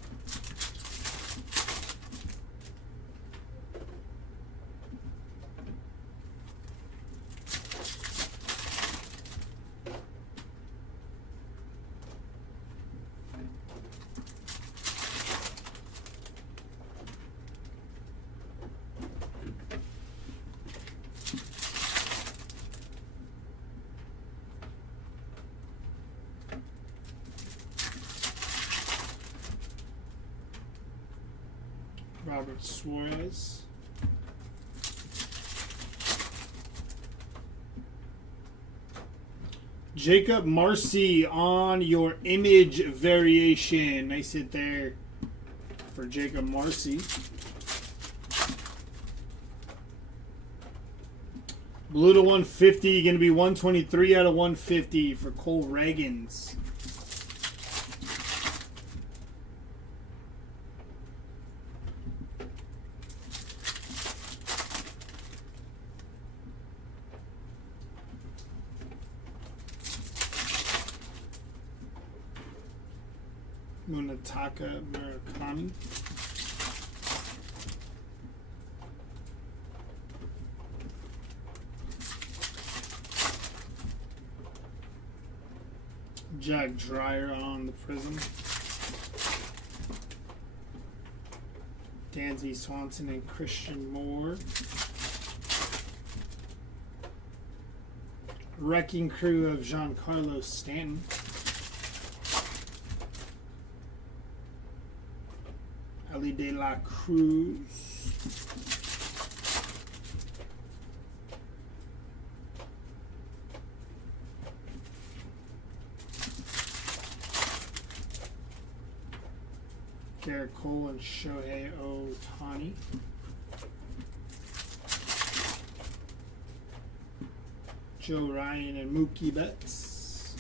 Robert Suarez. Jacob Marcy on your image variation. Nice hit there for Jacob Marcy. Blue to 150, going to be 123 out of 150 for Cole Reagans. Munataka Murakami. Jack Dreyer on the Prism. Dansby Swanson and Christian Moore. Wrecking Crew of Giancarlo Stanton. Ellie De La Cruz. Garrett Cole and Shohei Ohtani. Joe Ryan and Mookie Betts.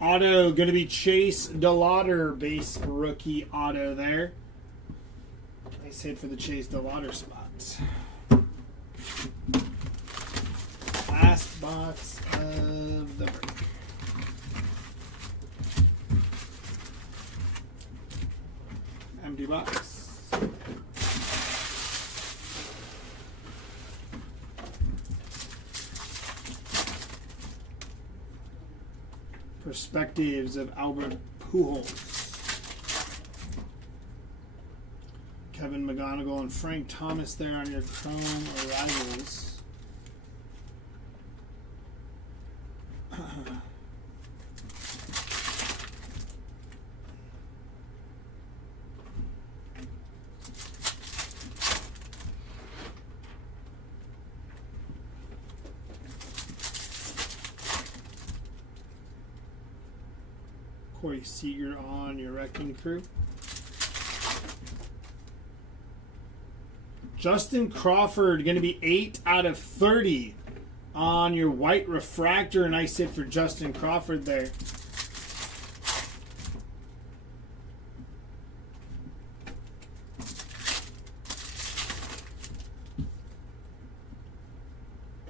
Auto going to be Chase DeLauder, base rookie auto there. Nice hit for the Chase DeLauder spot. Last box of the break. Empty box. Perspectives of Albert Pujols. Kevin McGonigal and Frank Thomas there on your Chrome arrivals. Corey Seager on your Wrecking Crew. Justin Crawford going to be 8 out of 30 on your white refractor. Nice hit for Justin Crawford there.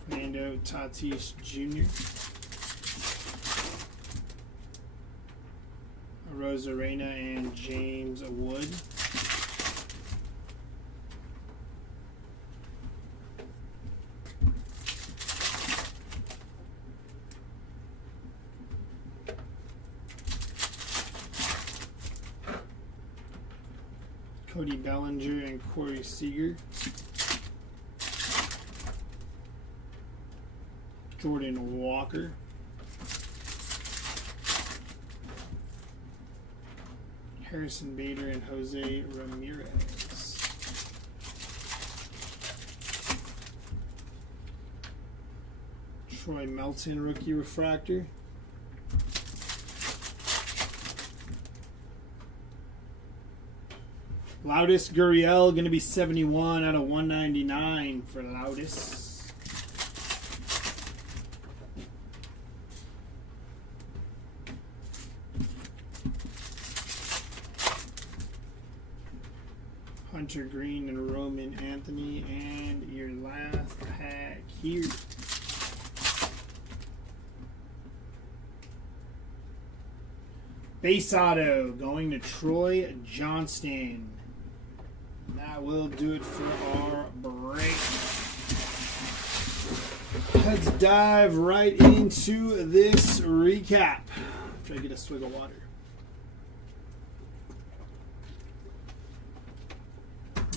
Fernando Tatis Jr. Rosarena and James Wood. Cody Bellinger and Corey Seager. Jordan Walker. Harrison Bader and Jose Ramirez. Troy Melton rookie refractor. Loudis Gurriel going to be 71 out of 199 for Loudis. Hunter Green and Roman Anthony, and your last pack here. Base auto going to Troy Johnston. That will do it for our break. Let's dive right into this recap. Try to get a swig of water.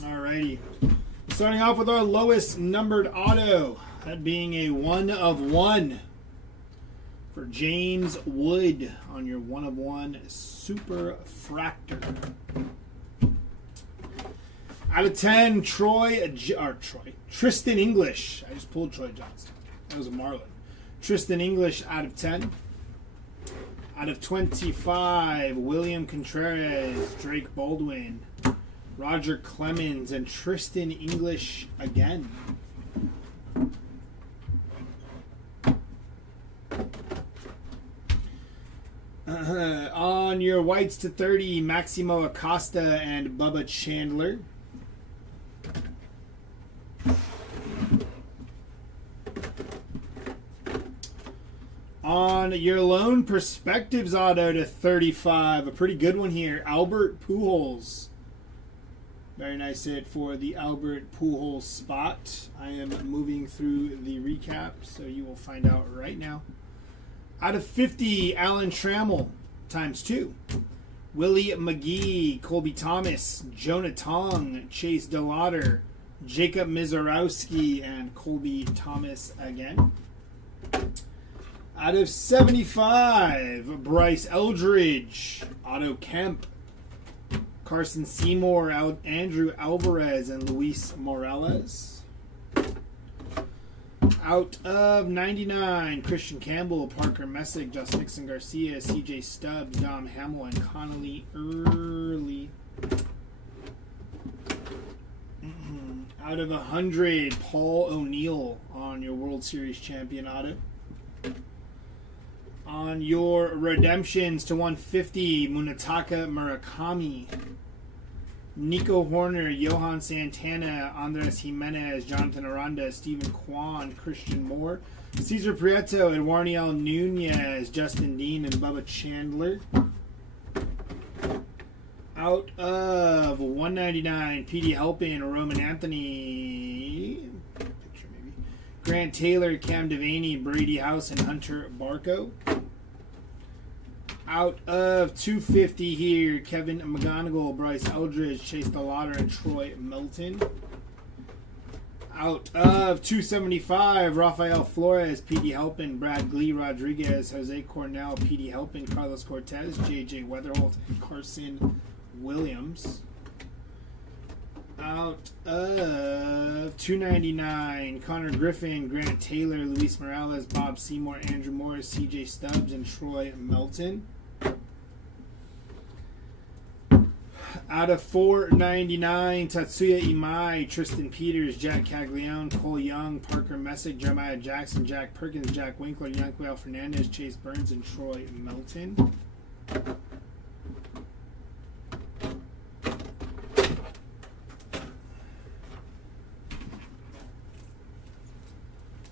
Alrighty. Starting off with our lowest numbered auto. That being a 1 of 1 for James Wood on your 1 of 1 Super Fractor. Out of 10, Tristan English. I just pulled Troy Johnston. That was a Marlin. Tristan English out of 10. Out of 25, William Contreras, Drake Baldwin, Roger Clemens, and Tristan English again. On your whites to 30, Maximo Acosta and Bubba Chandler. On your lone perspectives auto to 35, a pretty good one here, Albert Pujols. Very nice hit for the Albert Pujols spot. I am moving through the recap, so you will find out right now. Out of 50, Alan Trammell, times 2. Willie McGee, Colby Thomas, Jonah Tong, Chase DeLauder, Jacob Mizorowski, and Colby Thomas again. Out of 75, Bryce Eldridge, Otto Kemp, Carson Seymour, Andrew Alvarez, and Luis Morales. Out of 99, Christian Campbell, Parker Messick, Josh Nixon Garcia, CJ Stubbs, Dom Hamill, and Connolly Early. Out of 100, Paul O'Neill on your World Series champion auto. On your redemptions to 150, Munetaka Murakami, Nico Horner, Johan Santana, Andres Jimenez, Jonathan Aranda, Stephen Kwan, Christian Moore, Cesar Prieto, Eduardo Nunez, Justin Dean, and Bubba Chandler. Out of 199, P.D. Helpin, Roman Anthony, picture maybe, Grant Taylor, Cam Devaney, Brady House, and Hunter Barco. Out of 250 here, Kevin McGonigal, Bryce Eldridge, Chase DeLauder, and Troy Melton. Out of 275, Rafael Flores, P.D. Helpin, Brad Glee, Rodriguez, Jose Cornell, P.D. Helpin, Carlos Cortez, J.J. Weatherholt, and Carson Williams. Out of 299, Connor Griffin, Grant Taylor, Luis Morales, Bob Seymour, Andrew Morris, C.J. Stubbs, and Troy Melton. Out of 499, Tatsuya Imai, Tristan Peters, Jack Caglione, Cole Young, Parker Messick, Jeremiah Jackson, Jack Perkins, Jack Winkler, Yanquiel Fernandez, Chase Burns, and Troy Melton.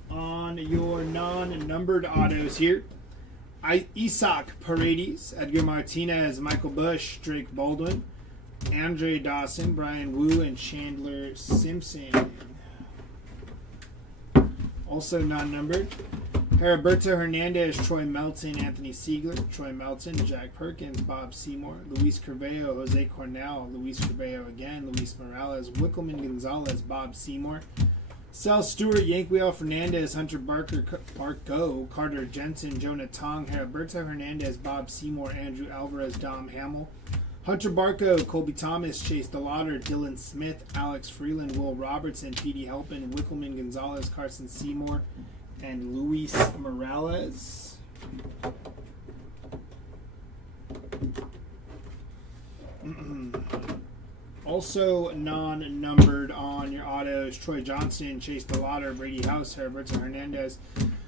On your non-numbered autos here, Isaac Paredes, Edgar Martinez, Michael Bush, Drake Baldwin, Andre Dawson, Brian Wu, and Chandler Simpson. Also non-numbered, Heriberto Hernandez, Troy Melton, Anthony Siegler, Troy Melton, Jack Perkins, Bob Seymour, Luis Carvalho, Jose Cornell, Luis Carvalho again, Luis Morales, Wickelman Gonzalez, Bob Seymour, Sal Stewart, Yanquiel Fernandez, Hunter Barco, Carter Jensen, Jonah Tong, Heriberto Hernandez, Bob Seymour, Andrew Alvarez, Dom Hamill, Hunter Barco, Colby Thomas, Chase DeLauder, Dylan Smith, Alex Freeland, Will Robertson, P.D. Helpin, Wickelman Gonzalez, Carson Seymour, and Luis Morales. Also non-numbered on your autos, Troy Johnson, Chase DeLauder, Brady House, Heriberto Hernandez,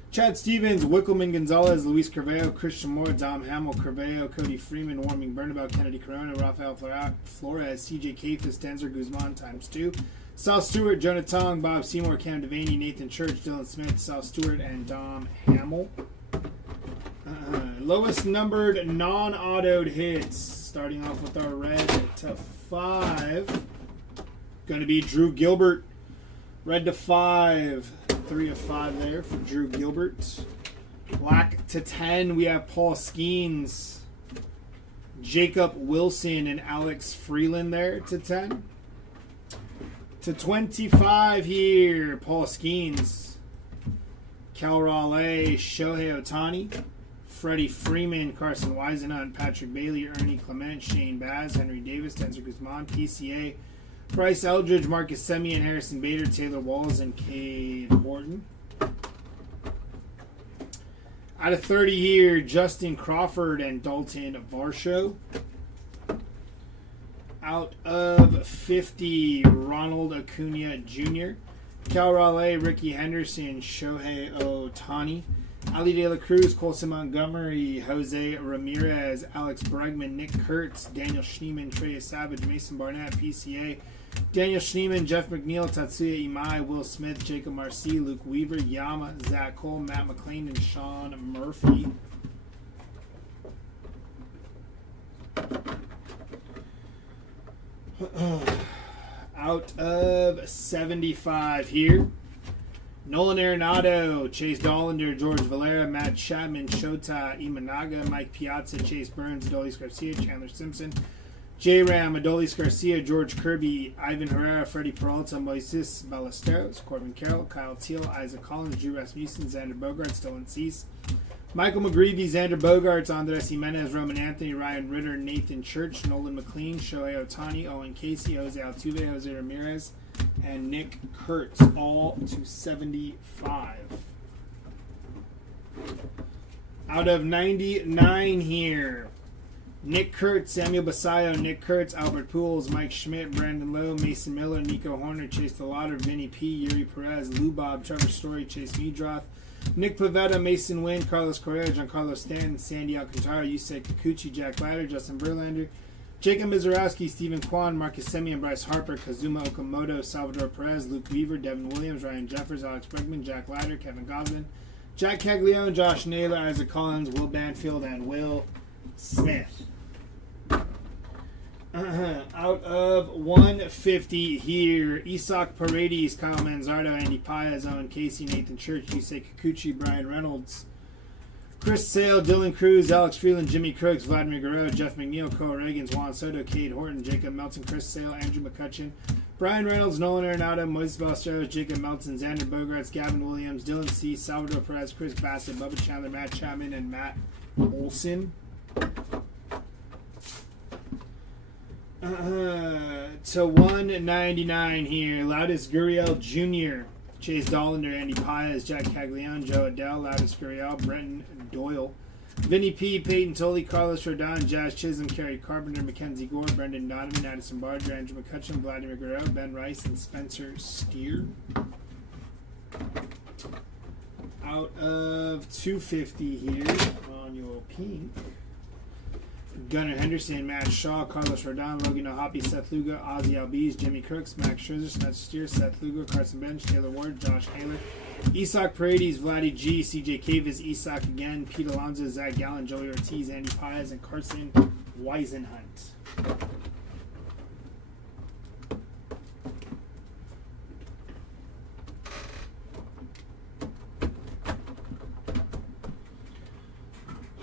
Chad Stevens, Wickelman Gonzalez, Luis Carvalho, Christian Moore, Dom Hamill, Carvalho, Cody Freeman, Warming Burnabout, Kennedy Corona, Rafael Flores, CJ Kafis, Denzer Guzman ×2, Sal Stewart, Jonah Tong, Bob Seymour, Cam Devaney, Nathan Church, Dylan Smith, Sal Stewart, and Dom Hamill. Lowest numbered non-autoed hits, starting off with our red to 5, going to be Drew Gilbert. Red to 5, 3 of 5 there for Drew Gilbert. Black to 10, we have Paul Skeens, Jacob Wilson, and Alex Freeland there to 10. To 25 here, Paul Skeens, Cal Raleigh, Shohei Ohtani, Freddie Freeman, Carson Weisenhunt, Patrick Bailey, Ernie Clement, Shane Baz, Henry Davis, Denzer Guzman, PCA, Bryce Eldridge, Marcus Semien, Harrison Bader, Taylor Walls, and Cade Horton. Out of 30 here, Justin Crawford and Dalton Varsho. Out of 50, Ronald Acuna Jr., Cal Raleigh, Ricky Henderson, Shohei Ohtani, Ali De La Cruz, Colson Montgomery, Jose Ramirez, Alex Bregman, Nick Kurtz, Daniel Schneemann, Trey Savage, Mason Barnett, PCA, Daniel Schneemann, Jeff McNeil, Tatsuya Imai, Will Smith, Jacob Marcy, Luke Weaver, Yama, Zach Cole, Matt McLean, and Sean Murphy. Out of 75 here, Nolan Arenado, Chase Dollander, George Valera, Matt Chapman, Shota Imanaga, Mike Piazza, Chase Burns, Adolis Garcia, Chandler Simpson, J-Ram, Adolis Garcia, George Kirby, Ivan Herrera, Freddie Peralta, Moises Ballesteros, Corbin Carroll, Kyle Teal, Isaac Collins, Drew Rasmussen, Xander Bogaerts, Dylan Cease, Michael McGreevy, Xander Bogaerts, Andres Jimenez, Roman Anthony, Ryan Ritter, Nathan Church, Nolan McLean, Shohei Ohtani, Owen Casey, Jose Altuve, Jose Ramirez, and Nick Kurtz, all to 75. Out of 99 here, Nick Kurtz, Samuel Basayo, Nick Kurtz, Albert Pujols, Mike Schmidt, Brandon Lowe, Mason Miller, Nico Horner, Chase DeLauder, Vinny P, Yuri Perez, Lou Bob, Trevor Story, Chase Meadroth, Nick Pivetta, Mason Wynn, Carlos Correa, Giancarlo Stanton, Sandy Alcantara, Yusei Kikuchi, Jack Leiter, Justin Verlander, Jacob Mizorowski, Stephen Kwan, Marcus Semien, Bryce Harper, Kazuma Okamoto, Salvador Perez, Luke Weaver, Devin Williams, Ryan Jeffers, Alex Bregman, Jack Leiter, Kevin Goslin, Jack Caglione, Josh Naylor, Isaac Collins, Will Banfield, and Will Smith. Out of 150 here, Isak Paredes, Kyle Manzardo, Andy Paez, Owen Casey, Nathan Church, Yusei Kikuchi, Brian Reynolds, Chris Sale, Dylan Cruz, Alex Freeland, Jimmy Crooks, Vladimir Guerrero, Jeff McNeil, Cole Reagans, Juan Soto, Cade Horton, Jacob Melton, Chris Sale, Andrew McCutcheon, Brian Reynolds, Nolan Arenado, Moises Ballesteros, Jacob Melton, Xander Bogaerts, Gavin Williams, Dylan C., Salvador Perez, Chris Bassett, Bubba Chandler, Matt Chapman, and Matt Olson. To 199 here, Loudest Gurriel Jr., Chase Dollander, Andy Paez, Jack Caglione, Joe Adele, Loudest Gurriel, Brenton Doyle, Vinny P, Peyton Tully, Carlos Rodon, Jazz Chisholm, Kerry Carpenter, Mackenzie Gore, Brendan Donovan, Addison Barger, Andrew McCutcheon, Vladimir Guerrero, Ben Rice, and Spencer Steer. Out of 250 here on your pink, Gunnar Henderson, Matt Shaw, Carlos Rodon, Logan Ohapi, Seth Lugo, Ozzy Albies, Jimmy Crooks, Max Scherzer, Spencer Steer, Seth Lugo, Carson Bench, Taylor Ward, Josh Hader, Isak Paredes, Vladdy G, CJ Cavis, Isak again, Pete Alonso, Zach Gallen, Joey Ortiz, Andy Paez, and Carson Weisenhunt.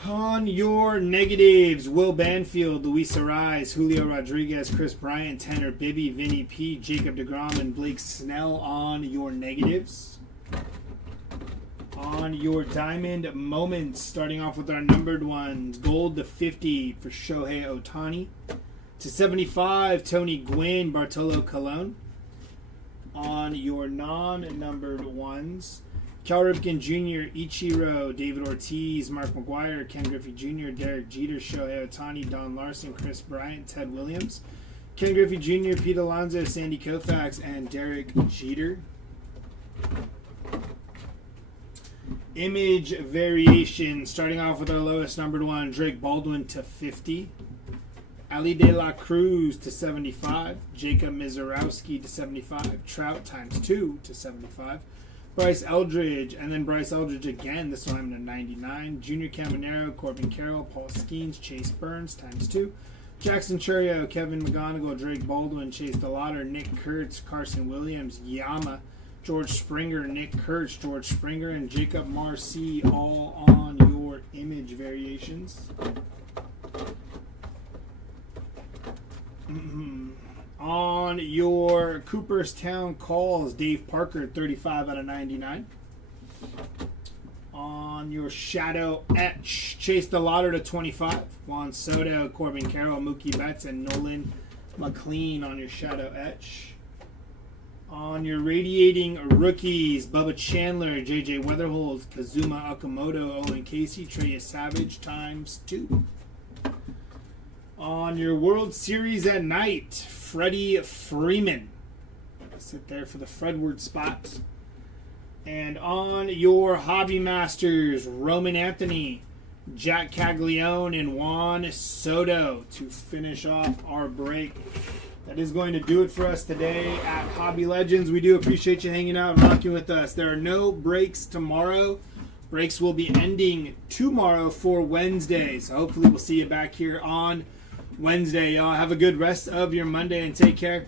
On your negatives, Will Banfield, Luis Arraez, Julio Rodriguez, Chris Bryant, Tanner Bibby, Vinny P, Jacob deGrom, and Blake Snell on your negatives. On your diamond moments, starting off with our numbered ones, gold to 50 for Shohei Ohtani, to 75, Tony Gwynn, Bartolo Colon. On your non-numbered ones, Cal Ripken Jr., Ichiro, David Ortiz, Mark McGuire, Ken Griffey Jr., Derek Jeter, Shohei Ohtani, Don Larson, Chris Bryant, Ted Williams, Ken Griffey Jr., Pete Alonso, Sandy Koufax, and Derek Jeter. Image variation, starting off with our lowest numbered one, Drake Baldwin to 50. Ali De La Cruz to 75. Jacob Mizorowski to 75. Trout times 2 to 75. Bryce Eldridge, and then Bryce Eldridge again, this time to 99. Junior Caminero, Corbin Carroll, Paul Skeens, Chase Burns times 2. Jackson Churio, Kevin McGonigal, Drake Baldwin, Chase DeLauder, Nick Kurtz, Carson Williams, Yama, George Springer, Nick Kurtz, George Springer, and Jacob Marcy, all on your image variations. On your Cooperstown calls, Dave Parker, 35 out of 99. On your Shadow Etch, Chase DeLauder to 25. Juan Soto, Corbin Carroll, Mookie Betts, and Nolan McLean on your Shadow Etch. On your Radiating Rookies, Bubba Chandler, J.J. Weatherhold, Kazuma Okamoto, Owen Casey, Trey Savage times 2. On your World Series at night, Freddie Freeman. Sit there for the Fredward spot. And on your Hobby Masters, Roman Anthony, Jack Caglione, and Juan Soto to finish off our break. That is going to do it for us today at Hobby Legends. We do appreciate you hanging out and rocking with us. There are no breaks tomorrow. Breaks will be ending tomorrow for Wednesday. So hopefully we'll see you back here on Wednesday. Y'all have a good rest of your Monday and take care.